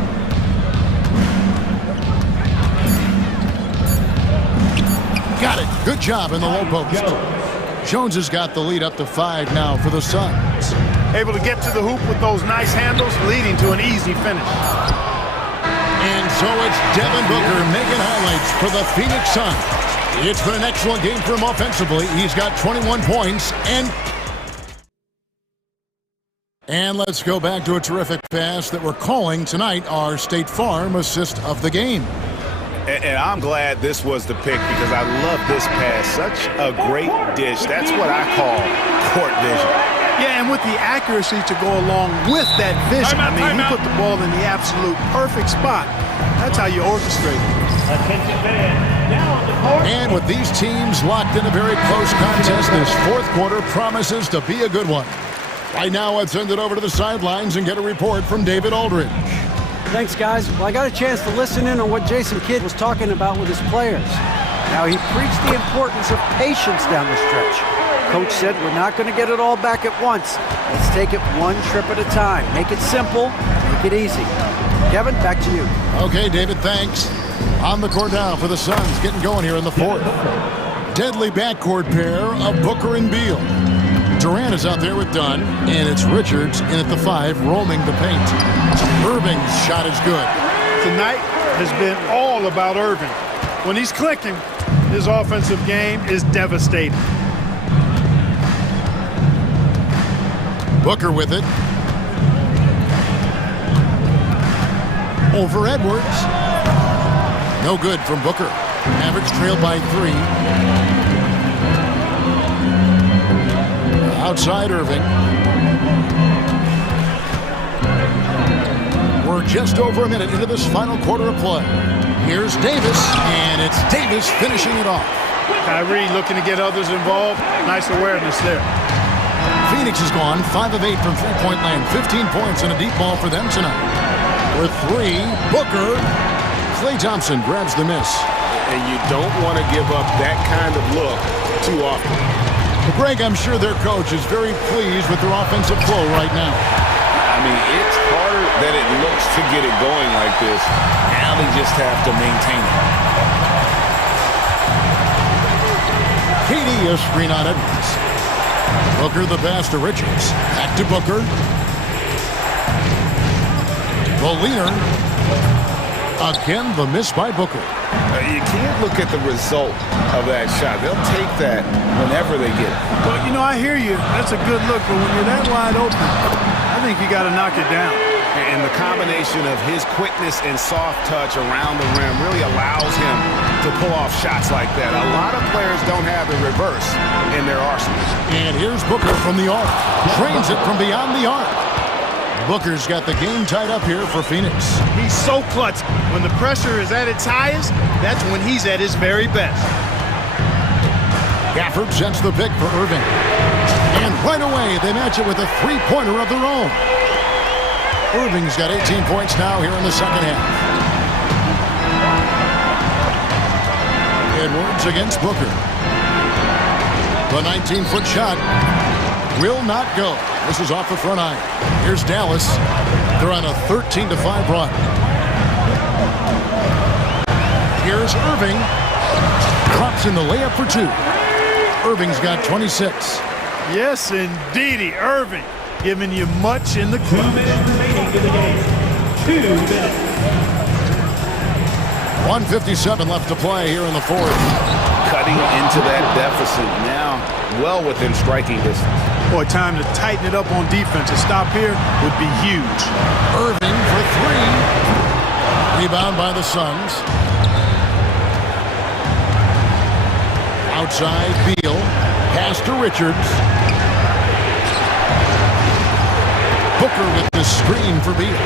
Got it. Good job in the low post. Jones has got the lead up to 5 now for the Suns. Able to get to the hoop with those nice handles, leading to an easy finish. And so it's Devin Booker making highlights for the Phoenix Suns. It's been an excellent game for him offensively. He's got 21 points and let's go back to a terrific pass that we're calling tonight our State Farm assist of the game. And I'm glad this was the pick because I love this pass. Such a great dish. That's what I call court vision. Yeah, and with the accuracy to go along with that vision. I mean, he put the ball in the absolute perfect spot. That's how you orchestrate it. And with these teams locked in a very close contest, this fourth quarter promises to be a good one. Right now, let's send it over to the sidelines and get a report from David Aldridge. Thanks, guys. Well, I got a chance to listen in on what Jason Kidd was talking about with his players. Now, he preached the importance of patience down the stretch. Coach said we're not going to get it all back at once. Let's take it one trip at a time. Make it simple, make it easy. Kevin, back to you. Okay, David, thanks. On the court now for the Suns, getting going here in the fourth. Deadly backcourt pair of Booker and Beal. Durant is out there with Dunn, and it's Richards in at the 5, roaming the paint. Irving's shot is good. Tonight has been all about Irving. When he's clicking, his offensive game is devastating. Booker with it. Over Edwards. No good from Booker. Mavericks trail by 3. Outside Irving. We're just over a minute into this final quarter of play. Here's Davis, and it's Davis finishing it off. Kyrie looking to get others involved. Nice awareness there. Phoenix has gone 5 of 8 from three-point land. 15 points and a deep ball for them tonight. For 3, Booker. Klay Thompson grabs the miss. And you don't want to give up that kind of look too often. Greg, I'm sure their coach is very pleased with their offensive flow right now. I mean, it's harder than it looks to get it going like this. Now they just have to maintain it. KD a screen on Edwards. Booker the pass to Richards. Back to Booker. The leaner. Again, the miss by Booker. You can't look at the result of that shot. They'll take that whenever they get it. Well, you know, I hear you. That's a good look, but when you're that wide open, I think you got to knock it down. And the combination of his quickness and soft touch around the rim really allows him to pull off shots like that. A lot of players don't have the reverse in their arsenal. And here's Booker from the arc. Trains it from beyond the arc. Booker's got the game tied up here for Phoenix. He's so clutch. When the pressure is at its highest, that's when he's at his very best. Gafford sends the pick for Irving. And right away, they match it with a three-pointer of their own. Irving's got 18 points now here in the second half. Edwards against Booker. The 19-foot shot will not go. This is off the front iron. Here's Dallas. They're on a 13-5 run. Here's Irving. Drops in the layup for 2. Irving's got 26. Yes, indeedy. Irving giving you much in the clutch. 2 minutes remaining in the game. 2 minutes. 1:57 left to play here in the fourth. Cutting into that deficit now, well within striking distance. Boy, time to tighten it up on defense. A stop here would be huge. Irving for 3. Rebound by the Suns. Outside, Beal. Pass to Richards. Booker with the screen for Beal.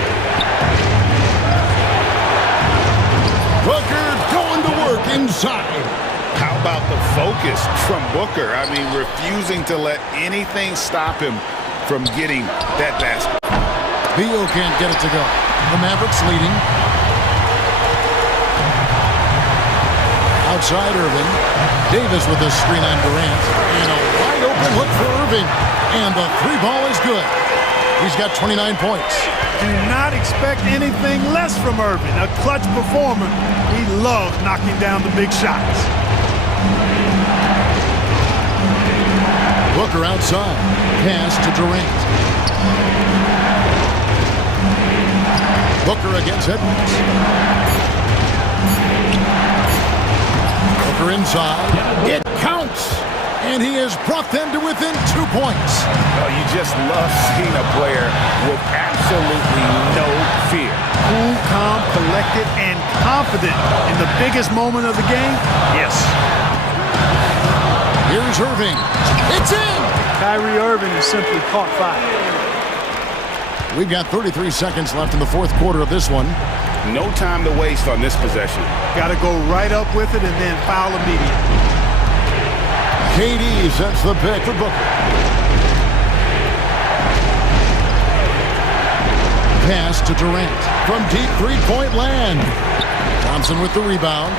Booker going to work inside. How about the focus from Booker? I mean, refusing to let anything stop him from getting that basket. Beal can't get it to go. The Mavericks leading. Outside Irving. Davis with a screen on Durant. And a wide open look for Irving. And the three ball is good. He's got 29 points. Do not expect anything less from Irving. A clutch performer. He loves knocking down the big shots. Booker outside. Pass to Durant. Booker against Edwards. Booker inside. It counts. And he has brought them to within 2 points. Oh, you just love seeing a player with absolutely no fear. Cool, calm, collected, and confident in the biggest moment of the game? Yes. Here's Irving. It's in! Kyrie Irving has simply caught fire. We've got 33 seconds left in the fourth quarter of this one. No time to waste on this possession. Got to go right up with it and then foul immediately. KD sets the pick for Booker. Pass to Durant from deep three-point land. Thompson with the rebound.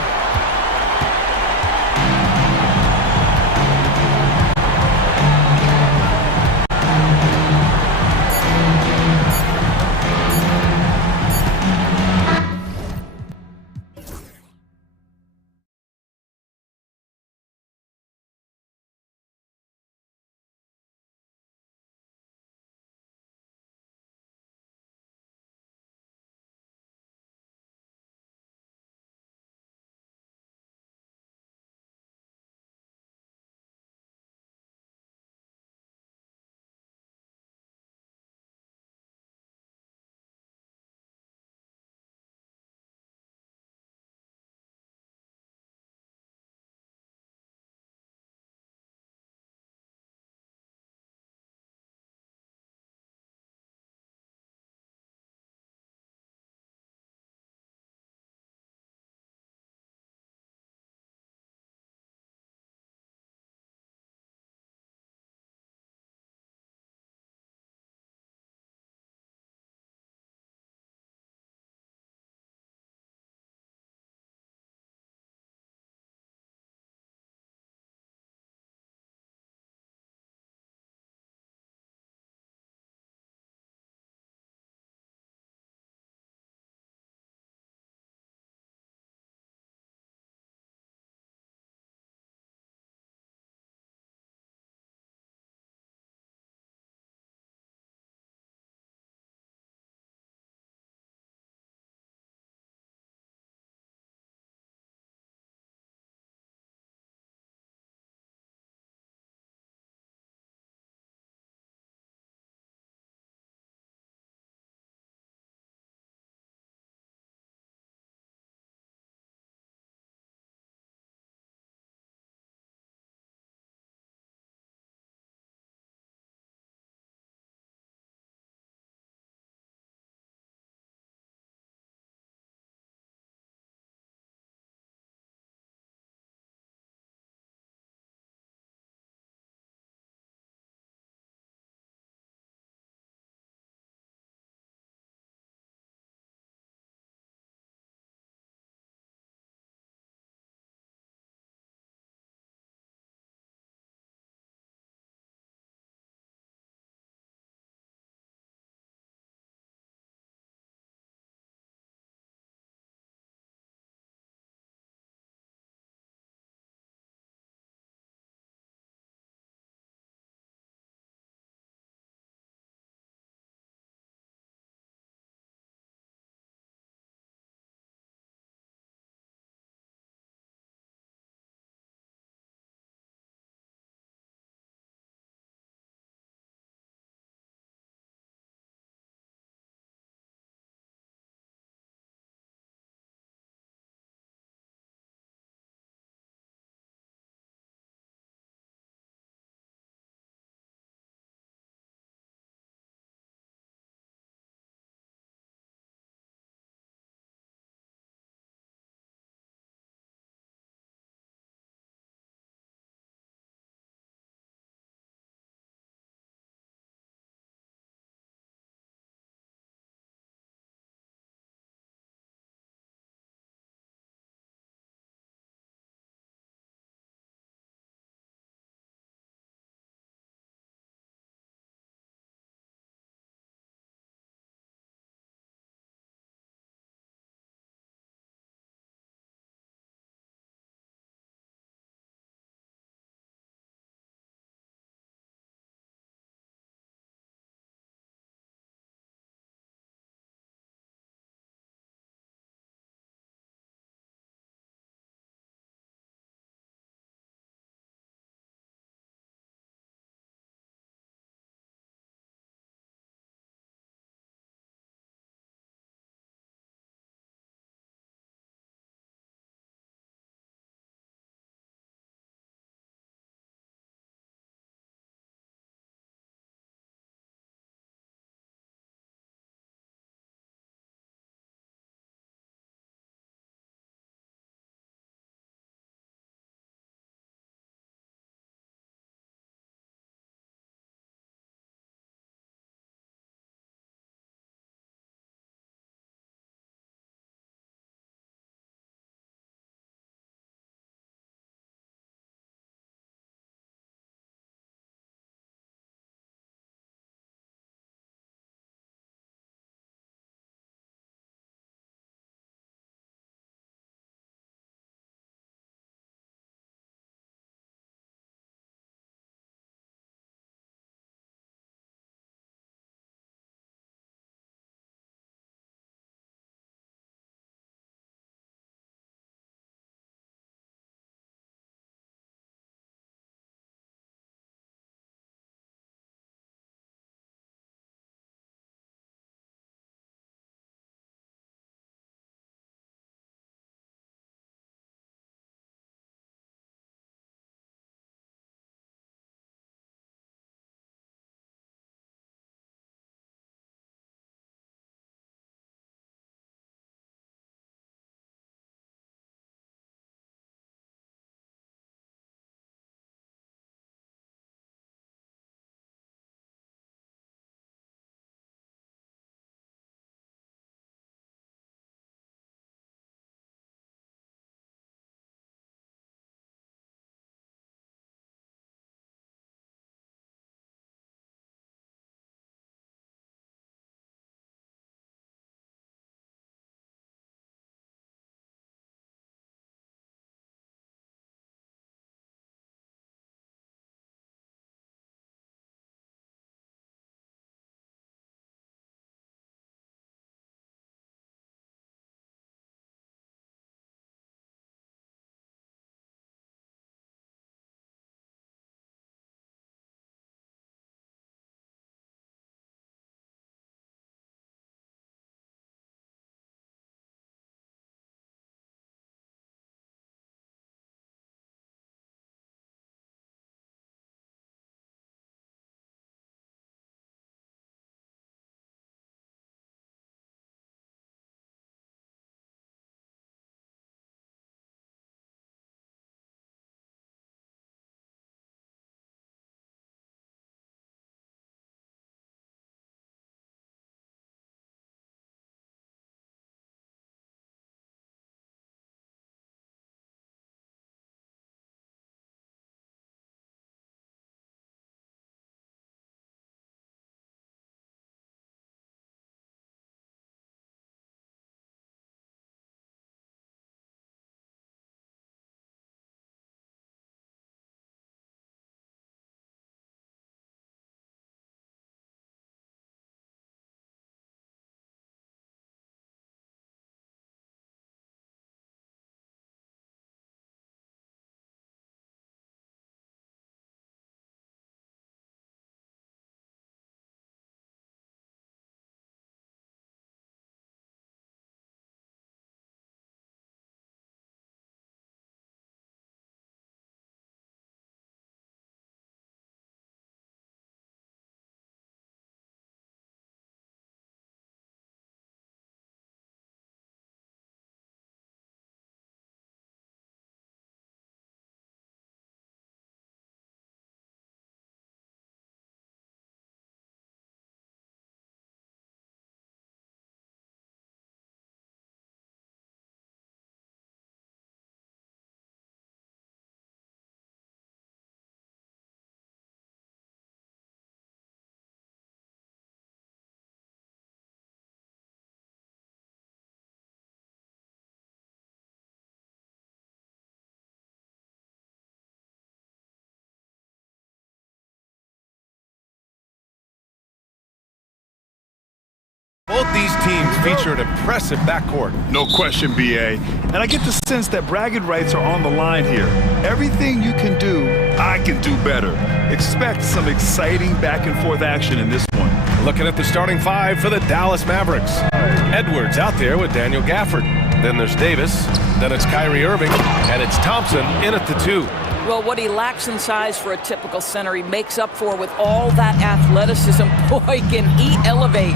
Both these teams feature an impressive backcourt. No question, BA. And I get the sense that bragging rights are on the line here. Everything you can do, I can do better. Expect some exciting back-and-forth action in this one. Looking at the starting five for the Dallas Mavericks. Edwards out there with Daniel Gafford. Then there's Davis. Then it's Kyrie Irving. And it's Thompson in at the 2. Well, what he lacks in size for a typical center, he makes up for with all that athleticism. Boy, can he elevate.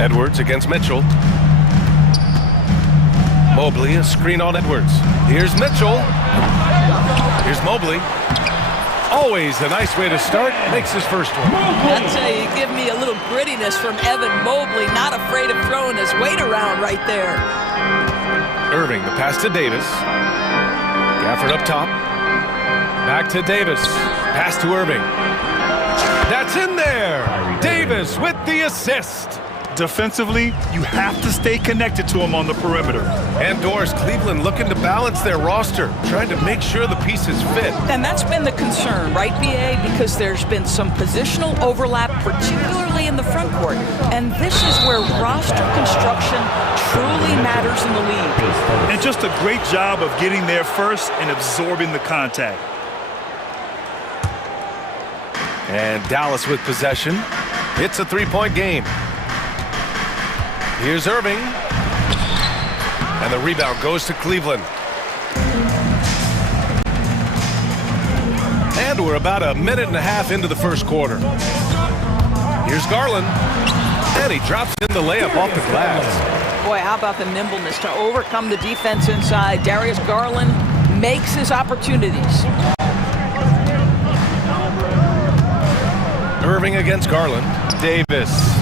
Edwards against Mitchell. Mobley, a screen on Edwards. Here's Mitchell. Here's Mobley. Always a nice way to start. Makes his first one. I tell you, you give me a little grittiness from Evan Mobley. Not afraid of throwing his weight around right there. Irving, the pass to Davis. Gafford up top. Back to Davis. Pass to Irving. That's in there. Davis with the assist. Defensively, you have to stay connected to him on the perimeter. And Doris, Cleveland looking to balance their roster, trying to make sure the pieces fit. And that's been the concern, right, BA? Because there's been some positional overlap, particularly in the front court. And this is where roster construction truly matters in the league. And just a great job of getting there first and absorbing the contact. And Dallas with possession. It's a three-point game. Here's Irving. And the rebound goes to Cleveland. And we're about a minute and a half into the first quarter. Here's Garland. And he drops in the layup off the glass. Boy, how about the nimbleness to overcome the defense inside. Darius Garland makes his opportunities. Irving against Garland. Davis.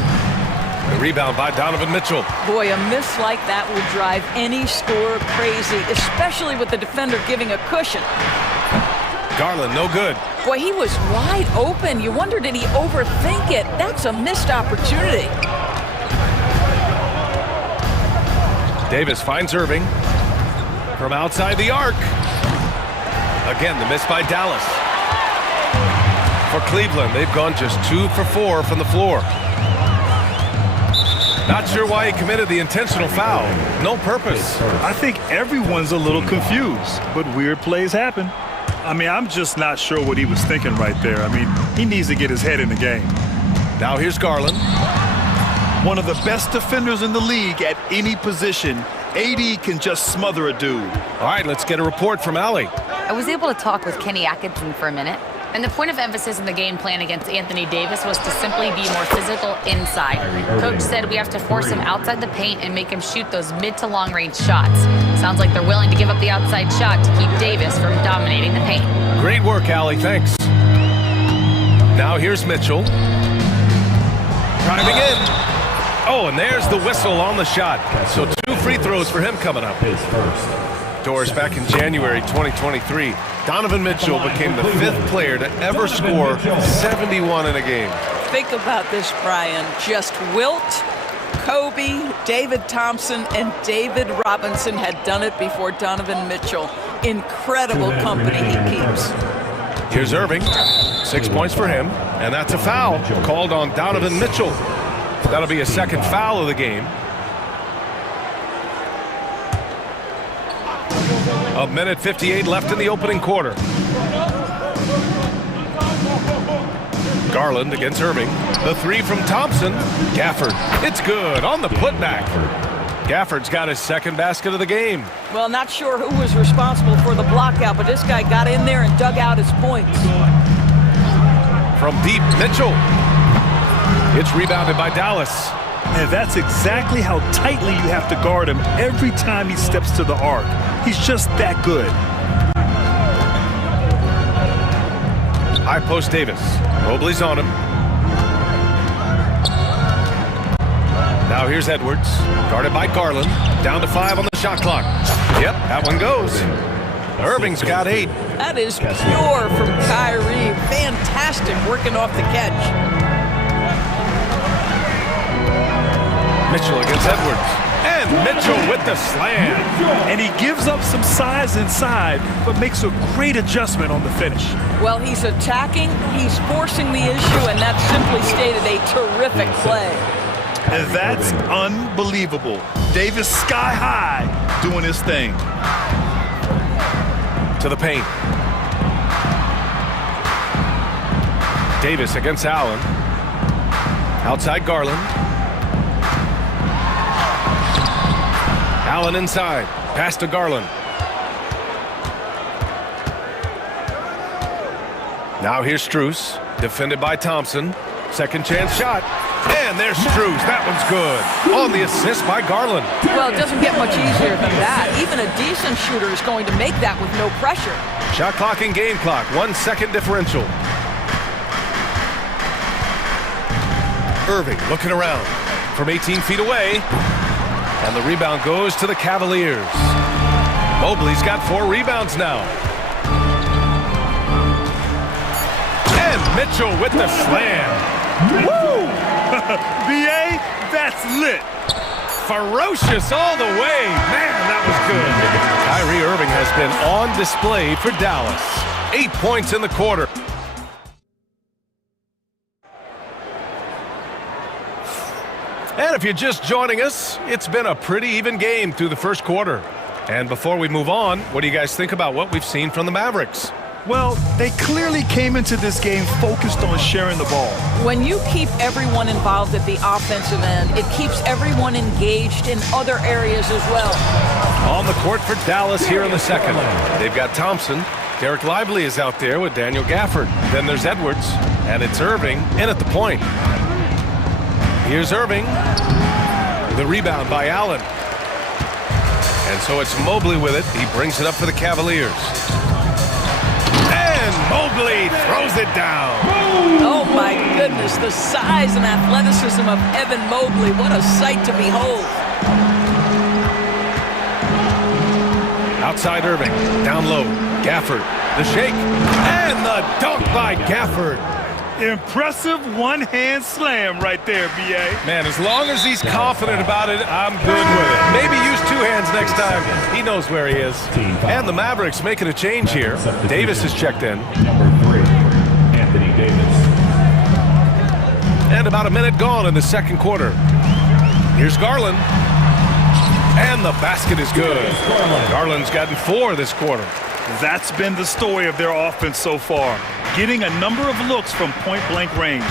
The rebound by Donovan Mitchell. Boy, a miss like that will drive any scorer crazy, especially with the defender giving a cushion. Garland, no good. Boy, he was wide open. You wonder, did he overthink it? That's a missed opportunity. Davis finds Irving from outside the arc. Again, the miss by Dallas. For Cleveland, they've gone just 2 for 4 from the floor. Not sure why he committed the intentional foul. No purpose. I think everyone's a little confused, but weird plays happen. I mean, I'm just not sure what he was thinking right there. I mean, he needs to get his head in the game. Now here's Garland. One of the best defenders in the league at any position. AD can just smother a dude. All right, let's get a report from Allie. I was able to talk with Kenny Atkinson for a minute. And the point of emphasis in the game plan against Anthony Davis was to simply be more physical inside. Coach said we have to force him outside the paint and make him shoot those mid to long range shots. Sounds like they're willing to give up the outside shot to keep Davis from dominating the paint. Great work, Allie. Thanks. Now here's Mitchell. Driving in. Oh, and there's the whistle on the shot. So 2 free throws for him coming up. Doris, back in January 2023, Donovan Mitchell became the 5th player to ever score 71 in a game. Think about this, Brian. Just Wilt, Kobe, David Thompson, and David Robinson had done it before Donovan Mitchell. Incredible company he keeps. Here's Irving. 6 points for him, and that's a foul called on Donovan Mitchell. That'll be a second foul of the game. A minute 58 left in the opening quarter. Garland against Irving. The 3 from Thompson. Gafford. It's good on the putback. Gafford's got his second basket of the game. Well, not sure who was responsible for the blockout, but this guy got in there and dug out his points. From deep, Mitchell. It's rebounded by Dallas. And that's exactly how tightly you have to guard him every time he steps to the arc. He's just that good. High post Davis. Mobley's on him. Now here's Edwards. Guarded by Garland. Down to 5 on the shot clock. Yep, that one goes. Irving's got 8. That is pure from Kyrie. Fantastic working off the catch. Mitchell against Edwards. And Mitchell with the slam. And he gives up some size inside, but makes a great adjustment on the finish. Well, he's attacking, he's forcing the issue, and that simply stated a terrific play. And that's unbelievable. Davis sky high doing his thing. To the paint. Davis against Allen. Outside Garland. Allen inside. Pass to Garland. Now here's Strus. Defended by Thompson. Second chance shot. And there's Strus. That one's good. On the assist by Garland. Well, it doesn't get much easier than that. Even a decent shooter is going to make that with no pressure. Shot clock and game clock. 1 second differential. Irving looking around from 18 feet away. And the rebound goes to the Cavaliers. Mobley's got 4 rebounds now. And Mitchell with the slam. Woo! BA, that's lit. Ferocious all the way. Man, that was good. Kyrie Irving has been on display for Dallas. 8 points in the quarter. And if you're just joining us, it's been a pretty even game through the first quarter. And before we move on, what do you guys think about what we've seen from the Mavericks? Well, they clearly came into this game focused on sharing the ball. When you keep everyone involved at the offensive end, it keeps everyone engaged in other areas as well. On the court for Dallas here in the second. They've got Thompson. Derek Lively is out there with Daniel Gafford. Then there's Edwards. And it's Irving in at the point. Here's Irving. The rebound by Allen. And so it's Mobley with it. He brings it up for the Cavaliers. And Mobley throws it down. Oh my goodness, the size and athleticism of Evan Mobley. What a sight to behold. Outside Irving, down low, Gafford, the shake, and the dunk by Gafford. Impressive one-hand slam right there, B.A. Man, as long as he's confident about it, I'm good with it. Maybe use 2 hands next time. He knows where he is. And the Mavericks making a change here. Davis is checked in. Number 3, Anthony Davis. And about a minute gone in the second quarter. Here's Garland. And the basket is good. Garland's gotten 4 this quarter. That's been the story of their offense so far, getting a number of looks from point-blank range.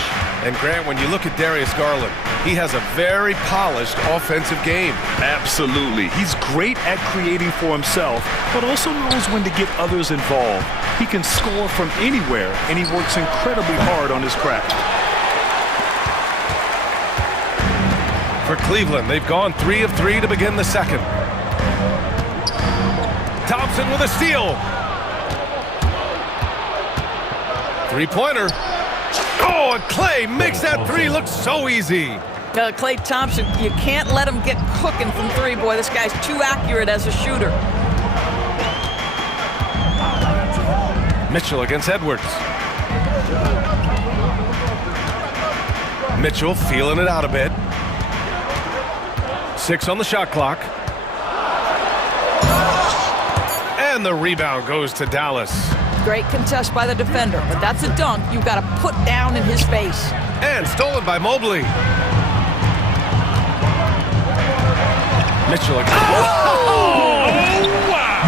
And Grant, when you look at Darius Garland, he has a very polished offensive game. Absolutely. He's great at creating for himself, but also knows when to get others involved. He can score from anywhere, and he works incredibly hard on his craft. For Cleveland, they've gone 3 of 3 to begin the second. Thompson with a steal. 3-pointer. Oh, and Clay makes that 3 look so easy. Clay Thompson, you can't let him get cooking from 3, boy. This guy's too accurate as a shooter. Mitchell against Edwards. Mitchell feeling it out a bit. 6 on the shot clock. And the rebound goes to Dallas. Great contest by the defender, but that's a dunk you've got to put down in his face. And stolen by Mobley. Mitchell again. Oh, wow!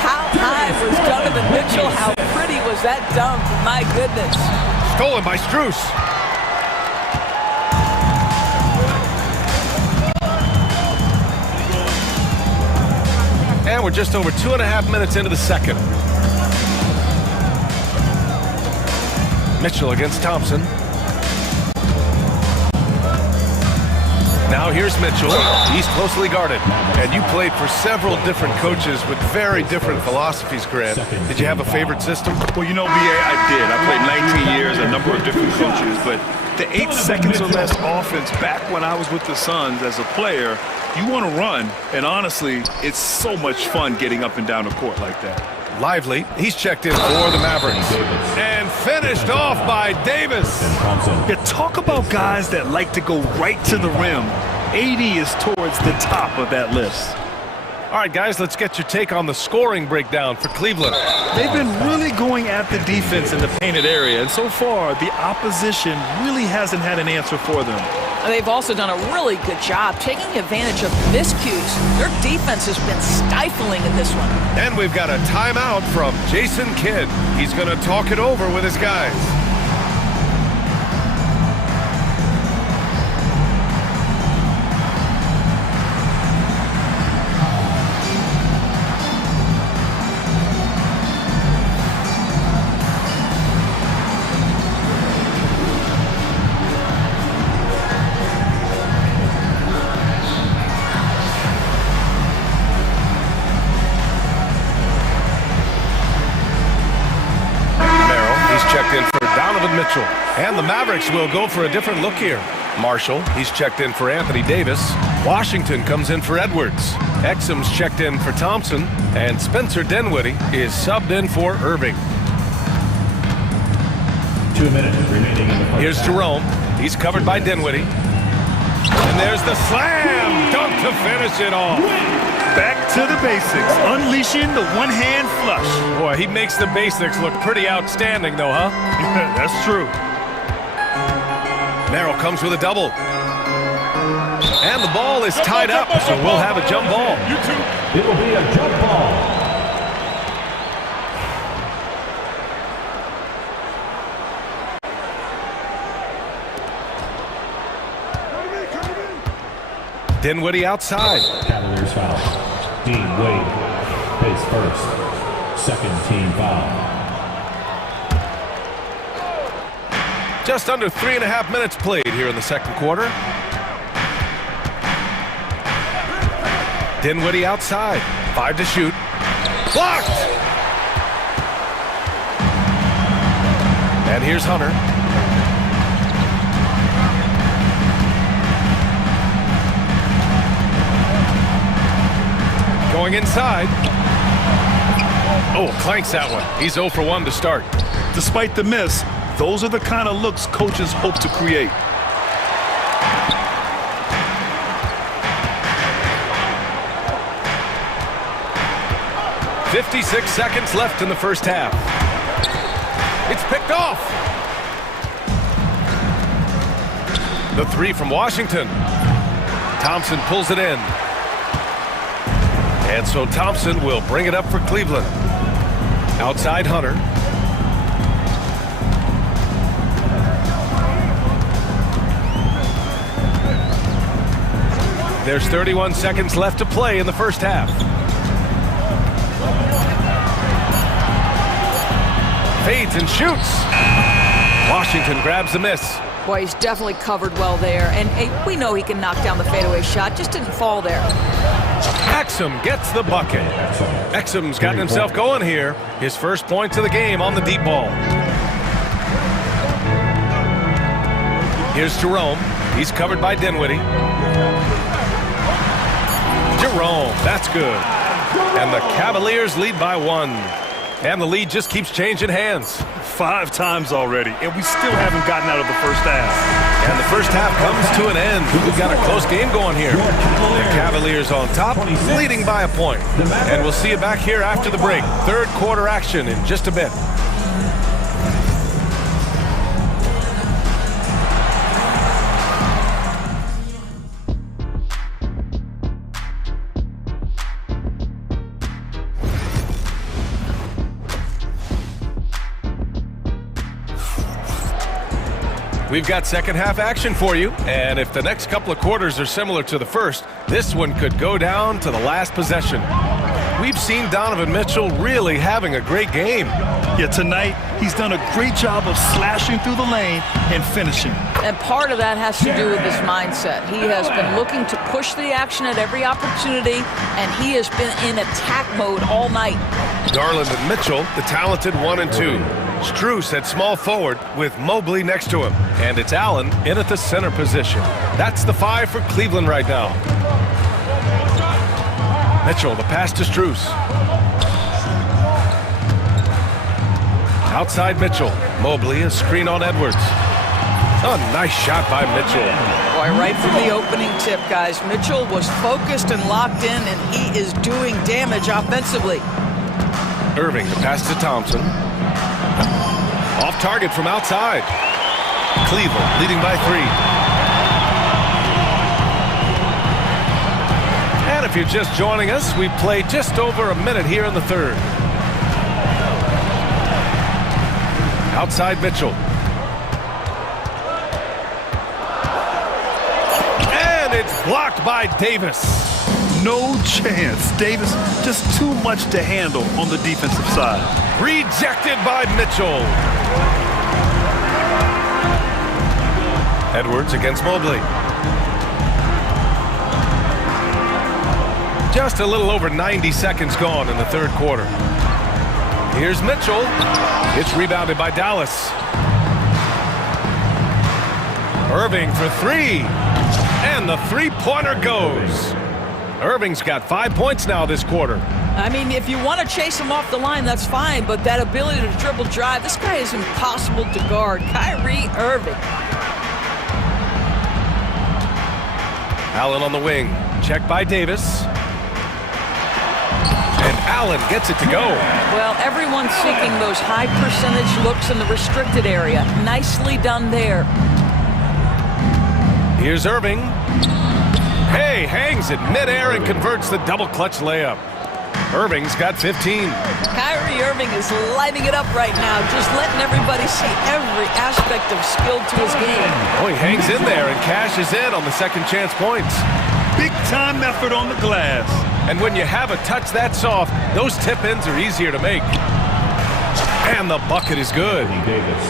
How high was Donovan Mitchell? How pretty was that dunk? My goodness. Stolen by Strus. And we're just over 2.5 minutes into the second. Mitchell against Thompson. Now here's Mitchell. He's closely guarded. And you played for several different coaches with very different philosophies, Grant. Did you have a favorite system? Well, you know, BA, I did. I played 19 years, a number of different coaches, but the 8 seconds or less offense back when I was with the Suns as a player, you want to run, and honestly, it's so much fun getting up and down the court like that. Lively, he's checked in for the Mavericks. And finished off by Davis. Yeah, talk about guys that like to go right to the rim AD is towards the top of that list. All right, guys, let's get your take on the scoring breakdown for Cleveland. They've been really going at the defense in the painted area, and so far, the opposition really hasn't had an answer for them. They've also done a really good job taking advantage of miscues. Their defense has been stifling in this one. And we've got a timeout from Jason Kidd. He's going to talk it over with his guys. Mitchell. And the Mavericks will go for a different look here. Marshall, he's checked in for Anthony Davis. Washington comes in for Edwards. Exum's checked in for Thompson. And Spencer Dinwiddie is subbed in for Irving. 2 minutes remaining in the first. Here's Jerome. He's covered by Dinwiddie. And there's the slam dunk to finish it off. Back to the basics, unleashing the one-hand flush. Boy, he makes the basics look pretty outstanding, though, huh? That's true. Merrill comes with a double. And the ball is tied up, so we'll have a jump ball. It will be a jump ball. Dinwiddie outside. Cavaliers foul. Dean Wade pays first. Second team foul. Just under 3.5 minutes played here in the second quarter. Dinwiddie outside. 5 to shoot. Blocked! And here's Hunter. Going inside. Oh, clanks that one. He's 0 for 1 to start. Despite the miss, those are the kind of looks coaches hope to create. "56 seconds left in the first half. It's picked off. The three from Washington. Thompson pulls it in. And so Thompson will bring it up for Cleveland. Outside Hunter. There's 31 seconds left to play in the first half. Fades and shoots. Washington grabs the miss. Boy, he's definitely covered well there. And we know he can knock down the fadeaway shot. Just didn't fall there. Exum gets the bucket. Exum's gotten himself going here. His first points of the game on the deep ball. Here's Jerome. He's covered by Dinwiddie. Jerome, that's good. And the Cavaliers lead by 1. And the lead just keeps changing hands. 5 times already, and we still haven't gotten out of the first half. And the first half comes to an end. We've got a close game going here. The Cavaliers on top, leading by a point. And we'll see you back here after the break. Third quarter action in just a bit. We've got second half action for you, and if the next couple of quarters are similar to the first, this one could go down to the last possession. We've seen Donovan Mitchell really having a great game. Yeah, tonight he's done a great job of slashing through the lane and finishing. And part of that has to do with his mindset. He has been looking to push the action at every opportunity, and he has been in attack mode all night. Garland and Mitchell, the talented 1 and 2. Strus at small forward with Mobley next to him. And it's Allen in at the center position. That's the 5 for Cleveland right now. Mitchell, the pass to Strus. Outside Mitchell. Mobley, a screen on Edwards. A nice shot by Mitchell. Boy, right from the opening tip, guys. Mitchell was focused and locked in, and he is doing damage offensively. Irving, the pass to Thompson. Off target from outside. Cleveland leading by 3. And if you're just joining us, we played just over a minute here in the third. Outside Mitchell. And it's blocked by Davis. No chance. Davis just too much to handle on the defensive side. Rejected by Mitchell. Edwards against Mobley. Just a little over 90 seconds gone in the third quarter. Here's Mitchell. It's rebounded by Dallas. Irving for 3. And the three-pointer goes. Irving's got 5 points now this quarter. I mean, if you want to chase him off the line, that's fine, but that ability to dribble drive, this guy is impossible to guard. Kyrie Irving. Allen on the wing. Check by Davis. And Allen gets it to go. Well, everyone's seeking those high percentage looks in the restricted area. Nicely done there. Here's Irving. Hey, hangs it midair and converts the double clutch layup. Irving's got 15. Kyrie Irving is lighting it up right now, just letting everybody see every aspect of skill to his game. Oh, he hangs in there and cashes in on the second chance points. Big time effort on the glass. And when you have a touch that soft, those tip-ins are easier to make. And the bucket is good.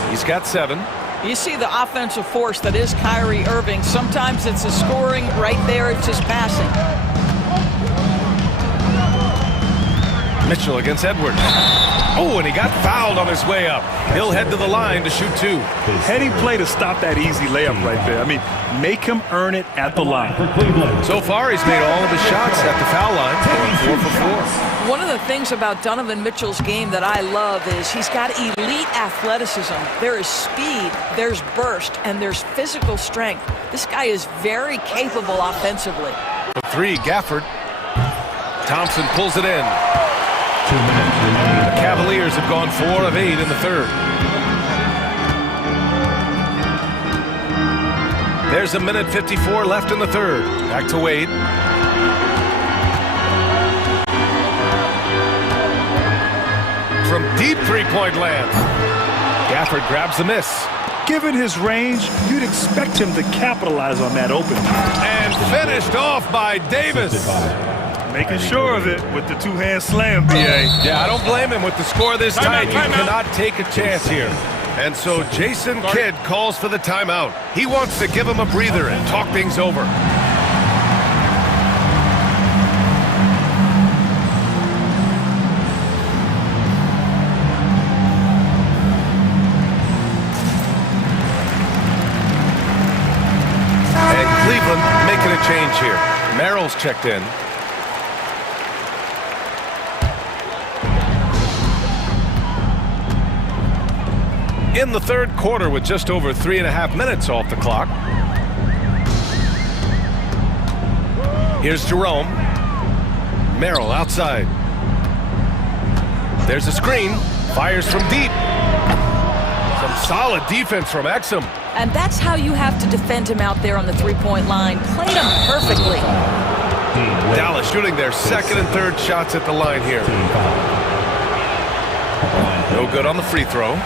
He's got 7. You see the offensive force that is Kyrie Irving. Sometimes it's his scoring, right there it's his passing. Mitchell against Edwards. Oh, and he got fouled on his way up. He'll head to the line to shoot 2. Heady play to stop that easy layup right there. I mean, make him earn it at the line. So far, he's made all of his shots at the foul line, going 4 for 4. One of the things about Donovan Mitchell's game that I love is he's got elite athleticism. There is speed, there's burst, and there's physical strength. This guy is very capable offensively. For 3, Gafford. Thompson pulls it in. 2 minutes remaining. The Cavaliers have gone 4 of 8 in the third. There's a minute 54 left in the third. Back to Wade. From deep three-point land. Gafford grabs the miss. Given his range, you'd expect him to capitalize on that opening. And finished off by Davis. Making sure of it with the two-hand slam, BA. Yeah, I don't blame him with the score this tight. You cannot take a chance here. And so Jason Kidd calls for the timeout. He wants to give him a breather and talk things over. And Cleveland making a change here. Merrill's checked in. In the third quarter with just over 3.5 minutes off the clock. Here's Jerome. Merrill outside. There's a screen. Fires from deep. Some solid defense from Exum. And that's how you have to defend him out there on the three-point line. Played him perfectly. Dallas shooting their second and third shots at the line here. No good on the free throw. 2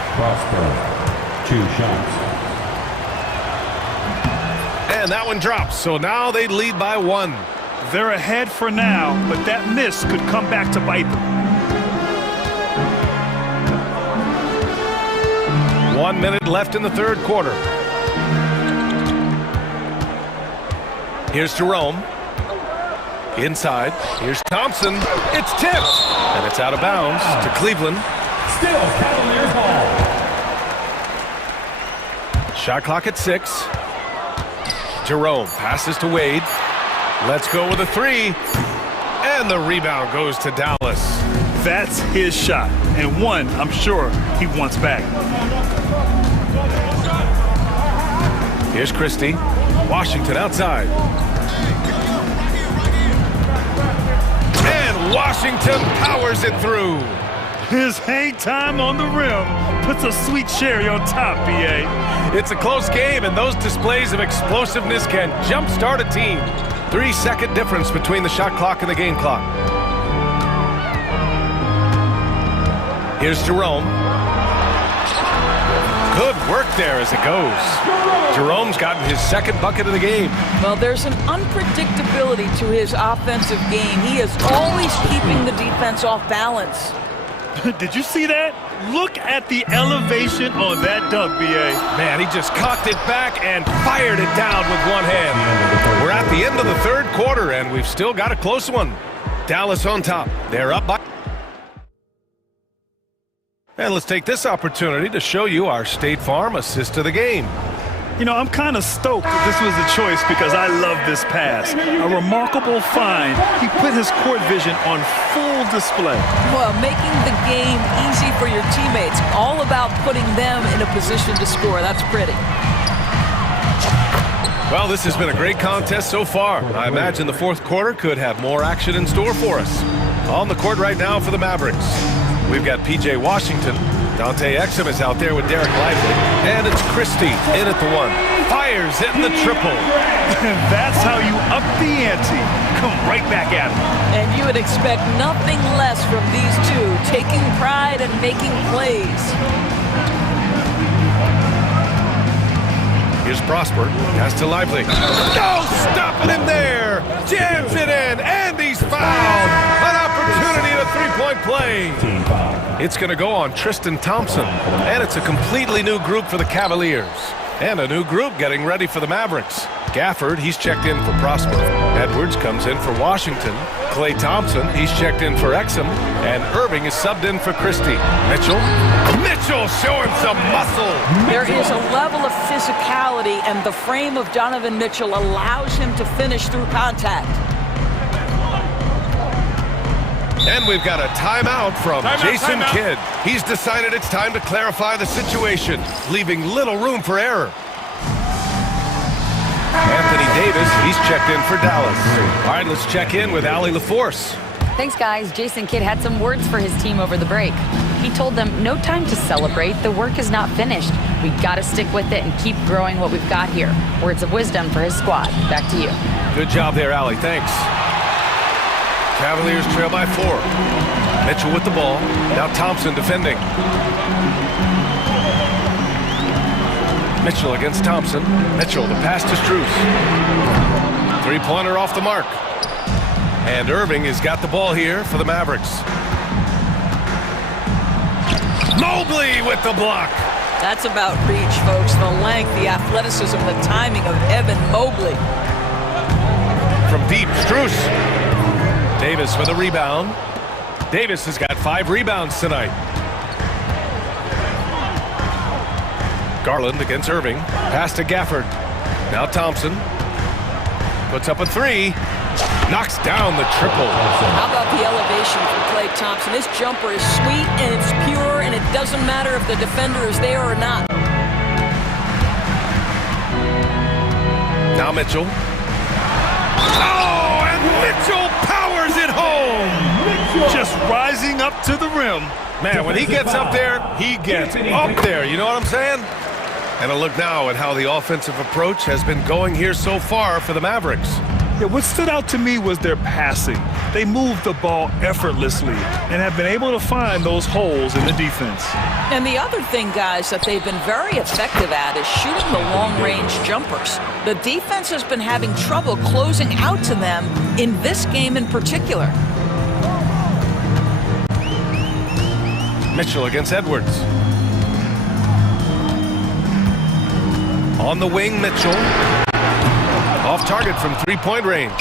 shots. And that one drops, so now they lead by 1. They're ahead for now, but that miss could come back to bite them. 1 minute left in the third quarter. Here's Jerome. Inside. Here's Thompson. It's tipped. And it's out of bounds to Cleveland. Still Cavaliers ball. Shot clock at 6. Jerome passes to Wade. Let's go with a 3. And the rebound goes to Dallas. That's his shot, and one I'm sure he wants back. Here's Christie. Washington outside. And Washington powers it through. His hang time on the rim puts a sweet cherry on top, BA. It's a close game, and those displays of explosiveness can jumpstart a team. 3-second difference between the shot clock and the game clock. Here's Jerome. Good work there as it goes. Jerome's gotten his second bucket of the game. Well, there's an unpredictability to his offensive game. He is always keeping the defense off balance. Did you see that? Look at the elevation on that dunk, BA. Man, he just cocked it back and fired it down with one hand. We're at the end of the third quarter, and we've still got a close one. Dallas on top. They're up by... And let's take this opportunity to show you our State Farm assist of the game. You know, I'm kind of stoked that this was a choice because I love this pass. A remarkable find. He put his court vision on full display. Well, making the game easy for your teammates. All about putting them in a position to score. That's pretty. Well, this has been a great contest so far. I imagine the fourth quarter could have more action in store for us. On the court right now for the Mavericks, we've got P.J. Washington. Dante Exum is out there with Derek Lively. And it's Christie in at the one. Fires hitting the triple. That's how you up the ante. Come right back at him. And you would expect nothing less from these two, taking pride and making plays. Here's Prosper. Pass to Lively. No, stopping him there. Jams it in, and he's fouled. An opportunity at a three-point play. It's going to go on Tristan Thompson. And it's a completely new group for the Cavaliers. And a new group getting ready for the Mavericks. Gafford, he's checked in for Prosper. Edwards comes in for Washington. Klay Thompson, he's checked in for Exum. And Irving is subbed in for Christie. Mitchell showing some muscle. There is a level of physicality, and the frame of Donovan Mitchell allows him to finish through contact. And we've got a timeout from Jason Kidd. He's decided it's time to clarify the situation, leaving little room for error. Anthony Davis, he's checked in for Dallas. All right, let's check in with Allie LaForce. Thanks, guys. Jason Kidd had some words for his team over the break. He told them, no time to celebrate. The work is not finished. We got to stick with it and keep growing what we've got here. Words of wisdom for his squad. Back to you. Good job there, Allie. Thanks. Cavaliers trail by 4. Mitchell with the ball. Now Thompson defending. Mitchell against Thompson. Mitchell, the pass to Strus. Three-pointer off the mark. And Irving has got the ball here for the Mavericks. Mobley with the block. That's about reach, folks. The length, the athleticism, the timing of Evan Mobley. From deep, Strus. Davis with a rebound. Davis has got 5 rebounds tonight. Garland against Irving. Pass to Gafford. Now Thompson. Puts up a 3. Knocks down the triple. How about the elevation for Klay Thompson? This jumper is sweet and it's pure, and it doesn't matter if the defender is there or not. Now Mitchell. Oh, and Mitchell powers it home. Just rising up to the rim. Man, when he gets up there, he gets up there. You know what I'm saying? And a look now at how the offensive approach has been going here so far for the Mavericks. Yeah, what stood out to me was their passing. They moved the ball effortlessly and have been able to find those holes in the defense. And the other thing, guys, that they've been very effective at is shooting the long-range jumpers. The defense has been having trouble closing out to them in this game in particular. Mitchell against Edwards. On the wing, Mitchell. Off target from three-point range.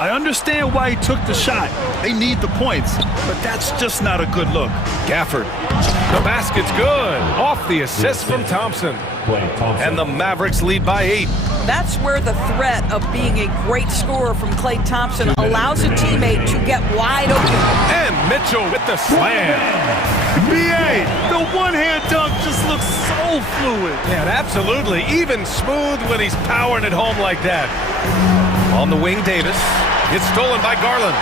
I understand why he took the shot. They need the points, but that's just not a good look. Gafford. The basket's good. Off the assist from Thompson. And the Mavericks lead by 8. That's where the threat of being a great scorer from Klay Thompson allows a teammate to get wide open. And Mitchell with the slam. BA, the one-hand dunk just looks so fluid. Yeah, absolutely. Even smooth when he's powering it home like that. On the wing, Davis. It's stolen by Garland.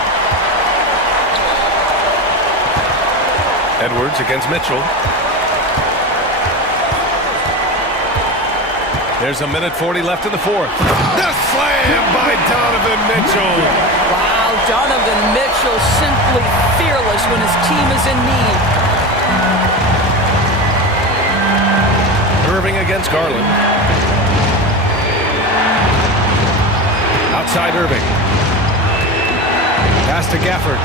Edwards against Mitchell. There's a minute 40 left in the fourth. The slam by Donovan Mitchell. Wow, Donovan Mitchell simply fearless when his team is in need. Irving against Garland. Outside Irving. Pass to Gafford.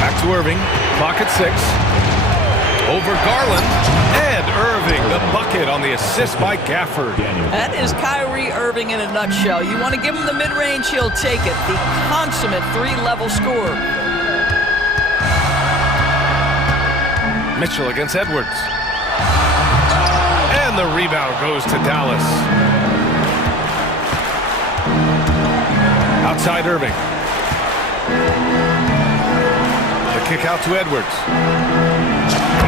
Back to Irving. Clock at 6. Over Garland. And Irving, the bucket on the assist by Gafford. That is Kyrie Irving in a nutshell. You want to give him the mid-range, he'll take it. The consummate three-level scorer. Mitchell against Edwards. And the rebound goes to Dallas. Outside Irving. The kick out to Edwards.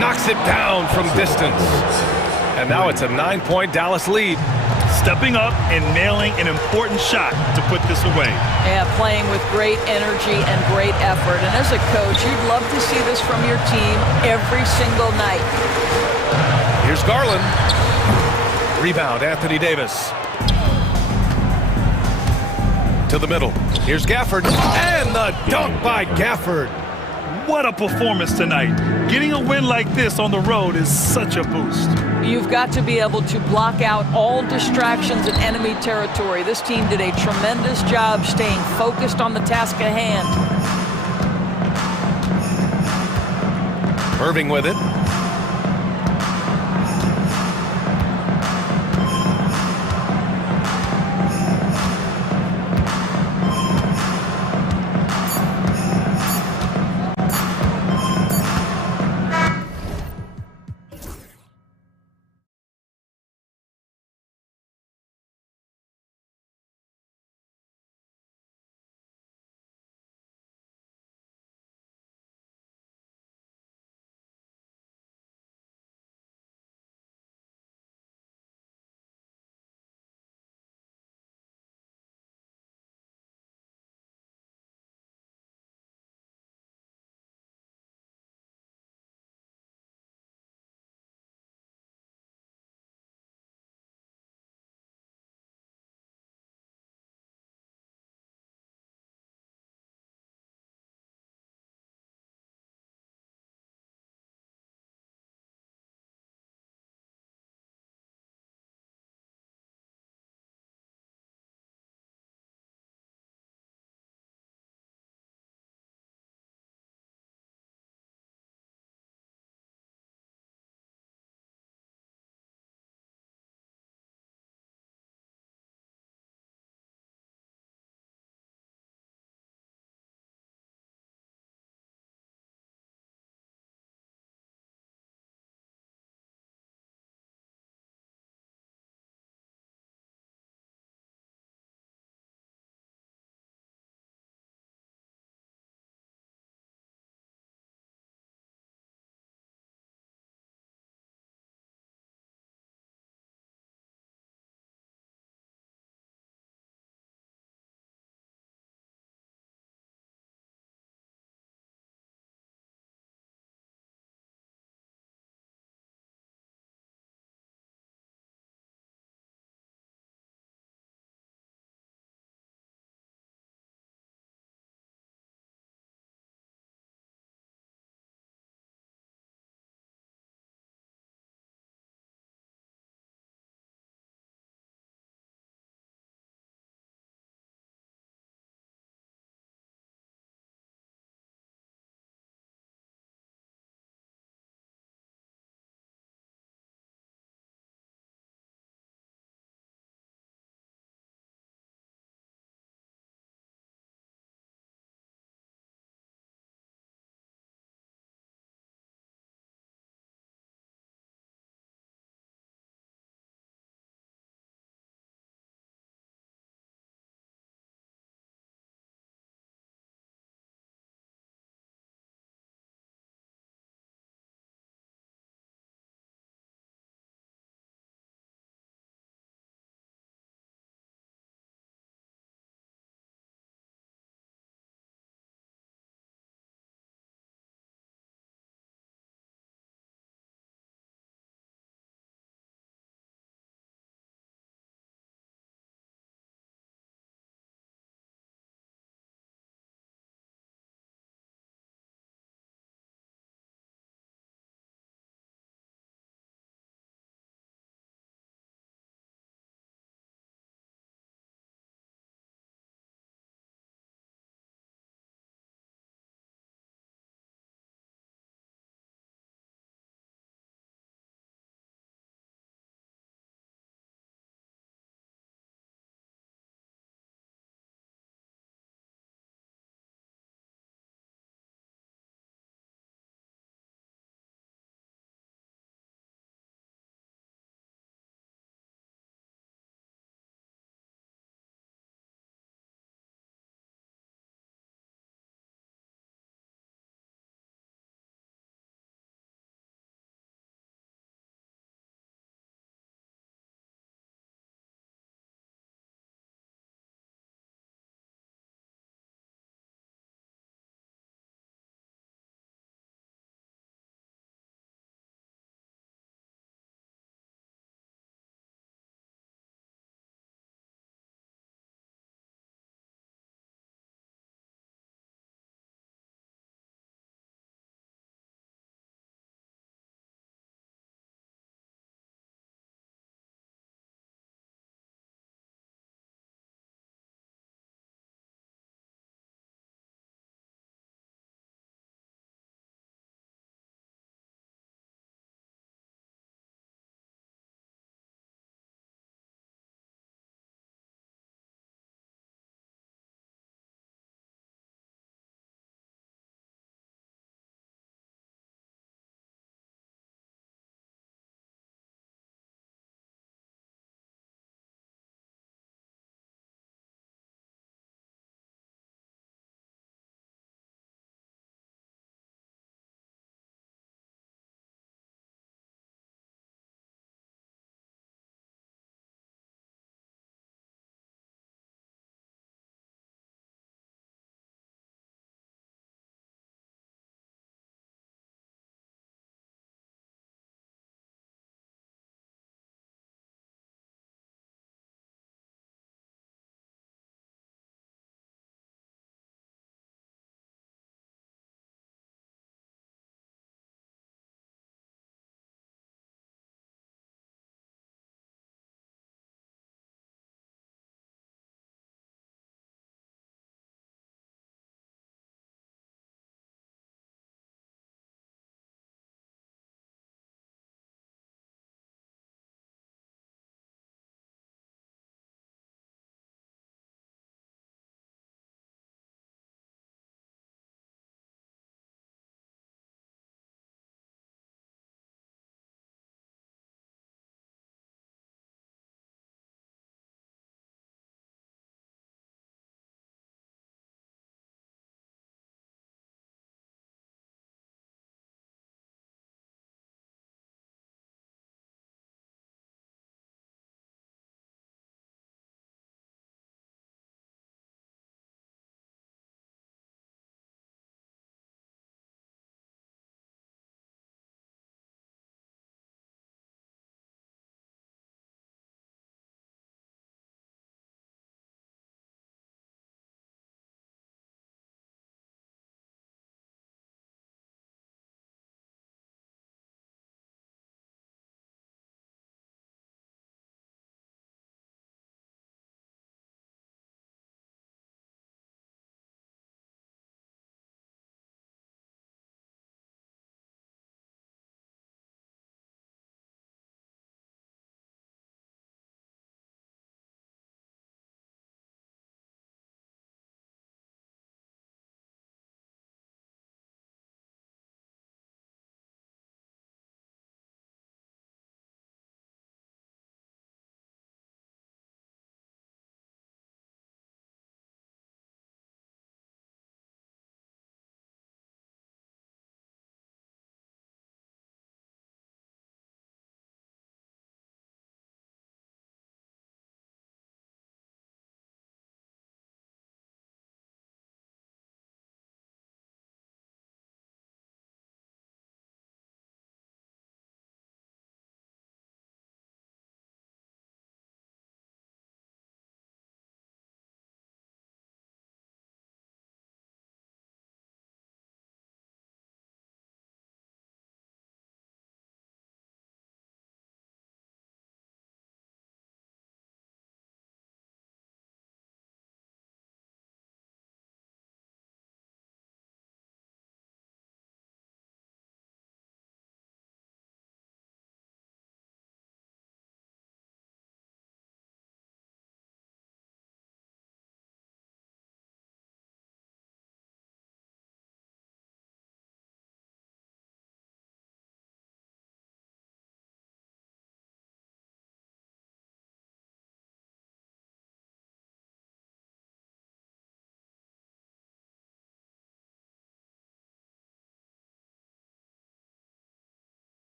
Knocks it down from distance. And now it's a 9-point Dallas lead. Stepping up and nailing an important shot to put this away. Yeah, playing with great energy and great effort. And as a coach, you'd love to see this from your team every single night. Here's Garland. Rebound, Anthony Davis. To the middle. Here's Gafford. And the dunk by Gafford. What a performance tonight. Getting a win like this on the road is such a boost. You've got to be able to block out all distractions in enemy territory. This team did a tremendous job staying focused on the task at hand. Irving with it.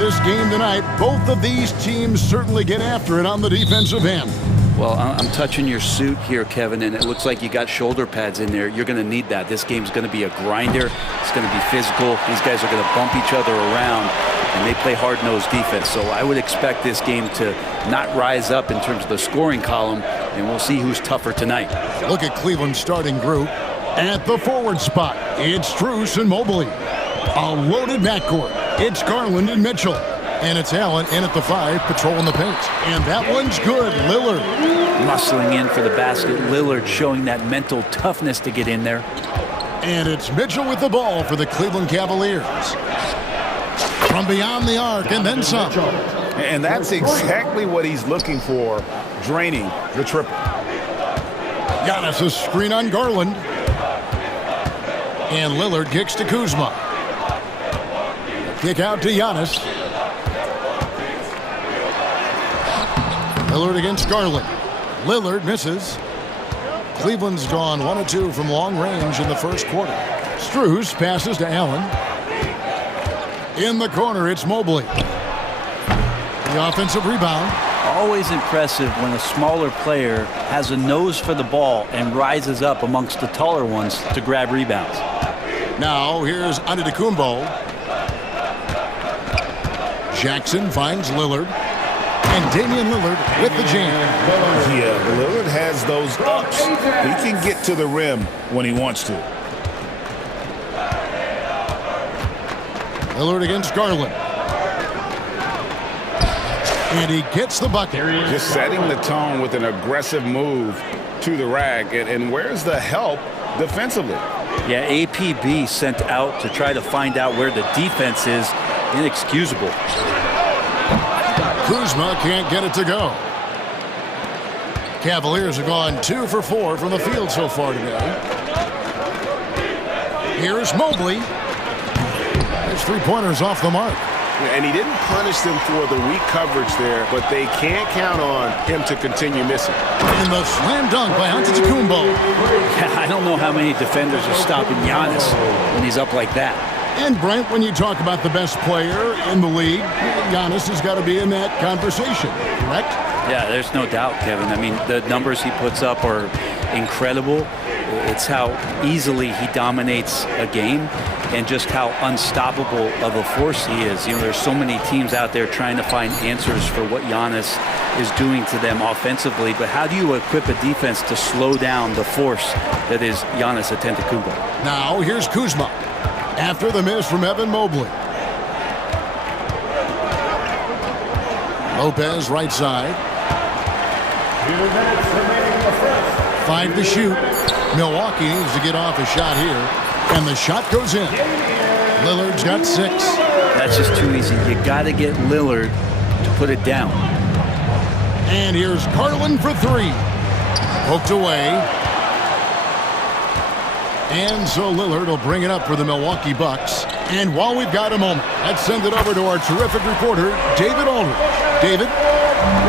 this game tonight, both of these teams certainly get after it on the defensive end. Well, I'm touching your suit here, Kevin, and it looks like you got shoulder pads in there. You're going to need that. This game's going to be a grinder. It's going to be physical. These guys are going to bump each other around, and they play hard-nosed defense. So I would expect this game to not rise up in terms of the scoring column, and we'll see who's tougher tonight. Look at Cleveland's starting group. At the forward spot, it's Strus and Mobley. A loaded backcourt. It's Garland and Mitchell. And it's Allen in at the 5, patrolling the paint. And that one's good. Lillard. Muscling in for the basket. Lillard showing that mental toughness to get in there. And it's Mitchell with the ball for the Cleveland Cavaliers. From beyond the arc and then some. And that's exactly what he's looking for, draining the triple. Giannis' screen on Garland. And Lillard kicks to Kuzma. Kick out to Giannis. Lillard against Garland. Lillard misses. Cleveland's gone 1 of 2 from long range in the first quarter. Strus passes to Allen. In the corner, it's Mobley. The offensive rebound. Always impressive when a smaller player has a nose for the ball and rises up amongst the taller ones to grab rebounds. Now here's Antetokounmpo. Jackson finds Lillard. And Damian Lillard with the jam. Yeah, Lillard has those ups. He can get to the rim when he wants to. Lillard against Garland. And he gets the bucket. Just setting the tone with an aggressive move to the rack. And where's the help defensively? Yeah, APB sent out to try to find out where the defense is. Inexcusable. Kuzma can't get it to go. Cavaliers have gone 2 for 4 from the field so far today. Here's Mobley. His 3-pointers off the mark. And he didn't punish them for the weak coverage there, but they can't count on him to continue missing. And the slam dunk by Antetokounmpo. Yeah, I don't know how many defenders are stopping Giannis when he's up like that. And Brent, when you talk about the best player in the league, Giannis has got to be in that conversation, correct? Yeah, there's no doubt, Kevin. I mean, the numbers he puts up are incredible. It's how easily he dominates a game and just how unstoppable of a force he is. You know, there's so many teams out there trying to find answers for what Giannis is doing to them offensively, but how do you equip a defense to slow down the force that is Giannis Antetokounmpo? Now here's Kuzma. After the miss from Evan Mobley. Lopez right side. 5 to shoot. Milwaukee needs to get off a shot here. And the shot goes in. Lillard's got 6. That's just too easy. You got to get Lillard to put it down. And here's Garland for 3. Poked away. And so Lillard will bring it up for the Milwaukee Bucks. And while we've got a moment, let's send it over to our terrific reporter, David Aldridge. David?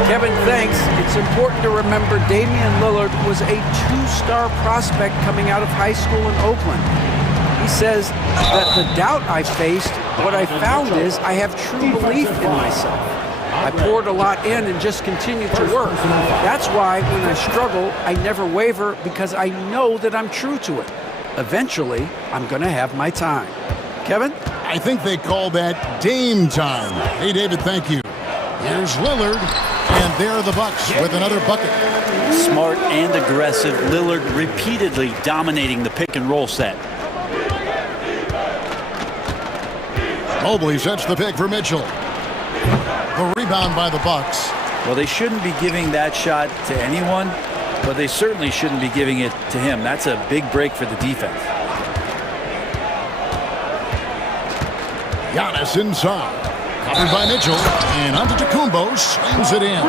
Kevin, thanks. It's important to remember Damian Lillard was a 2-star prospect coming out of high school in Oakland. He says that the doubt I faced, what I found is I have true belief in myself. I poured a lot in and just continued to work. That's why when I struggle, I never waver because I know that I'm true to it. Eventually, I'm going to have my time. Kevin? I think they call that Dame time. Hey, David, thank you. Here's Lillard, and there are the Bucks with another bucket. Smart and aggressive, Lillard repeatedly dominating the pick-and-roll set. Mobley sets the pick for Mitchell. The rebound by the Bucks. Well, they shouldn't be giving that shot to anyone, but they certainly shouldn't be giving it to him. That's a big break for the defense. Giannis inside. Covered by Mitchell. And Antetokounmpo slams it in.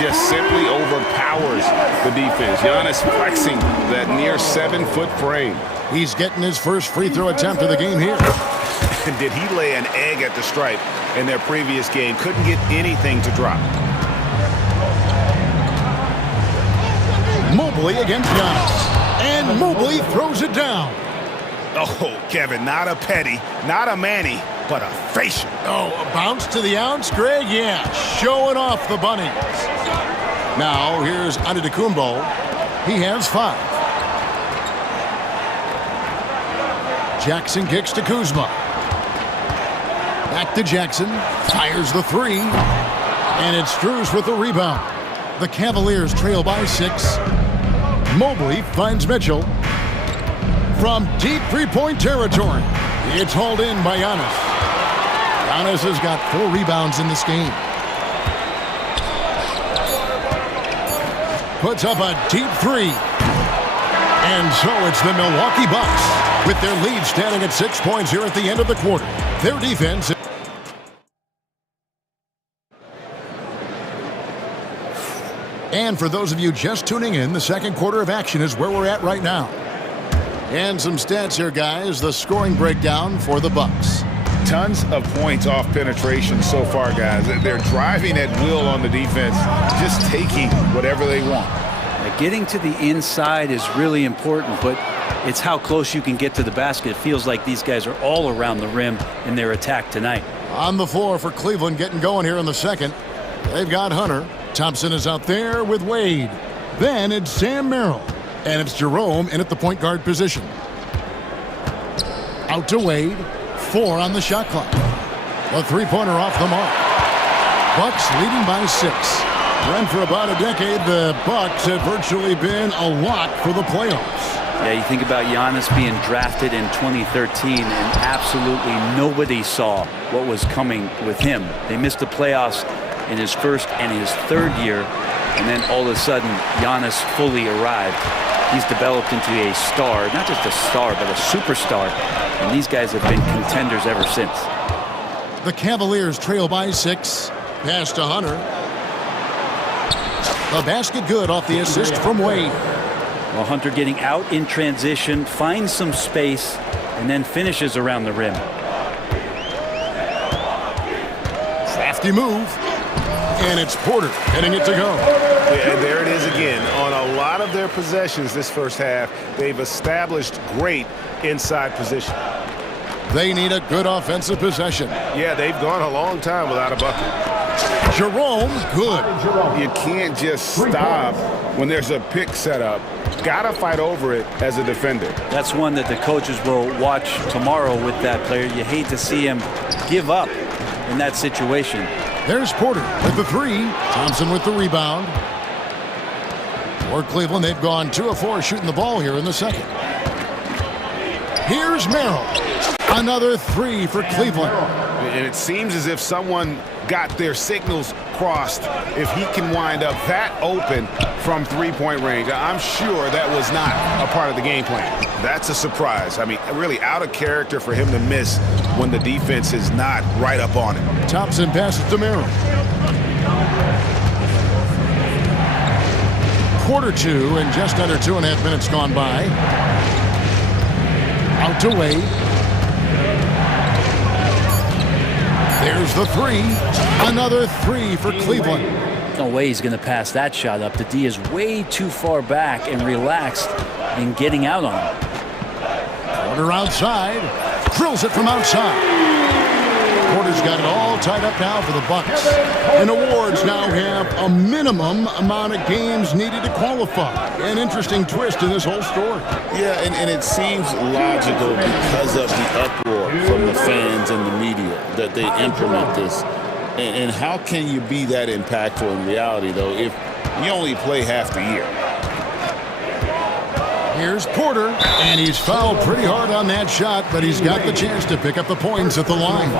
Just simply overpowers the defense. Giannis flexing that near 7-foot frame. He's getting his first free throw attempt of the game here. Did he lay an egg at the stripe in their previous game? Couldn't get anything to drop. Mobley against Giannis. And Mobley throws it down. Oh, Kevin, not a Petty, not a Manny, but a facial. Oh, a bounce to the ounce, Greg? Yeah, showing off the bunnies. Now, here's Antetokounmpo. He has 5. Jackson kicks to Kuzma. Back to Jackson. Fires the 3. And it's Strus with the rebound. The Cavaliers trail by 6. Mobley finds Mitchell. From deep three-point territory, it's hauled in by Giannis. Giannis has got 4 rebounds in this game. Puts up a deep 3. And so it's the Milwaukee Bucks with their lead standing at 6 points here at the end of the quarter. Their defense... And for those of you just tuning in, the second quarter of action is where we're at right now. And some stats here, guys. The scoring breakdown for the Bucks. Tons of points off penetration so far, guys. They're driving at will on the defense, just taking whatever they want. Getting to the inside is really important, but it's how close you can get to the basket. It feels like these guys are all around the rim in their attack tonight. On the floor for Cleveland, getting going here in the second. They've got Hunter. Thompson is out there with Wade. Then it's Sam Merrill. And it's Jerome in at the point guard position. Out to Wade. 4 on the shot clock. The three-pointer off the mark. Bucks leading by 6. And for about a decade, the Bucks have virtually been a lock for the playoffs. Yeah, you think about Giannis being drafted in 2013, and absolutely nobody saw what was coming with him. They missed the playoffs in his first and his third year, and then all of a sudden, Giannis fully arrived. He's developed into a star, not just a star, but a superstar, and these guys have been contenders ever since. The Cavaliers trail by 6. Pass to Hunter. The basket good off the assist from Wade. Well, Hunter getting out in transition, finds some space, and then finishes around the rim. Crafty move. And it's Porter getting it to go. Yeah, and there it is again. On a lot of their possessions this first half, they've established great inside position. They need a good offensive possession. Yeah, they've gone a long time without a bucket. Jerome, good. You can't just stop when there's a pick set up. Gotta fight over it as a defender. That's one that the coaches will watch tomorrow with that player. You hate to see him give up in that situation. There's Porter with the 3. Thompson with the rebound. For Cleveland, they've gone 2 of 4 shooting the ball here in the second. Here's Merrill. Another 3 for Cleveland. And it seems as if someone got their signals crossed. If he can wind up that open from three-point range, I'm sure that was not a part of the game plan. That's a surprise. I mean, really out of character for him to miss when the defense is not right up on it. Thompson passes to Merrill. Quarter 2 and just under 2.5 minutes gone by. Out to Wade. There's the 3. Another 3 for Cleveland. No way he's going to pass that shot up. The D is way too far back and relaxed in getting out on him. Porter outside. Drills it from outside. Porter's got it all tied up now for the Bucks. And awards now have a minimum amount of games needed to qualify. An interesting twist in this whole story. Yeah, and it seems logical because of the uproar from the fans and the media that they implement this. And how can you be that impactful in reality, though, if you only play half the year? Here's Porter, and he's fouled pretty hard on that shot, but he's got the chance to pick up the points at the line.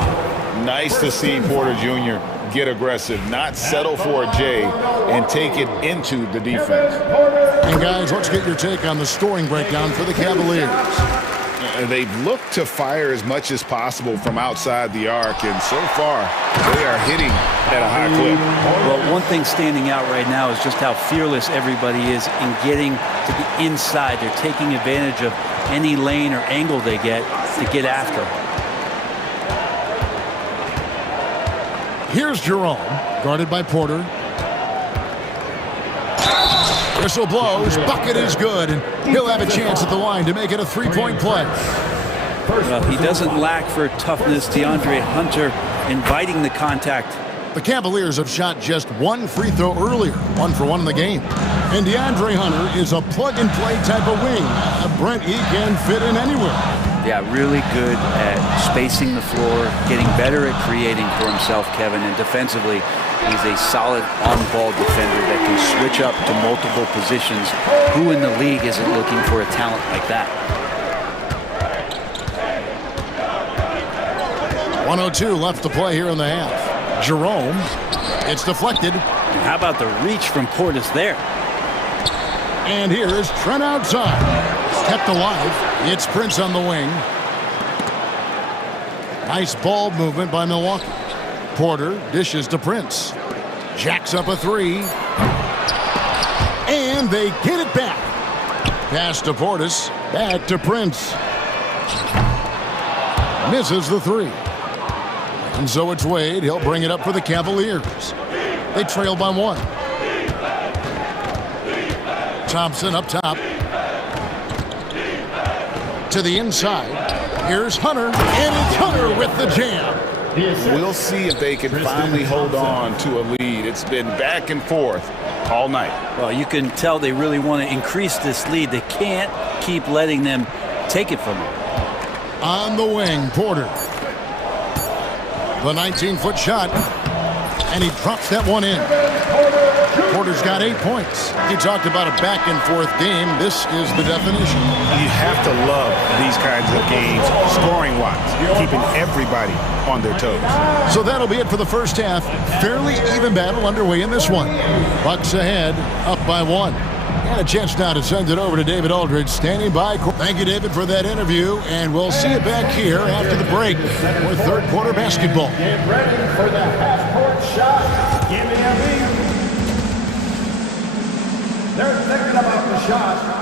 Nice to see Porter Jr. get aggressive, not settle for a J, and take it into the defense. And guys, let's get your take on the scoring breakdown for the Cavaliers. They've looked to fire as much as possible from outside the arc, and so far, they are hitting at a high clip. Well, one thing standing out right now is just how fearless everybody is in getting to the inside. They're taking advantage of any lane or angle they get to get after. Here's Jerome, guarded by Porter. Whistle blows, bucket is good, and he'll have a chance at the line to make it a 3-point play. Well, he doesn't lack for toughness. DeAndre Hunter inviting the contact. The Cavaliers have shot just one free throw earlier, 1 for 1 in the game. And DeAndre Hunter is a plug-and-play type of wing. Brent, he can fit in anywhere. Yeah, really good at spacing the floor, getting better at creating for himself, Kevin. And defensively, he's a solid on-ball defender that can switch up to multiple positions. Who in the league isn't looking for a talent like that? 1:02 left to play here in the half. Jerome, it's deflected. And how about the reach from Portis there? And here is Trent outside. Kept alive. It's Prince on the wing. Nice ball movement by Milwaukee. Porter dishes to Prince. Jacks up a three. And they get it back. Pass to Portis. Back to Prince. Misses the three. And so it's Wade. He'll bring it up for the Cavaliers. They trail by 1. Thompson up top. To the inside. Here's Hunter. And it's Hunter with the jam. We'll see if they can finally hold on to a lead. It's been back and forth all night. Well, you can tell they really want to increase this lead. They can't keep letting them take it from them. On the wing, Porter. The 19-foot shot. And he drops that one in. Porter's got 8 points. He talked about a back-and-forth game. This is the definition. You have to love these kinds of games, scoring-wise, keeping everybody on their toes. So that'll be it for the first half. Fairly even battle underway in this one. Bucks ahead, up by 1. And a chance now to send it over to David Aldridge, standing by. Thank you, David, for that interview, and we'll see you back here after the break for third quarter basketball. Get ready for the half-court shot. Give me a beat. They're thinking about the shot.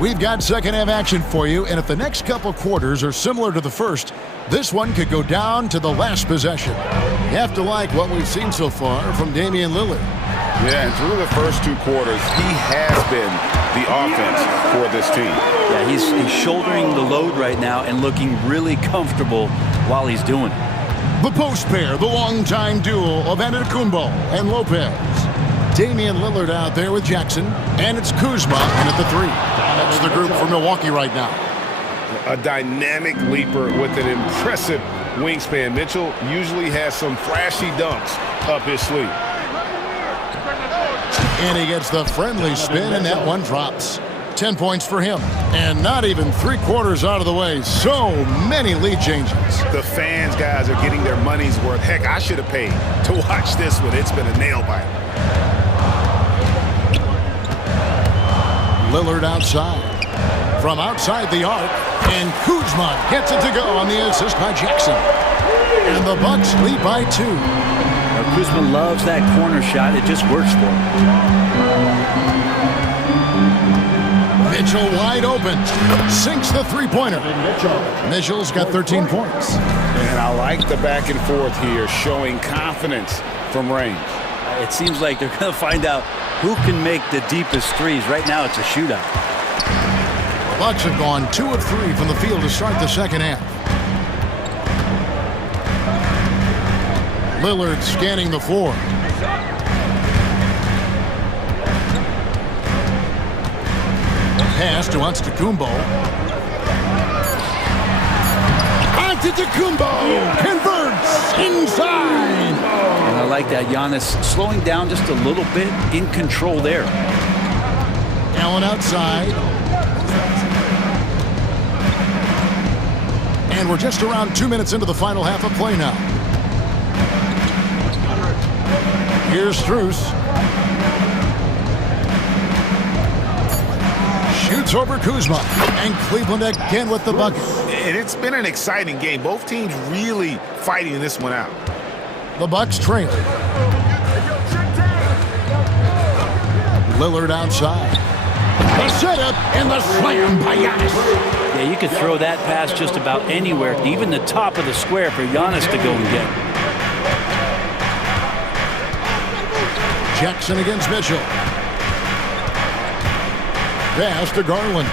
We've got second half action for you, and if the next couple quarters are similar to the first, this one could go down to the last possession. You have to like what we've seen so far from Damian Lillard. Yeah, and through the first 2 quarters, he has been the offense for this team. Yeah, he's shouldering the load right now and looking really comfortable while he's doing it. The post pair, the longtime duo of Antetokounmpo and Lopez. Damian Lillard out there with Jackson, and it's Kuzma in at the 3. That's the group for Milwaukee right now. A dynamic leaper with an impressive wingspan. Mitchell usually has some flashy dunks up his sleeve. And he gets the friendly spin, and that one drops. 10 points for him. And not even 3 quarters out of the way. So many lead changes. The fans, guys, are getting their money's worth. Heck, I should have paid to watch this one. It's been a nail biter. Lillard outside. From outside the arc, and Kuzma gets it to go on the assist by Jackson. And the Bucks lead by 2. Now, Kuzma loves that corner shot. It just works for him. Mitchell wide open. Sinks the three-pointer. Mitchell's got 13 points. And I like the back and forth here, showing confidence from range. It seems like they're going to find out who can make the deepest threes. Right now, it's a shootout. The Bucks have gone 2 of 3 from the field to start the second half. Lillard scanning the floor. Pass to Antetokounmpo. Antetokounmpo converts inside. And I like that. Giannis slowing down just a little bit, in control there. Allen outside. And we're just around 2 minutes into the final half of play now. Here's Strus. Shoots over Kuzma. And Cleveland again with the bucket. And it's been an exciting game. Both teams really fighting this one out. The Bucks trail. Lillard outside. The setup and the slam by Giannis. Yeah, you could throw that pass just about anywhere, even the top of the square for Giannis to go and get. Jackson against Mitchell. Pass to Garland.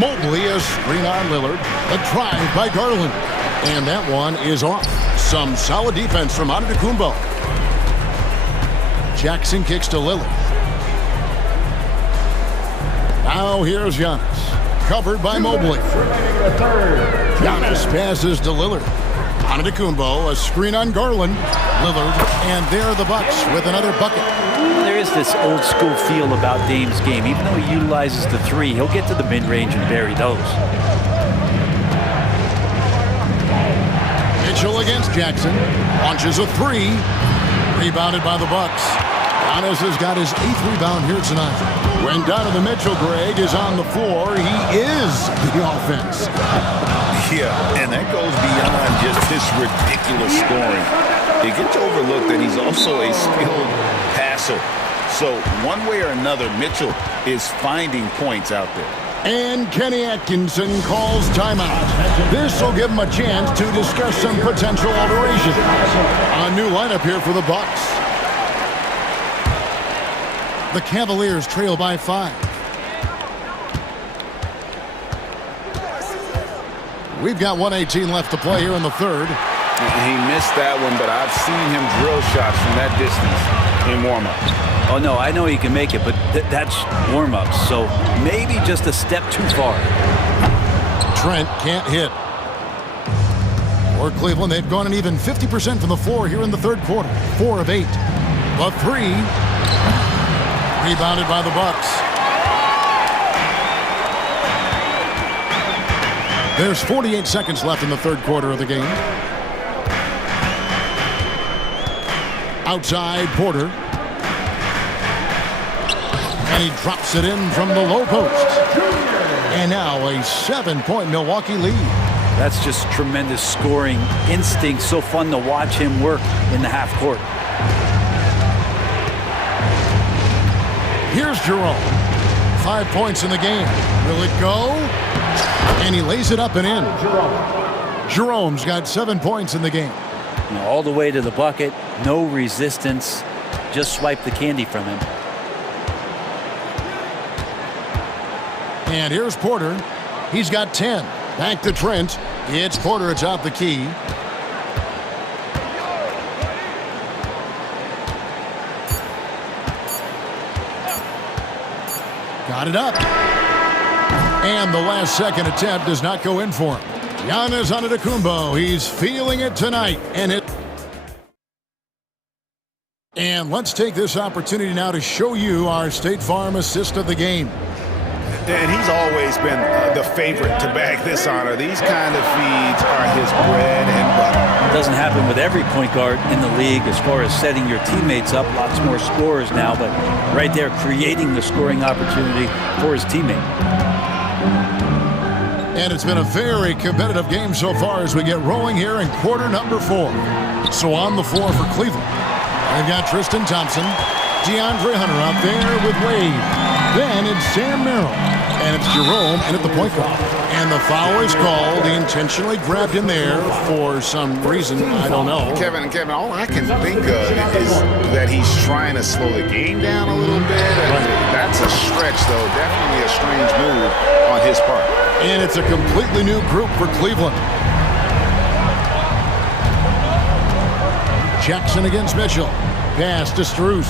Mobley, a screen on Lillard. A drive by Garland. And that one is off. Some solid defense from Antetokounmpo. Jackson kicks to Lillard. Now here's Giannis. Covered by Mobley. Giannis passes to Lillard. Antetokounmpo, a screen on Garland. Lillard, and there the Bucks with another bucket. There is this old school feel about Dame's game. Even though he utilizes the three, he'll get to the mid-range and bury those. Mitchell against Jackson. Launches a three. Rebounded by the Bucks. Giannis has got his 8th rebound here tonight. When Donovan Mitchell-Greg is on the floor, he is the offense. Yeah, and that goes beyond just his ridiculous scoring. It gets overlooked that he's also a skilled passer. So one way or another, Mitchell is finding points out there. And Kenny Atkinson calls timeout. This will give him a chance to discuss some potential alterations. A new lineup here for the Bucks. The Cavaliers trail by 5. We've got 1:18 left to play here in the third. He missed that one, but I've seen him drill shots from that distance in warm-ups. Oh, no, I know he can make it, but that's warm-ups, so maybe just a step too far. Trent can't hit. For Cleveland, they've gone an even 50% from the floor here in the third quarter. 4 of 8. The three. Rebounded by the Bucks. There's 48 seconds left in the third quarter of the game. Outside, Porter. And he drops it in from the low post. And now a 7-point Milwaukee lead. That's just tremendous scoring instinct. So fun to watch him work in the half court. Here's Jerome. 5 points in the game. Will it go? And he lays it up and in. Jerome's got 7 points in the game. All the way to the bucket. No resistance. Just swipe the candy from him. And here's Porter. He's got 10. Back to Trent. It's Porter atop the key. Got it up. And the last second attempt does not go in for him. Giannis Antetokounmpo, he's feeling it tonight. And let's take this opportunity now to show you our State Farm assist of the game. And he's always been the favorite to bag this honor. These kind of feeds are his bread and butter. It doesn't happen with every point guard in the league as far as setting your teammates up. Lots more scorers now, but right there creating the scoring opportunity for his teammate. And it's been a very competitive game so far as we get rolling here in quarter number 4. So on the floor for Cleveland, they've got Tristan Thompson, DeAndre Hunter out there with Wade. Then it's Sam Merrill, and it's Jerome in at the point guard. And the foul is called. He intentionally grabbed him there for some reason, I don't know. Kevin, all I can think of is that he's trying to slow the game down a little bit. That's a stretch, though. Definitely a strange move on his part. And it's a completely new group for Cleveland. Jackson against Mitchell. Pass to Strus.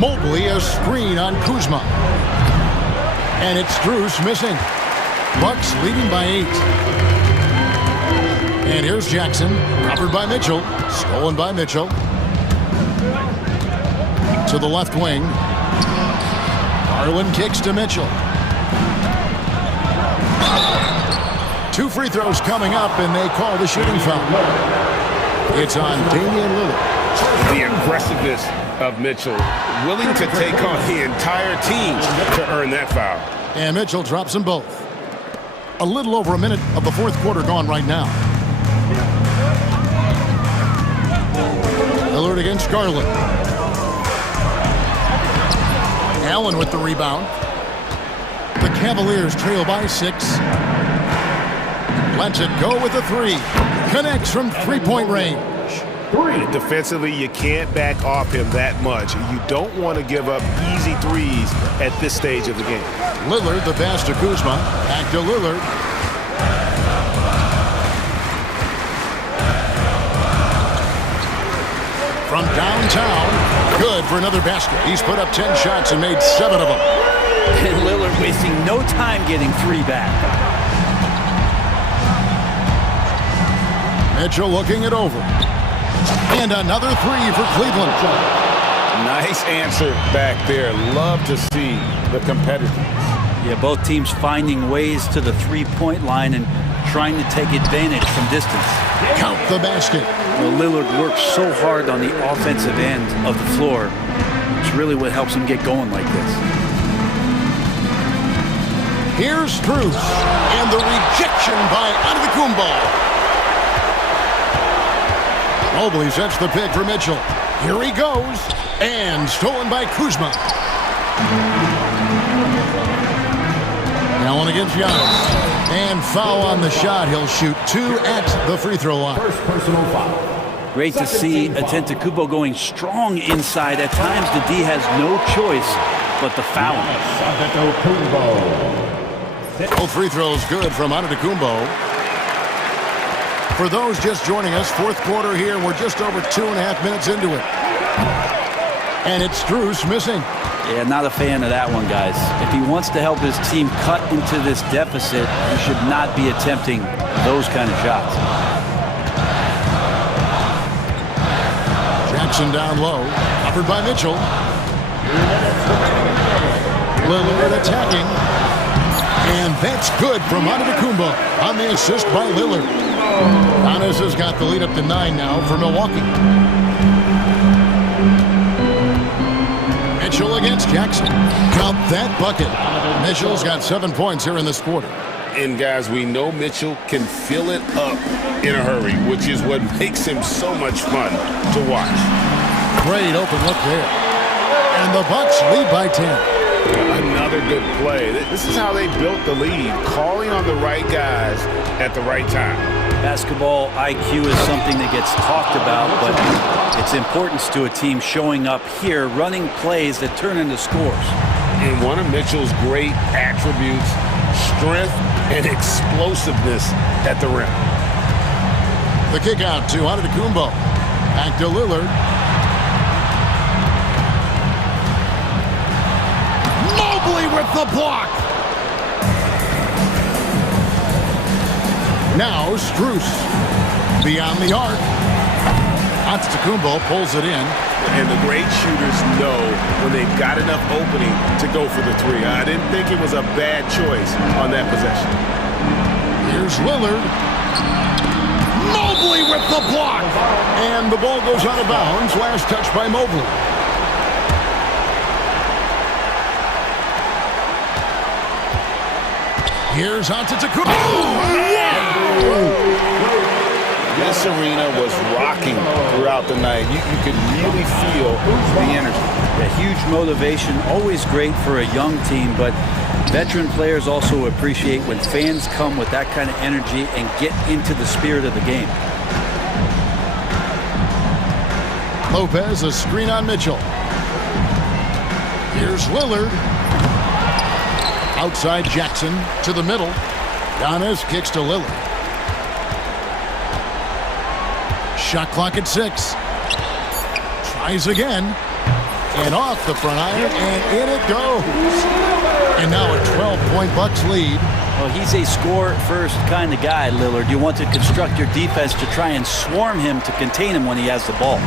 Mobley, a screen on Kuzma. And it's Strus missing. Bucks leading by 8. And here's Jackson, covered by Mitchell. Stolen by Mitchell. To the left wing. Garland kicks to Mitchell. 2 free throws coming up, and they call the shooting foul. It's on Damian Lillard. The aggressiveness of Mitchell, willing to take on the entire team to earn that foul. And Mitchell drops them both. A little over a minute of the fourth quarter gone right now. Lillard against Garland. Allen with the rebound. The Cavaliers trail by 6. Lets it go with a 3. Connects from three-point range. Defensively, you can't back off him that much. You don't want to give up easy threes at this stage of the game. Lillard, the pass to Kuzma. Back to Lillard. From downtown, good for another basket. He's put up 10 shots and made 7 of them. And Lillard wasting no time getting 3 back. Mitchell looking it over. And another 3 for Cleveland. Nice answer back there. Love to see the competitiveness. Yeah, both teams finding ways to the three-point line and trying to take advantage from distance. Count the basket. Well, Lillard works so hard on the offensive end of the floor. It's really what helps him get going like this. Here's Strus. And the rejection by Antetokounmpo. Mobley sets the pick for Mitchell. Here he goes. And stolen by Kuzma. Allen against Giannis. And foul on the shot. He'll shoot 2 at the free throw line. First personal foul. Great to see Antetokounmpo going strong inside. At times, the D has no choice but the foul. Both free throws good from Antetokounmpo. For those just joining us, fourth quarter here. We're just over 2.5 minutes into it. And it's Strus missing. Yeah, not a fan of that one, guys. If he wants to help his team cut into this deficit, he should not be attempting those kind of shots. Jackson down low. Covered by Mitchell. Lillard attacking. And that's good from Antetokounmpo on the assist by Lillard. Giannis has got the lead up to 9 now for Milwaukee. Mitchell against Jackson. Count that bucket. Mitchell's got 7 points here in this quarter. And guys, we know Mitchell can fill it up in a hurry, which is what makes him so much fun to watch. Great open look there. And the Bucks lead by 10. Another good play. This is how they built the lead, calling on the right guys at the right time. Basketball IQ is something that gets talked about, but its importance to a team showing up here, running plays that turn into scores. And one of Mitchell's great attributes, strength and explosiveness at the rim. The kick out to Antetokounmpo. Back to Lillard. Mobley with the block. Now Strus beyond the arc. Antetokounmpo pulls it in. And the great shooters know when they've got enough opening to go for the 3. I didn't think it was a bad choice on that possession. Here's Lillard. Mobley with the block. And the ball goes out of bounds. Last touch by Mobley. Here's Antetokounmpo. This arena was rocking throughout the night. You could really feel the energy. A huge motivation, always great for a young team, but veteran players also appreciate when fans come with that kind of energy and get into the spirit of the game. Lopez, a screen on Mitchell. Here's Lillard. Outside Jackson to the middle. Giannis kicks to Lillard. Shot clock at 6. Tries again. And off the front iron, and in it goes. And now a 12-point Bucks lead. Well, he's a score-first kind of guy, Lillard. You want to construct your defense to try and swarm him to contain him when he has the ball.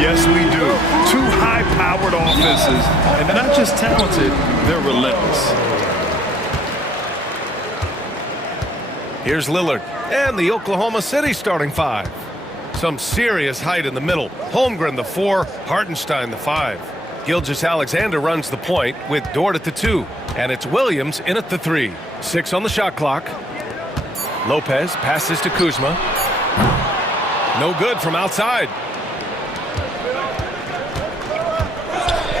Yes, we do. Two high-powered offenses, and they're not just talented, they're relentless. Here's Lillard and the Oklahoma City starting five. Some serious height in the middle. Holmgren, the 4, Hartenstein, the 5. Gilgeous-Alexander runs the point with Dort at the 2. And it's Williams in at the 3. 6 on the shot clock. Lopez passes to Kuzma. No good from outside.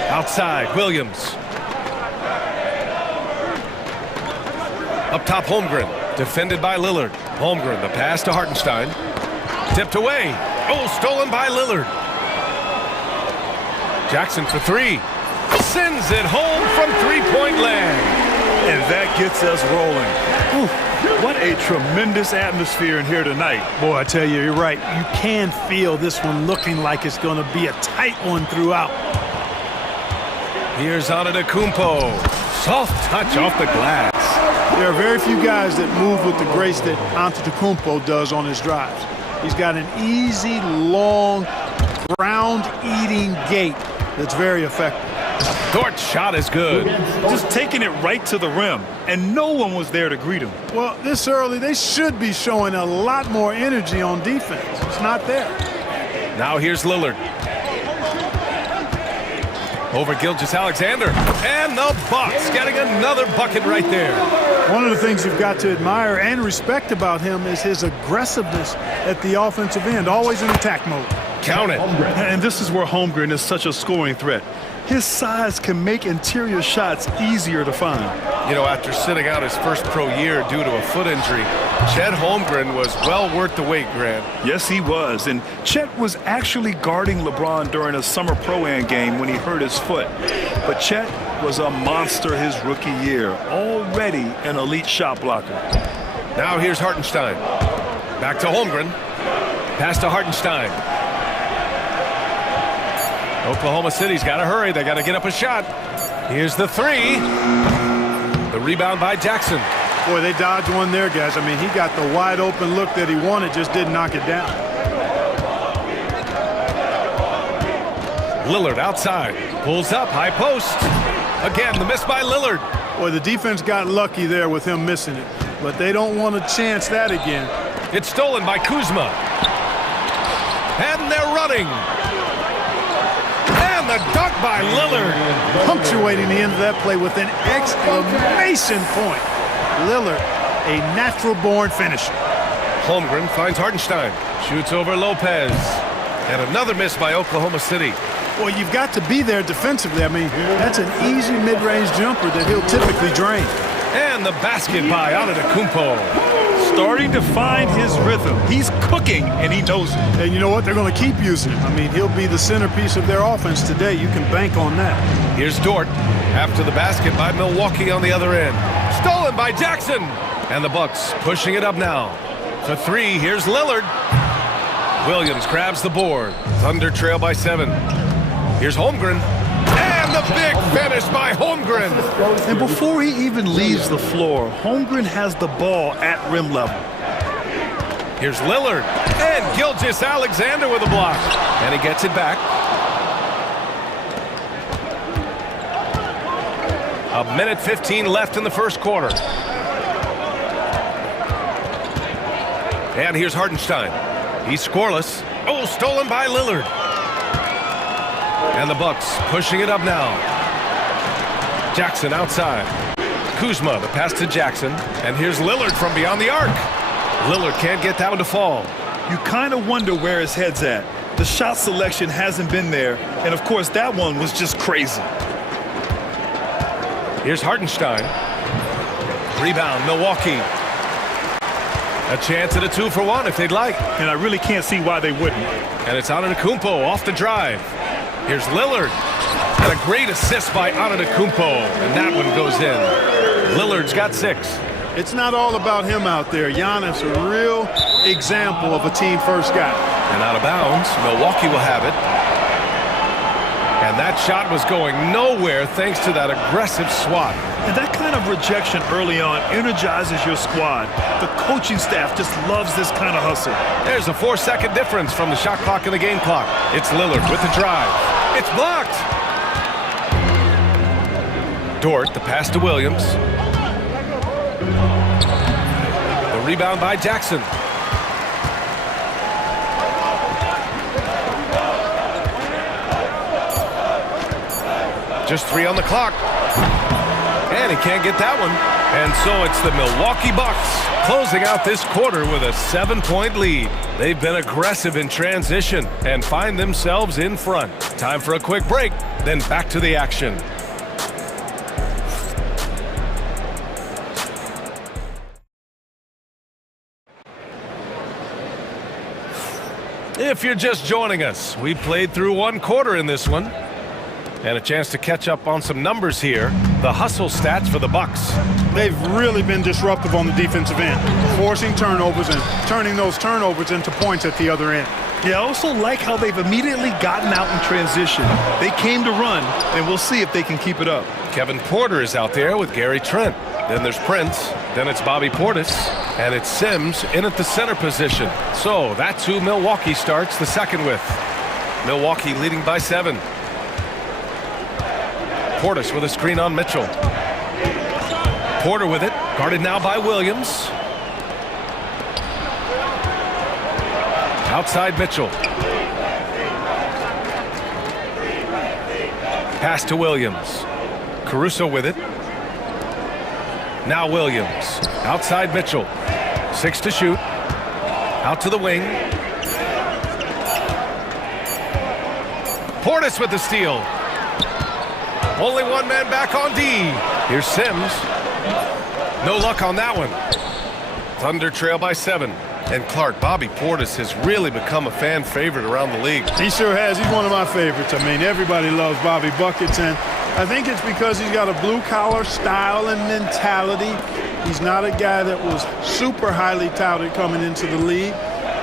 Outside, Williams. Up top, Holmgren. Defended by Lillard. Holmgren, the pass to Hartenstein. Tipped away. Oh, stolen by Lillard. Jackson for 3. Sends it home from three-point land. And that gets us rolling. Ooh, what a tremendous atmosphere in here tonight. Boy, I tell you, you're right. You can feel this one looking like it's going to be a tight one throughout. Here's Antetokounmpo. Soft touch off the glass. There are very few guys that move with the grace that Antetokounmpo does on his drives. He's got an easy, long, ground-eating gait that's very effective. Dort's shot is good. Just taking it right to the rim, and no one was there to greet him. Well, this early, they should be showing a lot more energy on defense. It's not there. Now here's Lillard. Over Gilgeous-Alexander. And the Bucks getting another bucket right there. One of the things you've got to admire and respect about him is his aggressiveness at the offensive end, always in attack mode. Count it. And this is where Holmgren is such a scoring threat. His size can make interior shots easier to find. You know, after sitting out his first pro year due to a foot injury, Chet Holmgren was well worth the wait, Grant. Yes, he was. And Chet was actually guarding LeBron during a summer Pro-Am game when he hurt his foot. But Chet was a monster his rookie year, already an elite shot blocker. Now here's Hartenstein. Back to Holmgren. Pass to Hartenstein. Oklahoma City's got to hurry. They got to get up a shot. Here's the 3. The rebound by Jackson. Boy, they dodged one there, guys. I mean, he got the wide open look that he wanted, just didn't knock it down. Lillard outside. Pulls up, high post. Again, the miss by Lillard. Boy, the defense got lucky there with him missing it, but they don't want to chance that again. It's stolen by Kuzma. And they're running. And the dunk by Lillard. Punctuating the end of that play with an exclamation point. Lillard, a natural-born finisher. Holmgren finds Hartenstein. Shoots over Lopez. And another miss by Oklahoma City. Well, you've got to be there defensively. I mean, that's an easy mid-range jumper that he'll typically drain. And the basket by Antetokounmpo. Starting to find his rhythm. He's cooking, and he knows it. And you know what? They're going to keep using him. I mean, he'll be the centerpiece of their offense today. You can bank on that. Here's Dort. After the basket by Milwaukee on the other end. Stolen by Jackson. And the Bucks pushing it up now. For 3, here's Lillard. Williams grabs the board. Thunder trail by 7. Here's Holmgren. And the big finish by Holmgren. And before he even leaves the floor, Holmgren has the ball at rim level. Here's Lillard. And Gilgeous-Alexander with a block. And he gets it back. A minute 15 left in the first quarter. And here's Hartenstein. He's scoreless. Oh, stolen by Lillard. And the Bucks pushing it up now. Jackson outside. Kuzma, the pass to Jackson. And here's Lillard from beyond the arc. Lillard can't get that one to fall. You kind of wonder where his head's at. The shot selection hasn't been there. And, of course, that one was just crazy. Here's Hartenstein. Rebound, Milwaukee. A chance at a 2-for-1 if they'd like. And I really can't see why they wouldn't. And it's Antetokounmpo off the drive. Here's Lillard. And a great assist by Antetokounmpo. And that one goes in. Lillard's got 6. It's not all about him out there. Giannis, a real example of a team-first guy. And out of bounds, Milwaukee will have it. And that shot was going nowhere thanks to that aggressive swat. And that kind kind of rejection early on energizes your squad. The coaching staff just loves this kind of hustle. There's a 4-second difference from the shot clock and the game clock. It's Lillard with the drive. It's blocked. Dort, the pass to Williams. The rebound by Jackson. Just 3 on the clock. And he can't get that one. And so it's the Milwaukee Bucks closing out this quarter with a 7-point lead. They've been aggressive in transition and find themselves in front. Time for a quick break, then back to the action. If you're just joining us, we played through 1 quarter in this one. And a chance to catch up on some numbers here. The hustle stats for the Bucks. They've really been disruptive on the defensive end, forcing turnovers and turning those turnovers into points at the other end. Yeah, I also like how they've immediately gotten out in transition. They came to run, and we'll see if they can keep it up. Kevin Porter is out there with Gary Trent. Then there's Prince. Then it's Bobby Portis. And it's Sims in at the center position. So that's who Milwaukee starts the second with. Milwaukee leading by 7. Portis with a screen on Mitchell. Porter with it, guarded now by Williams. Outside Mitchell. Pass to Williams. Caruso with it. Now Williams. Outside Mitchell. 6 to shoot. Out to the wing. Portis with the steal. Only 1 man back on D. Here's Sims. No luck on that one. Thunder trail by 7. And Clark, Bobby Portis has really become a fan favorite around the league. He sure has. He's one of my favorites. I mean, everybody loves Bobby Buckets, and I think it's because he's got a blue-collar style and mentality. He's not a guy that was super highly touted coming into the league,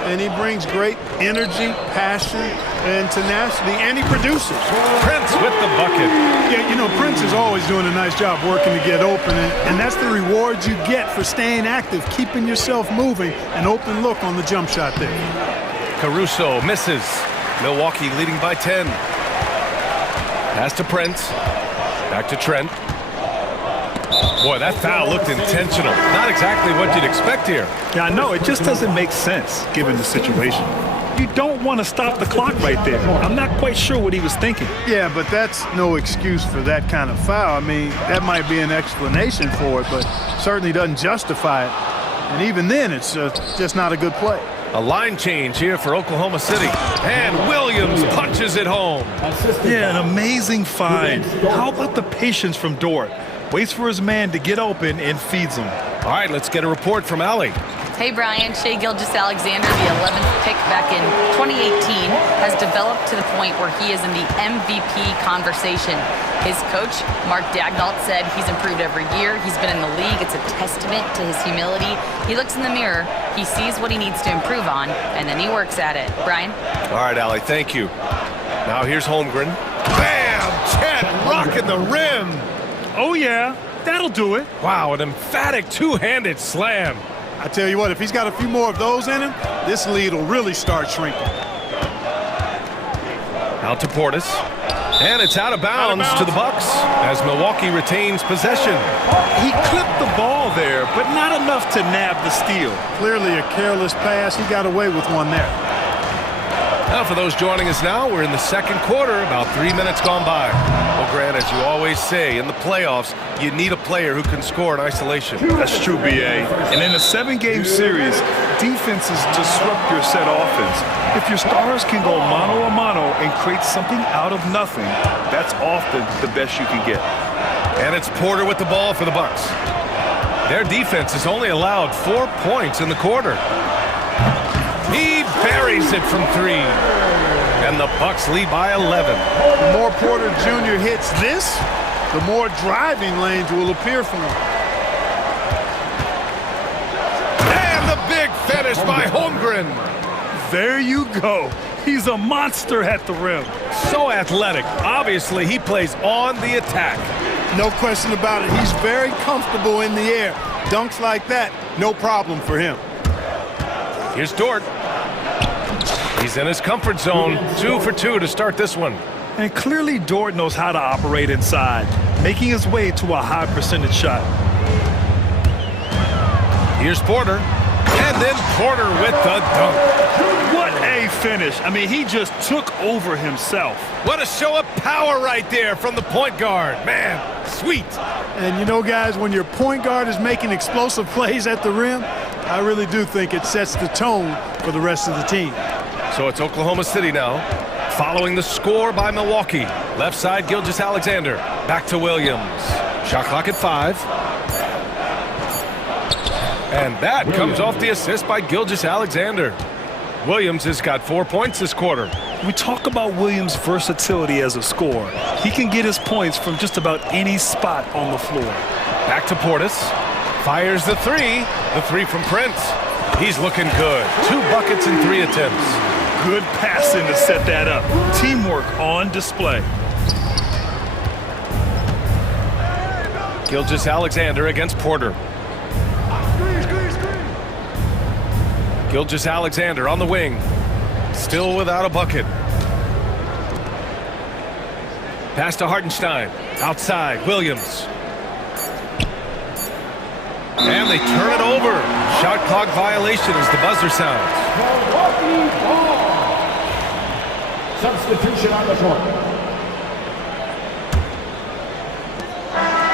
and he brings great energy, passion, and tenacity, and he produces. Prince with the bucket. Yeah, you know, Prince is always doing a nice job working to get open, and that's the reward you get for staying active, keeping yourself moving, an open look on the jump shot there. Caruso misses. Milwaukee leading by 10. Pass to Prince. Back to Trent. Boy, that foul looked intentional. Not exactly what you'd expect here. Yeah, I know. It just doesn't make sense given the situation. You don't want to stop the clock right there. I'm not quite sure what he was thinking. Yeah, but that's no excuse for that kind of foul. I mean, that might be an explanation for it, but certainly doesn't justify it. And even then, it's just not a good play. A line change here for Oklahoma City. And Williams punches it home. Yeah, an amazing find. How about the patience from Dort? Waits for his man to get open and feeds him. All right, let's get a report from Allie. Hey, Brian. Shai Gilgeous-Alexander, the 11th pick back in 2018, has developed to the point where he is in the MVP conversation. His coach, Mark Daigneault, said he's improved every year. He's been in the league. It's a testament to his humility. He looks in the mirror, he sees what he needs to improve on, and then he works at it. Brian? All right, Allie, thank you. Now here's Holmgren. Bam! Chet rocking the rim. Oh, yeah. That'll do it. Wow, an emphatic two-handed slam. I tell you what, if he's got a few more of those in him, this lead will really start shrinking. Out to Portis. And it's out of bounds to the Bucks as Milwaukee retains possession. He clipped the ball there, but not enough to nab the steal. Clearly a careless pass. He got away with one there. Now, for those joining us now, we're in the second quarter, about 3 minutes gone by. Well, Grant, as you always say, in the playoffs, you need a player who can score in isolation. That's true, B.A. And in a 7-game series, defenses disrupt your set offense. If your stars can go mano-a-mano and create something out of nothing, that's often the best you can get. And it's Porter with the ball for the Bucks. Their defense has only allowed 4 points in the quarter. He buries it from 3. And the Bucks lead by 11. The more Porter Jr. hits this, the more driving lanes will appear for him. And the big finish by Holmgren. There you go. He's a monster at the rim. So athletic. Obviously, he plays on the attack. No question about it. He's very comfortable in the air. Dunks like that, no problem for him. Here's Dort. He's in his comfort zone. 2 for 2 to start this one. And clearly Dort knows how to operate inside, making his way to a high percentage shot. Here's Porter. And then Porter with the dunk. What a finish. I mean, he just took over himself. What a show of power right there from the point guard. Man, sweet. And you know, guys, when your point guard is making explosive plays at the rim, I really do think it sets the tone for the rest of the team. So it's Oklahoma City now, following the score by Milwaukee. Left side, Gilgeous-Alexander. Back to Williams. Shot clock at 5. And that comes off the assist by Gilgeous-Alexander. Williams has got 4 points this quarter. We talk about Williams' versatility as a scorer. He can get his points from just about any spot on the floor. Back to Portis. Fires the 3. The 3 from Prince. He's looking good. 2 buckets in 3 attempts. Good passing to set that up. Teamwork on display. Gilgeous-Alexander against Porter. Gilgeous-Alexander on the wing. Still without a bucket. Pass to Hartenstein. Outside, Williams. And they turn it over. Shot clock violation as the buzzer sounds. Substitution on the court.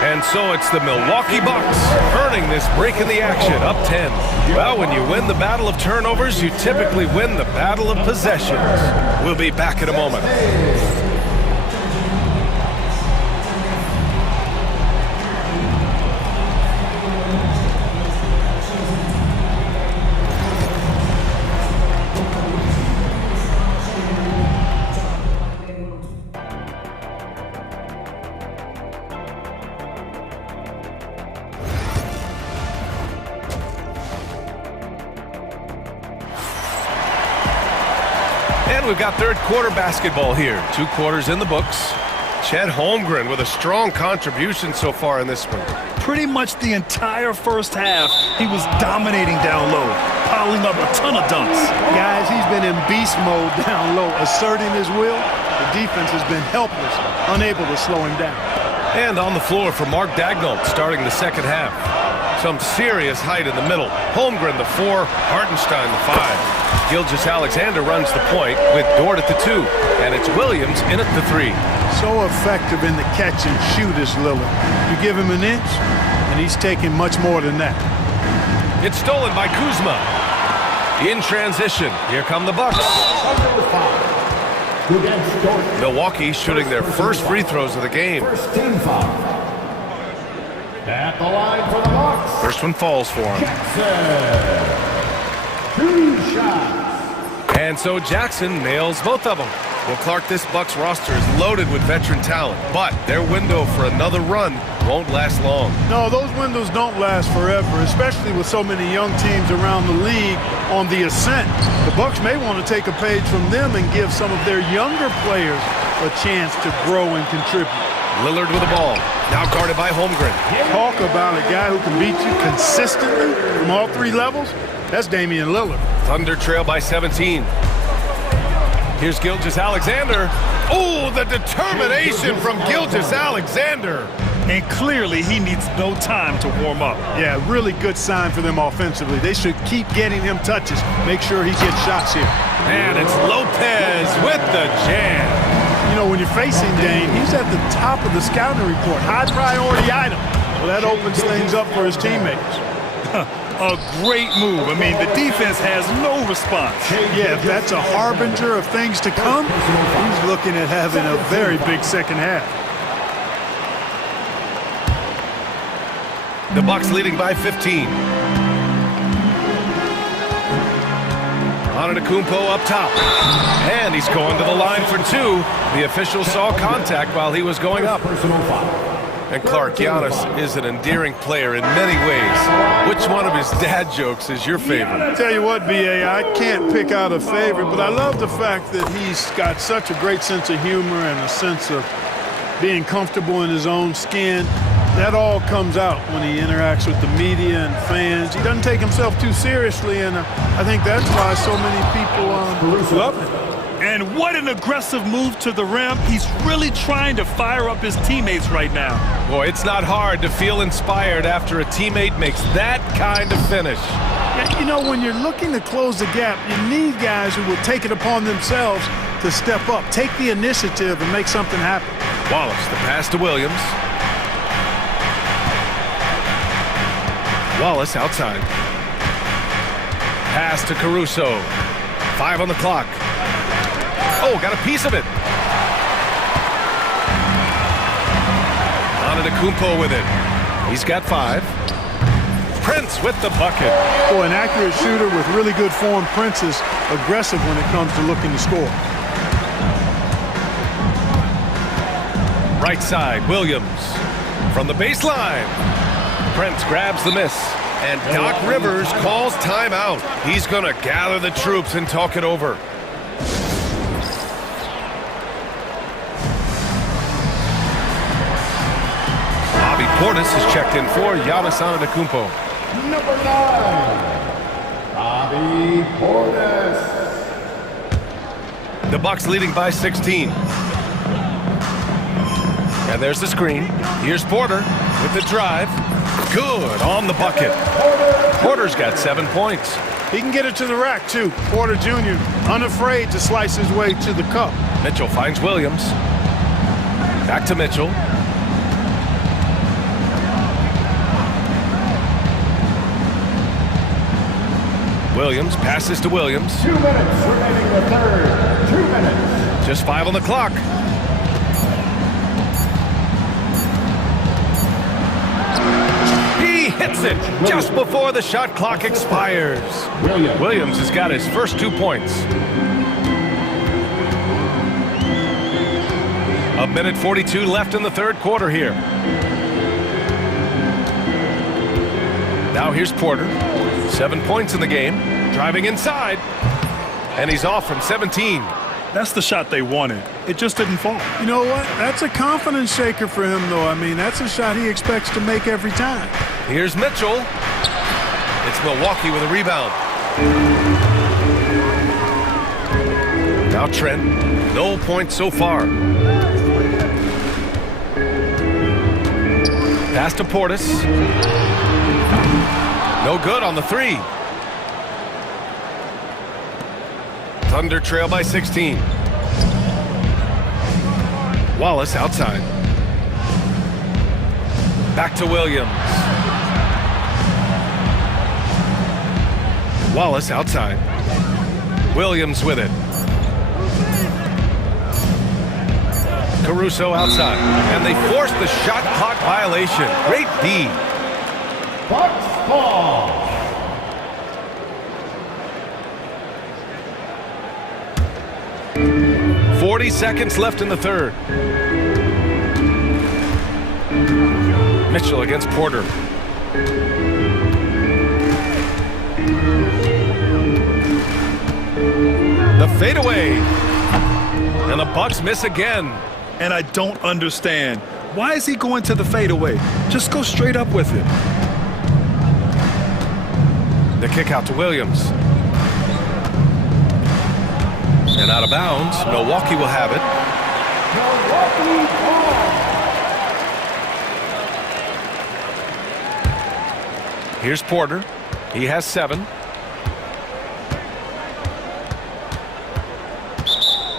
And so it's the Milwaukee Bucks earning this break in the action, up 10. Well, when you win the battle of turnovers, you typically win the battle of possessions. We'll be back in a moment. And we've got third quarter basketball here. 2 quarters in the books. Chet Holmgren with a strong contribution so far in this one. Pretty much the entire first half, he was dominating down low, piling up a ton of dunks. Guys, he's been in beast mode down low, asserting his will. The defense has been helpless, unable to slow him down. And on the floor for Mark Daigneault starting the second half. Some serious height in the middle. Holmgren the 4, Hartenstein the 5. Gilgeous-Alexander runs the point with Dort at the 2. And it's Williams in at the 3. So effective in the catch and shoot is Lillard. You give him an inch, and he's taking much more than that. It's stolen by Kuzma. In transition, here come the Bucks. Milwaukee shooting their first free throws of the game. First team foul. At the line for the Bucks. First one falls for him. Jackson. 2 shots. And so Jackson nails both of them. Well, Clark, this Bucks roster is loaded with veteran talent, but their window for another run won't last long. No, those windows don't last forever, especially with so many young teams around the league on the ascent. The Bucks may want to take a page from them and give some of their younger players a chance to grow and contribute. Lillard with the ball, now guarded by Holmgren. Talk about a guy who can beat you consistently from all 3 levels. That's Damian Lillard. Thunder trail by 17. Here's Gilgeous-Alexander. Oh, the determination from Gilgeous-Alexander. And clearly he needs no time to warm up. Yeah, really good sign for them offensively. They should keep getting him touches. Make sure he gets shots here. And it's Lopez with the jam. You know, when you're facing Dame, he's at the top of the scouting report. High priority item. Well, that opens things up for his teammates. A great move. I mean, the defense has no response. Yeah, if that's a harbinger of things to come, he's looking at having a very big second half. The Bucks leading by 15. Antetokounmpo up top. And he's going to the line for 2. The official saw contact while he was going up. And Clark, Giannis is an endearing player in many ways. Which one of his dad jokes is your favorite? I tell you what, B.A., I can't pick out a favorite, but I love the fact that he's got such a great sense of humor and a sense of being comfortable in his own skin. That all comes out when he interacts with the media and fans. He doesn't take himself too seriously, and I think that's why so many people love him. And what an aggressive move to the rim. He's really trying to fire up his teammates right now. Boy, it's not hard to feel inspired after a teammate makes that kind of finish. Yeah, you know, when you're looking to close the gap, you need guys who will take it upon themselves to step up, take the initiative, and make something happen. Wallace, the pass to Williams. Wallace outside. Pass to Caruso. 5 on the clock. Oh, got a piece of it. Antetokounmpo with it. He's got 5. Prince with the bucket. Boy, an accurate shooter with really good form. Prince is aggressive when it comes to looking to score. Right side, Williams. From the baseline. Prince grabs the miss. And Doc Rivers calls timeout. He's going to gather the troops and talk it over. Bobby Portis is checked in for Giannis Antetokounmpo. Number 9, Bobby Portis. The Bucks leading by 16. And there's the screen. Here's Porter with the drive. Good on the bucket. Porter's got 7 points. He can get it to the rack, too. Porter Jr., unafraid to slice his way to the cup. Mitchell finds Williams. Back to Mitchell. Williams passes to Williams. 2 minutes remaining in the third. 2 minutes. Just 5 on the clock. He hits it just before the shot clock expires. Williams has got his first 2 points. A minute 42 left in the third quarter here. Now here's Porter. 7 points in the game. Driving inside. And he's off from 17. That's the shot they wanted. It just didn't fall. You know what? That's a confidence shaker for him, though. I mean, that's a shot he expects to make every time. Here's Mitchell. It's Milwaukee with a rebound. Now Trent. No points so far. Pass to Portis. No good on the 3. Thunder trail by 16. Wallace outside. Back to Williams. Wallace outside. Williams with it. Caruso outside. And they force the shot clock violation. Great D. Bucks ball. .40 seconds left in the third. Mitchell against Porter. The fadeaway. And the Bucks miss again. And I don't understand. Why is he going to the fadeaway? Just go straight up with it. The kick out to Williams. And out of bounds. Milwaukee will have it. Here's Porter. He has 7.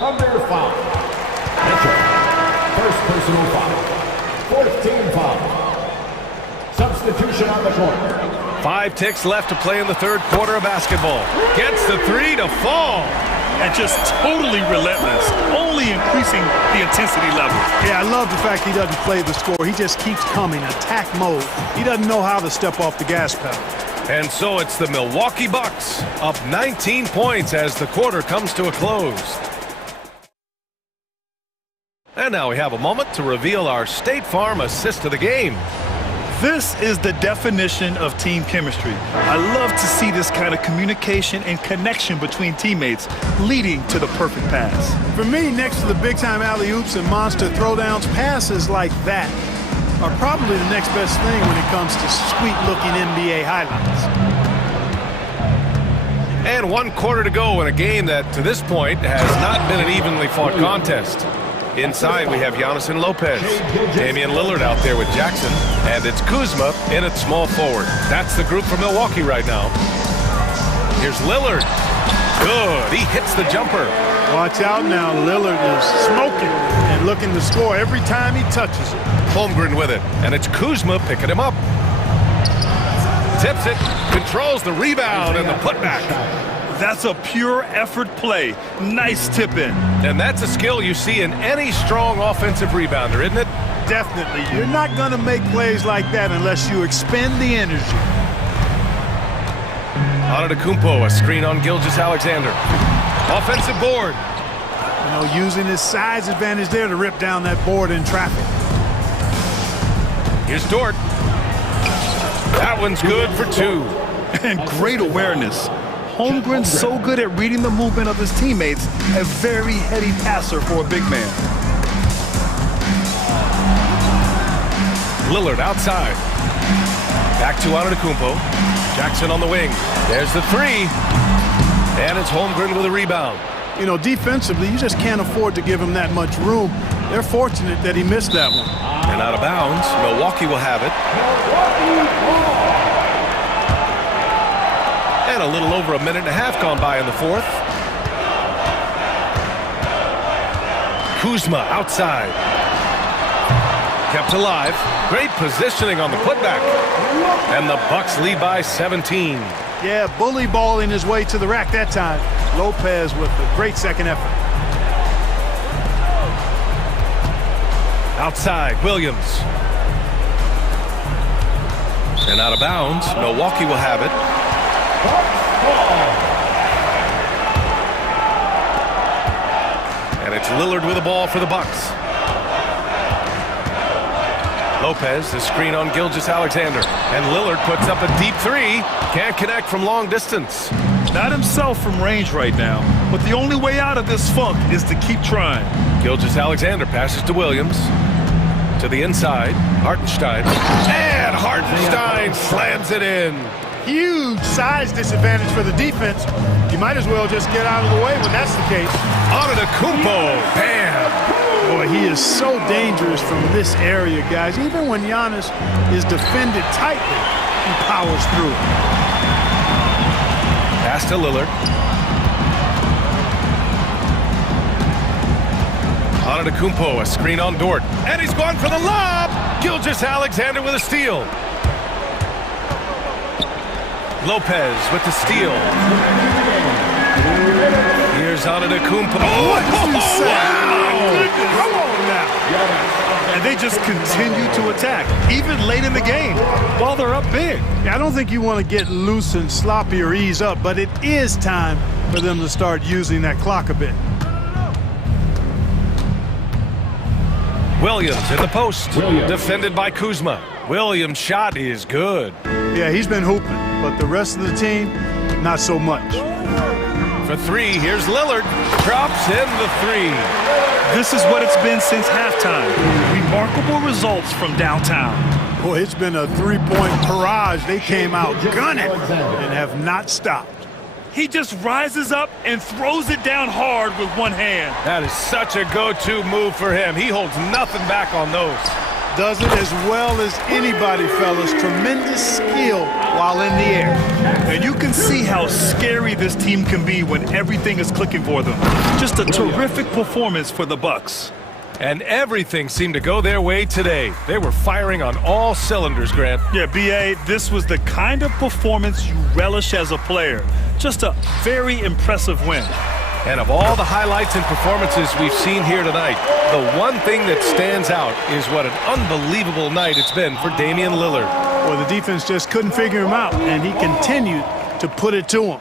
Under foul. Mitchell. First personal foul. 4th team foul. Substitution on the court. 5 ticks left to play in the third quarter of basketball. Gets the 3 to fall. And just totally relentless, only increasing the intensity level. Yeah, I love the fact he doesn't play the score. He just keeps coming, attack mode. He doesn't know how to step off the gas pedal. And so it's the Milwaukee Bucks up 19 points as the quarter comes to a close. And now we have a moment to reveal our State Farm assist of the game. This is the definition of team chemistry. I love to see this kind of communication and connection between teammates leading to the perfect pass. For me, next to the big-time alley-oops and monster throwdowns, passes like that are probably the next best thing when it comes to sweet-looking NBA highlights. And 1 quarter to go in a game that, to this point, has not been an evenly fought contest. Inside, we have Giannis and Lopez. Damian Lillard out there with Jackson. And it's Kuzma in at small forward. That's the group from Milwaukee right now. Here's Lillard. Good. He hits the jumper. Watch out now. Lillard is smoking and looking to score every time he touches it. Holmgren with it. And it's Kuzma picking him up. Tips it. Controls the rebound and the putback. That's a pure effort play. Nice tip in. And that's a skill you see in any strong offensive rebounder, isn't it? Definitely. You're not going to make plays like that unless you expend the energy. Antetokounmpo, a screen on Gilgeous-Alexander. Offensive board. You know, using his size advantage there to rip down that board in traffic. Here's Dort. That one's good for 2. And great awareness. Holmgren's so good at reading the movement of his teammates, a very heady passer for a big man. Lillard outside. Back to Antetokounmpo. Jackson on the wing. There's the 3. And it's Holmgren with a rebound. You know, defensively, you just can't afford to give him that much room. They're fortunate that he missed that one. And out of bounds, Milwaukee will have it. And a little over a minute and a half gone by in the 4th. Kuzma outside. Kept alive. Great positioning on the putback. And the Bucks lead by 17. Yeah, bully balling his way to the rack that time. Lopez with a great second effort. Outside, Williams. And out of bounds, Milwaukee will have it. And it's Lillard with the ball for the Bucks. Lopez, the screen on Gilgeous-Alexander. And Lillard puts up a deep 3. Can't connect from long distance. Not himself from range right now, but the only way out of this funk is to keep trying. Gilgeous-Alexander passes to Williams. To the inside, Hartenstein. And Hartenstein slams it in. Huge size disadvantage for the defense. You might as well just get out of the way when that's the case. Antetokounmpo, bam! Boy, he is so dangerous from this area, guys. Even when Giannis is defended tightly, he powers through it. Pass to Lillard. Antetokounmpo, a screen on Dort. And he's gone for the lob! Gilgeous-Alexander with a steal. Lopez with the steal. Here's Antetokounmpo. Oh, what did you say? Wow. Come on now. And they just continue to attack, even late in the game, while they're up big. I don't think you want to get loose and sloppy or ease up, but it is time for them to start using that clock a bit. Williams in the post. Defended by Kuzma. Williams' shot is good. Yeah, he's been hooping, but the rest of the team, not so much. For 3, here's Lillard. Drops in the 3. This is what it's been since halftime. Remarkable results from downtown. Boy, it's been a 3-point barrage. They came out gunning and have not stopped. He just rises up and throws it down hard with one hand. That is such a go-to move for him. He holds nothing back on those. Does it as well as anybody, fellas. Tremendous skill while in the air. And you can see how scary this team can be when everything is clicking for them. Just a terrific performance for the Bucks. And everything seemed to go their way today. They were firing on all cylinders, Grant. Yeah, B.A., this was the kind of performance you relish as a player. Just a very impressive win. And of all the highlights and performances we've seen here tonight, the one thing that stands out is what an unbelievable night it's been for Damian Lillard. Well, the defense just couldn't figure him out, and he continued to put it to him.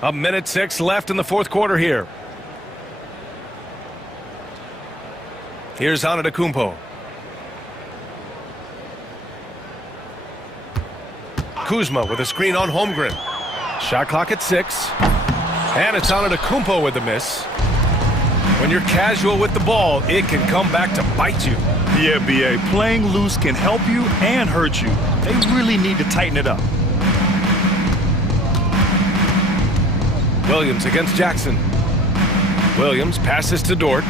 A minute 6 left in the 4th quarter here. Here's Antetokounmpo. Kuzma with a screen on Holmgren. Shot clock at 6. And it's Antetokounmpo with the miss. When you're casual with the ball, it can come back to bite you. Yeah, B.A., playing loose can help you and hurt you. They really need to tighten it up. Williams against Jackson. Williams passes to Dort.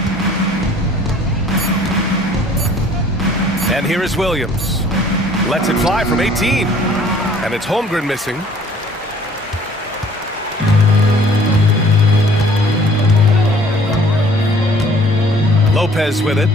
And here is Williams. Lets it fly from 18. And it's Holmgren missing. Lopez with it.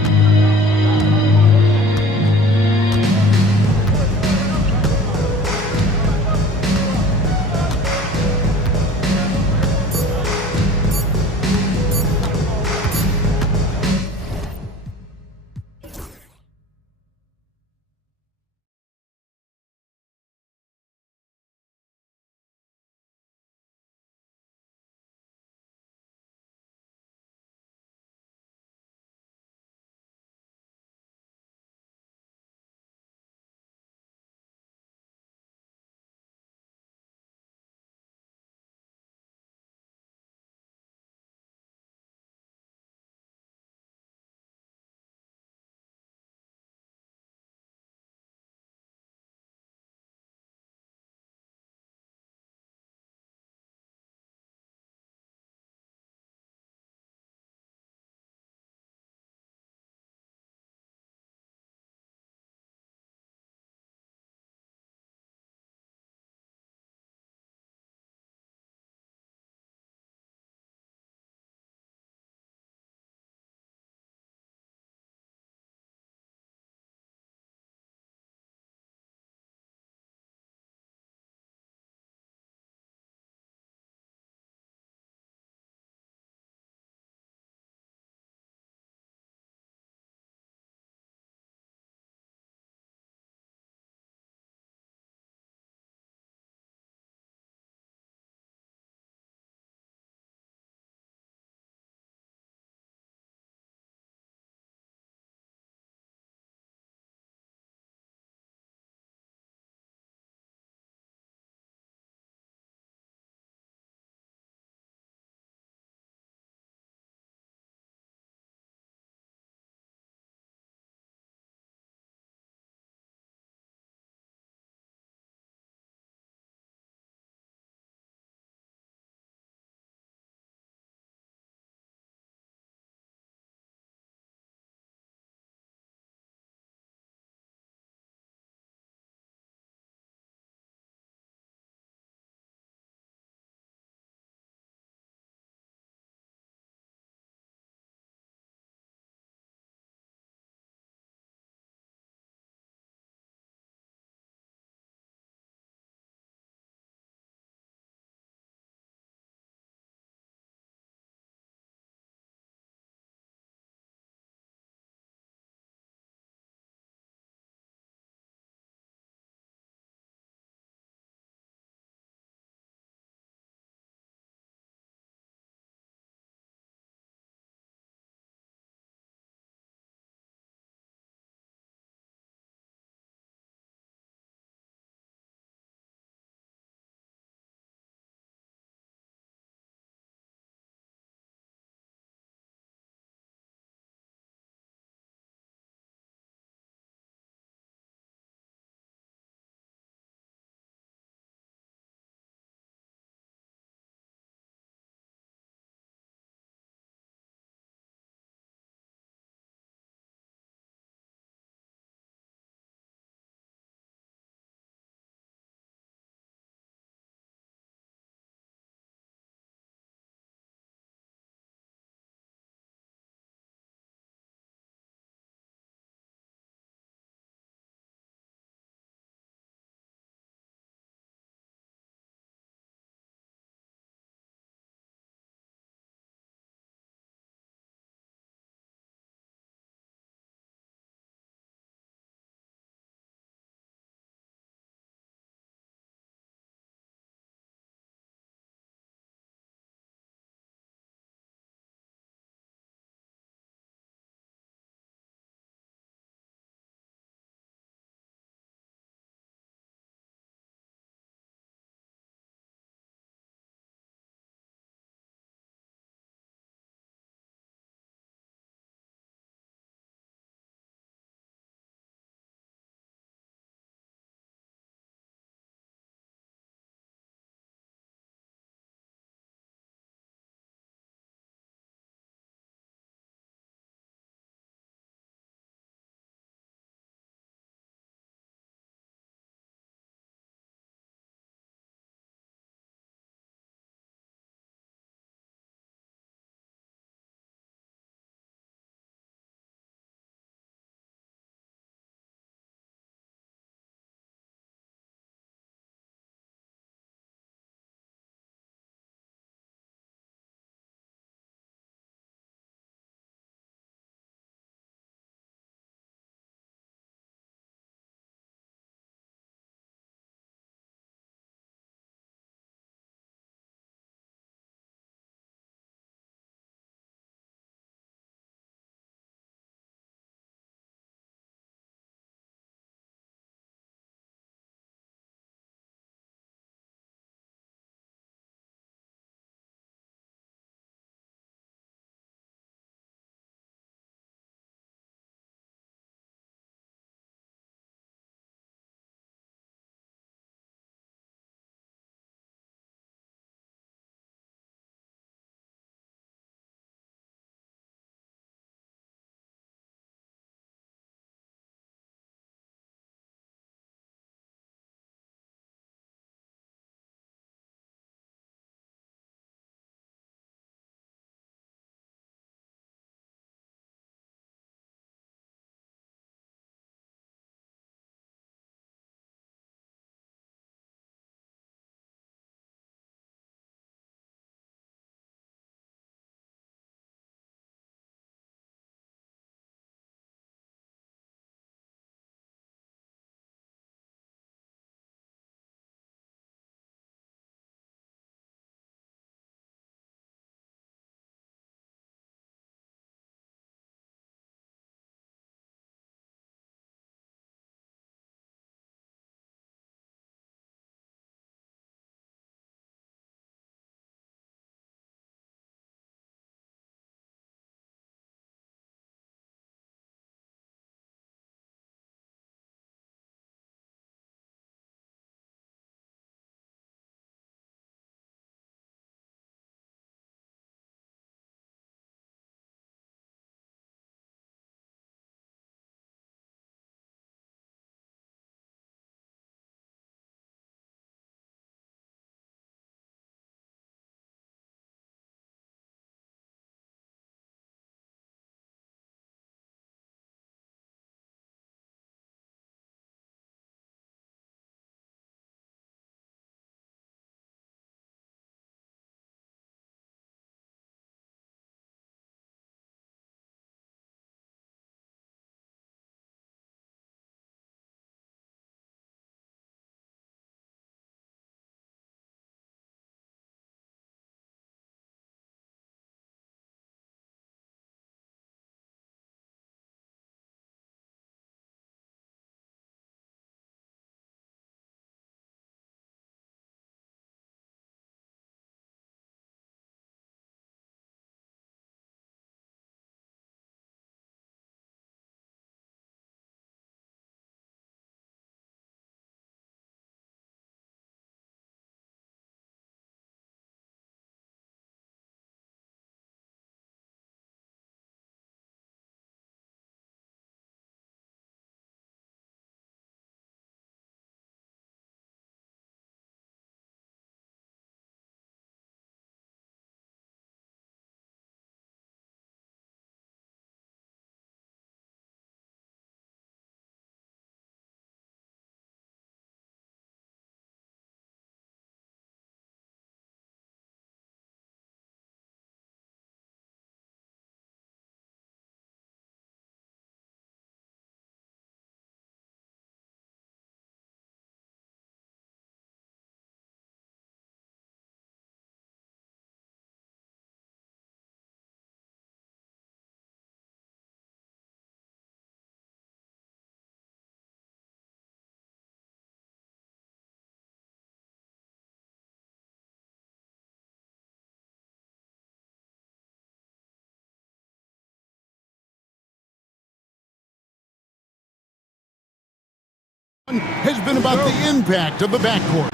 has been about the impact of the backcourt.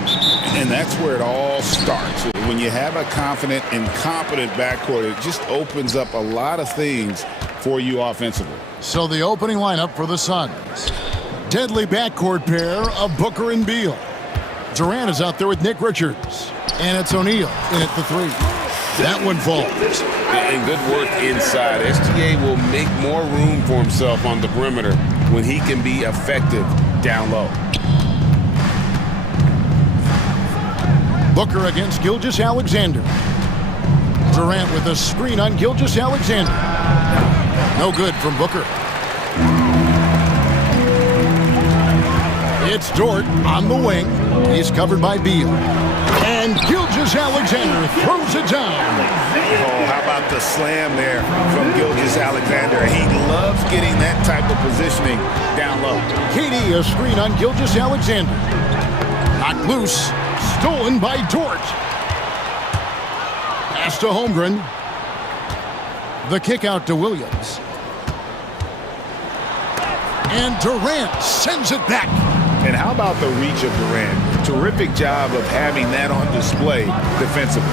And that's where it all starts. When you have a confident and competent backcourt, it just opens up a lot of things for you offensively. So the opening lineup for the Suns. Deadly backcourt pair of Booker and Beal. Durant is out there with Nick Richards. And it's O'Neal in at the three. That one falls. And good work inside. SGA will make more room for himself on the perimeter when he can be effective down low. Booker against Gilgeous-Alexander. Durant with a screen on Gilgeous-Alexander. No good from Booker. It's Dort on the wing. He's covered by Beal. And Gilgeous-Alexander throws it down. Oh, how about the slam there from Gilgeous-Alexander? He loves getting that type of positioning down low. KD a screen on Gilgeous-Alexander. Knocked loose. Stolen by Dort. Pass to Holmgren. The kick out to Williams. And Durant sends it back. And how about the reach of Durant? Terrific job of having that on display defensively.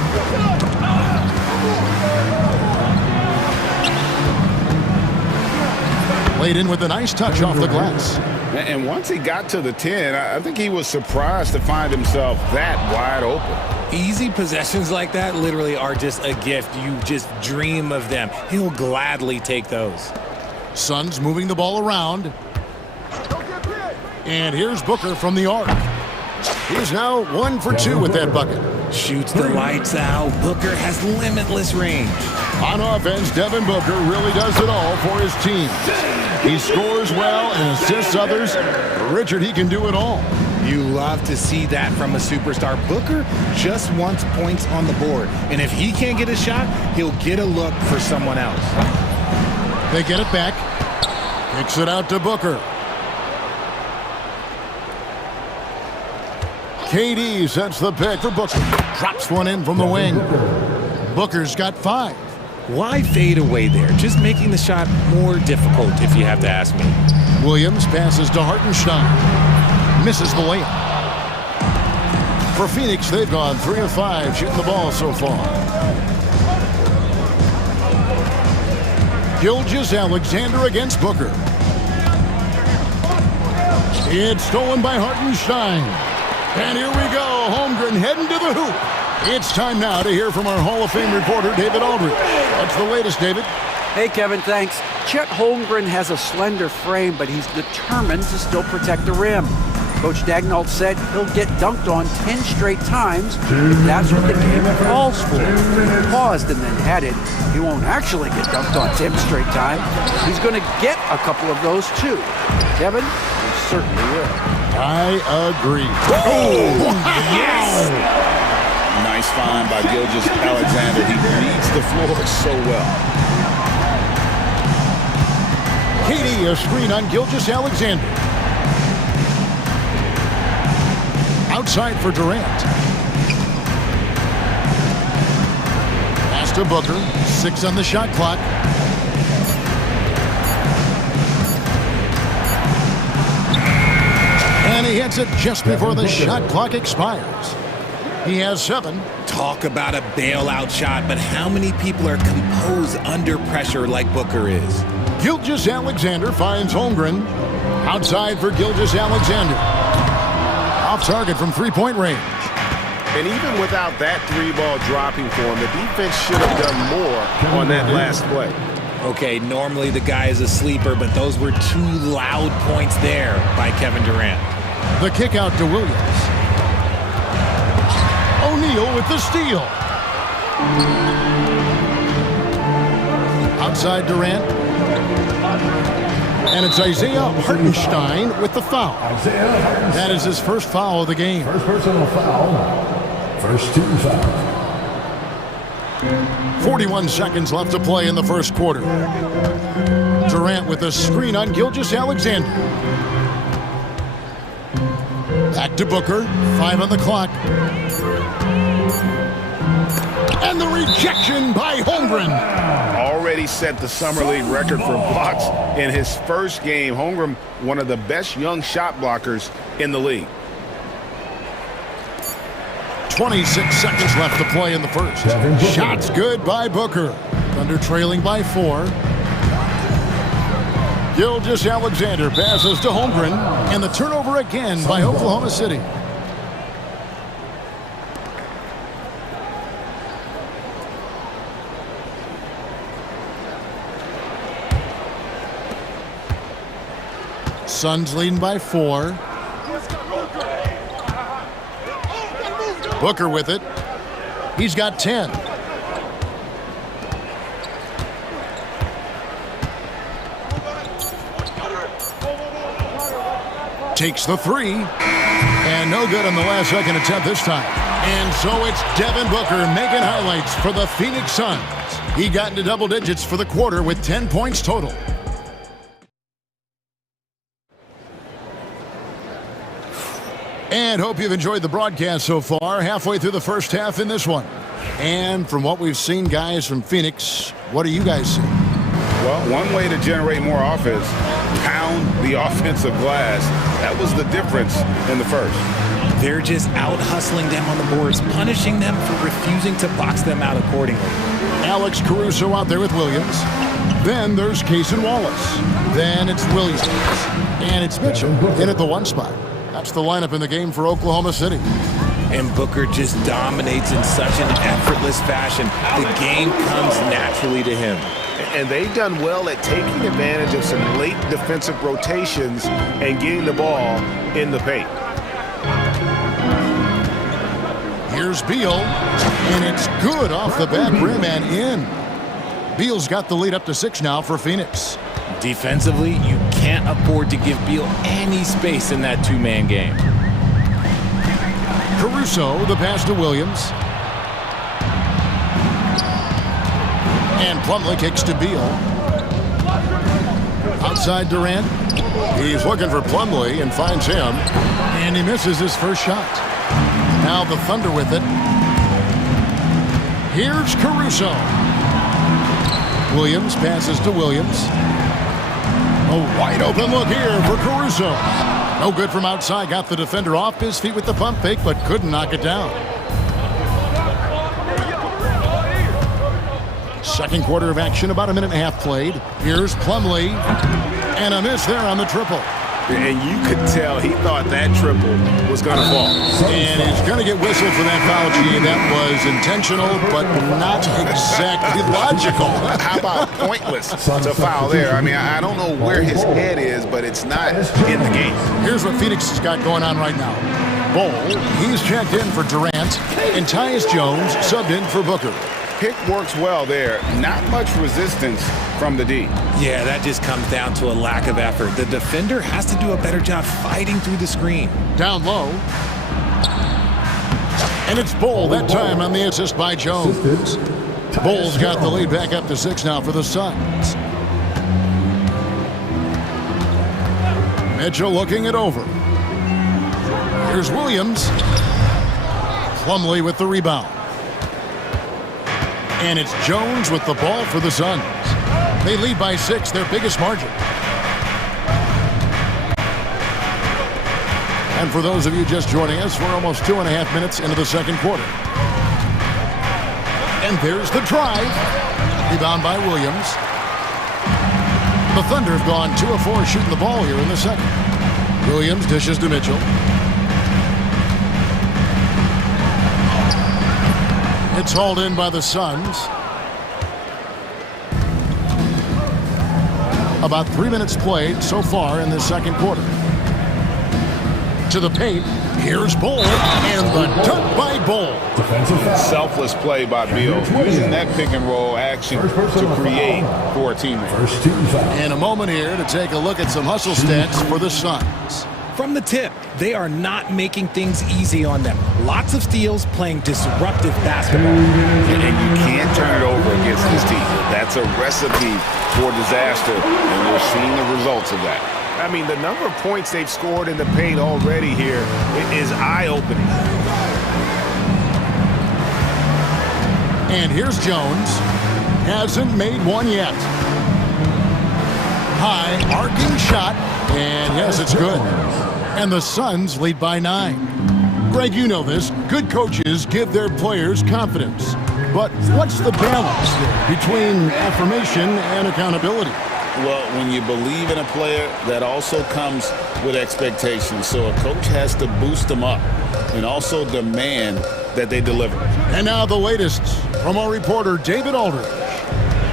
Played in with a nice touch off the glass. And once he got to the 10, I think he was surprised to find himself that wide open. Easy possessions like that literally are just a gift. You just dream of them. He'll gladly take those. Suns moving the ball around. And here's Booker from the arc. He's now 1 for 2 with that bucket. Shoots the lights out. Booker has limitless range. On offense, Devin Booker really does it all for his team. He scores well and assists others. Richard, he can do it all. You love to see that from a superstar. Booker just wants points on the board. And if he can't get a shot, he'll get a look for someone else. They get it back. Kicks it out to Booker. KD sets the pick for Booker. Drops one in from the wing. Booker's got 5. Why fade away there? Just making the shot more difficult, if you have to ask me. Williams passes to Hartenstein. Misses the layup. For Phoenix, they've gone 3 of 5 shooting the ball so far. Gilgeous-Alexander against Booker. It's stolen by Hartenstein. And here we go. Holmgren heading to the hoop. It's time now to hear from our Hall of Fame reporter, David Aldridge. What's the latest, David? Hey, Kevin, thanks. Chet Holmgren has a slender frame, but he's determined to still protect the rim. Coach Daigneault said he'll get dunked on 10 straight times if that's what the game calls for. He paused and then added, he won't actually get dunked on 10 straight times. He's going to get a couple of those, too. Kevin, he certainly will. I agree. Oh, yes! Nice find by Gilgeous-Alexander. He reads the floor so well. KD a screen on Gilgeous-Alexander. Outside for Durant. Pass to Booker. 6 on the shot clock. And he hits it just before the shot clock expires. He has 7. Talk about a bailout shot, but how many people are composed under pressure like Booker is? Gilgeous-Alexander finds Holmgren. Outside for Gilgeous-Alexander. Off target from three-point range. And even without that 3-ball dropping for him, the defense should have done more on that last play. Okay, normally the guy is a sleeper, but those were 2 loud points there by Kevin Durant. The kick out to Williams. O'Neal with the steal. Outside Durant. And it's Isaiah Hartenstein with the foul. That is his first foul of the game. First personal foul. First 2 fouls. 41 seconds left to play in the first quarter. Durant with a screen on Gilgeous-Alexander. Back to Booker. 5 on the clock. And the rejection by Holmgren. already set the Summer League record for blocks in his first game. Holmgren, one of the best young shot blockers in the league. 26 seconds left to play in the first. Shots good by Booker. Thunder trailing by 4. Gilgeous-Alexander passes to Holmgren, and the turnover again by Oklahoma City. Suns leading by 4. Booker with it. He's got 10. Takes the 3. And no good on the last second attempt this time. And so it's Devin Booker making highlights for the Phoenix Suns. He got into double digits for the quarter with 10 points total. And hope you've enjoyed the broadcast so far. Halfway through the first half in this one. And from what we've seen, guys, from Phoenix, what do you guys see? Well, one way to generate more offense, pound the offensive glass. That was the difference in the first. They're just out hustling them on the boards, punishing them for refusing to box them out accordingly. Alex Caruso out there with Williams. Then there's Cason Wallace. Then it's Williams. And it's Mitchell in at the 1 spot. That's the lineup in the game for Oklahoma City. And Booker just dominates in such an effortless fashion. The game comes naturally to him. And they've done well at taking advantage of some late defensive rotations and getting the ball in the paint. Here's Beal, and it's good off the back rim and in. Beal's got the lead up to 6 now for Phoenix. Defensively, you can't afford to give Beal any space in that two-man game. Caruso, the pass to Williams. And Plumlee kicks to Beal. Outside Durant. He's looking for Plumlee and finds him. And he misses his first shot. Now the Thunder with it. Here's Caruso. Williams passes to Williams. A wide open look here for Caruso. No good from outside. Got the defender off his feet with the pump fake, but couldn't knock it down. Second quarter of action, about a minute and a half played. Here's Plumlee. And a miss there on the triple. And you could tell he thought that triple was going to fall. And he's going to get whistled for that foul, G. That was intentional, but not exactly logical. How about pointless to foul there? I mean, I don't know where his head is, but it's not in the game. Here's what Phoenix has got going on right now. Bol, he's checked in for Durant, and Tyus Jones subbed in for Booker. Pick works well there. Not much resistance from the D. Yeah, that just comes down to a lack of effort. The defender has to do a better job fighting through the screen. Down low. And it's Bol that time on the assist by Jones. Bol's got the lead back up to 6 now for the Suns. Mitchell looking it over. Here's Williams. Plumlee with the rebound. And it's Jones with the ball for the Suns. They lead by 6, their biggest margin. And for those of you just joining us, we're almost 2.5 minutes into the second quarter. And there's the drive. Rebound by Williams. The Thunder have gone 2 of 4 shooting the ball here in the second. Williams dishes to Mitchell. It's hauled in by the Suns. About 3 minutes played so far in this second quarter. To the paint, here's Bol, and the dunk by Bol. Selfless play by Beal, using that pick and roll action to create for a teammate. In a moment here to take a look at some hustle stats for the Suns. From the tip, they are not making things easy on them. Lots of steals, playing disruptive basketball. And you can't turn it over against this team. That's a recipe for disaster, and we're seeing the results of that. I mean, the number of points they've scored in the paint already here is eye-opening. And here's Jones. hasn't made one yet. High arcing shot, and yes, it's good. And the Suns lead by 9. Greg, you know this. Good coaches give their players confidence. But what's the balance between affirmation and accountability? Well, when you believe in a player, that also comes with expectations. So a coach has to boost them up and also demand that they deliver. And now the latest from our reporter, David Aldridge.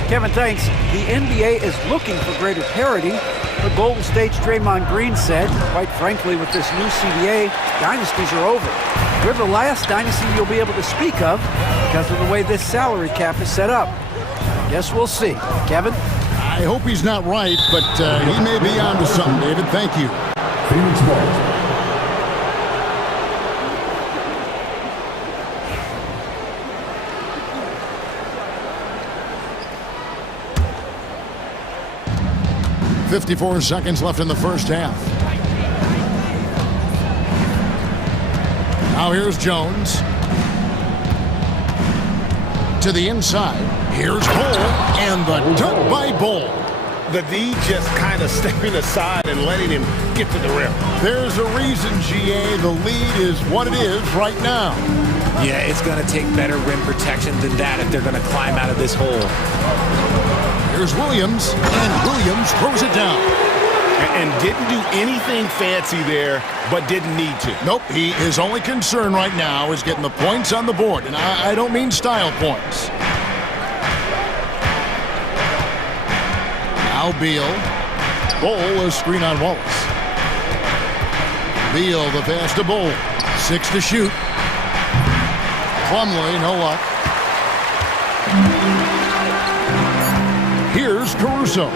Kevin, thanks. The NBA is looking for greater parity. But Golden State's Draymond Green said, quite frankly, with this new CBA, dynasties are over. We're the last dynasty you'll be able to speak of because of the way this salary cap is set up. I guess we'll see. Kevin? I hope he's not right, but he may be onto something, David. Thank you. Phoenix Sports. .54 seconds left in the first half. Now here's Jones. To the inside. Here's Bull, and the dunk by Bull. The D just kind of stepping aside and letting him get to the rim. There's a reason, GA, the lead is what it is right now. Yeah, it's going to take better rim protection than that if they're going to climb out of this hole. Here's Williams, and Williams throws it down. And didn't do anything fancy there, but didn't need to. Nope, his only concern right now is getting the points on the board, and I don't mean style points. Now Beal. Bull, a screen on Wallace. Beal, the pass to Bull. 6 to shoot. Plumlee, no luck. Here's Caruso.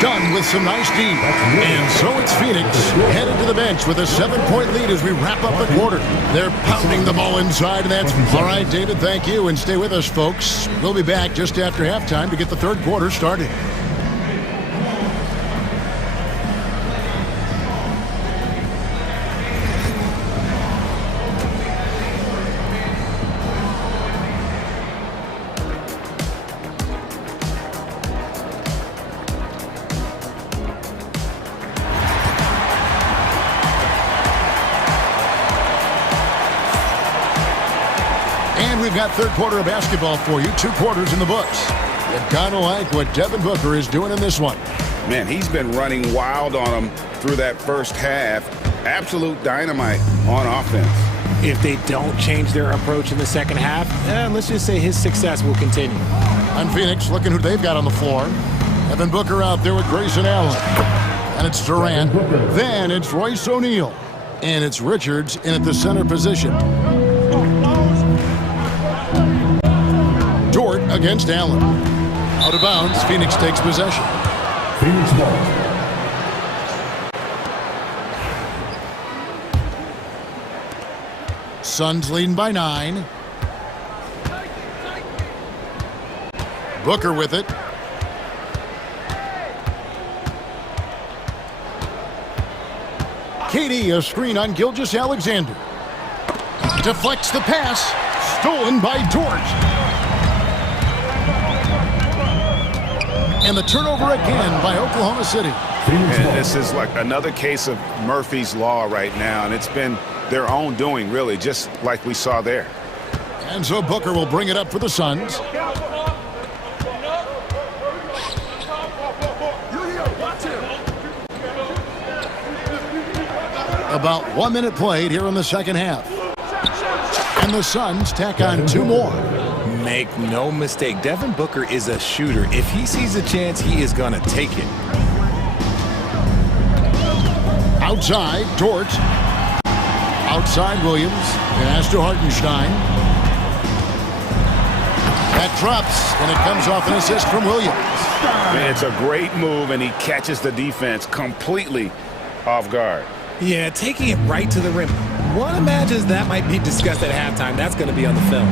Done with some nice D. And so it's Phoenix headed to the bench with a 7-point lead as we wrap up the quarter. They're pounding the ball inside, and that's all right, David. Thank you, and stay with us, folks. We'll be back just after halftime to get the third quarter started. We've got third quarter of basketball for you. 2 quarters in the books. You gotta like what Devin Booker is doing in this one. Man, he's been running wild on them through that first half. Absolute dynamite on offense. If they don't change their approach in the second half, let's just say his success will continue. On Phoenix, looking who they've got on the floor. Devin Booker out there with Grayson Allen. And it's Durant. Then it's Royce O'Neal. And it's Richards in at the center position. Dort against Allen. Out of bounds, Phoenix takes possession. Phoenix ball. Suns leading by 9. Booker with it. KD, a screen on Gilgeous-Alexander. Deflects the pass. Stolen by Dort. And the turnover again by Oklahoma City. And this is like another case of Murphy's Law right now, and it's been their own doing, really, just like we saw there. And so Booker will bring it up for the Suns. About 1 minute played here in the second half. And the Suns tack on 2 more. Make no mistake, Devin Booker is a shooter. If he sees a chance, he is going to take it. Outside, Dort. Outside, Williams. Pass to Hartenstein. That drops, and it comes off an assist from Williams. Man, it's a great move, and he catches the defense completely off guard. Yeah, taking it right to the rim. One imagines that might be discussed at halftime. That's going to be on the film.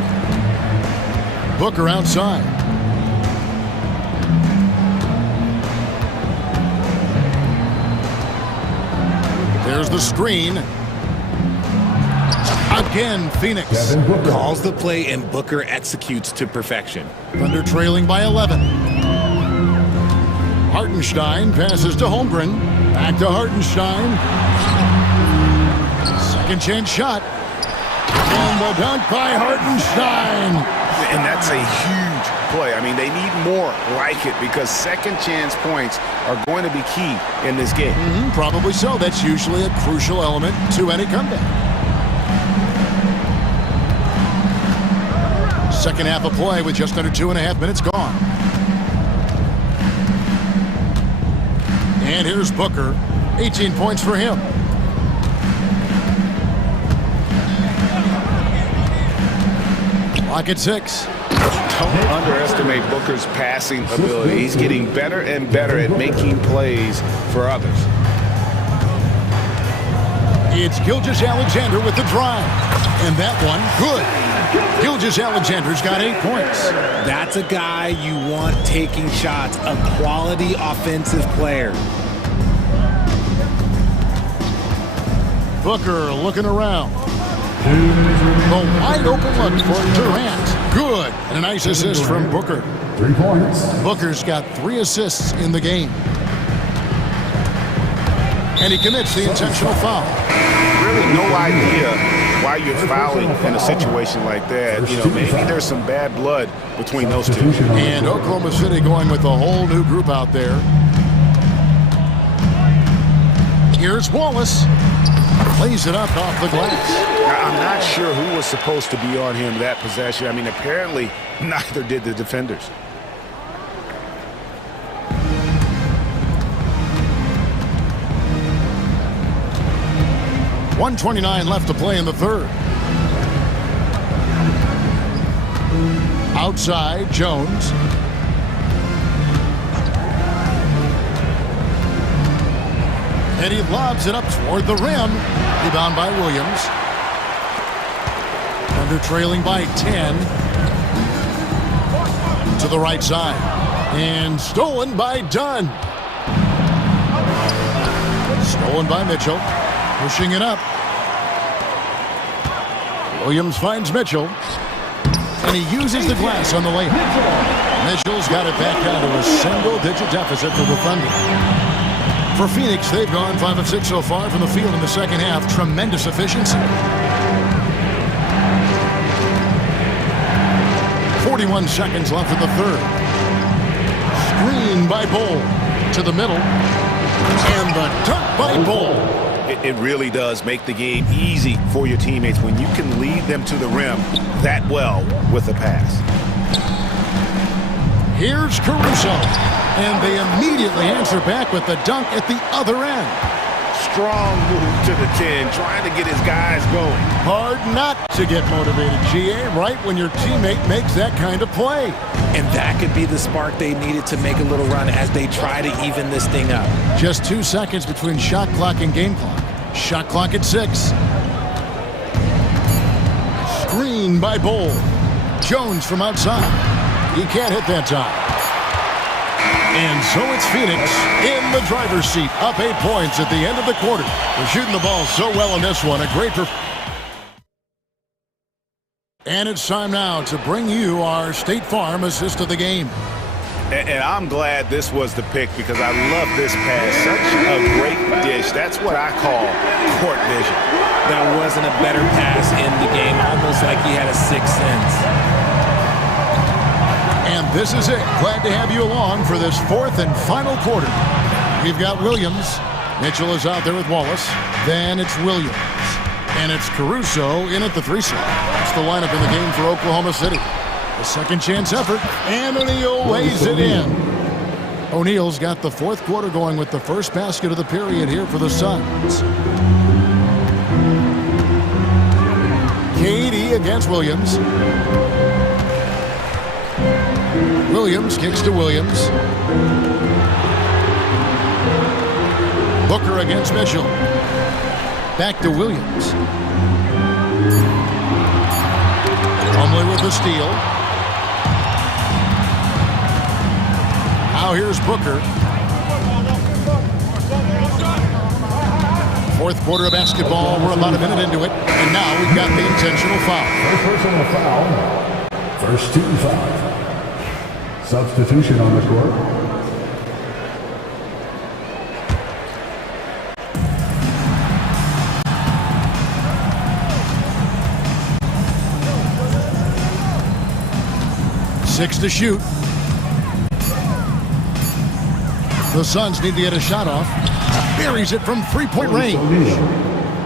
Booker outside. There's the screen. Again, Phoenix calls the play and Booker executes to perfection. Thunder trailing by 11. Hartenstein passes to Holmgren. Back to Hartenstein. Second chance shot. And the dunk by Hartenstein. And that's a huge play. I mean, they need more like it because second chance points are going to be key in this game. Probably so. That's usually a crucial element to any comeback. Second half of play with just under 2.5 minutes gone. And here's Booker. 18 points for him. Clock at 6. Don't underestimate Booker's passing ability. He's getting better and better at making plays for others. It's Gilgeous-Alexander with the drive. And that one, good. Gilgeous-Alexander's got 8 points. That's a guy you want taking shots, a quality offensive player. Booker looking around. The wide open look for Durant. Good. And a nice assist from Booker. 3 points. Booker's got 3 assists in the game. And he commits the intentional foul. Really no idea why you're fouling in a situation like that. You know, maybe there's some bad blood between those two. And Oklahoma City going with a whole new group out there. Here's Wallace. Plays it up off the glass. Now, I'm not sure who was supposed to be on him that possession. I mean, apparently neither did the defenders. .129 left to play in the third. Outside, Jones. And he lobs it up toward the rim. Rebound by Williams. Thunder trailing by 10. To the right side. And stolen by Dunn. Stolen by Mitchell. Pushing it up. Williams finds Mitchell. And he uses the glass on the layup. Mitchell's got it back down to a single-digit deficit for the Thunder. For Phoenix, they've gone 5 of 6 so far from the field in the second half. Tremendous efficiency. 41 seconds left in the third. Screen by Bull to the middle. And the dunk by Bull. It really does make the game easy for your teammates when you can lead them to the rim that well with a pass. Here's Caruso. And they immediately answer back with the dunk at the other end. Strong move to the 10, trying to get his guys going. Hard not to get motivated, GA, right when your teammate makes that kind of play. And that could be the spark they needed to make a little run as they try to even this thing up. Just 2 seconds between shot clock and game clock. Shot clock at 6. Screen by Bull. Jones from outside. He can't hit that time. And so it's Phoenix in the driver's seat, up 8 points at the end of the quarter. They're shooting the ball so well in this one. A great performance. And it's time now to bring you our State Farm assist of the game. And I'm glad this was the pick because I love this pass. Such a great dish. That's what I call court vision. That wasn't a better pass in the game, almost like he had a sixth sense. And this is it. Glad to have you along for this 4th and final quarter. We've got Williams. Mitchell is out there with Wallace. Then it's Williams. And it's Caruso in at the 3 slot. That's the lineup in the game for Oklahoma City. A second chance effort. And O'Neal lays it in. O'Neal's got the 4th quarter going with the first basket of the period here for the Suns. KD against Williams. Williams kicks to Williams. Booker against Mitchell. Back to Williams. Plumlee with the steal. Now here's Booker. Fourth quarter of basketball. We're about a minute into it. And now we've got the intentional foul. First personal foul. First team foul. Substitution on the court. Six to shoot. The Suns need to get a shot off. Buries it from three-point range.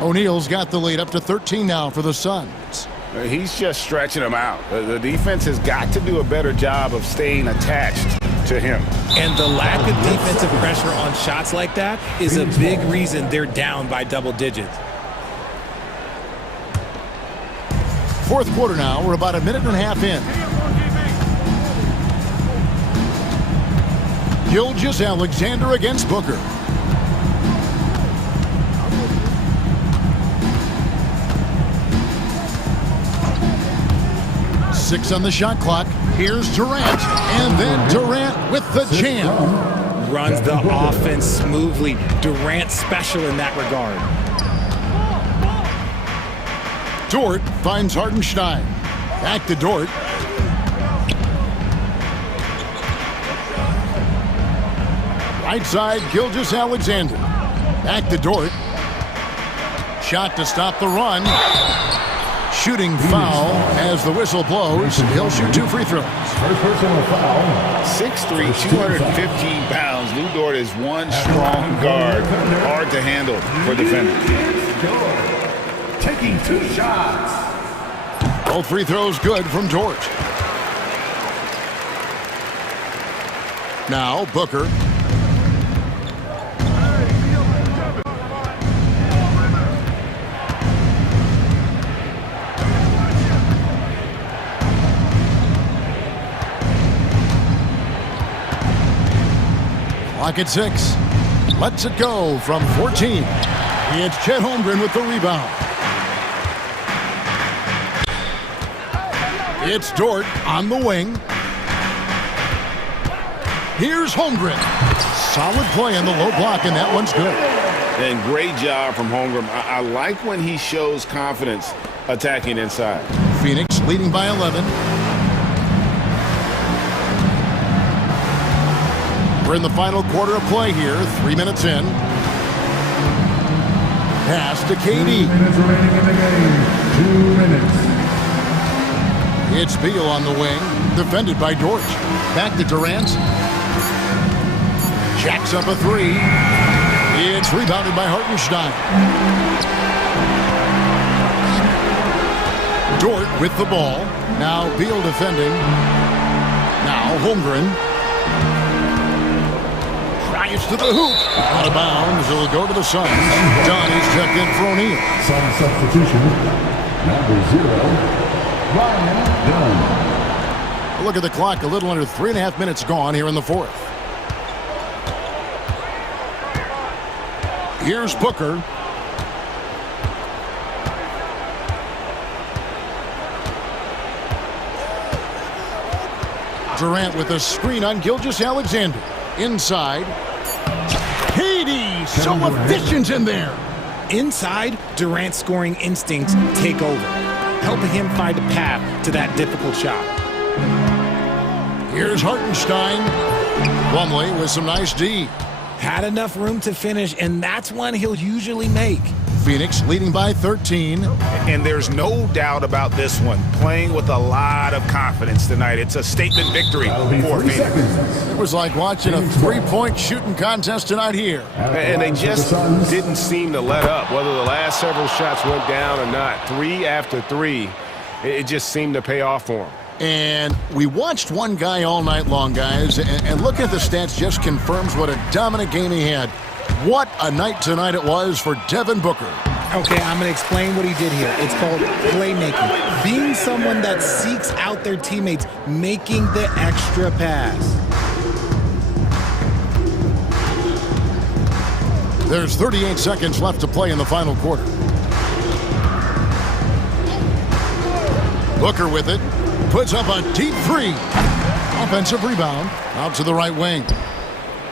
O'Neal's got the lead up to 13 now for the Suns. He's just stretching them out. The defense has got to do a better job of staying attached to him. And the lack of defensive pressure on shots like that is a big reason they're down by double digits. Fourth quarter now. We're about a minute and a half in. Gilgeous-Alexander against Booker. Six on the shot clock. Here's Durant. And then Durant with the jam. Runs the offense smoothly. Durant special in that regard. Dort finds Hartenstein. Back to Dort. Right side, Gilgeous-Alexander. Back to Dort. Shot to stop the run. Shooting foul as the whistle blows. He'll shoot 2 free throws. First personal foul. 6'3", 215 pounds. Lou Dort is one strong guard. Hard to handle for defenders. Taking 2 shots. Both free throws good from Dort. Now Booker. Clock at 6. Lets it go from 14. It's Chet Holmgren with the rebound. It's Dort on the wing. Here's Holmgren. Solid play on the low block, and that one's good. And great job from Holmgren. I like when he shows confidence attacking inside. Phoenix leading by 11. We're in the final quarter of play here. 3 minutes in. Pass to KD. 2 minutes remaining in the game. 2 minutes. It's Beal on the wing. Defended by Dort. Back to Durant. Jacks up a 3. It's rebounded by Hartenstein. Dort with the ball. Now Beal defending. Now Holmgren. Drives to the hoop. Out of bounds. It'll go to the Suns. Donnie's checked in for O'Neal. Some substitution. Number 0. Ryan Dunn. Look at the clock. A little under 3.5 minutes gone here in the fourth. Here's Booker. Durant with a screen on Gilgeous-Alexander. Inside. KD, so efficient in there. Inside, Durant's scoring instincts take over, helping him find a path to that difficult shot. Here's Hartenstein. Plumlee with some nice D. Had enough room to finish, and that's one he'll usually make. Phoenix leading by 13. And there's no doubt about this one. Playing with a lot of confidence tonight. It's a statement victory for Phoenix. It was like watching a three-point shooting contest tonight here. And they just didn't seem to let up, whether the last several shots went down or not. 3 after 3, it just seemed to pay off for them. And we watched one guy all night long, guys, and looking at the stats just confirms what a dominant game he had. What a night tonight it was for Devin Booker. Okay, I'm going to explain what he did here. It's called playmaking. Being someone that seeks out their teammates, making the extra pass. There's 38 seconds left to play in the final quarter. Booker with it. Puts up a deep 3. Offensive rebound. Out to the right wing.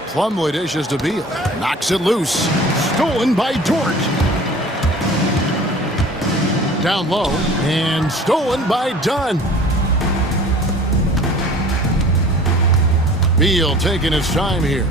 Plumlee dishes to Beal. Knocks it loose. Stolen by Dort. down low and stolen by Dunn. Beal taking his time here.